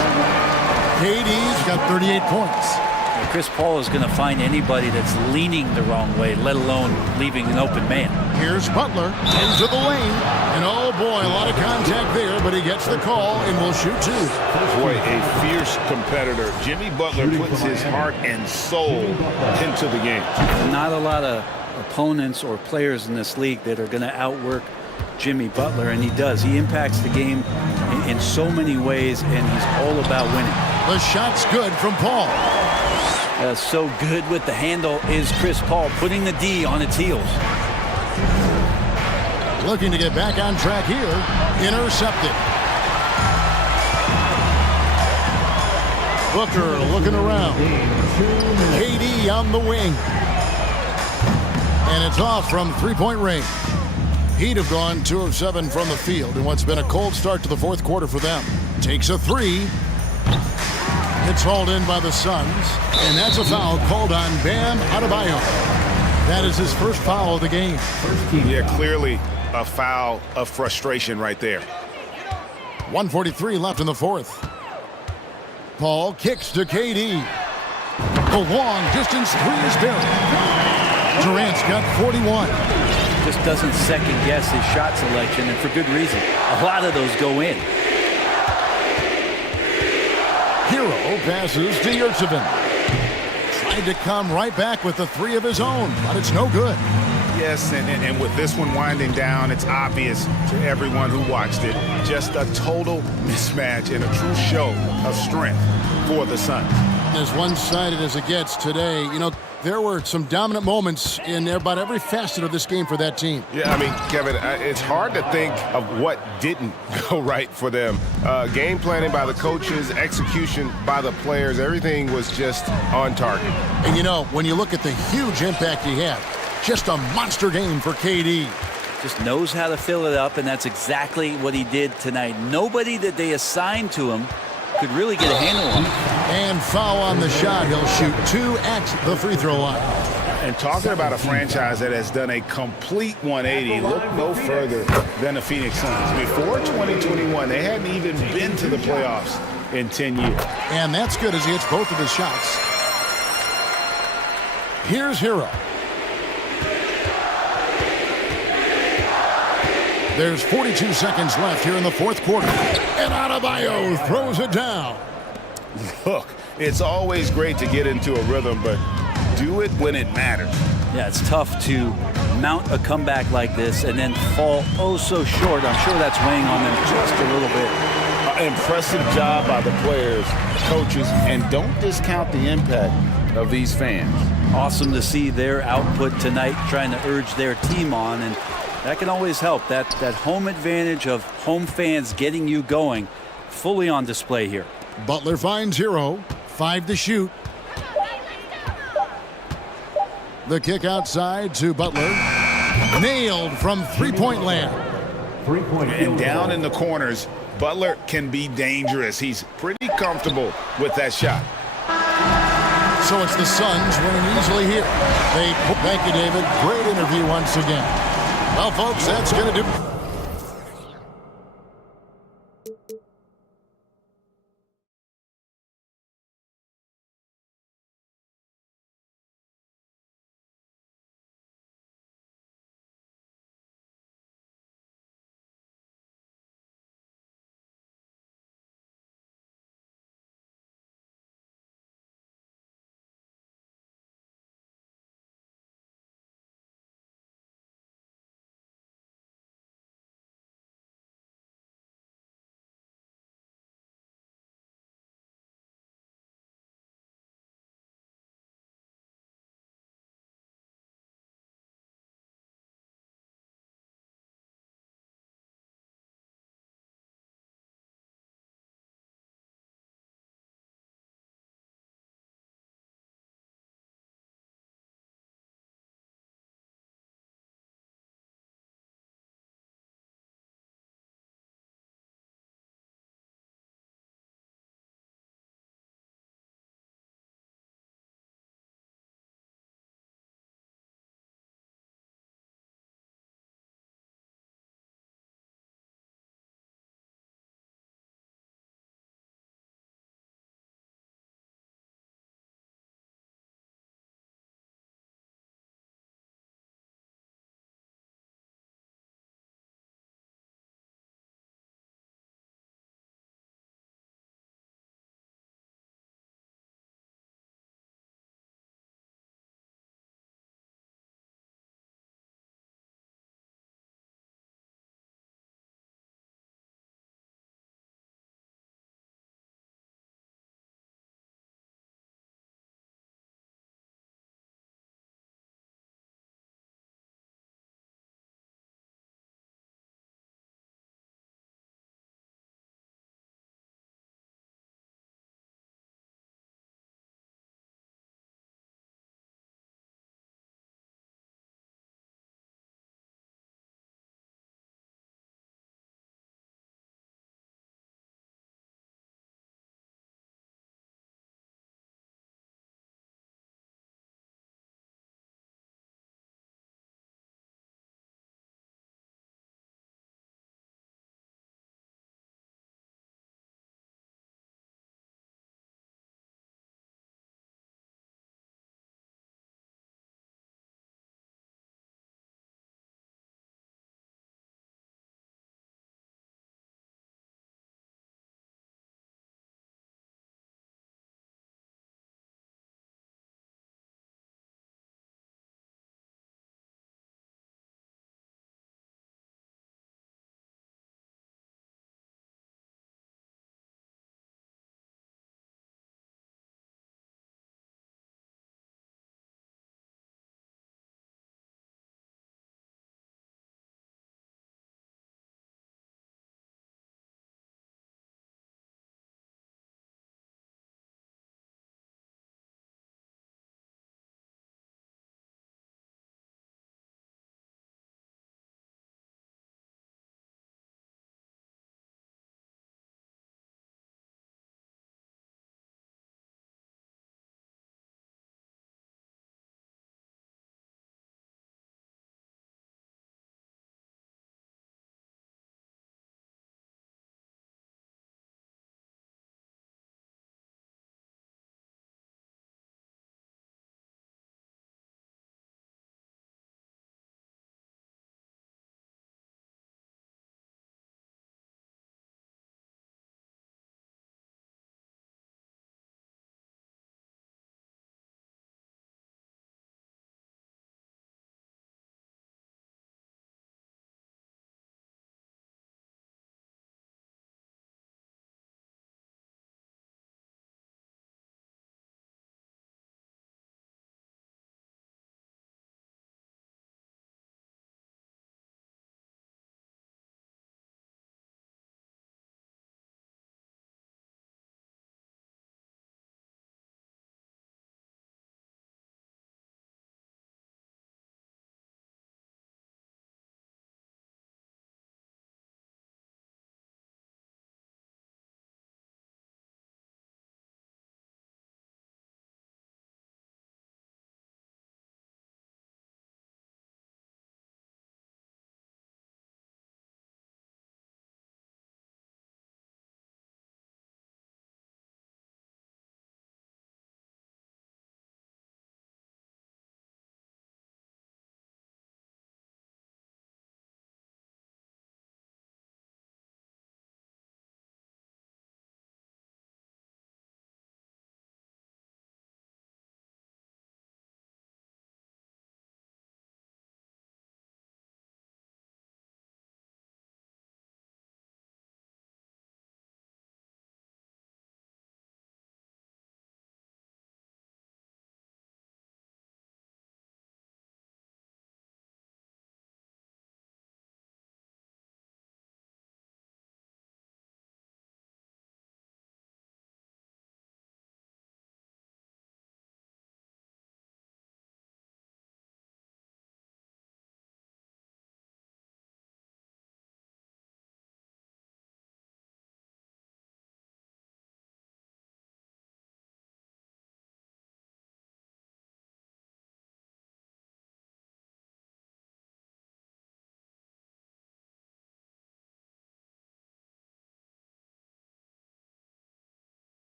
KD's got 38 points. Chris Paul is going to find anybody that's leaning the wrong way, let alone leaving an open man. Here's Butler into the lane. And oh boy, a lot of contact there, but he gets the call and will shoot 2. Boy, a fierce competitor. Jimmy Butler puts his heart and soul into the game. Not a lot of opponents or players in this league that are going to outwork Jimmy Butler, and he does. He impacts the game in so many ways, and he's all about winning. The shot's good from Paul. So good with the handle is Chris Paul, putting the D on its heels. Looking to get back on track here. Intercepted. Booker looking around. KD on the wing. And it's off from three-point range. Heat have gone 2 of 7 from the field in what's been a cold start to the 4th quarter for them. Takes a 3. It's hauled in by the Suns. And that's a foul called on Bam Adebayo. That is his first foul of the game. Yeah, clearly a foul of frustration right there. 1:43 left in the 4th. Paul kicks to KD. The long distance 3 is there. Durant's got 41. Just doesn't second guess his shot selection, and for good reason. A lot of those go in. Hero passes to Yurtsevin. Tried to come right back with the 3 of his own, but it's no good. Yes, and with this one winding down, it's obvious to everyone who watched it. Just a total mismatch and a true show of strength for the Suns. As one-sided as it gets today, you know, there were some dominant moments in about every facet of this game for that team. Yeah, I mean, Kevin, it's hard to think of what didn't go right for them. Game planning by the coaches, execution by the players, everything was just on target. And, you know, when you look at the huge impact he had, just a monster game for KD. Just knows how to fill it up, and that's exactly what he did tonight. Nobody that they assigned to him could really get a handle on it. And foul on the shot. He'll shoot 2 at the free throw line. And talking about a franchise that has done a complete 180, look no further than the Phoenix Suns. Before 2021, they hadn't even been to the playoffs in 10 years. And that's good as he hits both of his shots. Here's Hero. There's 42 seconds left here in the 4th quarter. And Adebayo throws it down. Look, it's always great to get into a rhythm, but do it when it matters. Yeah, it's tough to mount a comeback like this and then fall oh so short. I'm sure that's weighing on them just a little bit. Impressive job by the players, coaches, and don't discount the impact of these fans. Awesome to see their output tonight, trying to urge their team on, and that can always help. That home advantage of home fans getting you going, fully on display here. Butler finds Hero, 5 to shoot. The kick outside to Butler. Nailed from three-point land. And down in the corners, Butler can be dangerous. He's pretty comfortable with that shot. So it's the Suns winning easily here. Thank you, David. Great interview once again. Well, folks, that's going to do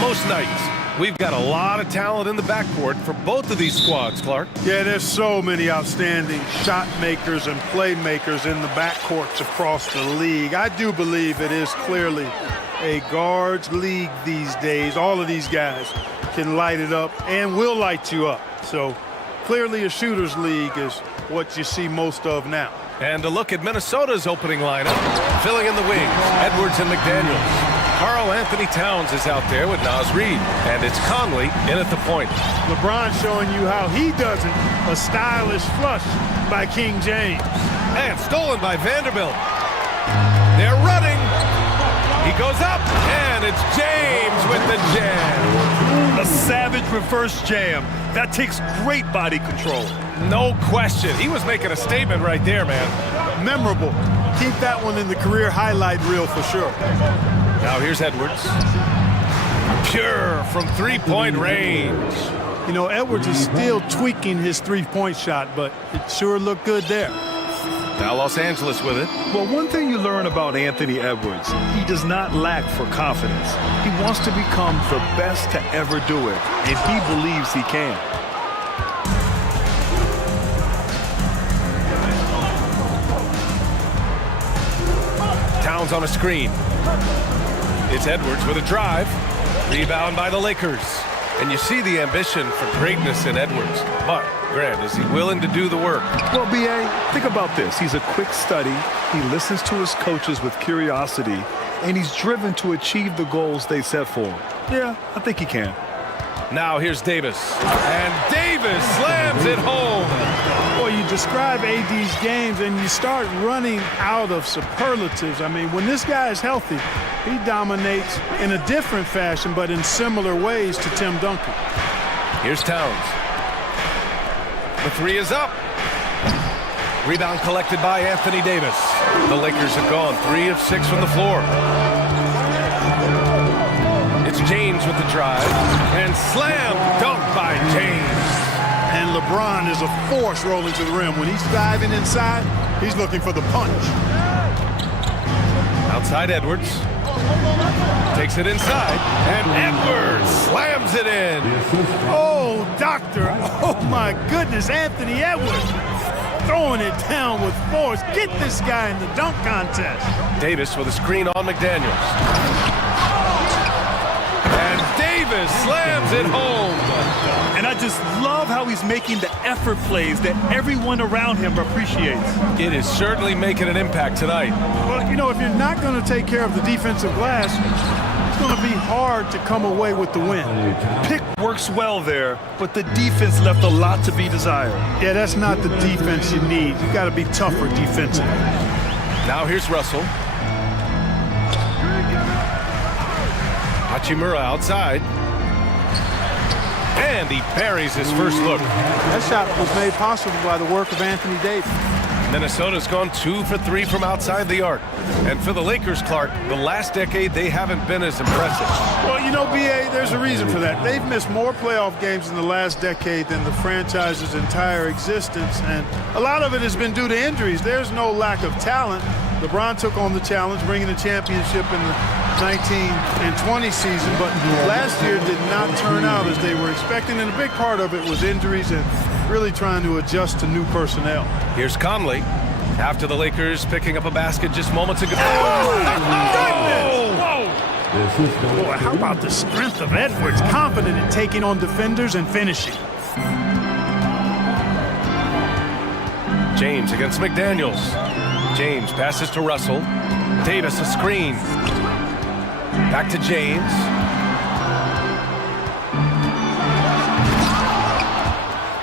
Most nights, we've got a lot of talent in the backcourt for both of these squads, Clark. Yeah, there's so many outstanding shot makers and playmakers in the backcourts across the league. I do believe it is clearly a guards league these days. All of these guys can light it up and will light you up. So clearly a shooters league is what you see most of now. And a look at Minnesota's opening lineup. Filling in the wings, Edwards and McDaniels. Karl Anthony Towns is out there with Naz Reid. And it's Conley in at the point. LeBron showing you how he does it. A stylish flush by King James. And stolen by Vanderbilt. They're running. He goes up, and it's James with the jam. A savage reverse jam. That takes great body control. No question. He was making a statement right there, man. Memorable. Keep that one in the career highlight reel for sure. Now here's Edwards. Pure from three-point range. You know, Edwards is still tweaking his three-point shot, but it sure looked good there. Now Los Angeles with it. Well, one thing you learn about Anthony Edwards, he does not lack for confidence. He wants to become the best to ever do it, and he believes he can. Towns on a screen. It's Edwards with a drive. Rebound by the Lakers. And you see the ambition for greatness in Edwards. But, Grant, is he willing to do the work? Well, B.A., think about this. He's a quick study. He listens to his coaches with curiosity, and he's driven to achieve the goals they set for him. Yeah, I think he can. Now here's Davis. And Davis slams it home. Boy, you describe AD's games and you start running out of superlatives. I mean, when this guy is healthy, he dominates in a different fashion, but in similar ways to Tim Duncan. Here's Towns. The three is up. Rebound collected by Anthony Davis. The Lakers have gone 3 of 6 from the floor. It's James with the drive. And slam dunk by James. And LeBron is a force rolling to the rim. When he's diving inside, he's looking for the punch. Outside Edwards. Takes it inside. And Edwards slams it in. Oh, doctor. Oh, my goodness. Anthony Edwards throwing it down with force. Get this guy in the dunk contest. Davis with a screen on McDaniels. And Davis slams it home. And I just love how he's making the effort plays that everyone around him appreciates. It is certainly making an impact tonight. Well, you know, if you're not going to take care of the defensive glass, it's going to be hard to come away with the win. Pick works well there, but the defense left a lot to be desired. Yeah, that's not the defense you need. You got to be tougher defensively. Now here's Russell. Hachimura outside. And he buries his first look. That shot was made possible by the work of Anthony Davis. Minnesota's gone 2 for 3 from outside the arc. And for the Lakers, Clark, the last decade, they haven't been as impressive. Well, you know, B.A., there's a reason for that. They've missed more playoff games in the last decade than the franchise's entire existence. And a lot of it has been due to injuries. There's no lack of talent. LeBron took on the challenge, bringing the championship in the 19 and 20 season, but last year did not turn out as they were expecting, and a big part of it was injuries and really trying to adjust to new personnel. Here's Conley after the Lakers picking up a basket just moments ago. Oh, boy, how about the strength of Edwards, confident in taking on defenders and finishing. James against McDaniels. James passes to Russell. Davis a screen. Back to James.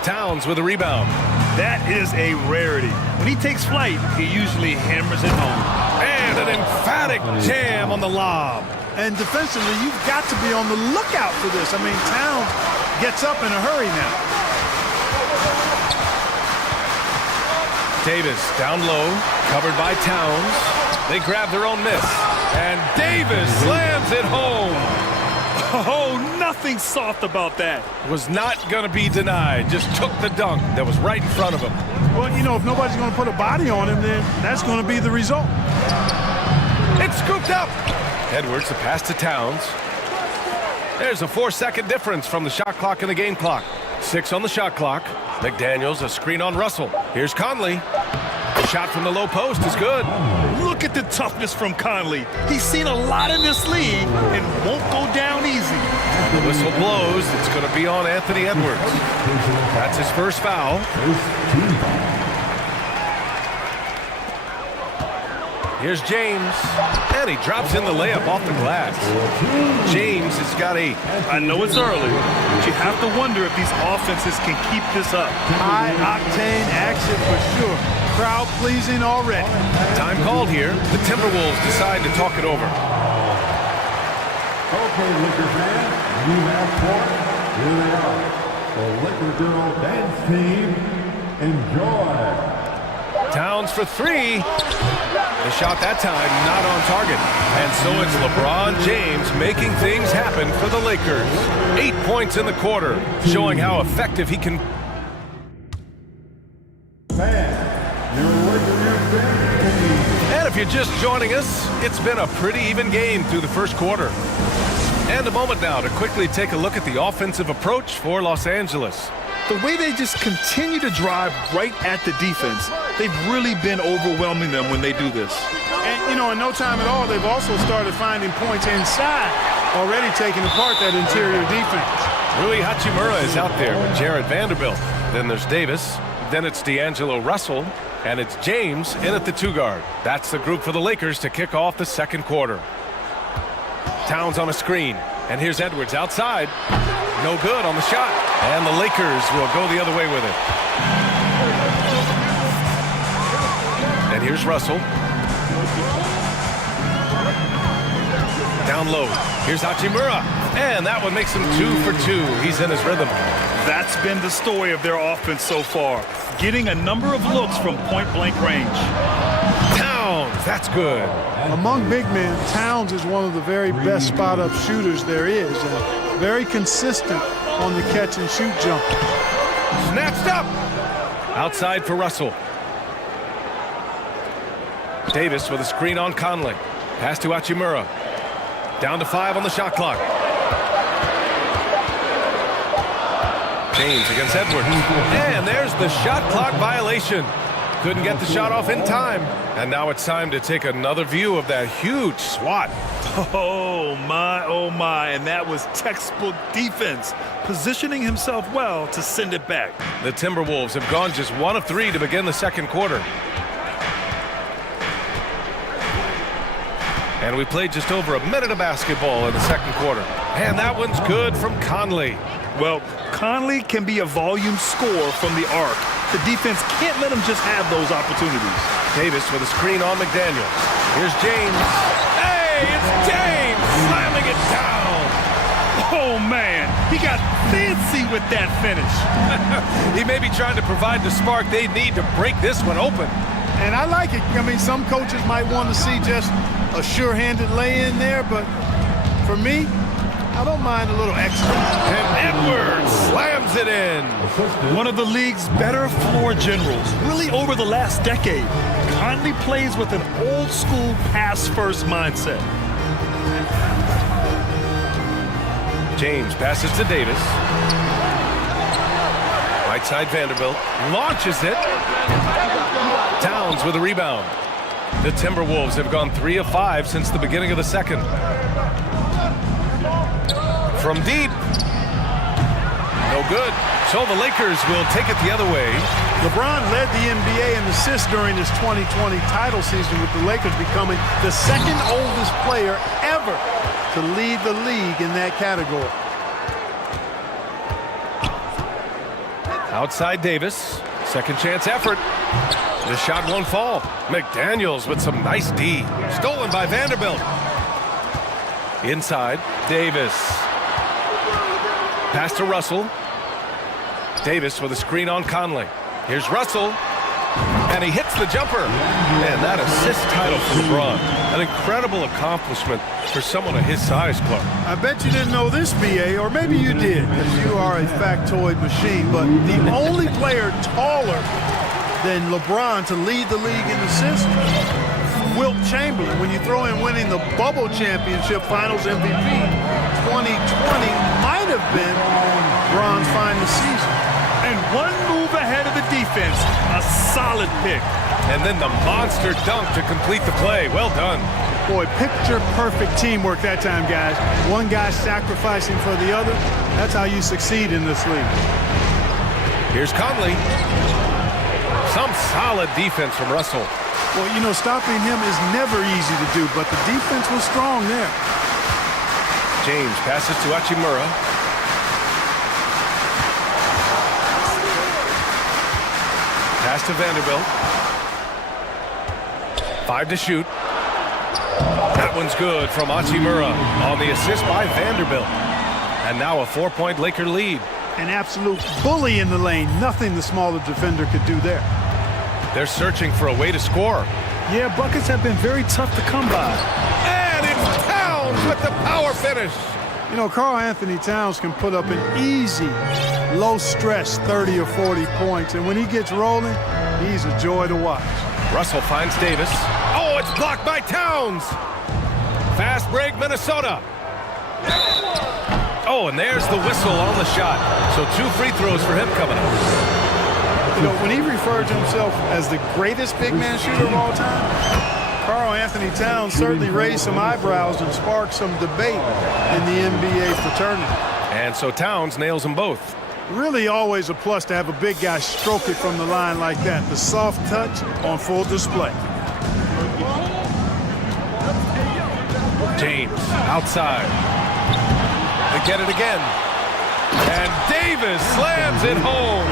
Towns with a rebound. That is a rarity. When he takes flight, he usually hammers it home. And an emphatic jam on the lob. And defensively, you've got to be on the lookout for this. I mean, Towns gets up in a hurry now. Davis down low, covered by Towns. They grab their own miss. And Davis slams it home. Oh, nothing soft about that. Was not going to be denied. Just took the dunk that was right in front of him. Well, you know, if nobody's going to put a body on him, then that's going to be the result. It's scooped up. Edwards, the pass to Towns. There's a 4-second difference from the shot clock and the game clock. 6 on the shot clock. McDaniels, a screen on Russell. Here's Conley. The shot from the low post is good. Look at the toughness from Conley. He's seen a lot in this league and won't go down easy. The whistle blows. It's going to be on Anthony Edwards. That's his first foul. Here's James, and he drops in the layup off the glass. James has got 8. I know it's early, but you have to wonder if these offenses can keep this up. High-octane action for sure. Crowd-pleasing already. Time called here. The Timberwolves decide to talk it over. Okay, Laker fans, you have court. Here they are. The Laker Girl Dance Team. Enjoy. Towns for 3. The shot that time not on target. And so it's LeBron James making things happen for the Lakers. 8 points in the quarter, showing how effective he can. And if you're just joining us, it's been a pretty even game through the first quarter. And a moment now to quickly take a look at the offensive approach for Los Angeles. The way they just continue to drive right at the defense, they've really been overwhelming them when they do this. And, you know, in no time at all, they've also started finding points inside, already taking apart that interior defense. Rui Hachimura is out there with Jared Vanderbilt. Then there's Davis. Then it's D'Angelo Russell. And it's James in at the 2-guard. That's the group for the Lakers to kick off the second quarter. Towns on a screen. And here's Edwards outside. No good on the shot. And the Lakers will go the other way with it. And here's Russell. Down low. Here's Hachimura. And that one makes him 2 for 2. He's in his rhythm. That's been the story of their offense so far. Getting a number of looks from point-blank range. Towns, that's good. Among big men, Towns is one of the very best spot-up shooters there is, and very consistent on the catch-and-shoot jump. Snatched up. Outside for Russell. Davis with a screen on Conley. Pass to Hachimura. Down to 5 on the shot clock. James against Edwards. And there's the shot clock violation. Couldn't get the shot off in time. And now it's time to take another view of that huge swat. Oh my, and that was textbook defense, positioning himself well to send it back. The Timberwolves have gone just 1 of 3 to begin the second quarter. And we played just over a minute of basketball in the second quarter. And that one's good from Conley. Well, Conley can be a volume scorer from the arc. The defense can't let him just have those opportunities. Davis with a screen on McDaniels. Here's James. Hey, it's James slamming it down. Oh, man, he got fancy with that finish. He may be trying to provide the spark they need to break this one open. And I like it. I mean, some coaches might want to see just a sure-handed lay-in there, but for me, I don't mind a little extra. And Edwards slams it in. One of the league's better floor generals, really over the last decade. Conley plays with an old-school pass-first mindset. James passes to Davis. Right side Vanderbilt launches it. Towns with a rebound. The Timberwolves have gone 3 of 5 since the beginning of the second. From deep. No good. So the Lakers will take it the other way. LeBron led the NBA in assists during his 2020 title season, with the Lakers becoming the second oldest player ever to lead the league in that category. Outside Davis. Second chance effort. The shot won't fall. McDaniels with some nice D. Stolen by Vanderbilt. Inside, Davis. Pass to Russell. Davis with a screen on Conley. Here's Russell. And he hits the jumper. And that assist title for LeBron. An incredible accomplishment for someone of his size, Clark. I bet you didn't know this, BA, or maybe you did, because you are a factoid machine, but the only player taller than LeBron to lead the league in assists Wilt Chamberlain. When you throw in winning the Bubble Championship Finals MVP, 2020 might have been Bron's finest season. And one move ahead of the defense. A solid pick. And then the monster dunk to complete the play. Well done. Boy, picture-perfect teamwork that time, guys. One guy sacrificing for the other. That's how you succeed in this league. Here's Conley. Some solid defense from Russell. Well, you know, stopping him is never easy to do, but the defense was strong there. James passes to Hachimura. Pass to Vanderbilt. 5 to shoot. That one's good from Hachimura on the assist by Vanderbilt. And now a 4-point Laker lead. An absolute bully in the lane. Nothing the smaller defender could do there. They're searching for a way to score. Yeah, buckets have been very tough to come by. And it's Towns with the power finish. You know, Karl Anthony Towns can put up an easy, low-stress 30 or 40 points. And when he gets rolling, he's a joy to watch. Russell finds Davis. Oh, it's blocked by Towns. Fast break, Minnesota. Oh, and there's the whistle on the shot. So 2 free throws for him coming up. You know, when he referred to himself as the greatest big man shooter of all time, Karl Anthony Towns certainly raised some eyebrows and sparked some debate in the NBA fraternity. And so Towns nails them both. Really always a plus to have a big guy stroke it from the line like that. The soft touch on full display. James outside. They get it again. And Davis slams it home.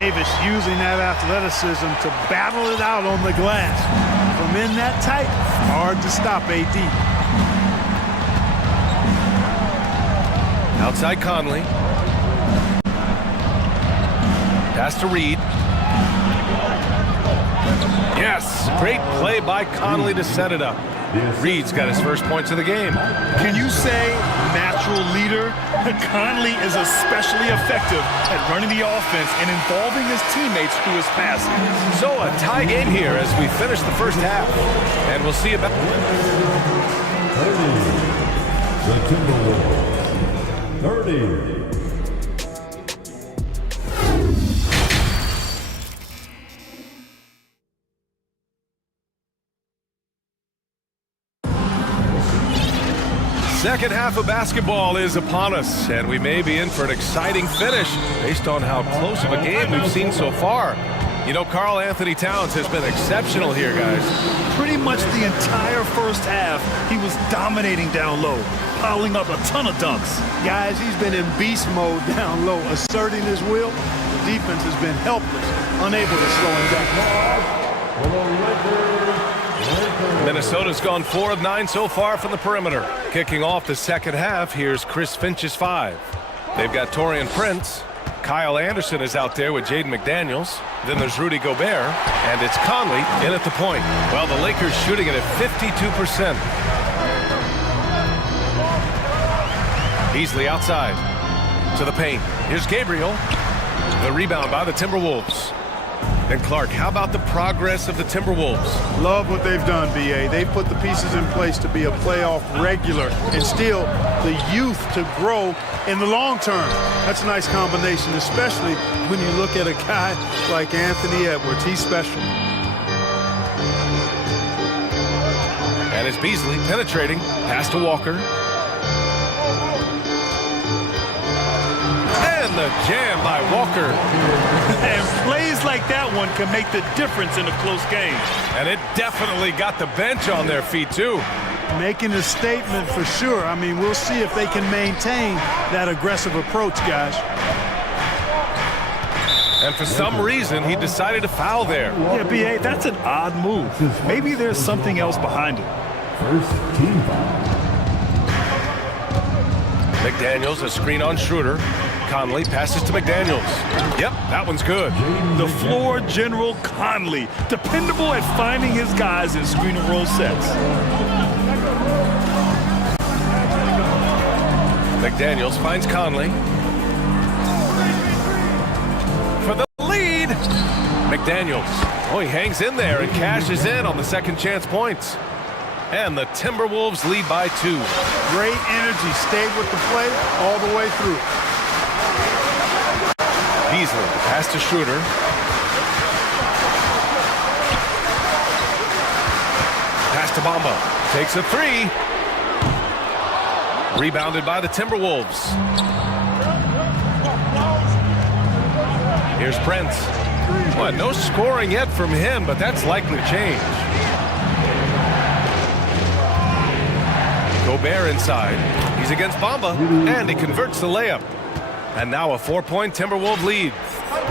Davis using that athleticism to battle it out on the glass. From in that tight, hard to stop AD. Outside Conley. Pass to Reed. Yes, great play by Conley to set it up. Reed's got his first points of the game. Can you say natural leader? Conley is especially effective at running the offense and involving his teammates through his passes. So a tie game here as we finish the first half. And we'll see about... The Timberwolves. 30. Second half of basketball is upon us, and we may be in for an exciting finish based on how close of a game we've seen so far. You know, Karl Anthony Towns has been exceptional here, guys. Pretty much the entire first half, he was dominating down low, piling up a ton of dunks. Guys, he's been in beast mode down low, asserting his will. The defense has been helpless, unable to slow him down. Minnesota's gone 4 of 9 so far from the perimeter. Kicking off the second half, here's Chris Finch's 5. They've got Taurean Prince. Kyle Anderson is out there with Jaden McDaniels. Then there's Rudy Gobert, and it's Conley in at the point. Well, the Lakers shooting it at 52%. Beasley outside to the paint. Here's Gabriel. The rebound by the Timberwolves. And Clark, how about the progress of the Timberwolves? Love what they've done, B.A. They've put the pieces in place to be a playoff regular and still the youth to grow in the long term. That's a nice combination, especially when you look at a guy like Anthony Edwards. He's special. And it's Beasley penetrating. Pass to Walker. And the jam by Walker. And plays like that one can make the difference in a close game. And it definitely got the bench on their feet, too. Making a statement for sure. I mean, we'll see if they can maintain that aggressive approach, guys. And for some reason, he decided to foul there. Yeah, B.A., that's an odd move. Maybe there's something else behind it. First team foul. McDaniels, a screen on Schroeder. Conley passes to McDaniels. Yep, that one's good. The floor general Conley, dependable at finding his guys in screen and roll sets. McDaniels finds Conley. For the lead, McDaniels. Oh, he hangs in there and cashes in on the second chance points. And the Timberwolves lead by 2. Great energy, stayed with the play all the way through. Beasley, pass to Schroeder. Pass to Bamba, takes a 3. Rebounded by the Timberwolves. Here's Prince. Well, no scoring yet from him, but that's likely to change. Gobert inside. He's against Bamba, and he converts the layup. And now a 4-point Timberwolves lead.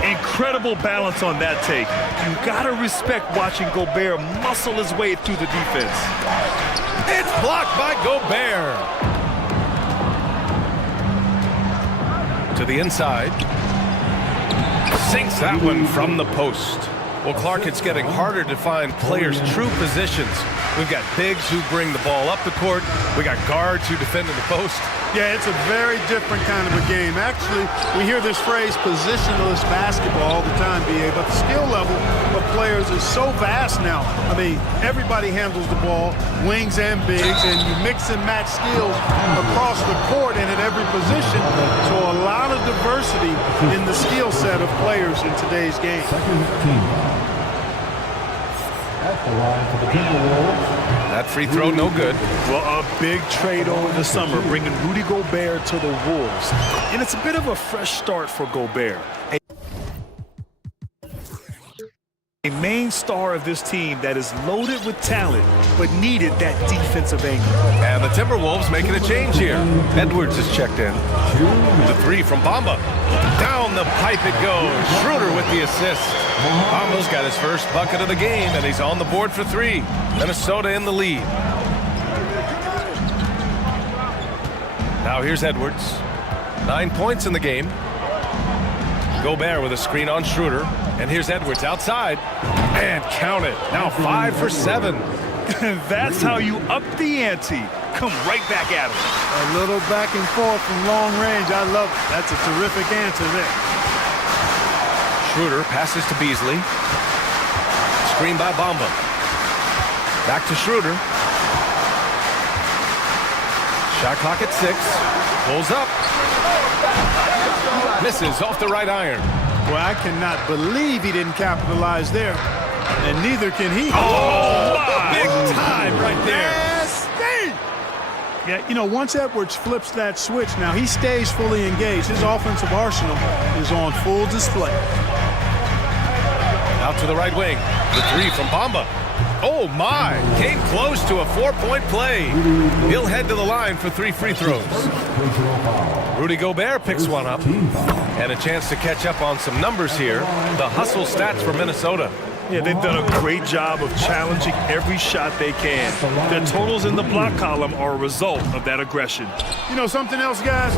Incredible balance on that take. You gotta respect watching Gobert muscle his way through the defense. It's blocked by Gobert. To the inside. Sinks that one from the post. Well, Clark, it's getting harder to find players' true positions. We've got bigs who bring the ball up the court. We got guards who defend in the post. Yeah, it's a very different kind of a game. Actually, we hear this phrase positionless basketball all the time, BA, but the skill level of players is so vast now. I mean, everybody handles the ball, wings and bigs, and you mix and match skills across the court and at every position. So a lot of diversity in the skill set of players in today's game. At the line for the Timberwolves. That free throw, no good. Well, a big trade over the summer, bringing Rudy Gobert to the Wolves. And it's a bit of a fresh start for Gobert. A main star of this team that is loaded with talent, but needed that defensive angle. And the Timberwolves making a change here. Edwards is checked in. The 3 from Bamba. Down the pipe it goes. Schroeder with the assist. Bamba's got his first bucket of the game, and he's on the board for 3. Minnesota in the lead. Now here's Edwards. 9 points in the game. Gobert with a screen on Schroeder. And here's Edwards outside. And count it. Now 5 for 7. That's how you up the ante. Come right back at him. A little back and forth from long range. I love it. That's a terrific answer there. Schroeder passes to Beasley. Screen by Bamba. Back to Schroeder. Shot clock at 6. Pulls up. Misses off the right iron. Well, I cannot believe he didn't capitalize there. And neither can he. Oh, big time right there. Yeah, you know, once Edwards flips that switch, now he stays fully engaged. His offensive arsenal is on full display. Out to the right wing. The 3 from Bamba. Oh, my. Came close to a 4-point play. He'll head to the line for 3 free throws. Rudy Gobert picks one up. And a chance to catch up on some numbers here. The hustle stats for Minnesota. Yeah, they've done a great job of challenging every shot they can. Their totals in the block column are a result of that aggression. You know something else, guys?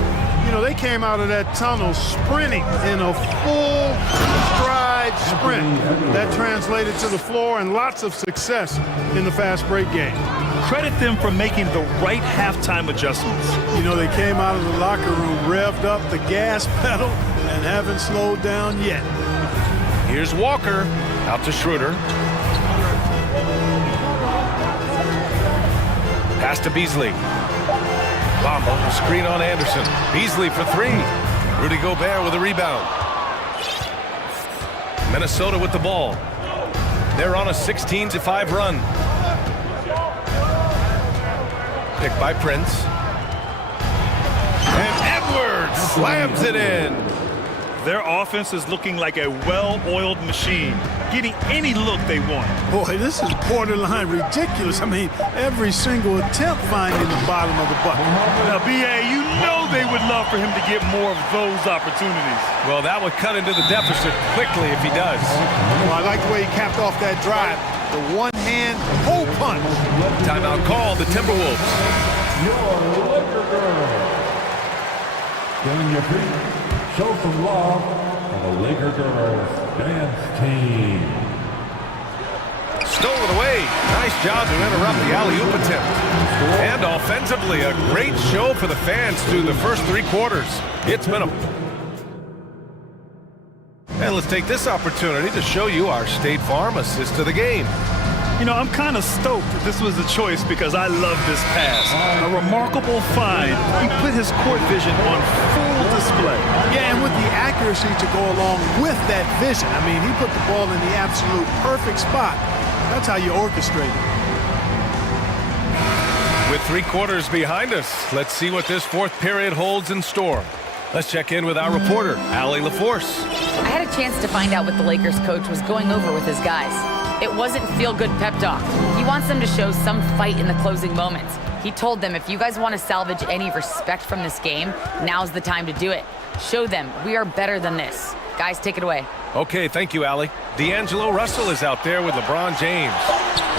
You know, they came out of that tunnel sprinting in a full stride sprint. That translated to the floor and lots of success in the fast break game. Credit them for making the right halftime adjustments. You know, they came out of the locker room, revved up the gas pedal, and haven't slowed down yet. Here's Walker. Out to Schroeder. Pass to Beasley. Bamba, a screen on Anderson. Beasley for 3. Rudy Gobert with a rebound. Minnesota with the ball. They're on a 16-5 run. Picked by Prince. And Edwards slams it in. Their offense is looking like a well-oiled machine, getting any look they want. Boy, this is borderline ridiculous. I mean, every single attempt finding the bottom of the bucket. Now, B.A., you know they would love for him to get more of those opportunities. Well, that would cut into the deficit quickly if he does. Well, I like the way he capped off that drive. The one-hand hole punch. Timeout called, the Timberwolves. Your Laker girl. Getting your feet. Show some love on the Laker girls dance team. Stole it away. Nice job to interrupt the alley-oop attempt. And offensively, a great show for the fans through the first 3 quarters. It's been a And let's take this opportunity to show you our State Farm assist of the game. You know, I'm kind of stoked that this was a choice because I love this pass. A remarkable find. He put his court vision on full display. Yeah, and with the accuracy to go along with that vision. I mean, he put the ball in the absolute perfect spot. That's how you orchestrate it. With 3 quarters behind us, let's see what this fourth period holds in store. Let's check in with our reporter, Allie LaForce. I had a chance to find out what the Lakers coach was going over with his guys. It wasn't feel-good pep talk. He wants them to show some fight in the closing moments. He told them, if you guys want to salvage any respect from this game, now's the time to do it. Show them we are better than this. Guys, take it away. Okay, thank you, Allie. D'Angelo Russell is out there with LeBron James.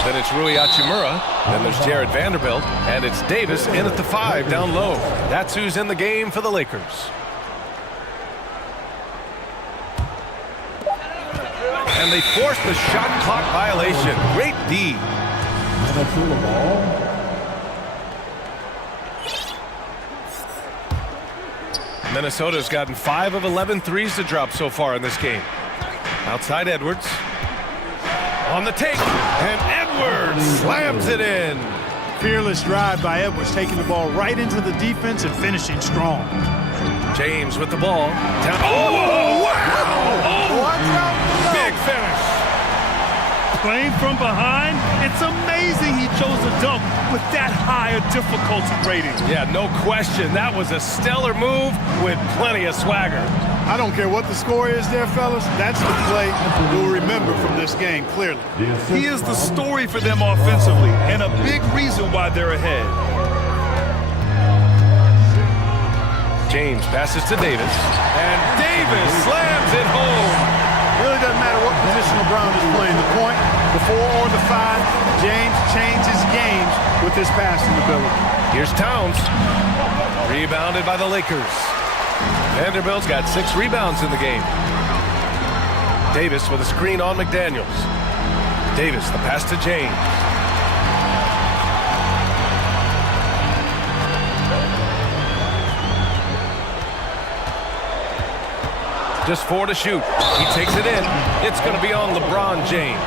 Then it's Rui Hachimura. Then there's Jared Vanderbilt. And it's Davis in at the 5 down low. That's who's in the game for the Lakers. And they forced the shot clock violation. Great D. Minnesota's gotten 5 of 11 threes to drop so far in this game. Outside Edwards. On the take. And Edwards slams it in. Fearless drive by Edwards, taking the ball right into the defense and finishing strong. James with the ball. Oh, wow! Oh, big finish. Playing from behind, it's amazing he chose to dunk with that higher difficulty rating. Yeah, no question. That was a stellar move with plenty of swagger. I don't care what the score is there, fellas. That's the play we'll remember from this game, clearly. He is the story for them offensively and a big reason why they're ahead. James passes to Davis, and Davis slams it home. Really doesn't matter what position LeBron is playing, the point, the 4 or the 5, James changes games with his passing ability. Here's Towns, rebounded by the Lakers. Vanderbilt's got 6 rebounds in the game. Davis with a screen on McDaniels. Davis, the pass to James. Just 4 to shoot. He takes it in. It's going to be on LeBron James.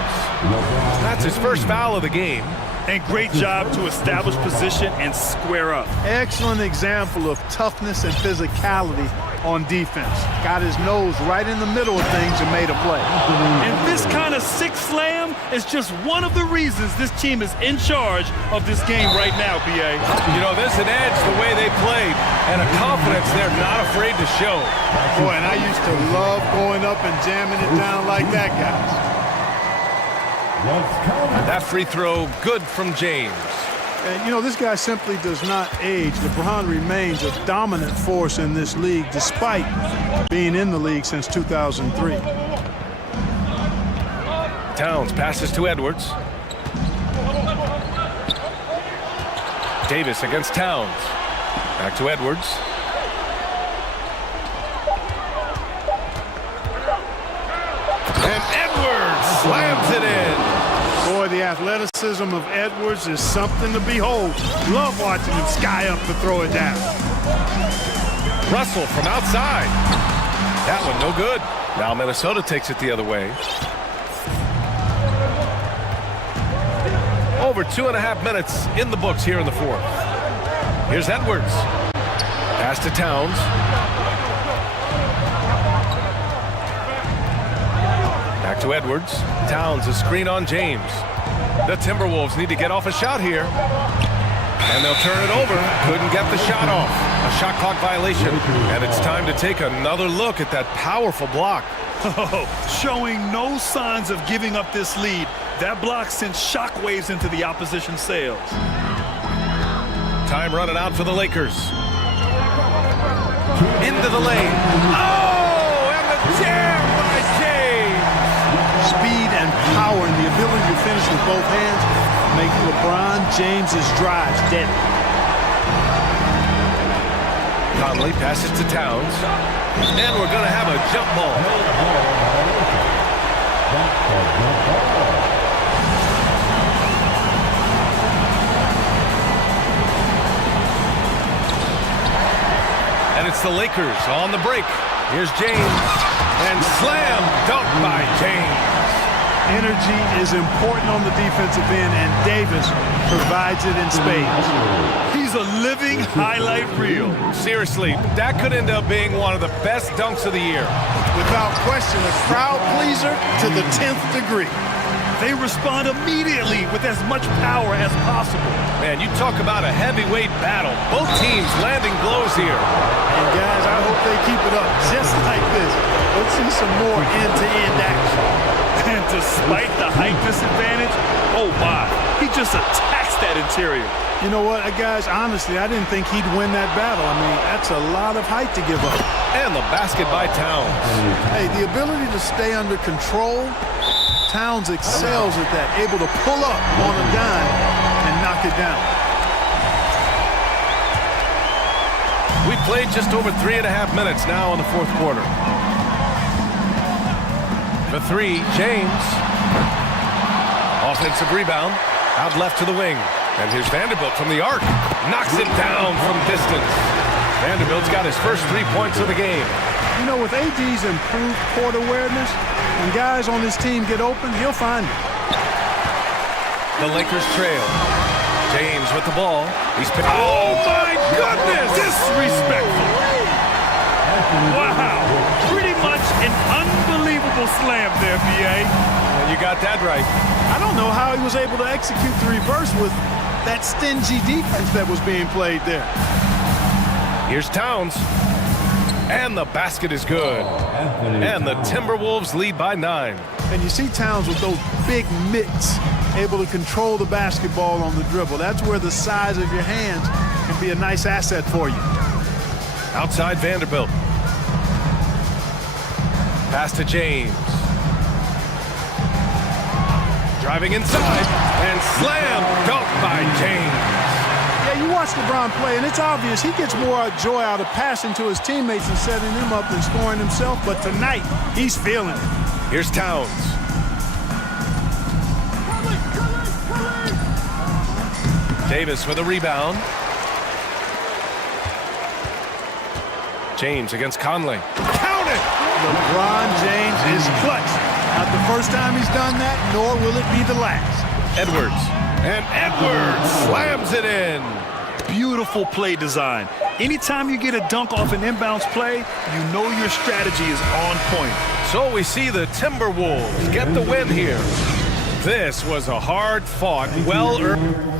That's his first foul of the game. And great job to establish position and square up. Excellent example of toughness and physicality on defense. Got his nose right in the middle of things and made a play. And this kind of sick slam is just one of the reasons this team is in charge of this game right now, B.A. You know, there's an edge the way they played and a confidence they're not afraid to show. Boy, and I used to love going up and jamming it down like that, guys. That free throw good from James. And, you know, this guy simply does not age. LeBron remains a dominant force in this league despite being in the league since 2003. Towns passes to Edwards. Davis against Towns. Back to Edwards. And Edwards slams it in. Boy, the athleticism of Edwards is something to behold. Love watching him sky up to throw it down. Russell from outside. That one no good. Now Minnesota takes it the other way. Over 2.5 minutes in the books here in the fourth. Here's Edwards. Pass to Towns. Back to Edwards. Towns, a screen on James. The Timberwolves need to get off a shot here. And they'll turn it over. Couldn't get the shot off. A shot clock violation. And it's time to take another look at that powerful block. Oh, showing no signs of giving up this lead. That block sent shockwaves into the opposition sails. Time running out for the Lakers. Into the lane. Oh, and the jam by James. Speed and power and the ability to finish with both hands make LeBron James's drives deadly. Conley passes to Towns. And we're going to have a jump ball. And it's the Lakers on the break. Here's James. And slam dunk by James. Energy is important on the defensive end, and Davis provides it in spades. He's a living highlight reel. Seriously, that could end up being one of the best dunks of the year. Without question, a crowd pleaser to the 10th degree. They respond immediately with as much power as possible. Man, you talk about a heavyweight battle. Both teams landing blows here. And guys, I hope they keep it up just like this. Let's see some more end-to-end action. And despite the height disadvantage, oh my, he just attacks that interior. You know what, guys, honestly, I didn't think he'd win that battle. I mean, that's a lot of height to give up. And the basket by Towns. Hey, the ability to stay under control, Towns excels at that, able to pull up on a dime and knock it down. We played just over 3.5 minutes now in the fourth quarter. The three, James. Offensive rebound, out left to the wing. And here's Vanderbilt from the arc. Knocks it down from distance. Vanderbilt's got his first 3 points of the game. You know, with AD's improved court awareness, when guys on this team get open, he'll find it. The Lakers trail. James with the ball. Oh my goodness! Disrespectful. Wow. Pretty much an unbelievable slam there, BA. You got that right. I don't know how he was able to execute the reverse with that stingy defense that was being played there. Here's Towns. And the basket is good. And the Timberwolves lead by 9. And you see Towns with those big mitts, able to control the basketball on the dribble. That's where the size of your hands can be a nice asset for you. Outside Vanderbilt. Pass to James. Driving inside. And slam dunk by James. Yeah, you watch LeBron play, and it's obvious he gets more joy out of passing to his teammates and setting them up than scoring himself. But tonight, he's feeling it. Here's Towns. Davis with a rebound. James against Conley. Count it! LeBron James is clutch. Not the first time he's done that, nor will it be the last. Edwards. And Edwards slams it in. Beautiful play design. Anytime you get a dunk off an inbounds play, you know your strategy is on point. So we see the Timberwolves get the win here. This was a hard-fought, well-earned...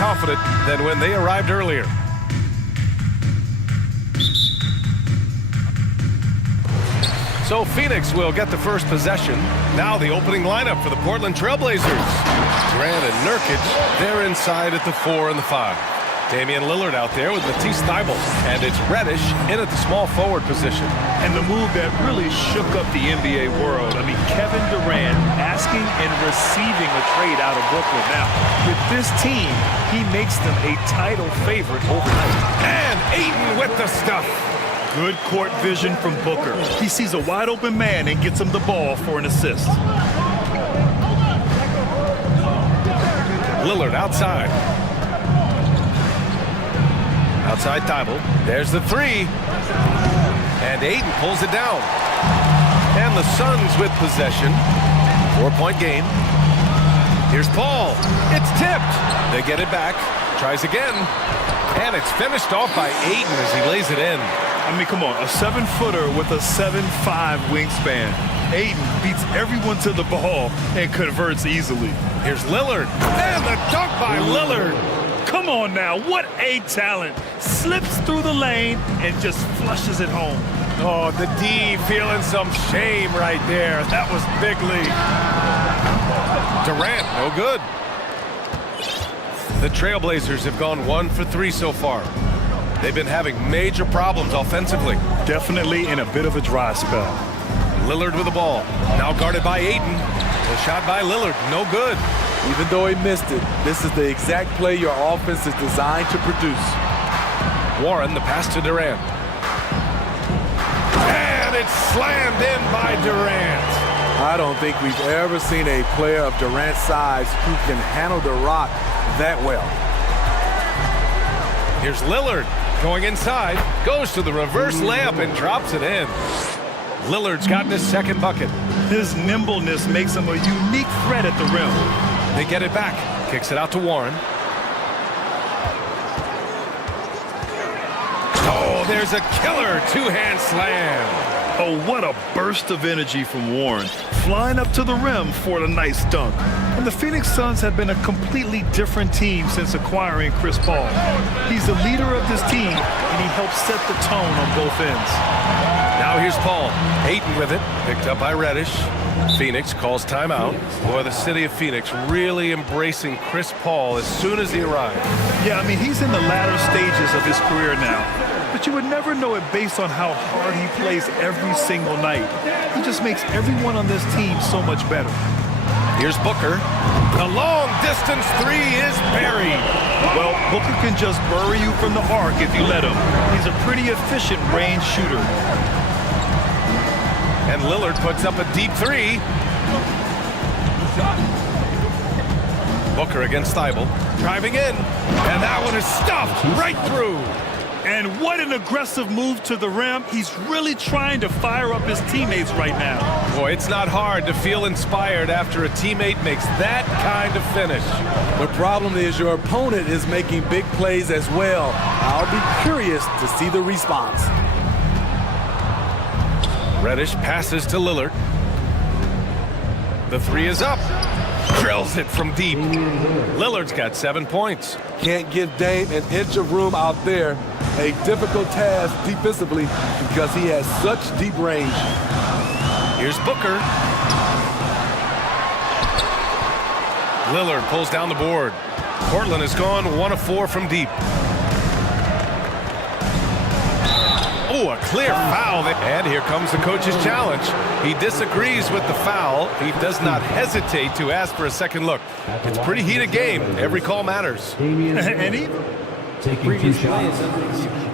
confident than when they arrived earlier. So Phoenix will get the first possession. Now the opening lineup for the Portland Trailblazers. Grant and Nurkic, they're inside at the 4 and the 5. Damian Lillard out there with Matisse Thybulle. And it's Reddish in at the small forward position. And the move that really shook up the NBA world. I mean, Kevin Durant asking and receiving a trade out of Brooklyn. Now, with this team, he makes them a title favorite overnight. And Ayton with the stuff. Good court vision from Booker. He sees a wide open man and gets him the ball for an assist. Lillard outside. Outside Thybulle. There's the 3. And Ayton pulls it down. And the Suns with possession. 4-point game. Here's Paul. It's tipped. They get it back. Tries again. And it's finished off by Ayton as he lays it in. I mean, come on, a 7-footer with a 7'5" wingspan. Ayton beats everyone to the ball and converts easily. Here's Lillard. And the dunk by Lillard. Come on now, what a talent. Slips through the lane and just flushes it home. Oh, the D feeling some shame right there. That was big lead. Durant, no good. The Trailblazers have gone 1 for 3 so far. They've been having major problems offensively. Definitely in a bit of a dry spell. Lillard with the ball. Now guarded by Ayton. The shot by Lillard, no good. Even though he missed it, this is the exact play your offense is designed to produce. Warren, the pass to Durant. And it's slammed in by Durant. I don't think we've ever seen a player of Durant's size who can handle the rock that well. Here's Lillard going inside, goes to the reverse layup and drops it in. Lillard's gotten his second bucket. His nimbleness makes him a unique threat at the rim. They get it back. Kicks it out to Warren. Oh, there's a killer two-hand slam. Oh, what a burst of energy from Warren. Flying up to the rim for a nice dunk. And the Phoenix Suns have been a completely different team since acquiring Chris Paul. He's the leader of this team, and he helps set the tone on both ends. Now here's Paul. Ayton with it. Picked up by Reddish. Phoenix calls timeout. Boy, the city of Phoenix really embracing Chris Paul as soon as he arrived. Yeah, I mean, he's in the latter stages of his career now. But you would never know it based on how hard he plays every single night. He just makes everyone on this team so much better. Here's Booker. The long-distance 3 is buried. Well, Booker can just bury you from the arc if you let him. He's a pretty efficient range shooter. And Lillard puts up a deep 3. Booker against Thybulle. Driving in. And that one is stuffed right through. And what an aggressive move to the rim. He's really trying to fire up his teammates right now. Boy, it's not hard to feel inspired after a teammate makes that kind of finish. The problem is your opponent is making big plays as well. I'll be curious to see the response. Reddish passes to Lillard. The 3 is up. Drills it from deep. Lillard's got 7 points. Can't give Dame an inch of room out there. A difficult task defensively because he has such deep range. Here's Booker. Lillard pulls down the board. Portland has gone 1 of 4 from deep. Oh, a clear foul. And here comes the coach's challenge. He disagrees with the foul. He does not hesitate to ask for a second look. It's a pretty heated game. Every call matters. And even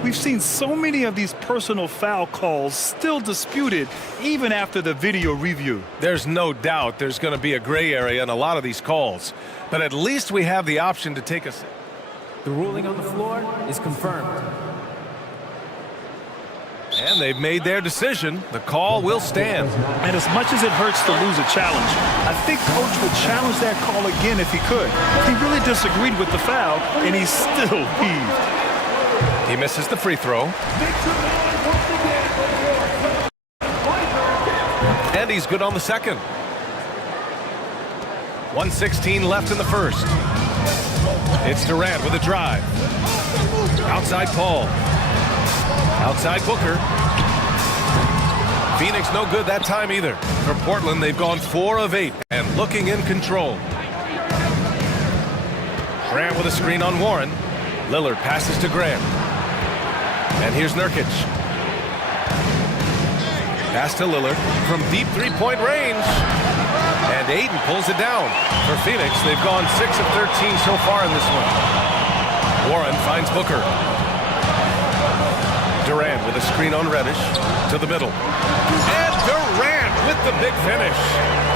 we've seen so many of these personal foul calls still disputed even after the video review. There's no doubt there's going to be a gray area in a lot of these calls. But at least we have the option to take a... The ruling on the floor is confirmed. And they've made their decision. The call will stand. And as much as it hurts to lose a challenge, I think Coach would challenge that call again if he could. He really disagreed with the foul, and he still heaved. He misses the free throw. And he's good on the second. 1:16 left in the first. It's Durant with a drive. Outside Paul. Outside Booker. Phoenix no good that time either. For Portland, they've gone 4 of 8 and looking in control. Grant with a screen on Warren. Lillard passes to Grant. And here's Nurkic. Pass to Lillard from deep three-point range. And Ayton pulls it down. For Phoenix, they've gone 6 of 13 so far in this one. Warren finds Booker. Durant with a screen on Reddish to the middle. And Durant with the big finish.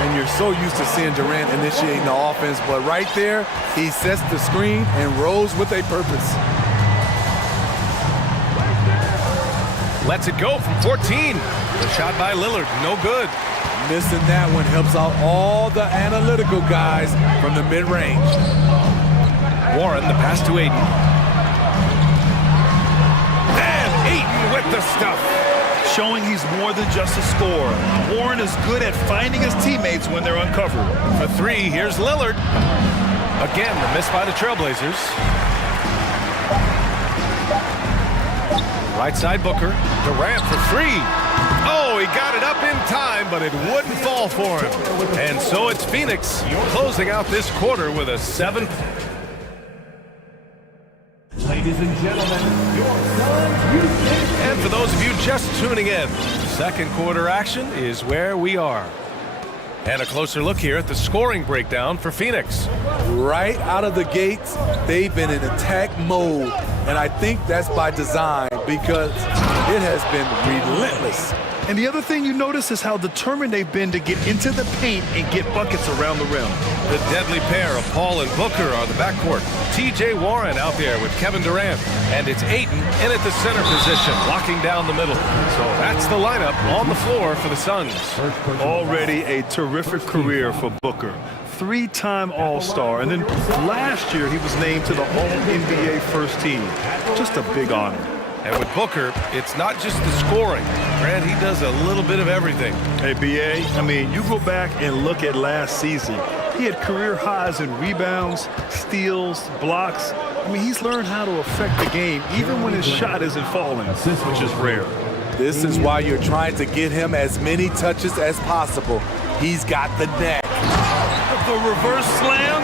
And you're so used to seeing Durant initiating the offense, but right there, he sets the screen and rolls with a purpose. Lets it go from 14. The shot by Lillard, no good. Missing that one helps out all the analytical guys from the mid-range. Warren, the pass to Ayton. And Ayton with the stuff. Showing he's more than just a scorer. Warren is good at finding his teammates when they're uncovered. For 3, here's Lillard. Again, the miss by the Trailblazers. Right side Booker. Durant for 3. Oh, he got it up in time, but it wouldn't fall for him. And so it's Phoenix closing out this quarter with a 7. Ladies and gentlemen, your son, And for those of you just tuning in, second quarter action is where we are. And a closer look here at the scoring breakdown for Phoenix. Right out of the gates, they've been in attack mode. And I think that's by design because it has been relentless. And the other thing you notice is how determined they've been to get into the paint and get buckets around the rim. The deadly pair of Paul and Booker are the backcourt. T.J. Warren out there with Kevin Durant. And it's Ayton in at the center position, locking down the middle. So that's the lineup on the floor for the Suns. Already a terrific career for Booker. 3-time All-Star, and then last year he was named to the All-NBA first team. Just a big honor. And with Booker, it's not just the scoring. Grant, he does a little bit of everything. Hey, B.A., I mean, you go back and look at last season. He had career highs in rebounds, steals, blocks. I mean, he's learned how to affect the game even when his shot isn't falling, which is rare. This is why you're trying to get him as many touches as possible. He's got the knack. The reverse slam,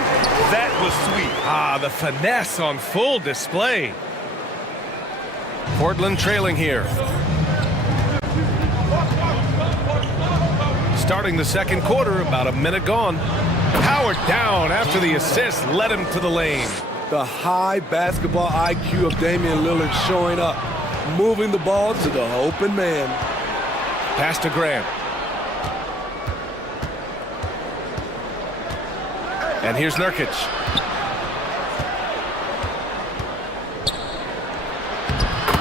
that was sweet. Ah, the finesse on full display. Portland trailing here. Starting the second quarter, about a minute gone. Powered down after the assist led him to the lane. The high basketball IQ of Damian Lillard showing up, moving the ball to the open man. Pass to Grant. And here's Nurkic.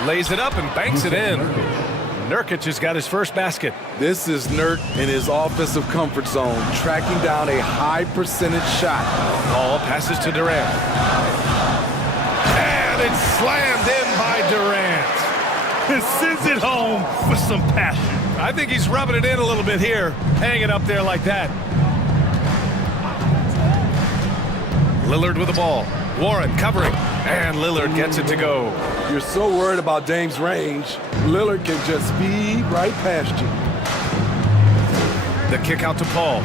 Lays it up and banks it in. Nurkic has got his first basket. This is Nurk in his offensive comfort zone, tracking down a high percentage shot. Ball passes to Durant. And it's slammed in by Durant. And sends it home with some passion. I think he's rubbing it in a little bit here. Hang it up there like that. Lillard with the ball. Warren covering. And Lillard gets it to go. You're so worried about Dame's range. Lillard can just speed right past you. The kick out to Paul.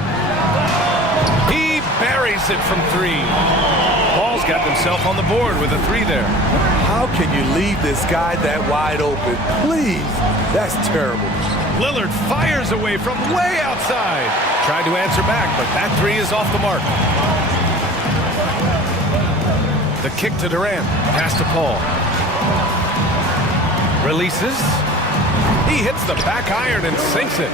He buries it from 3. Paul's got himself on the board with a 3 there. How can you leave this guy that wide open? Please, that's terrible. Lillard fires away from way outside. Tried to answer back, but that 3 is off the mark. The kick to Durant. Pass to Paul. Releases. He hits the back iron and sinks it.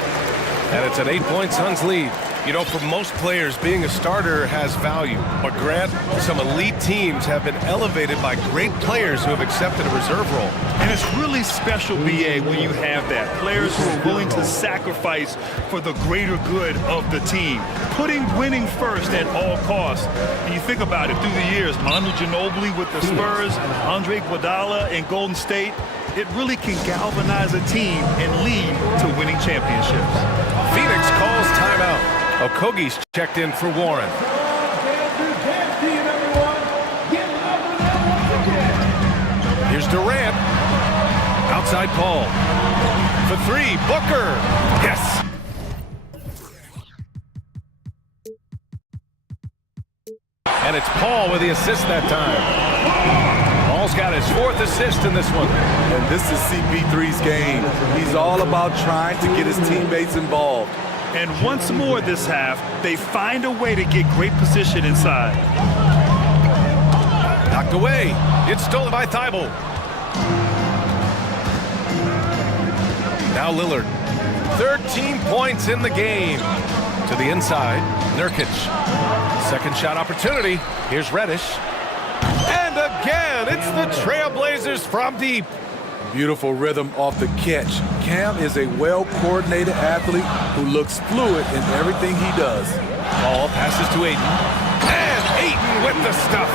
And it's an 8-point Suns lead. You know, for most players, being a starter has value. But Grant, some elite teams have been elevated by great players who have accepted a reserve role. And it's really special, B.A., when you have that. Players who are willing to sacrifice for the greater good of the team. Putting winning first at all costs. And you think about it, through the years, Manu Ginobili with the Spurs, Andre Iguodala in Golden State, it really can galvanize a team and lead to winning championships. Phoenix calls timeout. Okogie's checked in for Warren. Here's Durant. Outside Paul. For three, Booker. Yes. And it's Paul with the assist that time. Paul's got his 4th assist in this one. And this is CP3's game. He's all about trying to get his teammates involved. And once more this half, they find a way to get great position inside. Knocked away. It's stolen by Thibault. Now Lillard. 13 points in the game. To the inside, Nurkic. Second shot opportunity. Here's Reddish. And again, it's the Trailblazers from deep. Beautiful rhythm off the catch. Cam is a well-coordinated athlete who looks fluid in everything he does. Ball passes to Ayton. And Ayton with the stuff.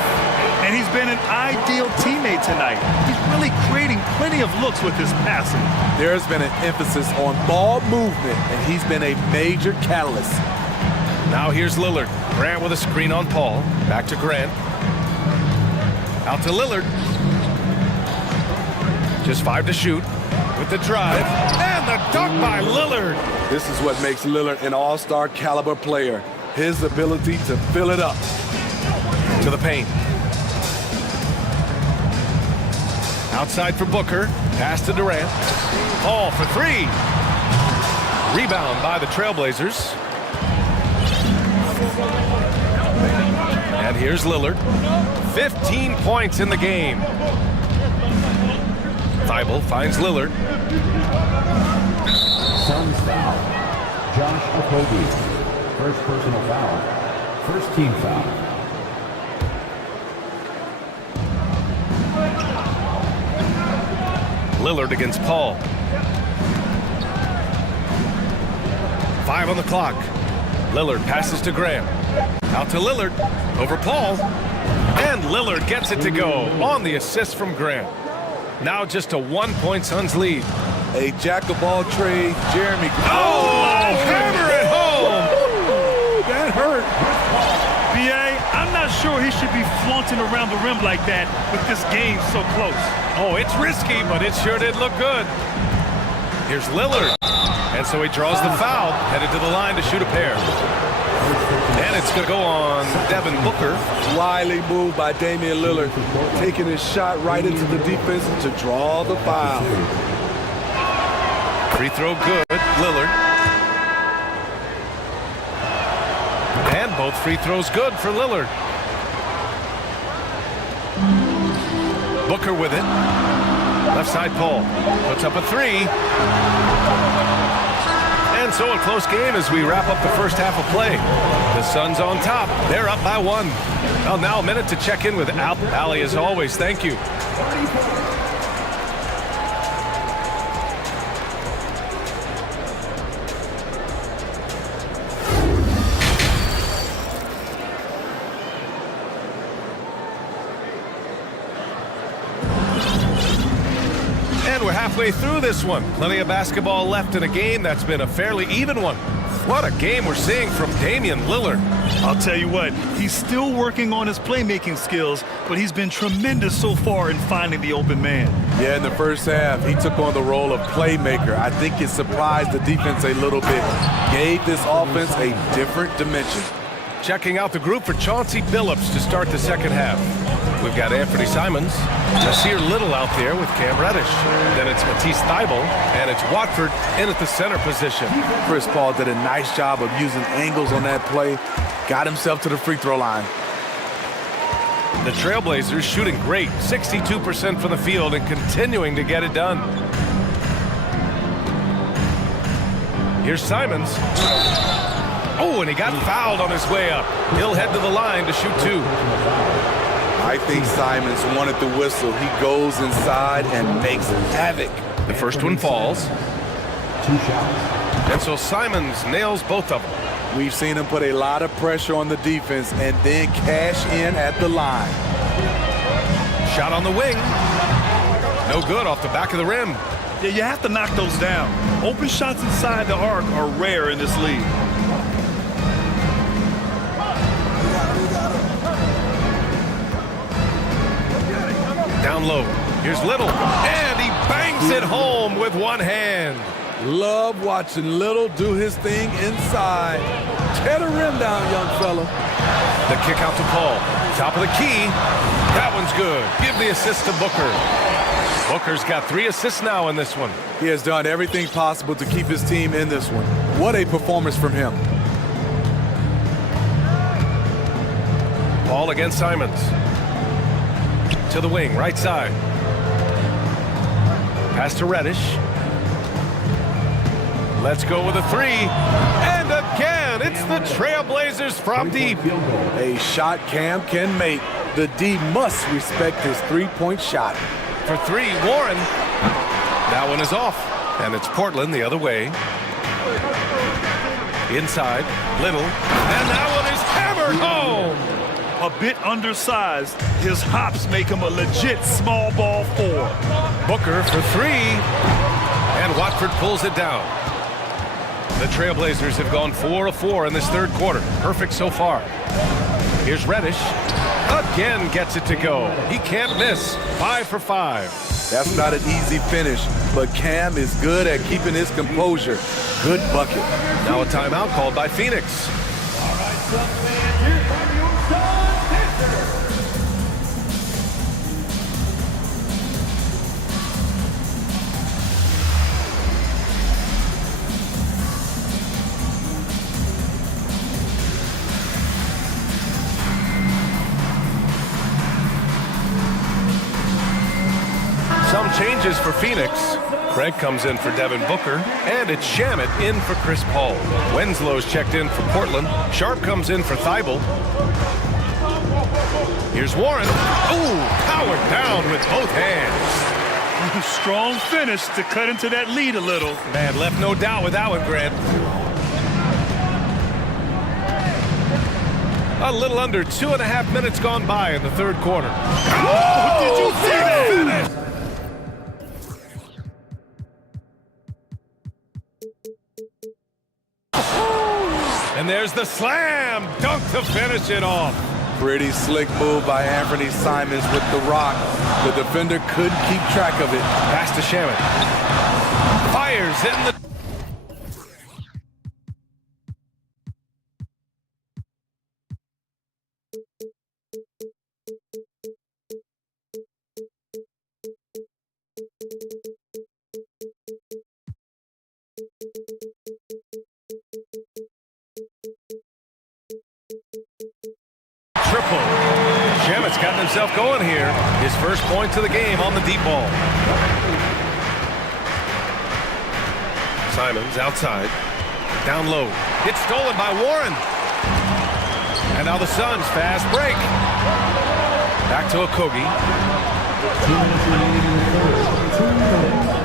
And he's been an ideal teammate tonight. He's really creating plenty of looks with his passing. There's been an emphasis on ball movement, and he's been a major catalyst. Now here's Lillard. Grant with a screen on Paul. Back to Grant. Out to Lillard. Just 5 to shoot. With the drive. And the dunk by Lillard. This is what makes Lillard an all-star caliber player. His ability to fill it up. To the paint. Outside for Booker. Pass to Durant. Paul for three. Rebound by the Trailblazers. And here's Lillard. 15 points in the game. Thibault finds Lillard. Suns foul. Josh Okogie. First personal foul. First team foul. Lillard against Paul. 5 on the clock. Lillard passes to Graham. Out to Lillard. Over Paul. And Lillard gets it to go on the assist from Graham. Now just a 1-point Suns lead. A jack-of-all trades, Jeremy. Oh, hammer it home! That hurt. B.A., I'm not sure he should be flaunting around the rim like that with this game so close. Oh, it's risky, but it sure did look good. Here's Lillard. And so he draws the foul, headed to the line to shoot a pair. And it's going to go on Devin Booker. Wily move by Damian Lillard, taking his shot right into the defense to draw the foul. Free throw good, Lillard. And both free throws good for Lillard. Booker with it. Left side Paul. Puts up a three. And so a close game as we wrap up the first half of play. The Suns on top. They're up by 1. Well, now a minute to check in with Allie as always. Thank you. And we're halfway through this one. Plenty of basketball left in a game that's been a fairly even one. What a game we're seeing from Damian Lillard. I'll tell you what, he's still working on his playmaking skills, but he's been tremendous so far in finding the open man. Yeah, in the first half, he took on the role of playmaker. I think it surprised the defense a little bit. Gave this offense a different dimension. Checking out the group for Chauncey Billups to start the second half. We've got Anthony Simons, Nasir Little out there with Cam Reddish. Then it's Matisse Thibault, and it's Watford in at the center position. Chris Paul did a nice job of using angles on that play. Got himself to the free throw line. The Trailblazers shooting great, 62% from the field and continuing to get it done. Here's Simons. Oh, and he got fouled on his way up. He'll head to the line to shoot 2. I think Simons wanted the whistle. He goes inside and makes havoc. The first one falls. 2 shots. And so Simons nails both of them. We've seen him put a lot of pressure on the defense and then cash in at the line. Shot on the wing. No good off the back of the rim. Yeah, you have to knock those down. Open shots inside the arc are rare in this league. Down low. Here's Little, and he bangs it home with one hand. Love watching Little do his thing inside. Tear the rim down, young fella. The kick out to Paul. Top of the key. That one's good. Give the assist to Booker. Booker's got 3 assists now in this one. He has done everything possible to keep his team in this one. What a performance from him. Paul against Simons. To the wing, right side. Pass to Reddish. Let's go with a 3. And again, it's the Trailblazers from deep. A shot Cam can make. The D must respect his three-point shot. For 3, Warren. That one is off. And it's Portland the other way. Inside, Little. And that one is hammered home. A bit undersized. His hops make him a legit small ball 4. Booker for 3. And Watford pulls it down. The Trailblazers have gone 4 of 4 in this third quarter. Perfect so far. Here's Reddish. Again gets it to go. He can't miss. 5 for 5. That's not an easy finish, but Cam is good at keeping his composure. Good bucket. Now a timeout called by Phoenix. All right, Suns, here from your Suns. Some changes for Phoenix. Craig comes in for Devin Booker, and it's Shamet in for Chris Paul. Wenslow's checked in for Portland. Sharp comes in for Thibault. Here's Warren. Ooh, powered down with both hands. Strong finish to cut into that lead a little. Man, left no doubt with that one, Grant. A little under 2.5 minutes gone by in the third quarter. Oh, did you see that? Finish! And there's the slam dunk to finish it off. Pretty slick move by Anthony Simons with the rock. The defender couldn't keep track of it. Pass to Shamet. Fires in the... Triple. Shamet's gotten himself going here. His first points of the game on the deep ball. Simons outside. Down low. It's stolen by Warren. And now the Suns fast break. Back to Okogie.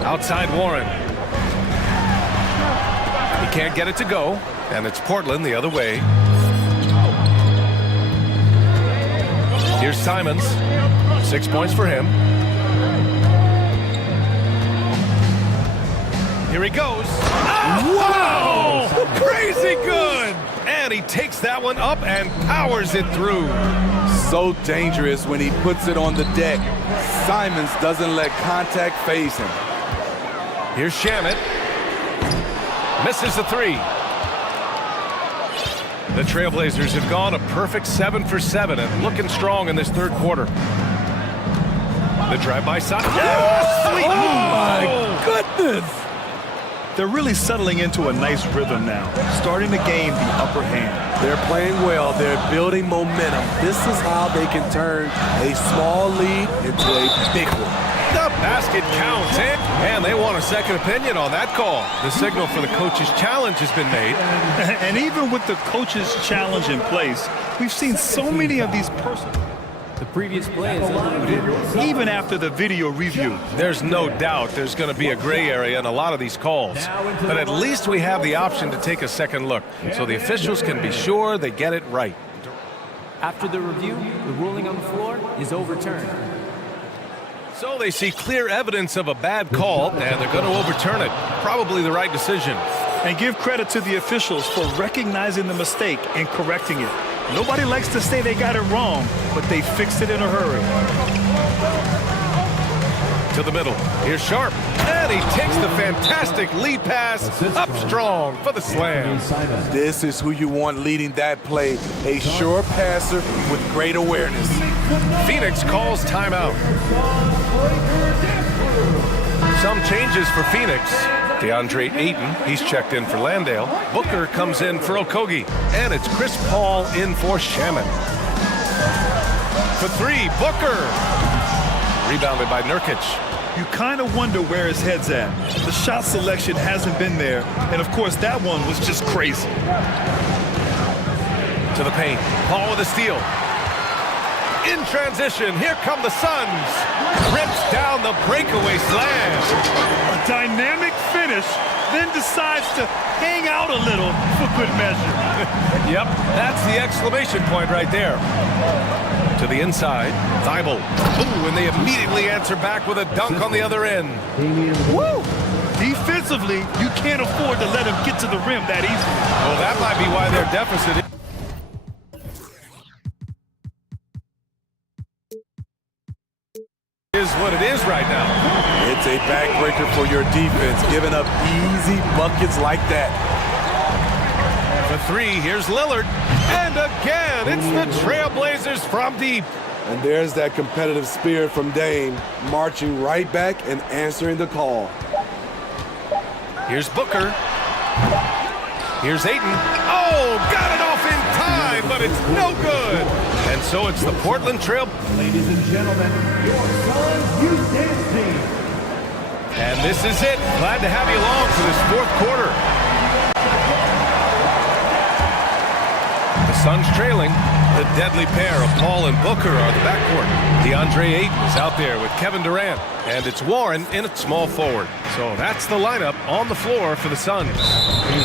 Outside Warren. He can't get it to go. And it's Portland the other way. Here's Simons. 6 points for him. Here he goes. Oh, wow! Crazy good! And he takes that one up and powers it through. So dangerous when he puts it on the deck. Simons doesn't let contact phase him. Here's Shamet. Misses the 3. The Trailblazers have gone a perfect 7 for 7 and looking strong in this third quarter. The drive by side. Oh my goodness! They're really settling into a nice rhythm now, starting to gain the upper hand. They're playing well. They're building momentum. This is how they can turn a small lead into a big one. The basket counts, and they want a second opinion on that call. The signal for the coach's challenge has been made. And even with the coach's challenge in place, we've seen so many of these personal... The previous play is unlimited. Even after the video review. There's no doubt there's going to be a gray area in a lot of these calls. But at least we have the option to take a second look, so the officials can be sure they get it right. After the review, the ruling on the floor is overturned. So they see clear evidence of a bad call, and they're going to overturn it. Probably the right decision. And give credit to the officials for recognizing the mistake and correcting it. Nobody likes to say they got it wrong, but they fixed it in a hurry. To the middle. Here's Sharp. And he takes the fantastic lead pass up strong for the slam. This is who you want leading that play. A sure passer with great awareness. Phoenix calls timeout. Some changes for Phoenix. DeAndre Ayton, he's checked in for Landale. Booker comes in for Okogie. And it's Chris Paul in for Shaman. For three, Booker. Rebounded by Nurkic. You kind of wonder where his head's at. The shot selection hasn't been there. And of course, that one was just crazy. To the paint. Paul with a steal. In transition, here come the Suns. Rips down the breakaway slam. A dynamic finish, then decides to hang out a little for good measure. Yep, that's the exclamation point right there. To the inside, Thibault. Ooh, and they immediately answer back with a dunk on the other end. Woo! Defensively, you can't afford to let him get to the rim that easily. Well, that might be why their deficit is what it is right now. It's a backbreaker for your defense, giving up easy buckets like that. For three, here's Lillard. And again, it's the Trailblazers from deep. And there's that competitive spirit from Dame, marching right back and answering the call. Here's Booker. Here's Ayton. Oh, got it off in time, but it's no good. And so it's the Portland Trail. Ladies and gentlemen, your Suns Youth Dance Team. And this is it. Glad to have you along for this fourth quarter. The Suns trailing. The deadly pair of Paul and Booker are the backcourt. DeAndre Ayton is out there with Kevin Durant. And it's Warren in at small forward. So that's the lineup on the floor for the Suns.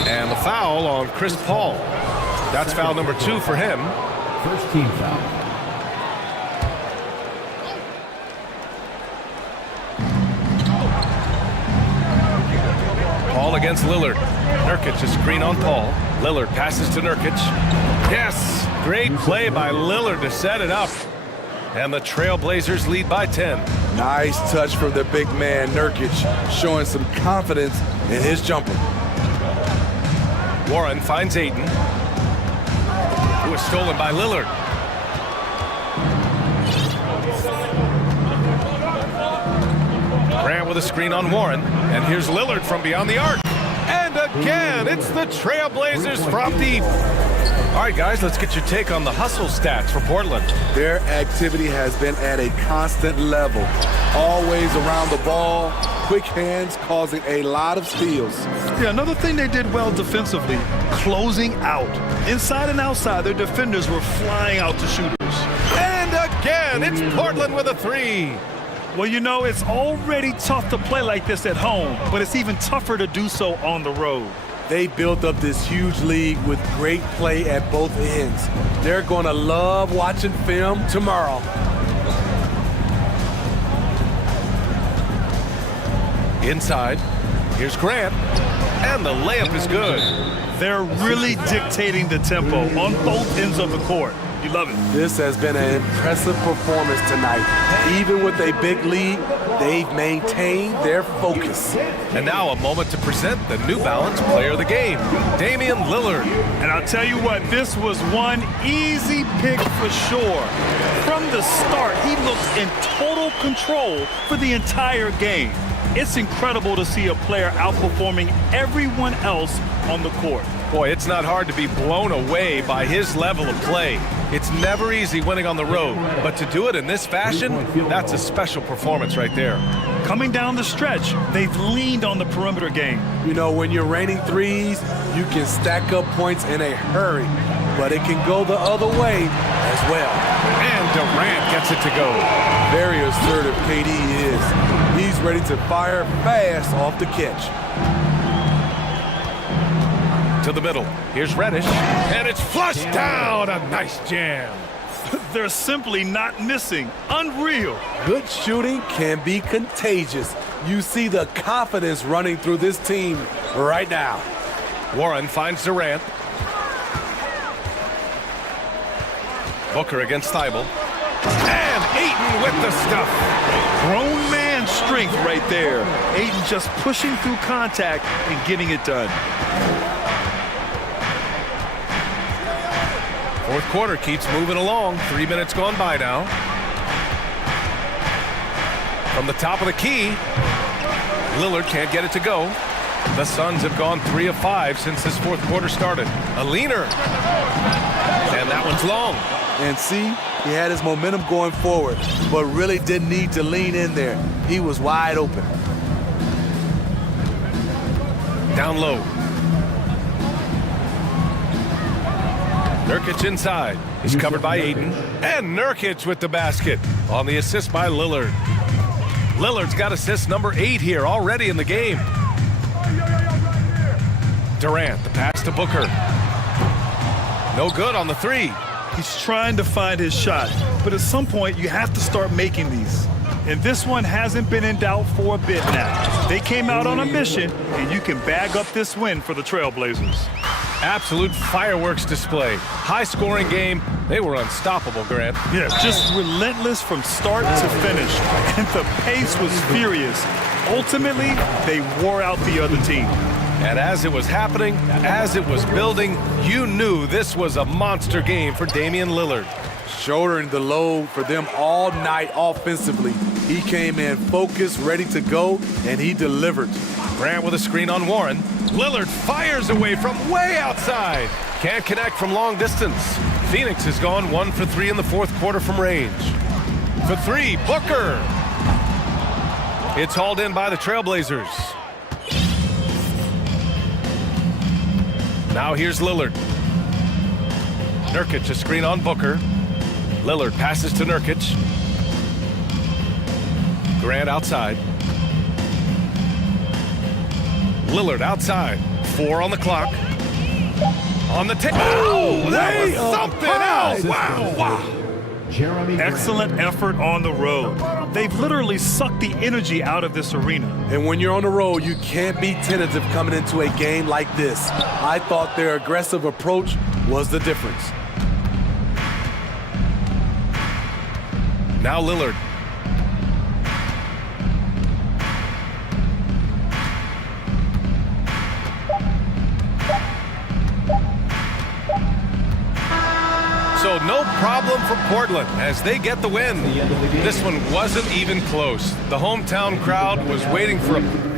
And the foul on Chris Paul. That's foul number 2 for him. First team foul. Paul against Lillard. Nurkic is screen on Paul. Lillard passes to Nurkic. Yes, great play by Lillard to set it up. And the Trailblazers lead by 10. Nice touch from the big man, Nurkic, showing some confidence in his jumper. Warren finds Ayton, who was stolen by Lillard. Grant with a screen on Warren. And here's Lillard from beyond the arc. And again, it's the Trailblazers from deep. All right, guys, let's get your take on the hustle stats for Portland. Their activity has been at a constant level. Always around the ball, quick hands causing a lot of steals. Yeah, another thing they did well defensively, closing out. Inside and outside, their defenders were flying out to shooters. And again, it's Portland with a three. Well, you know, it's already tough to play like this at home, but it's even tougher to do so on the road. They built up this huge lead with great play at both ends. They're going to love watching film tomorrow. Inside, here's Grant, and the layup is good. They're really dictating the tempo on both ends of the court. You love it. This has been an impressive performance tonight. Even with a big lead, they've maintained their focus. And now a moment to present the New Balance Player of the Game, Damian Lillard. And I'll tell you what, this was one easy pick for sure. From the start, he looked in total control for the entire game. It's incredible to see a player outperforming everyone else on the court. Boy, it's not hard to be blown away by his level of play. It's never easy winning on the road, but to do it in this fashion, that's a special performance right there. Coming down the stretch, they've leaned on the perimeter game. You know, when you're raining threes, you can stack up points in a hurry, but it can go the other way as well. And Durant gets it to go. Very assertive KD is. He's ready to fire fast off the catch. To the middle. Here's Reddish. And it's flushed down. A nice jam. They're simply not missing. Unreal. Good shooting can be contagious. You see the confidence running through this team right now. Warren finds Durant. Booker against Thibault. And Ayton with the stuff. Grown man veteran strength right there. Ayton just pushing through contact and getting it done. Fourth quarter keeps moving along. 3 minutes gone by now. From the top of the key, Lillard can't get it to go. The Suns have gone 3 of 5 since this fourth quarter started. A leaner. And that one's long. And see, he had his momentum going forward, but really didn't need to lean in there. He was wide open. Down low. Nurkic inside. He's covered by Ayton. And Nurkic with the basket on the assist by Lillard. Lillard's got assist number 8 here already in the game. Durant, the pass to Booker. No good on the 3. He's trying to find his shot, but at some point you have to start making these. And this one hasn't been in doubt for a bit now. They came out on a mission, and you can bag up this win for the Trailblazers. Absolute fireworks display. High-scoring game. They were unstoppable, Grant. Yeah, just relentless from start to finish. And the pace was furious. Ultimately, they wore out the other team. And as it was happening, as it was building, you knew this was a monster game for Damian Lillard. Shouldering the load for them all night offensively. He came in focused, ready to go, and he delivered. Grant with a screen on Warren. Lillard fires away from way outside. Can't connect from long distance. Phoenix has gone 1 for 3 in the fourth quarter from range. For 3, Booker. It's hauled in by the Trailblazers. Now here's Lillard. Nurkic, a screen on Booker. Lillard passes to Nurkic. Grant outside. Lillard outside. 4 on the clock. On the table. Oh, that was something else. Wow. Excellent effort on the road. They've literally sucked the energy out of this arena. And when you're on the road, you can't be tentative coming into a game like this. I thought their aggressive approach was the difference. Now Lillard. So no problem for Portland as they get the win. This one wasn't even close. The hometown crowd was waiting for a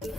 Feel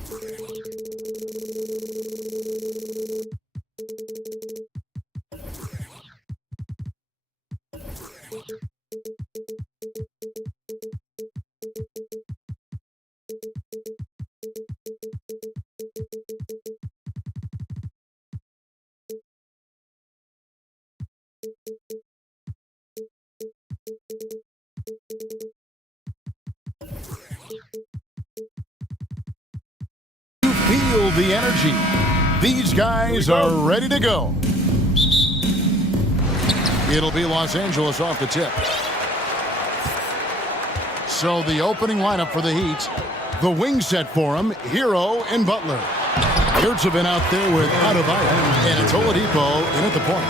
the energy. These guys are ready to go. It'll be Los Angeles off the tip. So the opening lineup for the Heat. The wing set for him, Hero and Butler. Yurtsevin out there with Adebayo and it's Oladipo in at the point.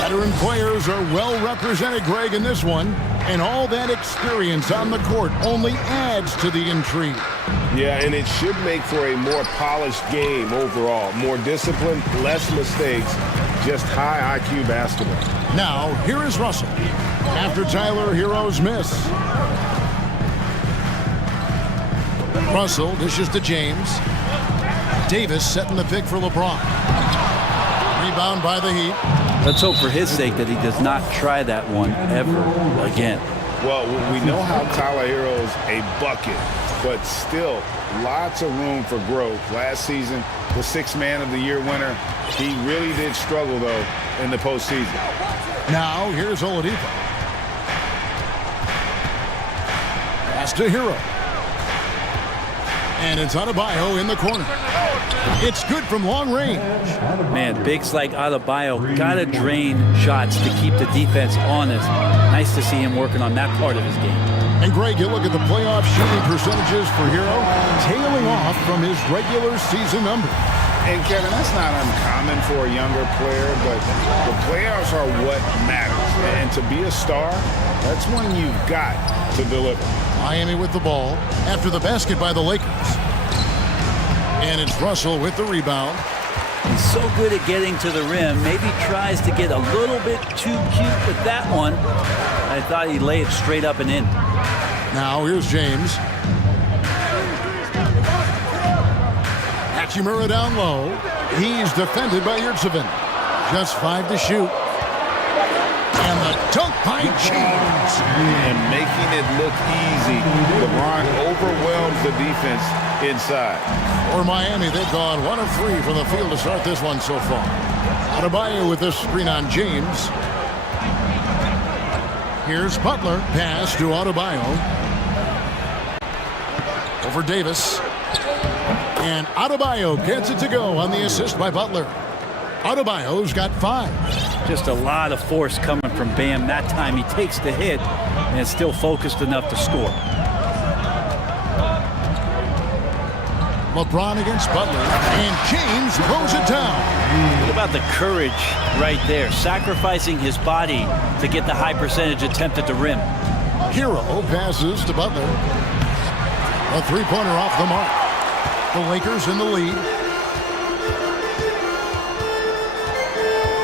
Veteran players are well represented, Greg, in this one. And all that experience on the court only adds to the intrigue. Yeah, and it should make for a more polished game overall. More discipline, less mistakes, just high IQ basketball. Now, here is Russell. After Tyler Hero's miss. Russell dishes to James. Davis setting the pick for LeBron. Rebound by the Heat. Let's hope for his sake that he does not try that one ever again. Well, we know how Tyler Hero's a bucket, but still lots of room for growth. Last season, the Sixth Man of the Year winner, he really did struggle, though, in the postseason. Now, here's Oladipo. Pass to Hero. And it's Adebayo in the corner. It's good from long range. Man, bigs like Adebayo gotta drain shots to keep the defense honest. Nice to see him working on that part of his game. And Greg, you look at the playoff shooting percentages for Hero, tailing off from his regular season number. And Kevin, that's not uncommon for a younger player, but the playoffs are what matters. And to be a star, that's when you've got to deliver. Miami with the ball after the basket by the Lakers. And it's Russell with the rebound. He's so good at getting to the rim. Maybe tries to get a little bit too cute with that one. I thought he'd lay it straight up and in. Now here's James. Hachimura down low. He's defended by Yurtsevin. Just 5 to shoot. And the dunk by James. And making it look easy. LeBron overwhelms the defense inside. For Miami, they've gone 1 of 3 from the field to start this one so far. Adebayo with this screen on James. Here's Butler. Pass to Adebayo. Over Davis. And Adebayo gets it to go on the assist by Butler. Adebayo's got 5. Just a lot of force coming from Bam. That time he takes the hit and is still focused enough to score. LeBron against Butler, and James throws it down. What about the courage right there? Sacrificing his body to get the high percentage attempt at the rim. Hero passes to Butler. A three-pointer off the mark. The Lakers in the lead.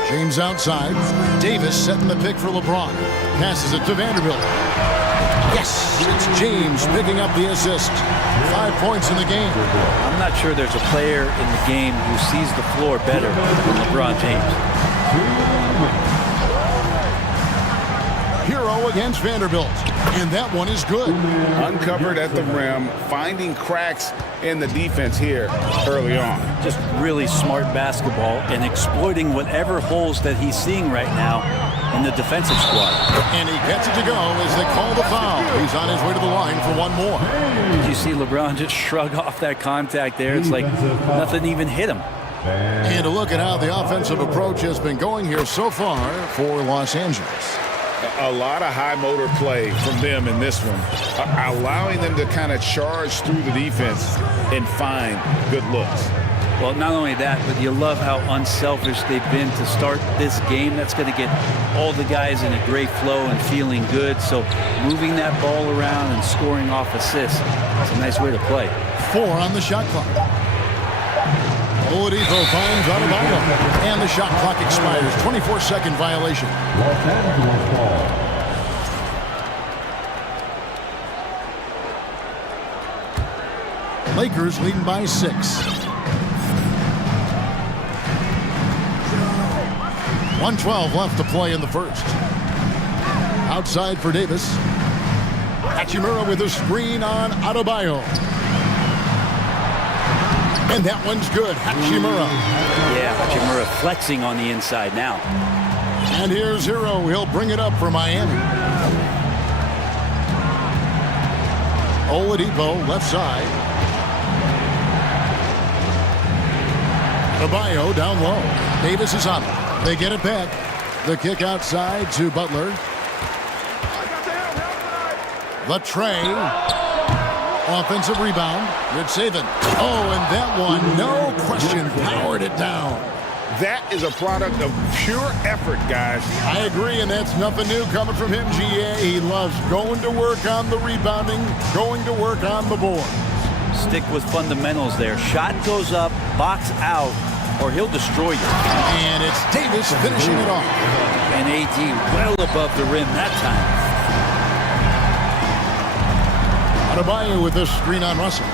James outside. Davis setting the pick for LeBron. Passes it to Vanderbilt. Yes, it's James picking up the assist. 5 points in the game. I'm not sure there's a player in the game who sees the floor better than LeBron James. Hero against Vanderbilt, and that one is good. Uncovered at the rim, finding cracks in the defense here early on. Just really smart basketball and exploiting whatever holes that he's seeing right now in the defensive squad. And he gets it to go as they call the foul. He's on his way to the line for one more. Did you see LeBron just shrug off that contact there? It's like nothing even hit him. And to look at how the offensive approach has been going here so far for Los Angeles. A lot of high motor play from them in this one, allowing them to kind of charge through the defense and find good looks. Well, not only that, but you love how unselfish they've been to start this game. That's going to get all the guys in a great flow and feeling good. So moving that ball around and scoring off assists, it's a nice way to play. 4 on the shot clock. Oladipo finds Adebayo, and the shot clock expires. 24-second violation. Los Angeles ball. Lakers leading by 6. .112 left to play in the first. Outside for Davis. Hachimura with a screen on Adebayo. And that one's good. Hachimura. Yeah, Hachimura flexing on the inside now. And here's Hero. He'll bring it up for Miami. Oladipo, left side. Adebayo down low. Davis is on it. They get it back. The kick outside to Butler. Latrey. Offensive rebound. Good saving. Oh, and that one, no question, powered it down. That is a product of pure effort, guys. I agree, and that's nothing new coming from him, GA. He loves going to work on the rebounding, going to work on the board. Stick with fundamentals there. Shot goes up, box out, or he'll destroy you. And it's Davis finishing it off. And AD well above the rim that time. Adebayo with this screen on Russell.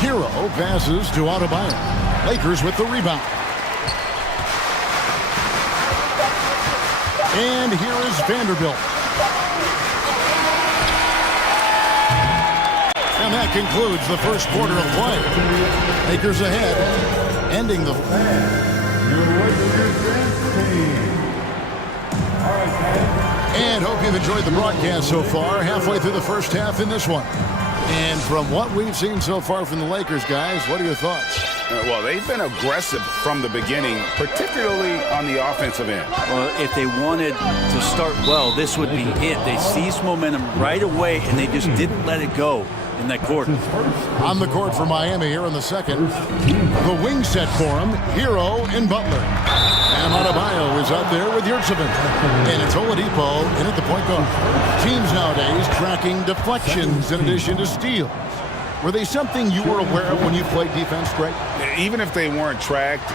Hero passes to Adebayo. Lakers with the rebound. And here is Vanderbilt. And that concludes the first quarter of play. Lakers ahead, ending the... And hope you've enjoyed the broadcast so far, halfway through the first half in this one. And from what we've seen so far from the Lakers, guys, what are your thoughts? Well, they've been aggressive from the beginning, particularly on the offensive end. Well, if they wanted to start well, this would be it. They seized momentum right away, and they just didn't let it go in that quarter. On the court for Miami here in the second. The wing set for him, Hero and Butler. And Adebayo is out there with Yurtsevin. And it's Oladipo in at the point guard. Teams nowadays tracking deflections in addition to steals. Were they something you were aware of when you played defense, Greg? Even if they weren't tracked,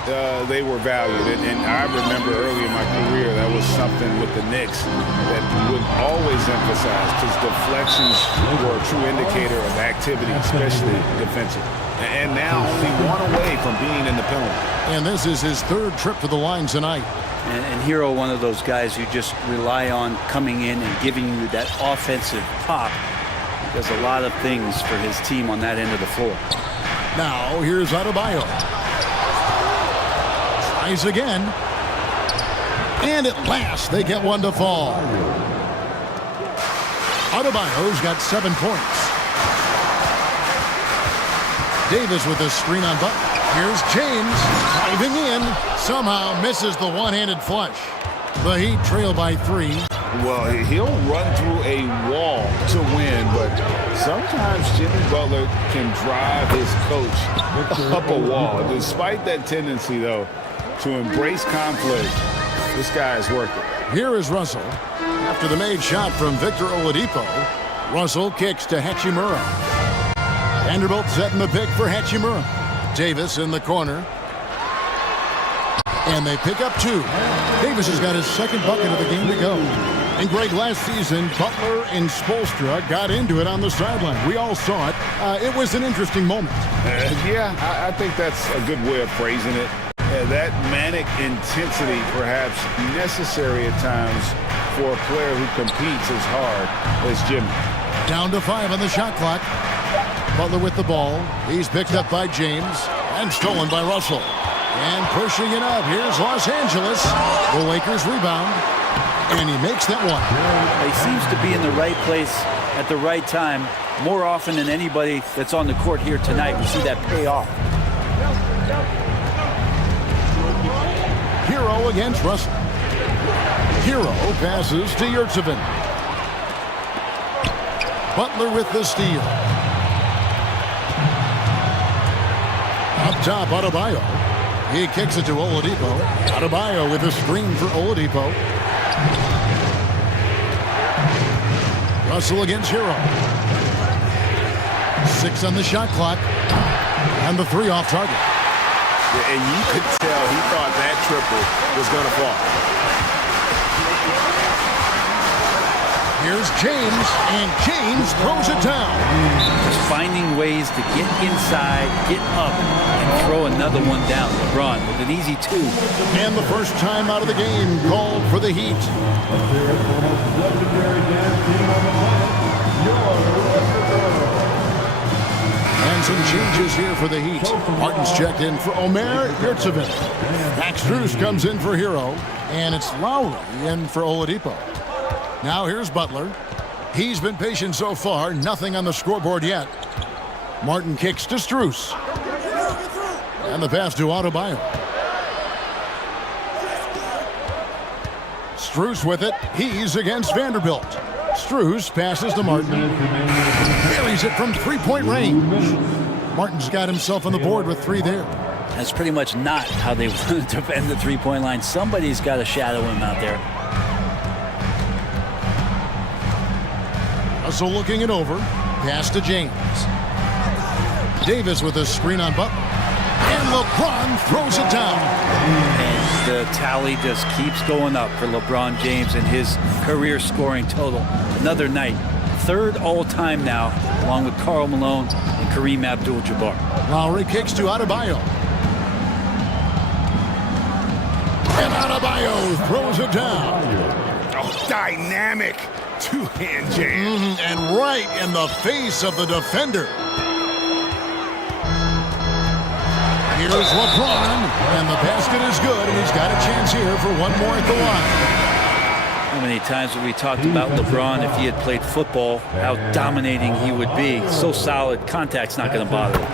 they were valued. And I remember early in my career, that was something with the Knicks that would always emphasize, because deflections were a true indicator of activity, especially defensive. And now only one away from being in the penalty. And this is his third trip to the line tonight. And Hero, one of those guys you just rely on coming in and giving you that offensive pop. He does a lot of things for his team on that end of the floor. Now, here's Adebayo. Tries again. And at last, they get one to fall. Adebayo's got 7 points. Davis with a screen on Butler. Here's James driving in. Somehow misses the one-handed flush. The Heat trail by 3. Well, he'll run through a wall to win, but sometimes Jimmy Butler can drive his coach up a wall. Despite that tendency, though, to embrace conflict, this guy is worth it. Here is Russell. After the made shot from Victor Oladipo, Russell kicks to Hachimura. Vanderbilt setting the pick for Hachimura. Davis in the corner. And they pick up 2. Davis has got his second bucket of the game to go. And Greg, last season, Butler and Spoelstra got into it on the sideline. We all saw it. It was an interesting moment. Yeah, I think that's a good way of phrasing it. That manic intensity, perhaps necessary at times for a player who competes as hard as Jimmy. Down to 5 on the shot clock. Butler with the ball. He's picked up by James and stolen by Russell. And pushing it up, here's Los Angeles. The Lakers rebound, and he makes that one. He seems to be in the right place at the right time more often than anybody that's on the court here tonight. We see that pay off. Hero against Russell. Hero passes to Yurtsevin. Butler with the steal. Up top, Adebayo. He kicks it to Oladipo. Adebayo with a screen for Oladipo. Russell against Hero. 6 on the shot clock. And the 3 off target. And you could tell he thought that triple was going to fall. Here's James, and James throws it down. Just finding ways to get inside, get up, and throw another one down. LeBron with an easy 2. And the first time out of the game called for the Heat. And some changes here for the Heat. Martin's checked in for Omer Yurtseven. Max Strus comes in for Hero, and it's Lowry in for Oladipo. Now here's Butler. He's been patient so far, nothing on the scoreboard yet. Martin kicks to Strus. And the pass to Adebayo. Strus with it. He's against Vanderbilt. Strus passes to Martin. Buries it from three-point range. Martin's got himself on the board with 3 there. That's pretty much not how they want to defend the three-point line. Somebody's got to shadow him out there. Russell looking it over. Pass to James. Davis with a screen on Butler. And LeBron throws it down. And the tally just keeps going up for LeBron James and his career scoring total. Another night. 3rd all-time now, along with Karl Malone and Kareem Abdul-Jabbar. Lowry kicks to Adebayo. And Adebayo throws it down. Oh, dynamic two-hand jam. And right in the face of the defender. Here's LeBron, and the basket is good, and he's got a chance here for one more at the line. How many times have we talked about LeBron if he had played football, how dominating he would be. So solid, contact's not going to bother him.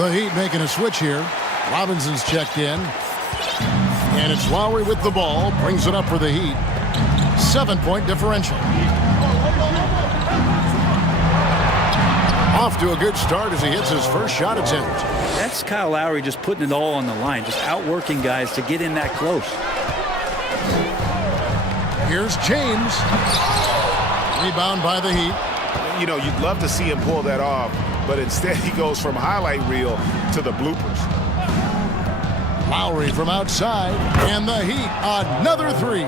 The Heat making a switch here. Robinson's checked in. And it's Lowry with the ball, brings it up for the Heat. 7-point differential. Off to a good start as he hits his first shot attempt. That's Kyle Lowry just putting it all on the line, just outworking guys to get in that close. Here's James. Rebound by the Heat. You know, you'd love to see him pull that off, but instead he goes from highlight reel to the bloopers. Lowry from outside, and the Heat, another 3.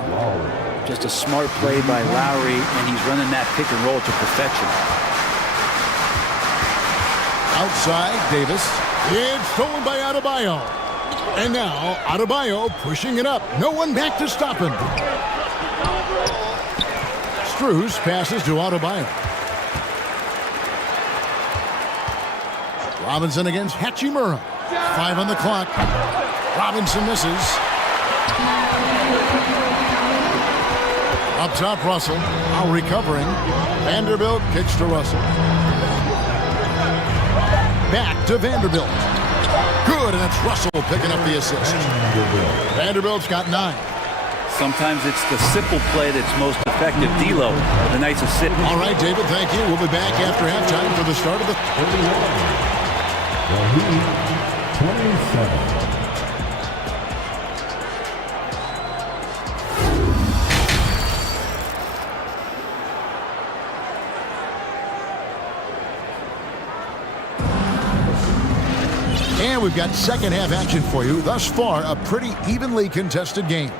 Just a smart play by Lowry, and he's running that pick and roll to perfection. Outside, Davis. It's stolen by Adebayo. And now, Adebayo pushing it up. No one back to stop him. Strus passes to Adebayo. Robinson against Hachimura. 5 on the clock. Robinson misses. Up top, Russell. Now recovering. Vanderbilt kicks to Russell. Back to Vanderbilt. Good, and it's Russell picking up the assist. Vanderbilt's got 9. Sometimes it's the simple play that's most effective. D'Lo, the nice assist. All right, David, thank you. We'll be back after halftime for the start of the 27. And we've got second half action for you. Thus far, a pretty evenly contested game.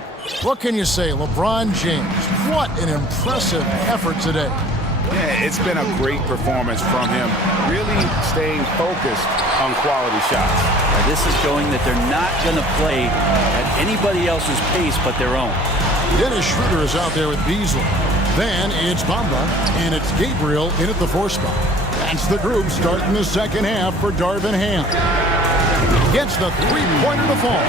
What can you say, LeBron James? What an impressive effort today. Yeah, it's been a great performance from him. Really staying focused on quality shots. Now, this is showing that they're not going to play at anybody else's pace but their own. Dennis Schroeder is out there with Beasley. Then it's Bamba, and it's Gabriel in at the 4 spot. That's the group starting the second half for Darvin Ham. Gets the three-pointer to fall.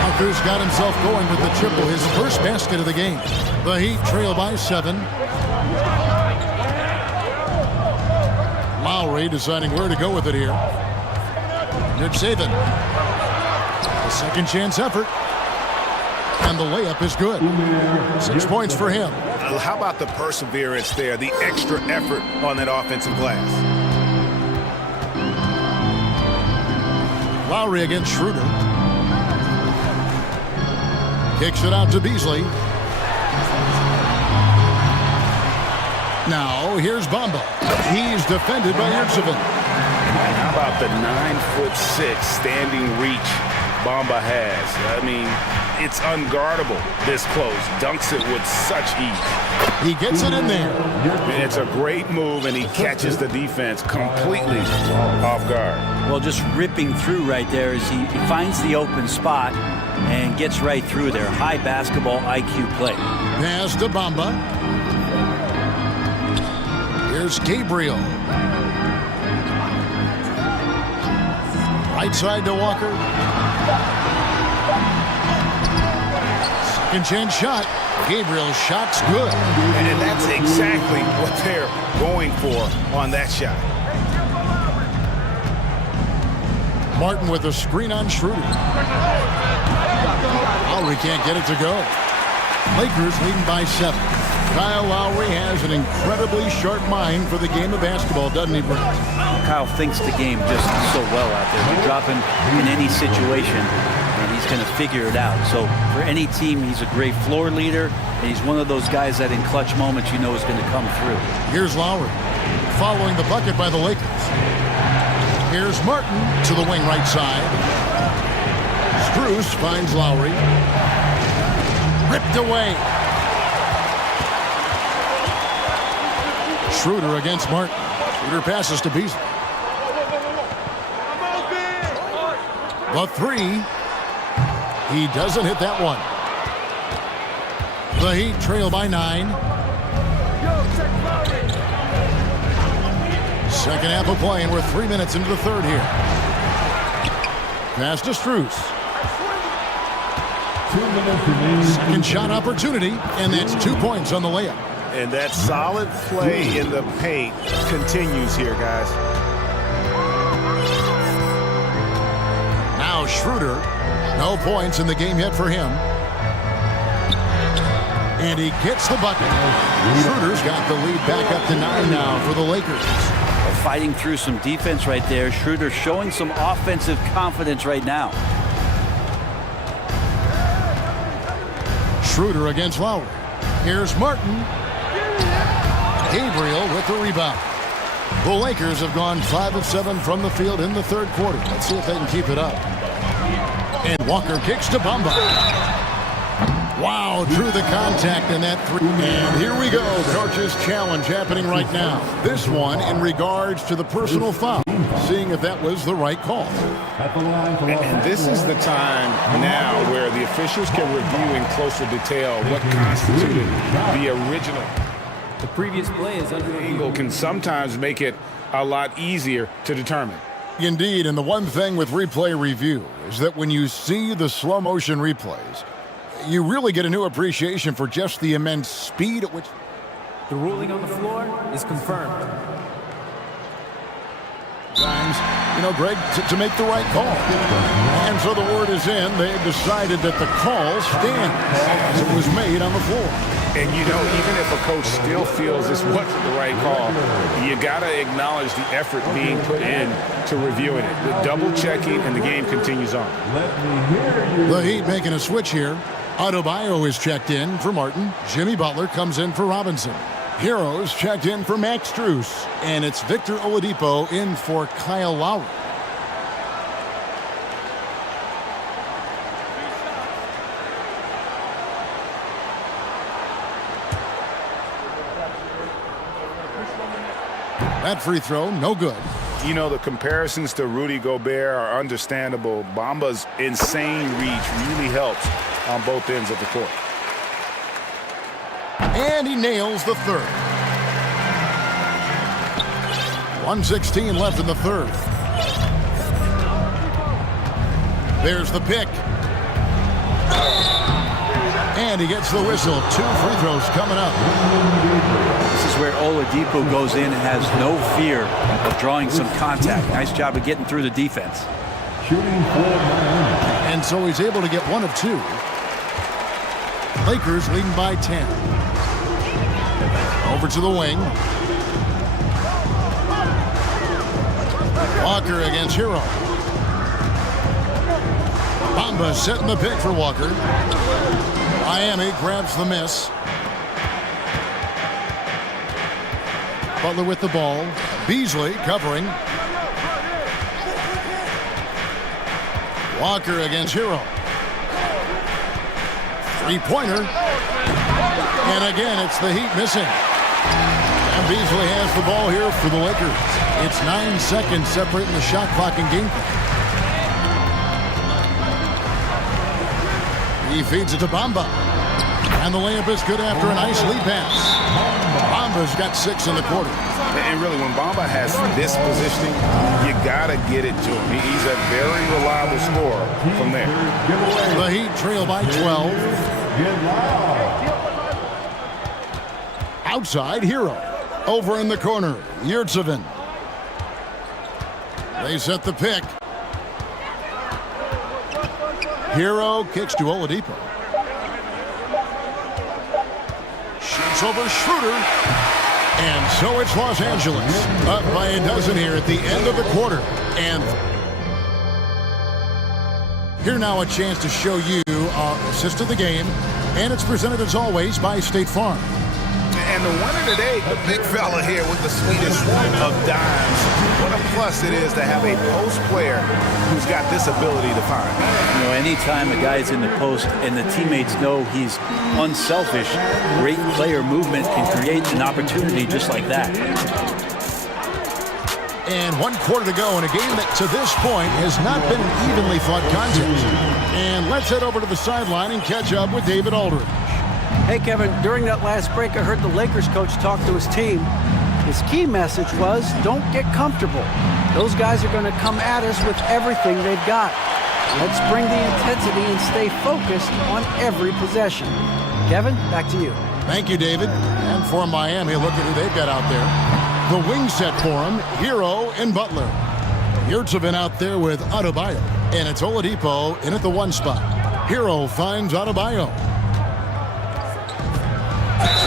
Tucker's got himself going with the triple, his first basket of the game. The Heat trail by 7. Lowry deciding where to go with it here. Yurtseven. A second chance effort. And the layup is good. 6 points for him. How about the perseverance there, the extra effort on that offensive glass? Lowry against Schroeder. Kicks it out to Beasley. Now, here's Bamba. He's defended by Yurtseven. And how about the 9'6" standing reach Bamba has. I mean, it's unguardable this close. Dunks it with such ease. He gets it in there. It's a great move, and he catches the defense completely off guard. Well, just ripping through right there as he finds the open spot and gets right through there. High basketball IQ play. Pass to Bamba. Here's Gabriel. Right side to Walker. Second chance shot. Gabriel's shot's good. And that's exactly what they're going for on that shot. Martin with a screen on Schroeder. Lowry can't get it to go. Lakers leading by 7. Kyle Lowry has an incredibly sharp mind for the game of basketball, doesn't he, Brent? Kyle thinks the game just so well out there. You drop him in any situation, and he's going to figure it out. So for any team, he's a great floor leader, and he's one of those guys that in clutch moments you know is going to come through. Here's Lowry, following the bucket by the Lakers. Here's Martin to the wing right side. Strus finds Lowry. Ripped away. Schroeder against Martin. Schroeder passes to Beasley. The three. He doesn't hit that one. The Heat trail by 9. Second half of play, and we're 3 minutes into the third here. Pass to Strus. 2 minutes remaining. Second shot opportunity, and that's 2 points on the layup. And that solid play in the paint continues here, guys. Now Schroeder. No points in the game yet for him. And he gets the bucket. Schroeder's got the lead back up to 9 now for the Lakers. Fighting through some defense right there. Schroeder showing some offensive confidence right now. Schroeder against Lowry. Here's Martin. Gabriel with the rebound. The Lakers have gone 5 of 7 from the field in the third quarter. Let's see if they can keep it up. And Walker kicks to Bamba. Wow, through the contact in that three. And here we go. Coach's challenge happening right now. This one in regards to the personal foul. Seeing if that was the right call. And this is the time now where the officials can review in closer detail what constituted the original. The previous play is under angle can sometimes make it a lot easier to determine. Indeed, and the one thing with replay review is that when you see the slow motion replays, you really get a new appreciation for just the immense speed at which... The ruling on the floor is confirmed. Times, you know, Greg, to make the right call. And so the word is in. They've decided that the call stands as it was made on the floor. And, you know, even if a coach still feels this wasn't the right call, you got to acknowledge the effort being put in to reviewing it. The double checking, and the game continues on. The Heat making a switch here. Adebayo is checked in for Martin. Jimmy Butler comes in for Robinson. Heroes checked in for Max Strus. And it's Victor Oladipo in for Kyle Lowry. That free throw, no good. You know, the comparisons to Rudy Gobert are understandable. Bamba's insane reach really helps on both ends of the court. And he nails the third. 1:16 left in the third. There's the pick. And he gets the whistle. 2 free throws coming up. This is where Oladipo goes in and has no fear of drawing some contact. Nice job of getting through the defense. And so he's able to get 1 of 2. Lakers leading by 10. Over to the wing. Walker against Hero. Bamba setting the pick for Walker. Miami grabs the miss. Butler with the ball. Beasley covering. Walker against Hero. Three-pointer. And again, it's the Heat missing. And Beasley has the ball here for the Lakers. It's 9 seconds separating the shot clock and game clock. He feeds it to Bamba. And the layup is good after a nice lead pass. Bamba's got 6 in the quarter. And really, when Bamba has this positioning, you got to get it to him. He's a very reliable scorer from there. The Heat trail by 12. Outside, Hero. Over in the corner, Yurtsevin. They set the pick. Hero kicks to Oladipo. Shoots over Schroeder. And so it's Los Angeles. Up by a dozen here at the end of the quarter. And here now a chance to show you our assist of the game. And it's presented as always by State Farm. And the winner today, the big fella here with the sweetest of dimes. What a plus it is to have a post player who's got this ability to find. You know, anytime a guy's in the post and the teammates know he's unselfish, great player movement can create an opportunity just like that. And 1 quarter to go in a game that to this point has not been an evenly fought contest. And let's head over to the sideline and catch up with David Aldridge. Hey, Kevin, during that last break, I heard the Lakers coach talk to his team. His key message was, don't get comfortable. Those guys are going to come at us with everything they've got. Let's bring the intensity and stay focused on every possession. Kevin, back to you. Thank you, David. And for Miami, look at who they've got out there. The wing set for him, Hero and Butler. Yurtsevin out there with Adebayo. And it's Oladipo in at the 1 spot. Hero finds Adebayo.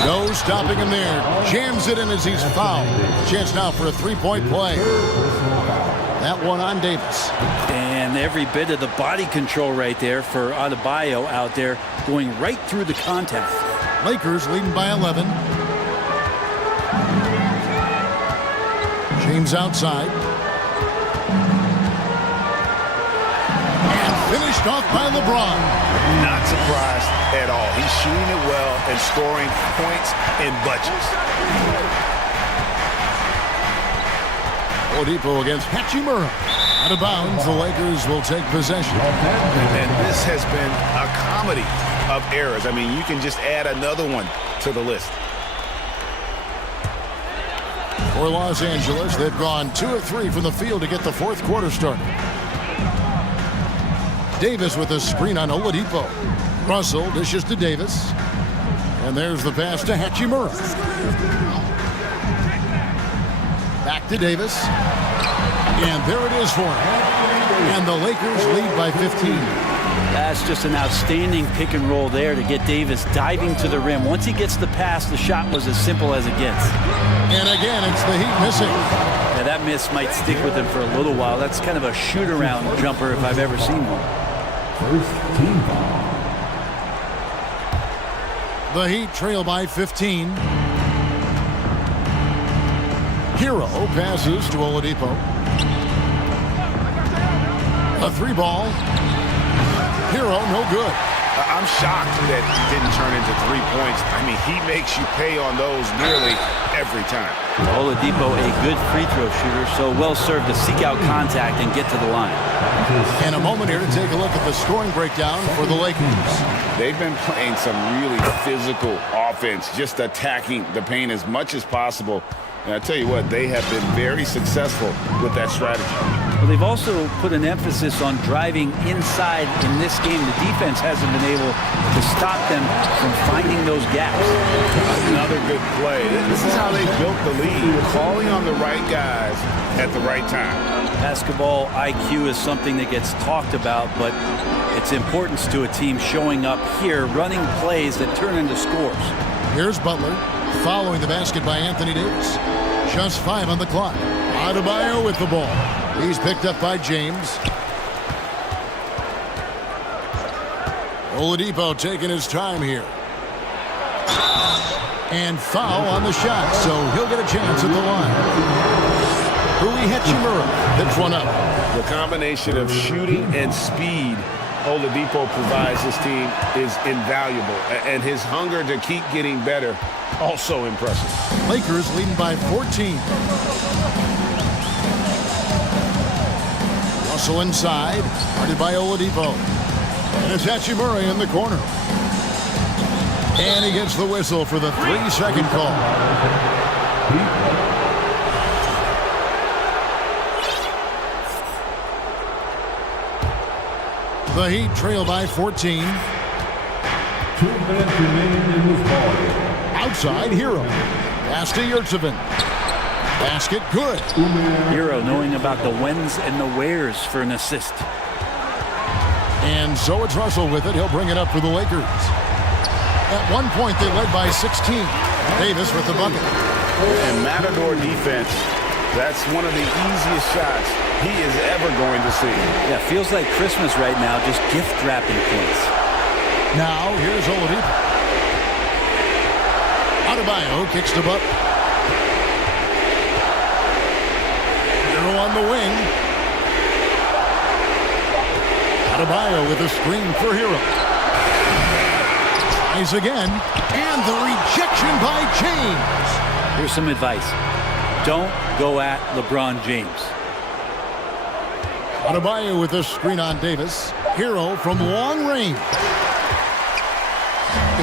No stopping him there. Jams it in as he's fouled. Chance now for a 3-point play. That one on Davis. And every bit of the body control right there for Adebayo out there, going right through the contact. Lakers leading by 11. James outside. And finished off by LeBron. Not surprised at all. He's shooting it well and scoring points in bunches. Oladipo against Hachimura. Out of bounds, the Lakers will take possession. And this has been a comedy of errors. I mean, you can just add another one to the list. For Los Angeles, they've gone 2 of 3 from the field to get the 4th quarter started. Davis with a screen on Oladipo. Russell dishes to Davis. And there's the pass to Hachimura. Back to Davis. And there it is for him. And the Lakers lead by 15. That's just an outstanding pick and roll there to get Davis diving to the rim. Once he gets the pass, the shot was as simple as it gets. And again, it's the Heat missing. Yeah, that miss might stick with him for a little while. That's kind of a shoot-around jumper if I've ever seen one. First team foul. The Heat trail by 15. Hero passes to Oladipo. A 3-ball. Hero, no good. I'm shocked that he didn't turn into 3 points. I mean, he makes you pay on those nearly every time. Oladipo, a good free throw shooter, so well served to seek out contact and get to the line. And a moment here to take a look at the scoring breakdown for the Lakers. They've been playing some really physical offense, just attacking the paint as much as possible. And I tell you what, they have been very successful with that strategy. Well, they've also put an emphasis on driving inside in this game. The defense hasn't been able to stop them from finding those gaps. Another good play. This is how they built the lead, calling on the right guys at the right time. Basketball IQ is something that gets talked about, but its importance to a team showing up here, running plays that turn into scores. Here's Butler, following the basket by Anthony Davis. Just 5 on the clock. Adebayo with the ball. He's picked up by James. Oladipo taking his time here. And foul on the shot, so he'll get a chance at the line. Rui Hachimura picks one up. The combination of shooting and speed Oladipo provides this team is invaluable, and his hunger to keep getting better, also impressive. Lakers leading by 14. Russell inside, guarded by Oladipo. And it's Hachimura in the corner. And he gets the whistle for the 3-second call. The Heat trail by 14. 2 minutes remaining in this ball. Outside, Hero. Pass to Yurtsevin. Basket good. Hero knowing about the whens and the wheres for an assist. And so it's Russell with it. He'll bring it up for the Lakers. At one point, they led by 16. Davis with the bucket. And Matador defense, that's one of the easiest shots he is ever going to see. Yeah, feels like Christmas right now, just gift wrapping points. Now, here's Oladipo. Adebayo kicks the butt. Hero on the wing. Adebayo with a screen for Hero. Tries again, and the rejection by James. Here's some advice. Don't go at LeBron James. Adebayo with a screen on Davis. Hero from long range.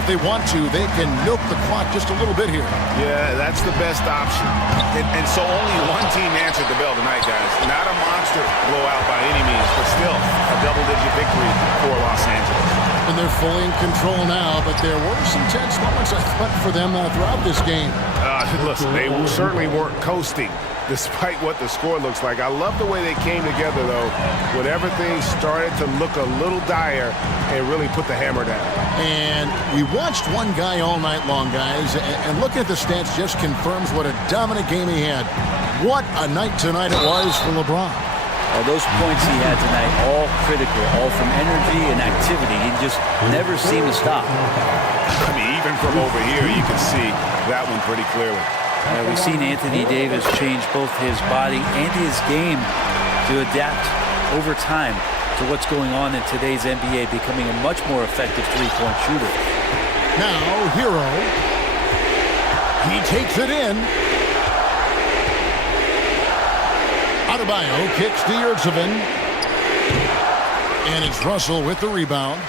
If they want to, they can milk the clock just a little bit here. Yeah, that's the best option. And so only one team answered the bell tonight, guys. Not a monster blowout by any means, but still a double-digit victory for Los Angeles. And they're fully in control now, but there were some tense moments, I thought, for them throughout this game. Listen, they certainly weren't coasting, despite what the score looks like. I love the way they came together, though, when everything started to look a little dire and really put the hammer down. And we watched one guy all night long, guys, and looking at the stats just confirms what a dominant game he had. What a night tonight it was for LeBron. Well, those points he had tonight, all critical, all from energy and activity. He just never seemed to stop. I mean, even from over here, you can see that one pretty clearly. We've seen Anthony Davis change both his body and his game to adapt over time to what's going on in today's NBA, becoming a much more effective three-point shooter. Now, Hero. He takes it in. Adebayo kicks to Yurtsevin. And it's Russell with the rebound.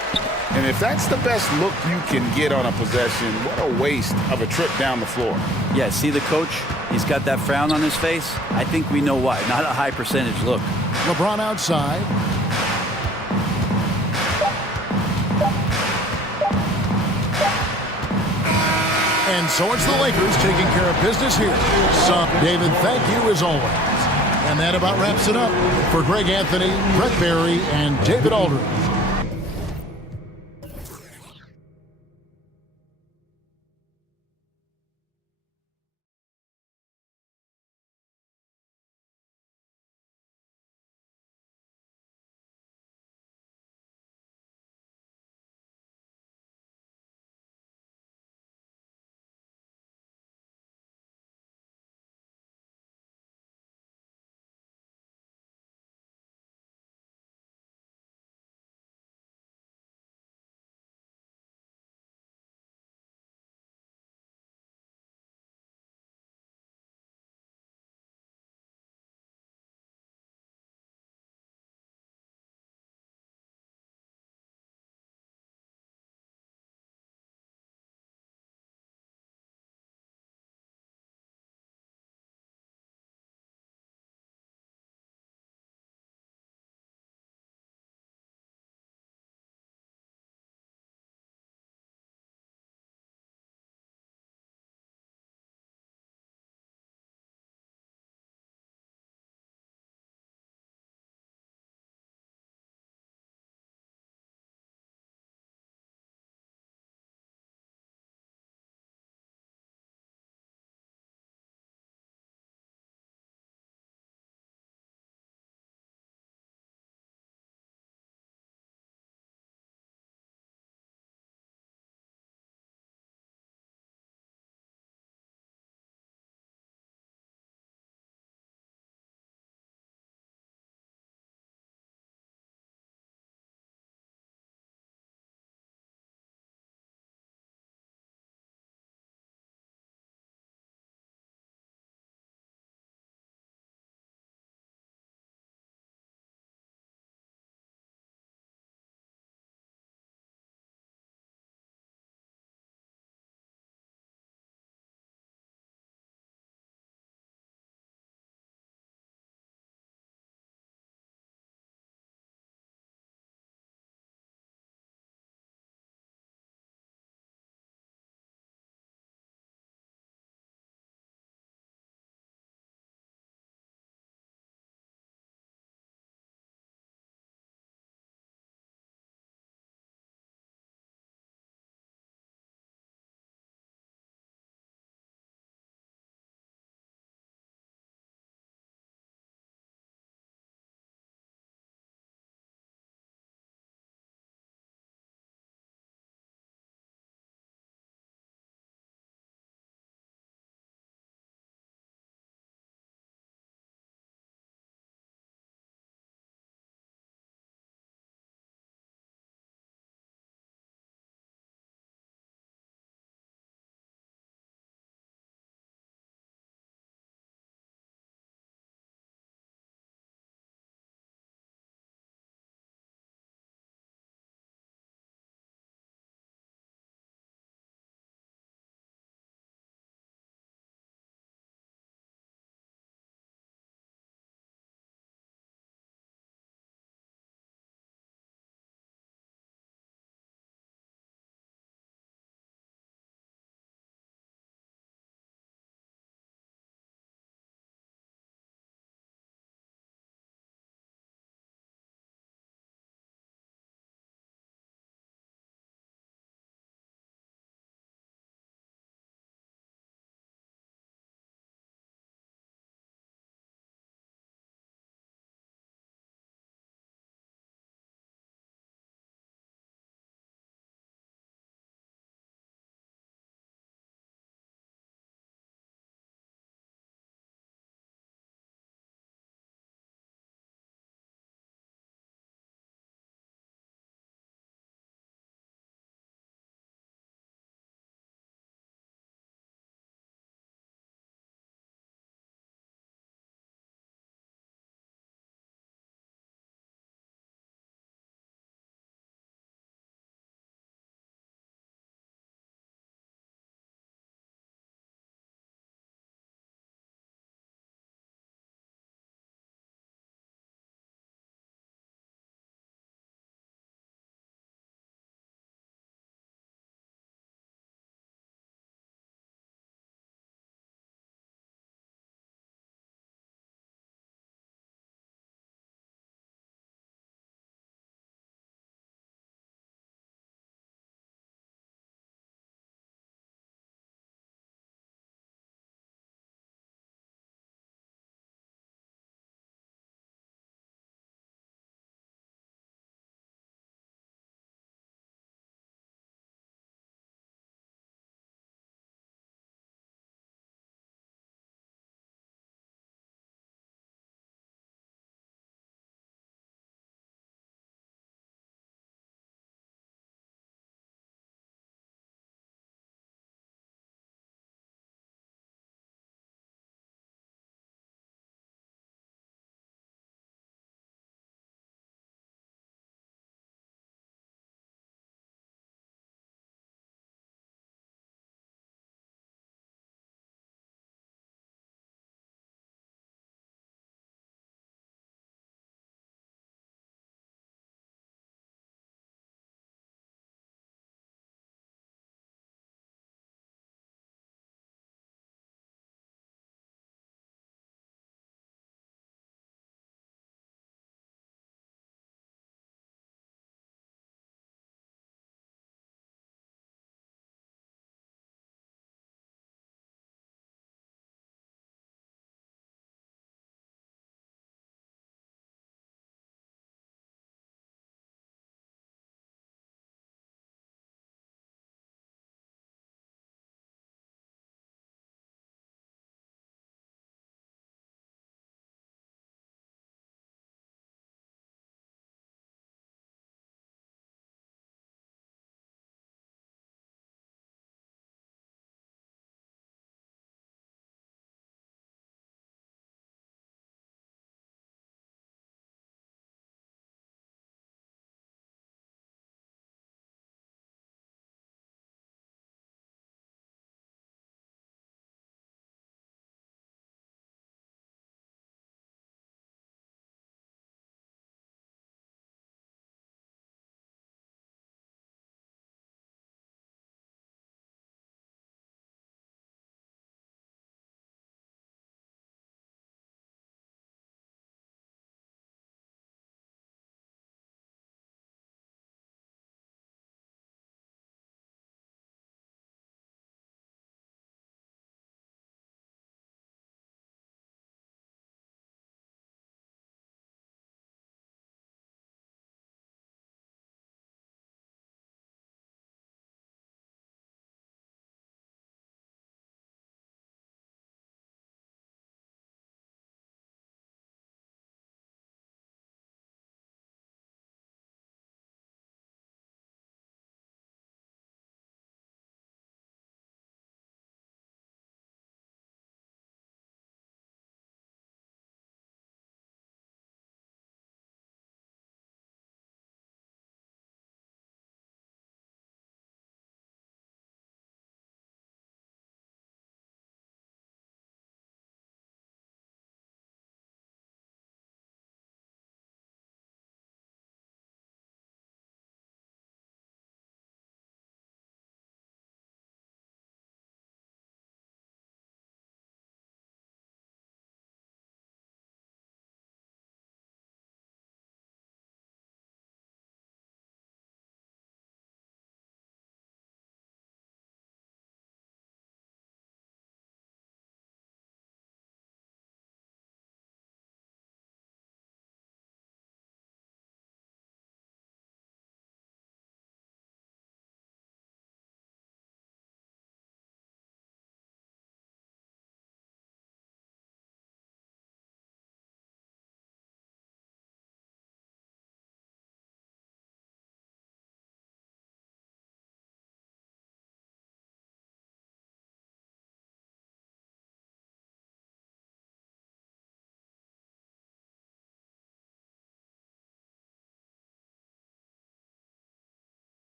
And if that's the best look you can get on a possession, what a waste of a trip down the floor. Yeah, see the coach? He's got that frown on his face. I think we know why. Not a high percentage look. LeBron outside. And so it's the Lakers taking care of business here. David, thank you as always. And that about wraps it up. For Greg Anthony, Brett Barry, and David Aldridge.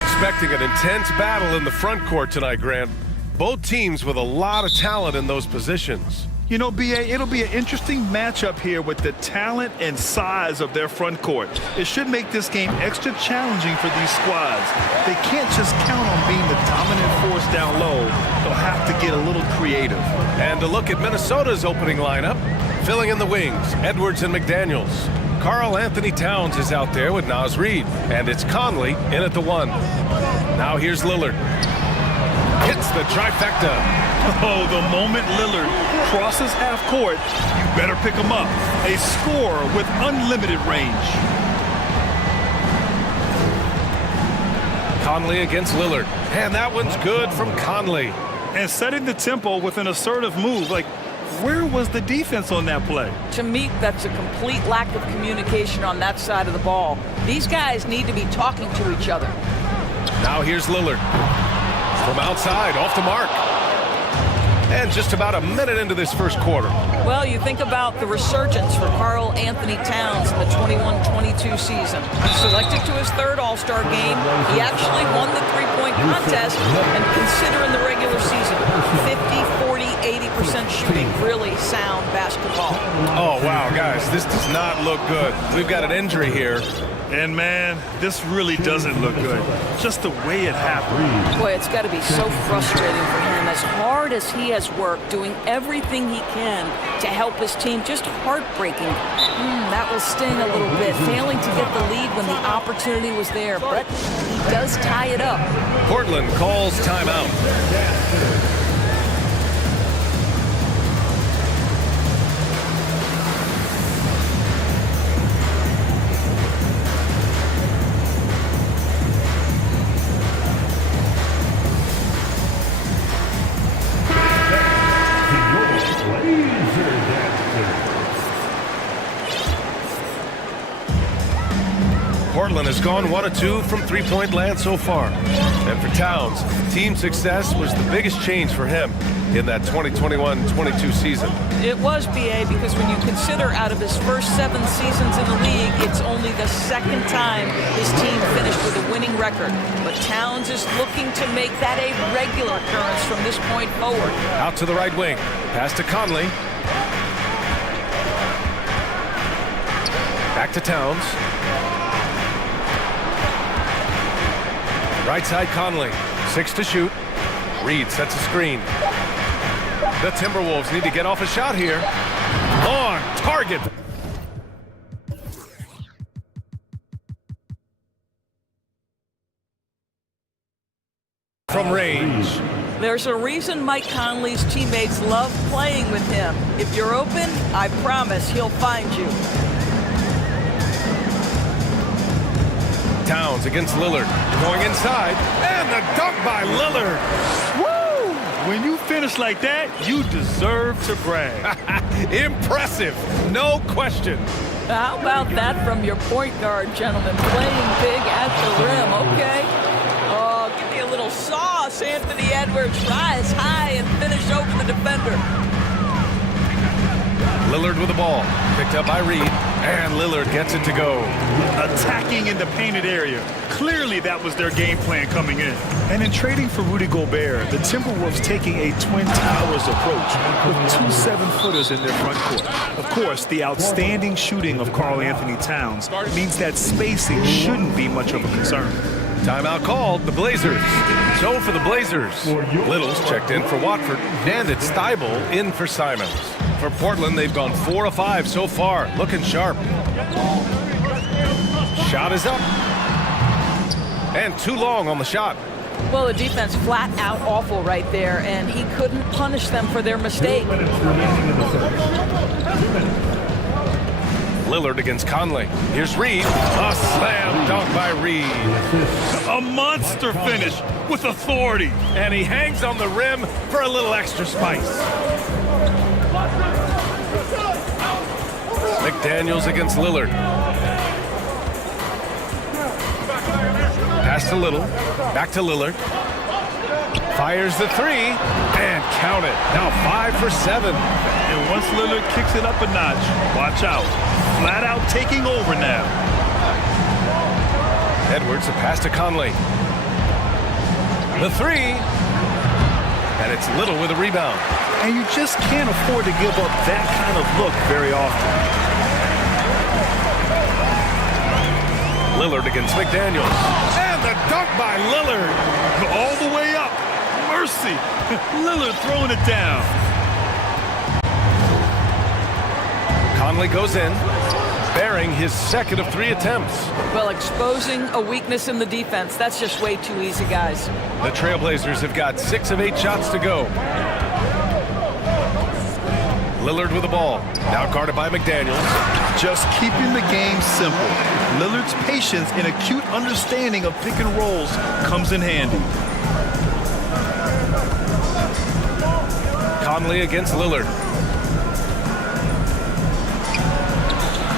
Expecting an intense battle in the front court tonight, Grant. Both teams with a lot of talent in those positions. You know, B.A., it'll be an interesting matchup here with the talent and size of their front court. It should make this game extra challenging for these squads. They can't just count on being the dominant force down low. They'll have to get a little creative. And to look at Minnesota's opening lineup, filling in the wings, Edwards and McDaniels. Karl Anthony Towns is out there with Naz Reid, and it's Conley in at the 1. Now here's Lillard. Hits the trifecta. Oh, the moment Lillard crosses half court, you better pick him up. A scorer with unlimited range. Conley against Lillard. And that one's good from Conley. And setting the tempo with an assertive move. Like, where was the defense on that play? To me, that's a complete lack of communication on that side of the ball. These guys need to be talking to each other. Now here's Lillard. From outside, off the mark. And just about a minute into this first quarter. Well, you think about the resurgence for Karl Anthony Towns in the 21-22 season. Selected to his third All-Star game, he actually won the three-point contest, and considering the regular season, 50, 40, 80% shooting, really sound basketball. Oh, wow, guys, this does not look good. We've got an injury here. And, man, this really doesn't look good. Just the way it happened. Boy, it's got to be so frustrating for him. As hard as he has worked, doing everything he can to help his team, just heartbreaking. That will sting a little bit. Failing to get the lead when the opportunity was there, but he does tie it up. Portland calls timeout. Portland has gone 1 of 2 from three-point land so far. And for Towns, team success was the biggest change for him in that 2021-22 season. It was, B.A., because when you consider out of his first 7 seasons in the league, it's only the second time his team finished with a winning record. But Towns is looking to make that a regular occurrence from this point forward. Out to the right wing. Pass to Conley. Back to Towns. Right side Conley, 6 to shoot. Reid sets a screen. The Timberwolves need to get off a shot here. On target. From range. There's a reason Mike Conley's teammates love playing with him. If you're open, I promise he'll find you. Towns against Lillard, going inside, and the dunk by Lillard. Woo! When you finish like that, you deserve to brag. Impressive, no question. How about that from your point guard, gentlemen? Playing big at the rim, okay? Oh, give me a little sauce, Anthony Edwards. Rise high and finish over the defender. Lillard with the ball, picked up by Reid, and Lillard gets it to go. Attacking in the painted area. Clearly that was their game plan coming in. And in trading for Rudy Gobert, the Timberwolves taking a Twin Towers approach with 2 7-footers in their front court. Of course, the outstanding shooting of Karl Anthony Towns means that spacing shouldn't be much of a concern. Timeout called, the Blazers. So for the Blazers, Little's checked in for Watford, and it's Thibault in for Simons. For Portland, they've gone 4 of 5 so far. Looking sharp. Shot is up. And too long on the shot. Well, the defense flat out awful right there, and he couldn't punish them for their mistake. Lillard against Conley. Here's Reed. A slam dunk by Reed. A monster finish with authority. And he hangs on the rim for a little extra spice. McDaniels against Lillard. Pass to Little. Back to Lillard. Fires the three. And count it. Now 5 for 7. And once Lillard kicks it up a notch, watch out. Flat out taking over now. Edwards, a pass to Conley. The three. And it's Little with a rebound. And you just can't afford to give up that kind of look very often. Lillard against McDaniels. And the dunk by Lillard. All the way up. Mercy. Lillard throwing it down. Conley goes in, bearing his second of 3 attempts. Well, exposing a weakness in the defense, that's just way too easy, guys. The Trailblazers have got 6 of 8 shots to go. Lillard with the ball. Now guarded by McDaniels. Just keeping the game simple. Lillard's patience and acute understanding of pick and rolls comes in handy. Conley against Lillard.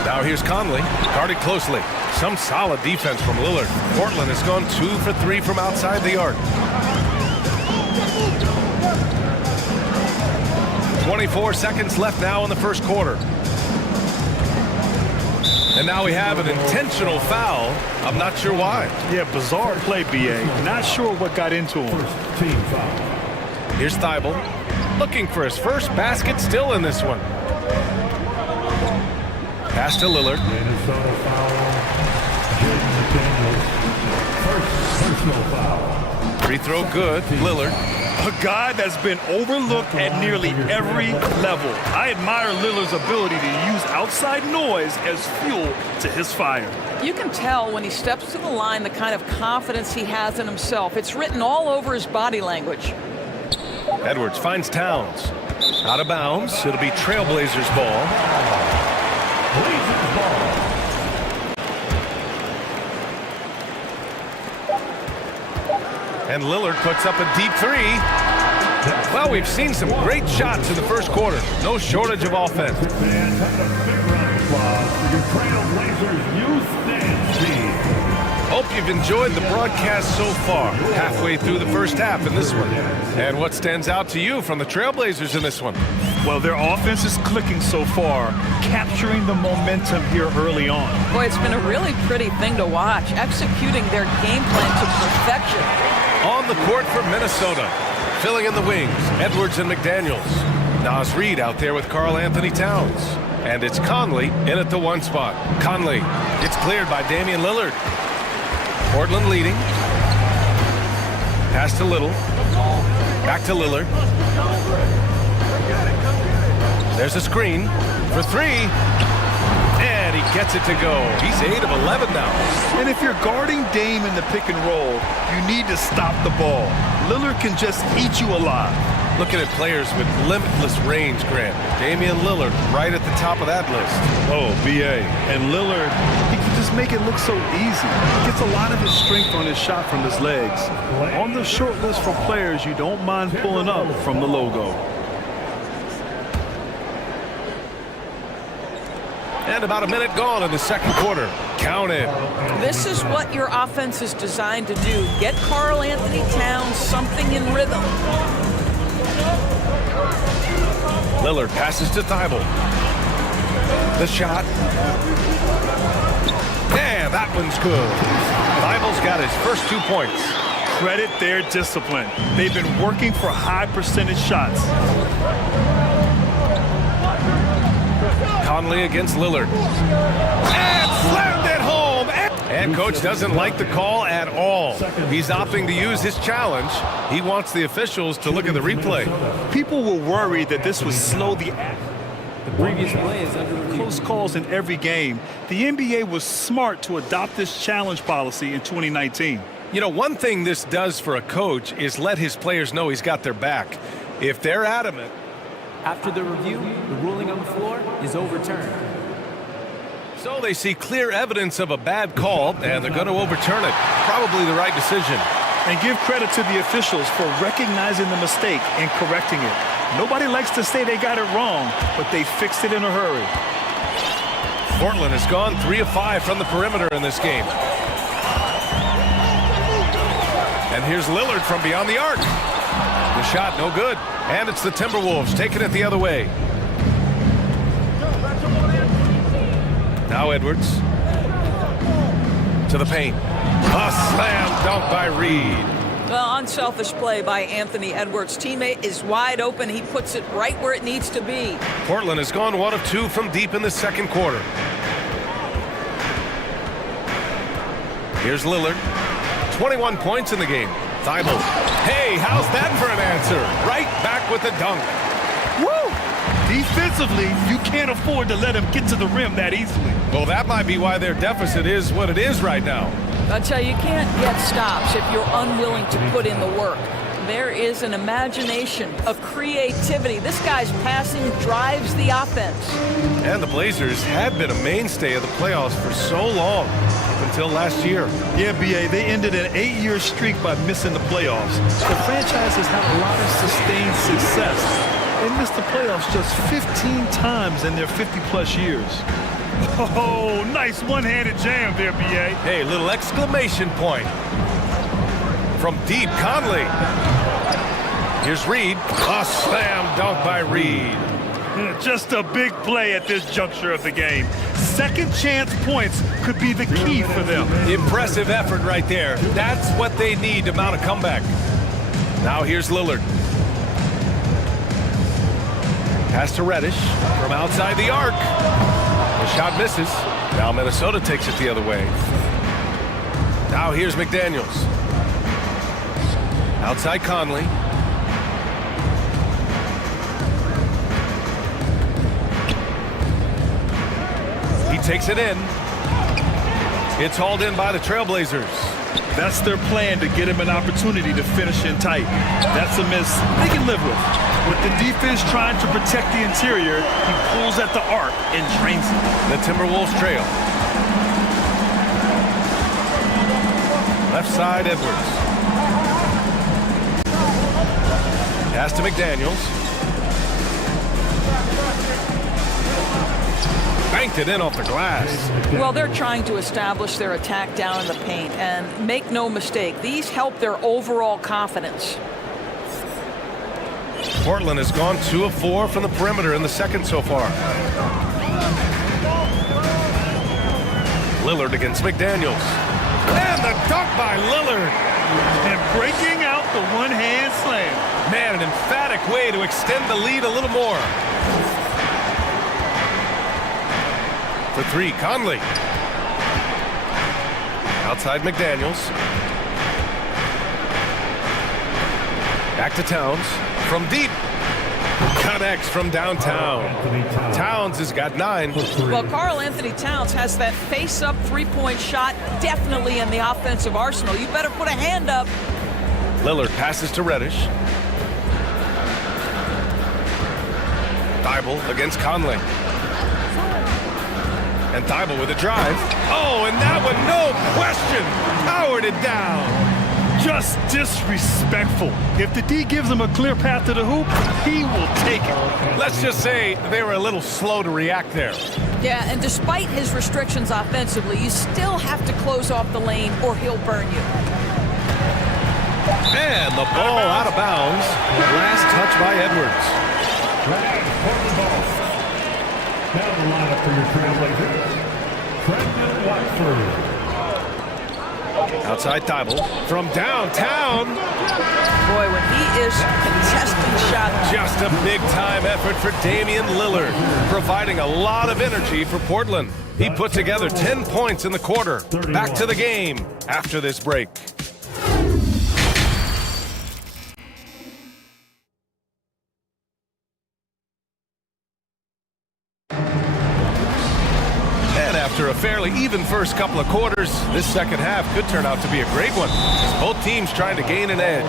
Now here's Conley, guarded closely. Some solid defense from Lillard. Portland has gone 2 for 3 from outside the arc. 24 seconds left now in the first quarter. And now we have an intentional foul. I'm not sure why. Yeah, bizarre play, B.A. Not sure what got into him. First team foul. Here's Thibault, looking for his first basket still in this one. Pass to Lillard. Minnesota foul. Jaden McDaniels. First personal foul. Free throw good. Lillard. A guy that's been overlooked at nearly every level. I admire Lillard's ability to use outside noise as fuel to his fire. You can tell when he steps to the line the kind of confidence he has in himself. It's written all over his body language. Edwards finds Towns. Out of bounds. It'll be Trailblazers ball. Blazers ball. And Lillard puts up a deep 3. Well, we've seen some great shots in the first quarter. No shortage of offense. Fans have a big round of applause for your Trailblazers youth dance team. Hope you've enjoyed the broadcast so far. Halfway through the first half in this one. And what stands out to you from the Trailblazers in this one? Well, their offense is clicking so far, capturing the momentum here early on. Boy, it's been a really pretty thing to watch, executing their game plan to perfection. On the court for Minnesota. Filling in the wings, Edwards and McDaniels. Nas Reed out there with Karl Anthony Towns. And it's Conley in at the 1 spot. Conley gets cleared by Damian Lillard. Portland leading. Pass to Little. Back to Lillard. There's a screen for 3. And he gets it to go. He's 8 of 11 now. And if you're guarding Dame in the pick and roll, you need to stop the ball. Lillard can just eat you alive. Looking at players with limitless range, Grant. Damian Lillard right at the top of that list. Oh, B.A. And Lillard, he can just make it look so easy. He gets a lot of his strength on his shot from his legs. On the short list for players you don't mind pulling up from the logo. And about a minute gone in the second quarter. Count it. This is what your offense is designed to do. Get Karl Anthony Towns something in rhythm. Lillard passes to Thibault. The shot. Yeah, that one's good. Thibault's got his first 2 points. Credit their discipline. They've been working for high percentage shots. Conley against Lillard. And slammed it home. And coach doesn't like the call at all. He's opting to use his challenge. He wants the officials to look at the replay. People were worried that this would slow the The previous play is under review. Close calls in every game. The NBA was smart to adopt this challenge policy in 2019. You know, one thing this does for a coach is let his players know he's got their back. If they're adamant. After the review, the ruling on the floor is overturned. So they see clear evidence of a bad call, and they're going to overturn it. Probably the right decision. And give credit to the officials for recognizing the mistake and correcting it. Nobody likes to say they got it wrong, but they fixed it in a hurry. Portland has gone 3 of 5 from the perimeter in this game. And here's Lillard from beyond the arc. The shot no good. And it's the Timberwolves taking it the other way. Now Edwards. To the paint. A slam dunk by Reed. Well, unselfish play by Anthony Edwards. Teammate is wide open. He puts it right where it needs to be. Portland has gone 1 of 2 from deep in the second quarter. Here's Lillard. 21 points in the game. Thibault. Hey, how's that for an answer? Right back with the dunk. Woo! Defensively, you can't afford to let him get to the rim that easily. Well, that might be why their deficit is what it is right now. I tell you, you can't get stops if you're unwilling to put in the work. There is an imagination, a creativity. This guy's passing drives the offense. And the Blazers had been a mainstay of the playoffs for so long, up until last year. Yeah, B.A., they ended an 8-year streak by missing the playoffs. The franchise has had a lot of sustained success. They missed the playoffs just 15 times in their 50-plus years. Oh, nice one-handed jam there, B.A. Hey, little exclamation point. From deep, Conley. Here's Reed. A slam dunk by Reed. Just a big play at this juncture of the game. Second chance points could be the key for them. Impressive effort right there. That's what they need to mount a comeback. Now here's Lillard. Pass to Reddish from outside the arc. The shot misses. Now Minnesota takes it the other way. Now here's McDaniels. Outside Conley. He takes it in. It's hauled in by the Trailblazers. That's their plan, to get him an opportunity to finish in tight. That's a miss they can live with. With the defense trying to protect the interior, he pulls at the arc and drains it. The Timberwolves trail. Left side, Edwards. Pass to McDaniels. Banked it in off the glass. Well, they're trying to establish their attack down in the paint, and make no mistake, these help their overall confidence. Portland has gone 2 of 4 from the perimeter in the second so far. Lillard against McDaniels. And the dunk by Lillard. And breaking out the one-hand slam. Man, an emphatic way to extend the lead a little more. For 3, Conley. Outside McDaniels. Back to Towns. From deep. Connects from downtown. Towns has got 9. Well, Karl Anthony Towns has that face-up three-point shot definitely in the offensive arsenal. You better put a hand up. Lillard passes to Reddish. Thibault against Conley. And Thibault with a drive. Oh, and that one, no question, powered it down. Just disrespectful. If the D gives him a clear path to the hoop, he will take it. Let's just say they were a little slow to react there. Yeah, and despite his restrictions offensively, you still have to close off the lane or he'll burn you. And the ball out of bounds. Last touch by Edwards. Down the lineup for your Trailblazers, Trendon Watford. Outside Thibault from downtown. Boy, when he is contesting shots. Just a big-time effort for Damian Lillard, providing a lot of energy for Portland. He put together 10 points in the quarter. Back to the game after this break. fairly even first couple of quarters, this second half could turn out to be a great one, as both teams trying to gain an edge.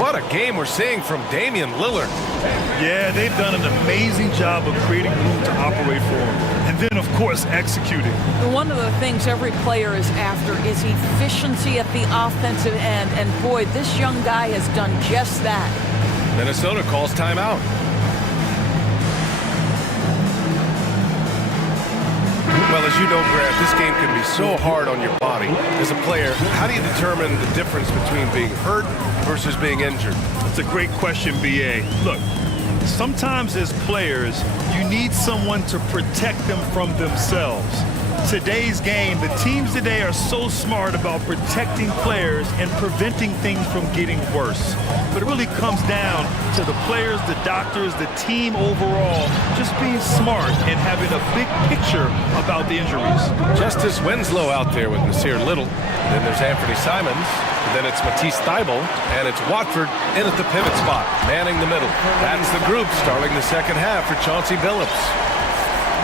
What a game we're seeing from Damian Lillard. Yeah, they've done an amazing job of creating room to operate for him. And then, of course, executing. One of the things every player is after is efficiency at the offensive end. And boy, this young guy has done just that. Minnesota calls timeout. Well, as you know, Grant, this game can be so hard on your body. As a player, how do you determine the difference between being hurt versus being injured? That's a great question, B.A. Look, sometimes as players, you need someone to protect them from themselves. Today's game, the teams today are so smart about protecting players and preventing things from getting worse. But it really comes down to the players, the doctors, the team overall, just being smart and having a big picture about the injuries. Justice Winslow out there with Nasir Little. Then there's Anthony Simons. Then it's Matisse Thybulle. And it's Watford in at the pivot spot, manning the middle. That's the group starting the second half for Chauncey Billups.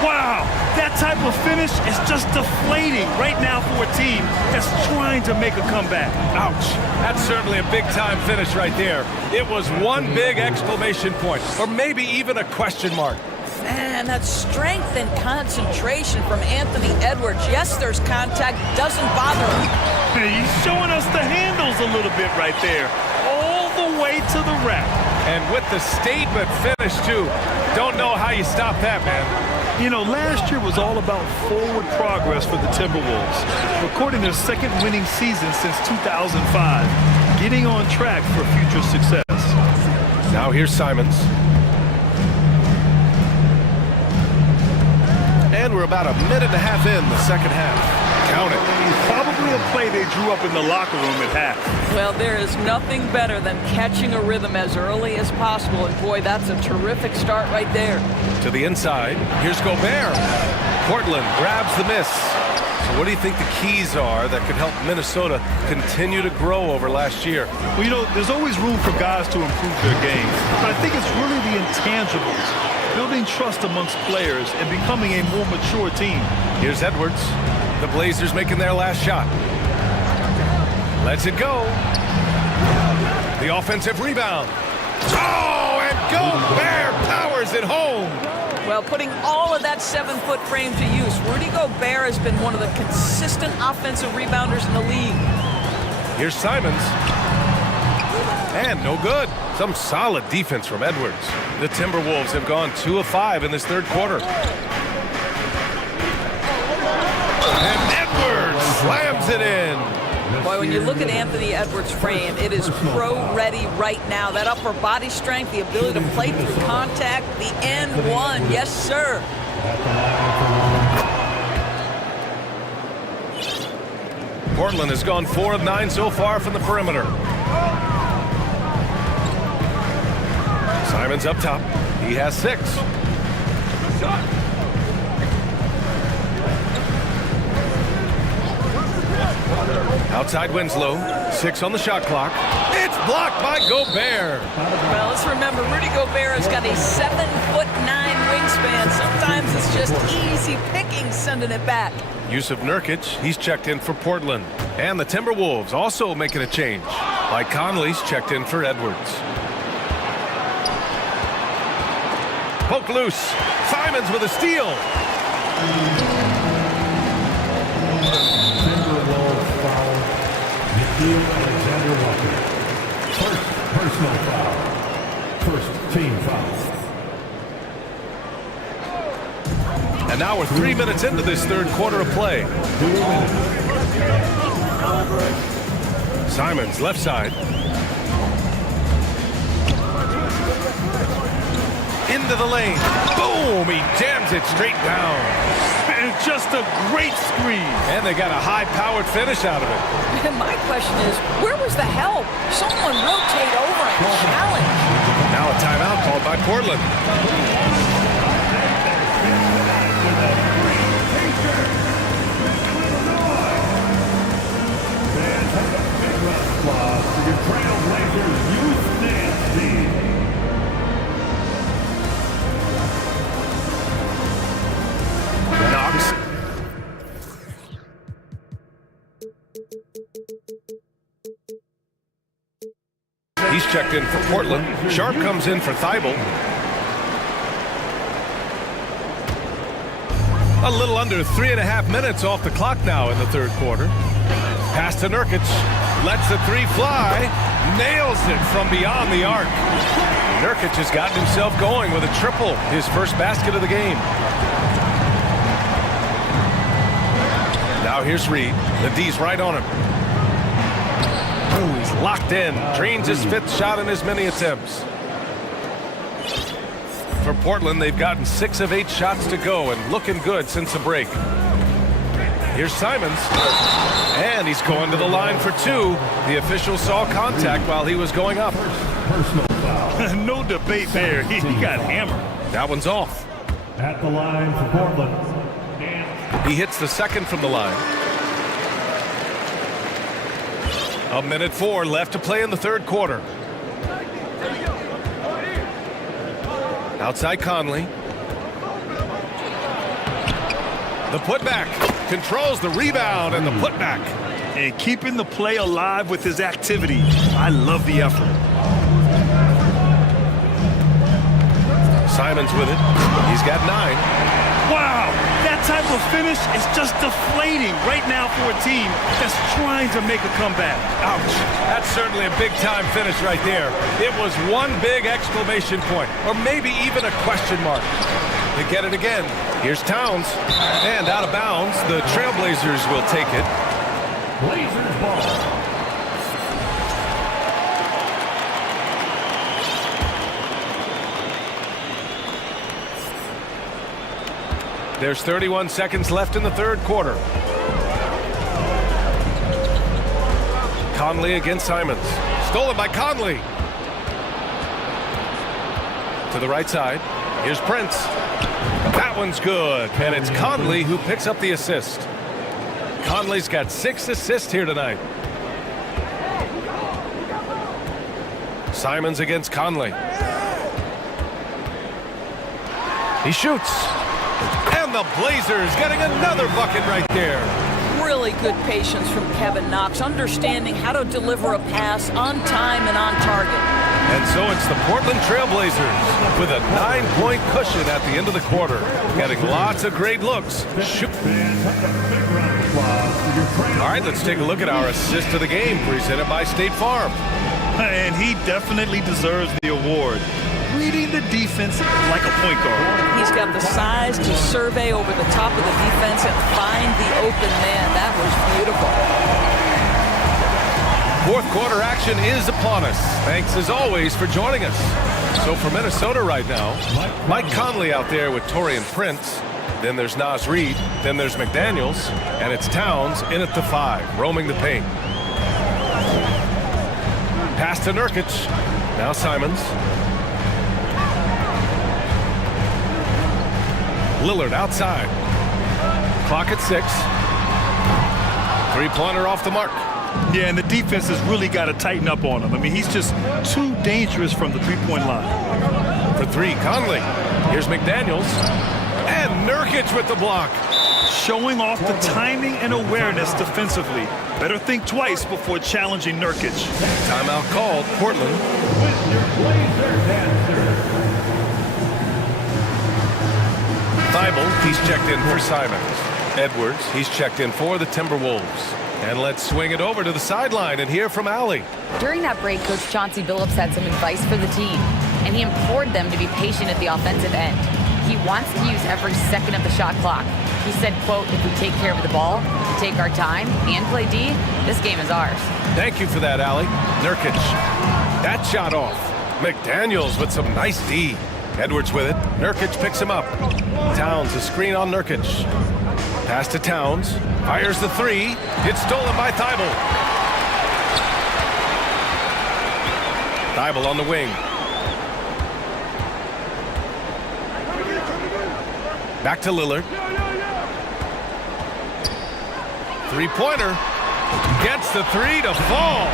Wow, that type of finish is just deflating right now for a team that's trying to make a comeback. Ouch. That's certainly a big-time finish right there. It was one big exclamation point, or maybe even a question mark. Man, that strength and concentration from Anthony Edwards. Yes, there's contact. Doesn't bother him. He's showing us the handles a little bit right there. All the way to the rack. And with the statement finish, too. Don't know how you stop that, man. You know, last year was all about forward progress for the Timberwolves, recording their second winning season since 2005, getting on track for future success. Now here's Simons. And we're about a minute and a half in the second half. Count it. Probably a play they drew up in the locker room at half. Well, there is nothing better than catching a rhythm as early as possible. And boy, that's a terrific start right there. To the inside, here's Gobert. Portland grabs the miss. So what do you think the keys are that could help Minnesota continue to grow over last year? Well, you know, there's always room for guys to improve their game. But I think it's really the intangibles, building trust amongst players and becoming a more mature team. Here's Edwards. The Blazers making their last shot. Lets it go. The offensive rebound. Oh, and Gobert powers it home. Well, putting all of that 7-foot frame to use, Rudy Gobert has been one of the consistent offensive rebounders in the league. Here's Simons. And no good. Some solid defense from Edwards. The Timberwolves have gone 2 of 5 in this third quarter. And Edwards slams it in. Boy, when you look at Anthony Edwards' frame, it is pro-ready right now. That upper body strength, the ability to play through contact, the N1, yes, sir. Portland has gone 4 of 9 so far from the perimeter. Simons up top. He has 6. Outside Winslow, 6 on the shot clock. It's blocked by Gobert. Well, let's remember, Rudy Gobert has got a 7'9" wingspan. Sometimes it's just easy picking sending it back. Yusuf Nurkic, he's checked in for Portland. And the Timberwolves also making a change. Mike Conley's checked in for Edwards. Poke loose. Simons with a steal. Timberwolves foul. Alexander Walker. First personal foul. First team foul. And now we're 3 minutes into this third quarter of play. Simons left side. Into the lane. Boom! He jams it straight down. And just a great screen. And they got a high-powered finish out of it. And my question is, where was the help? Someone rotate over and challenge. Now a timeout called by Portland. Knox checked in for Portland. Sharp comes in for Thibault. A little under 3.5 minutes off the clock now in the third quarter. Pass to Nurkic. Lets the three fly. Nails it from beyond the arc. Nurkic has gotten himself going with a triple. His first basket of the game. Now here's Reed. The D's right on him. Oh, he's locked in. Drains his fifth shot in as many attempts. For Portland, they've gotten 6 of 8 shots to go and looking good since the break. Here's Simons. And he's going to the line for 2. The official saw contact while he was going up. No debate there. He got hammered. That one's off. At the line for Portland. He hits the second from the line. 1:04 left to play in the third quarter. Outside Conley. The putback. Controls the rebound and the putback. And keeping the play alive with his activity. I love the effort. Simons with it. He's got 9. Wow, that type of finish is just deflating right now for a team that's trying to make a comeback. Ouch. That's certainly a big-time finish right there. It was one big exclamation point, or maybe even a question mark. They get it again. Here's Towns. And out of bounds, the Trailblazers will take it. Blazers ball. There's 31 seconds left in the third quarter. Conley against Simons. Stolen by Conley. To the right side. Here's Prince. That one's good. And it's Conley who picks up the assist. Conley's got 6 assists here tonight. Simons against Conley. He shoots. And the Blazers getting another bucket right there. Really good patience from Kevin Knox, understanding how to deliver a pass on time and on target. And so it's the Portland Trailblazers with a 9-point cushion at the end of the quarter. Getting lots of great looks. All right, let's take a look at our assist of the game presented by State Farm. And he definitely deserves the award. Reading the defense like a point guard. He's got the size to survey over the top of the defense and find the open man. That was beautiful. Fourth quarter action is upon us. Thanks as always for joining us. So for Minnesota right now, Mike Conley out there with Taurean Prince. Then there's Naz Reid. Then there's McDaniels. And it's Towns in at the 5, roaming the paint. Pass to Nurkic. Now Simons. Lillard outside. Clock at 6. Three-pointer off the mark. Yeah, and the defense has really got to tighten up on him. I mean, he's just too dangerous from the three-point line. For 3, Conley. Here's McDaniels. And Nurkic with the block. Showing off the timing and awareness defensively. Better think twice before challenging Nurkic. Timeout called. Portland. Thibault, he's checked in for Simons. Edwards, he's checked in for the Timberwolves. And let's swing it over to the sideline and hear from Allie. During that break, Coach Chauncey Billups had some advice for the team, and he implored them to be patient at the offensive end. He wants to use every second of the shot clock. He said, quote, if we take care of the ball, take our time, and play D, this game is ours. Thank you for that, Allie. Nurkic. That shot off. McDaniels with some nice D. Edwards with it. Nurkic picks him up. Towns, a screen on Nurkic. Pass to Towns. Fires the 3. It's stolen by Thibault. Thibault on the wing. Back to Lillard. Three-pointer. Gets the 3 to fall.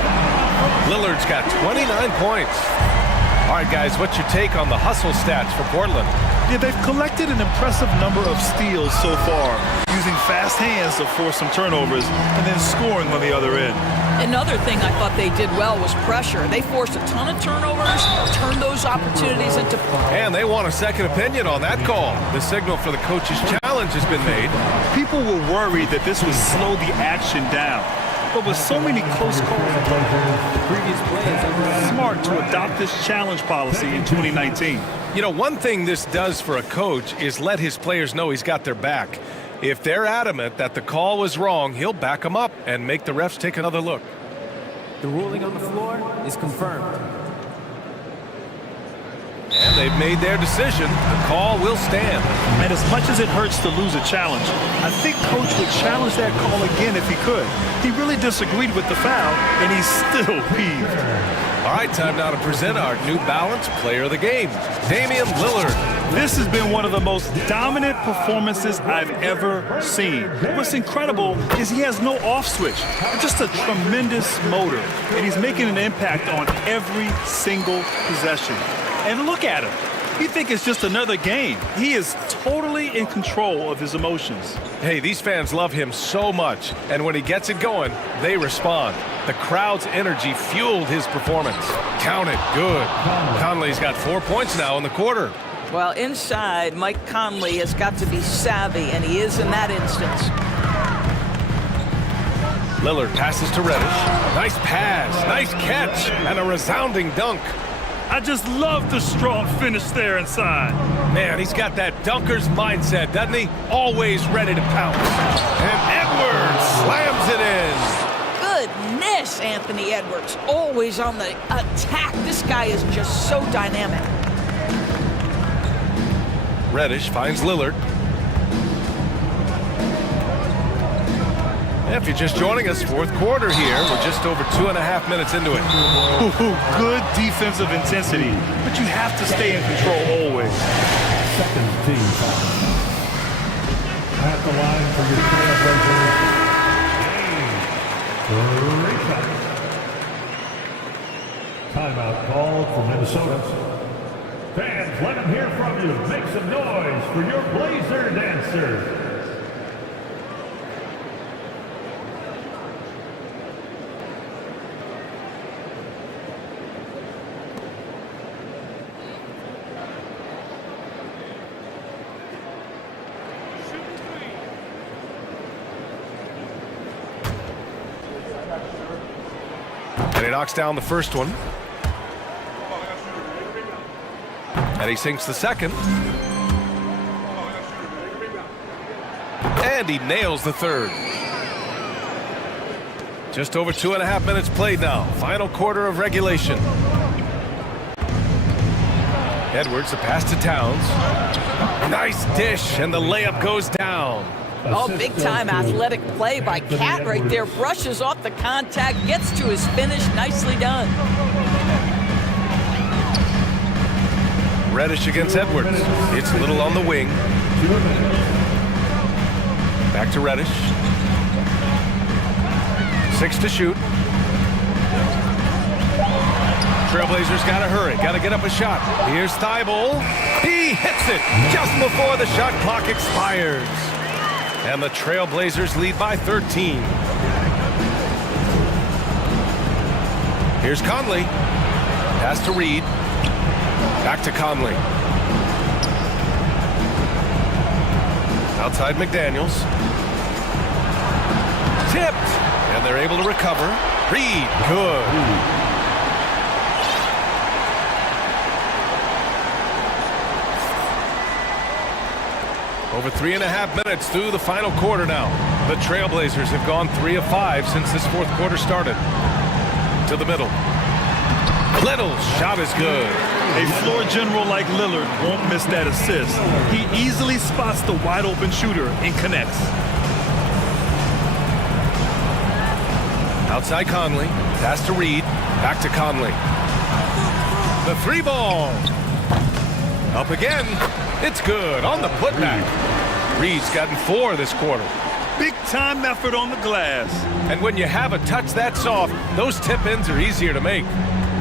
Lillard's got 29 points. All right, guys, what's your take on the hustle stats for Portland? Yeah, they've collected an impressive number of steals so far, using fast hands to force some turnovers and then scoring on the other end. Another thing I thought they did well was pressure. They forced a ton of turnovers, turned those opportunities into... And they want a second opinion on that call. The signal for the coach's challenge has been made. People were worried that this would slow the action down. But with so many close calls, the previous play is smart to adopt this challenge policy in 2019. You know, one thing this does for a coach is let his players know he's got their back. If they're adamant that the call was wrong, he'll back them up and make the refs take another look. The ruling on the floor is confirmed. And they've made their decision. The call will stand. And as much as it hurts to lose a challenge, I think Coach would challenge that call again if he could. He really disagreed with the foul, and he's still peeved. All right, time now to present our New Balance Player of the Game, Damian Lillard. This has been one of the most dominant performances I've ever seen. What's incredible is he has no off switch, just a tremendous motor, and he's making an impact on every single possession. And look at him. You think it's just another game. He is totally in control of his emotions. Hey, these fans love him so much, and when he gets it going, they respond. The crowd's energy fueled his performance. Count it, good. Conley's got 4 points now in the quarter. Well, inside, Mike Conley has got to be savvy, and he is in that instance. Lillard passes to Reddish. Nice pass, nice catch, and a resounding dunk. I just love the strong finish there inside. Man, he's got that dunker's mindset, doesn't he? Always ready to pounce. And Edwards slams it in. Goodness, Anthony Edwards, always on the attack. This guy is just so dynamic. Reddish finds Lillard. If you're just joining us, fourth quarter here. We're just over 2.5 minutes into it. Good defensive intensity, but you have to stay in control always. Second team foul. At the line for your Trailblazers, timeout called for Minnesota. Fans, let them hear from you. Make some noise for your Blazer dancers. And he knocks down the first one. And he sinks the second. And he nails the third. Just over 2.5 minutes played now. Final quarter of regulation. Edwards, the pass to Towns. Nice dish, and the layup goes down. Oh, big-time athletic play by Cat right there. Brushes off the contact, gets to his finish. Nicely done. Reddish against Edwards. It's Little on the wing. Back to Reddish. 6 to shoot. Trailblazers got to hurry. Got to get up a shot. Here's Thibault. He hits it just before the shot clock expires. And the Trailblazers lead by 13. Here's Conley. Pass to Reed. Back to Conley. Outside McDaniels. Tipped. And they're able to recover. Reed, good. Over 3.5 minutes through the final quarter now. The Trailblazers have gone 3 of 5 since this fourth quarter started. To the middle. Little's shot is good. A floor general like Lillard won't miss that assist. He easily spots the wide open shooter and connects. Outside Conley. Pass to Reed. Back to Conley. The 3 ball. Up again. It's good on the putback. Reed's gotten 4 this quarter. Big time effort on the glass. And when you have a touch that soft, those tip-ins are easier to make.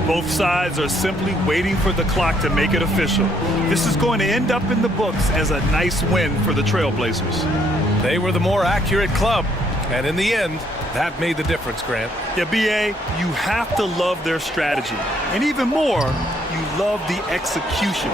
Both sides are simply waiting for the clock to make it official. This is going to end up in the books as a nice win for the Trailblazers. They were the more accurate club, and in the end, that made the difference, Grant. Yeah, B.A., you have to love their strategy. And even more, you love the execution.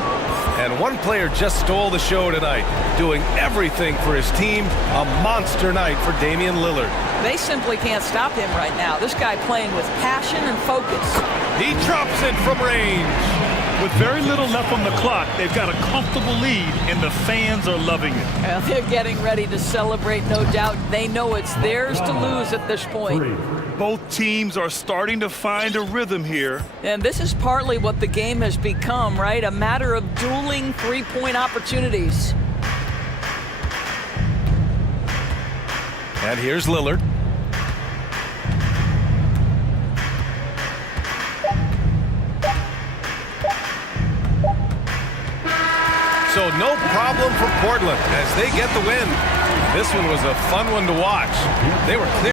And one player just stole the show tonight, doing everything for his team. A monster night for Damian Lillard. They simply can't stop him right now. This guy playing with passion and focus. He drops it from range. With very little left on the clock, they've got a comfortable lead, and the fans are loving it. Well, they're getting ready to celebrate, no doubt. They know it's theirs to lose at this point. Both teams are starting to find a rhythm here. And this is partly what the game has become, right? A matter of dueling three-point opportunities. And here's Lillard. So no problem for Portland as they get the win. This one was a fun one to watch. They were clear.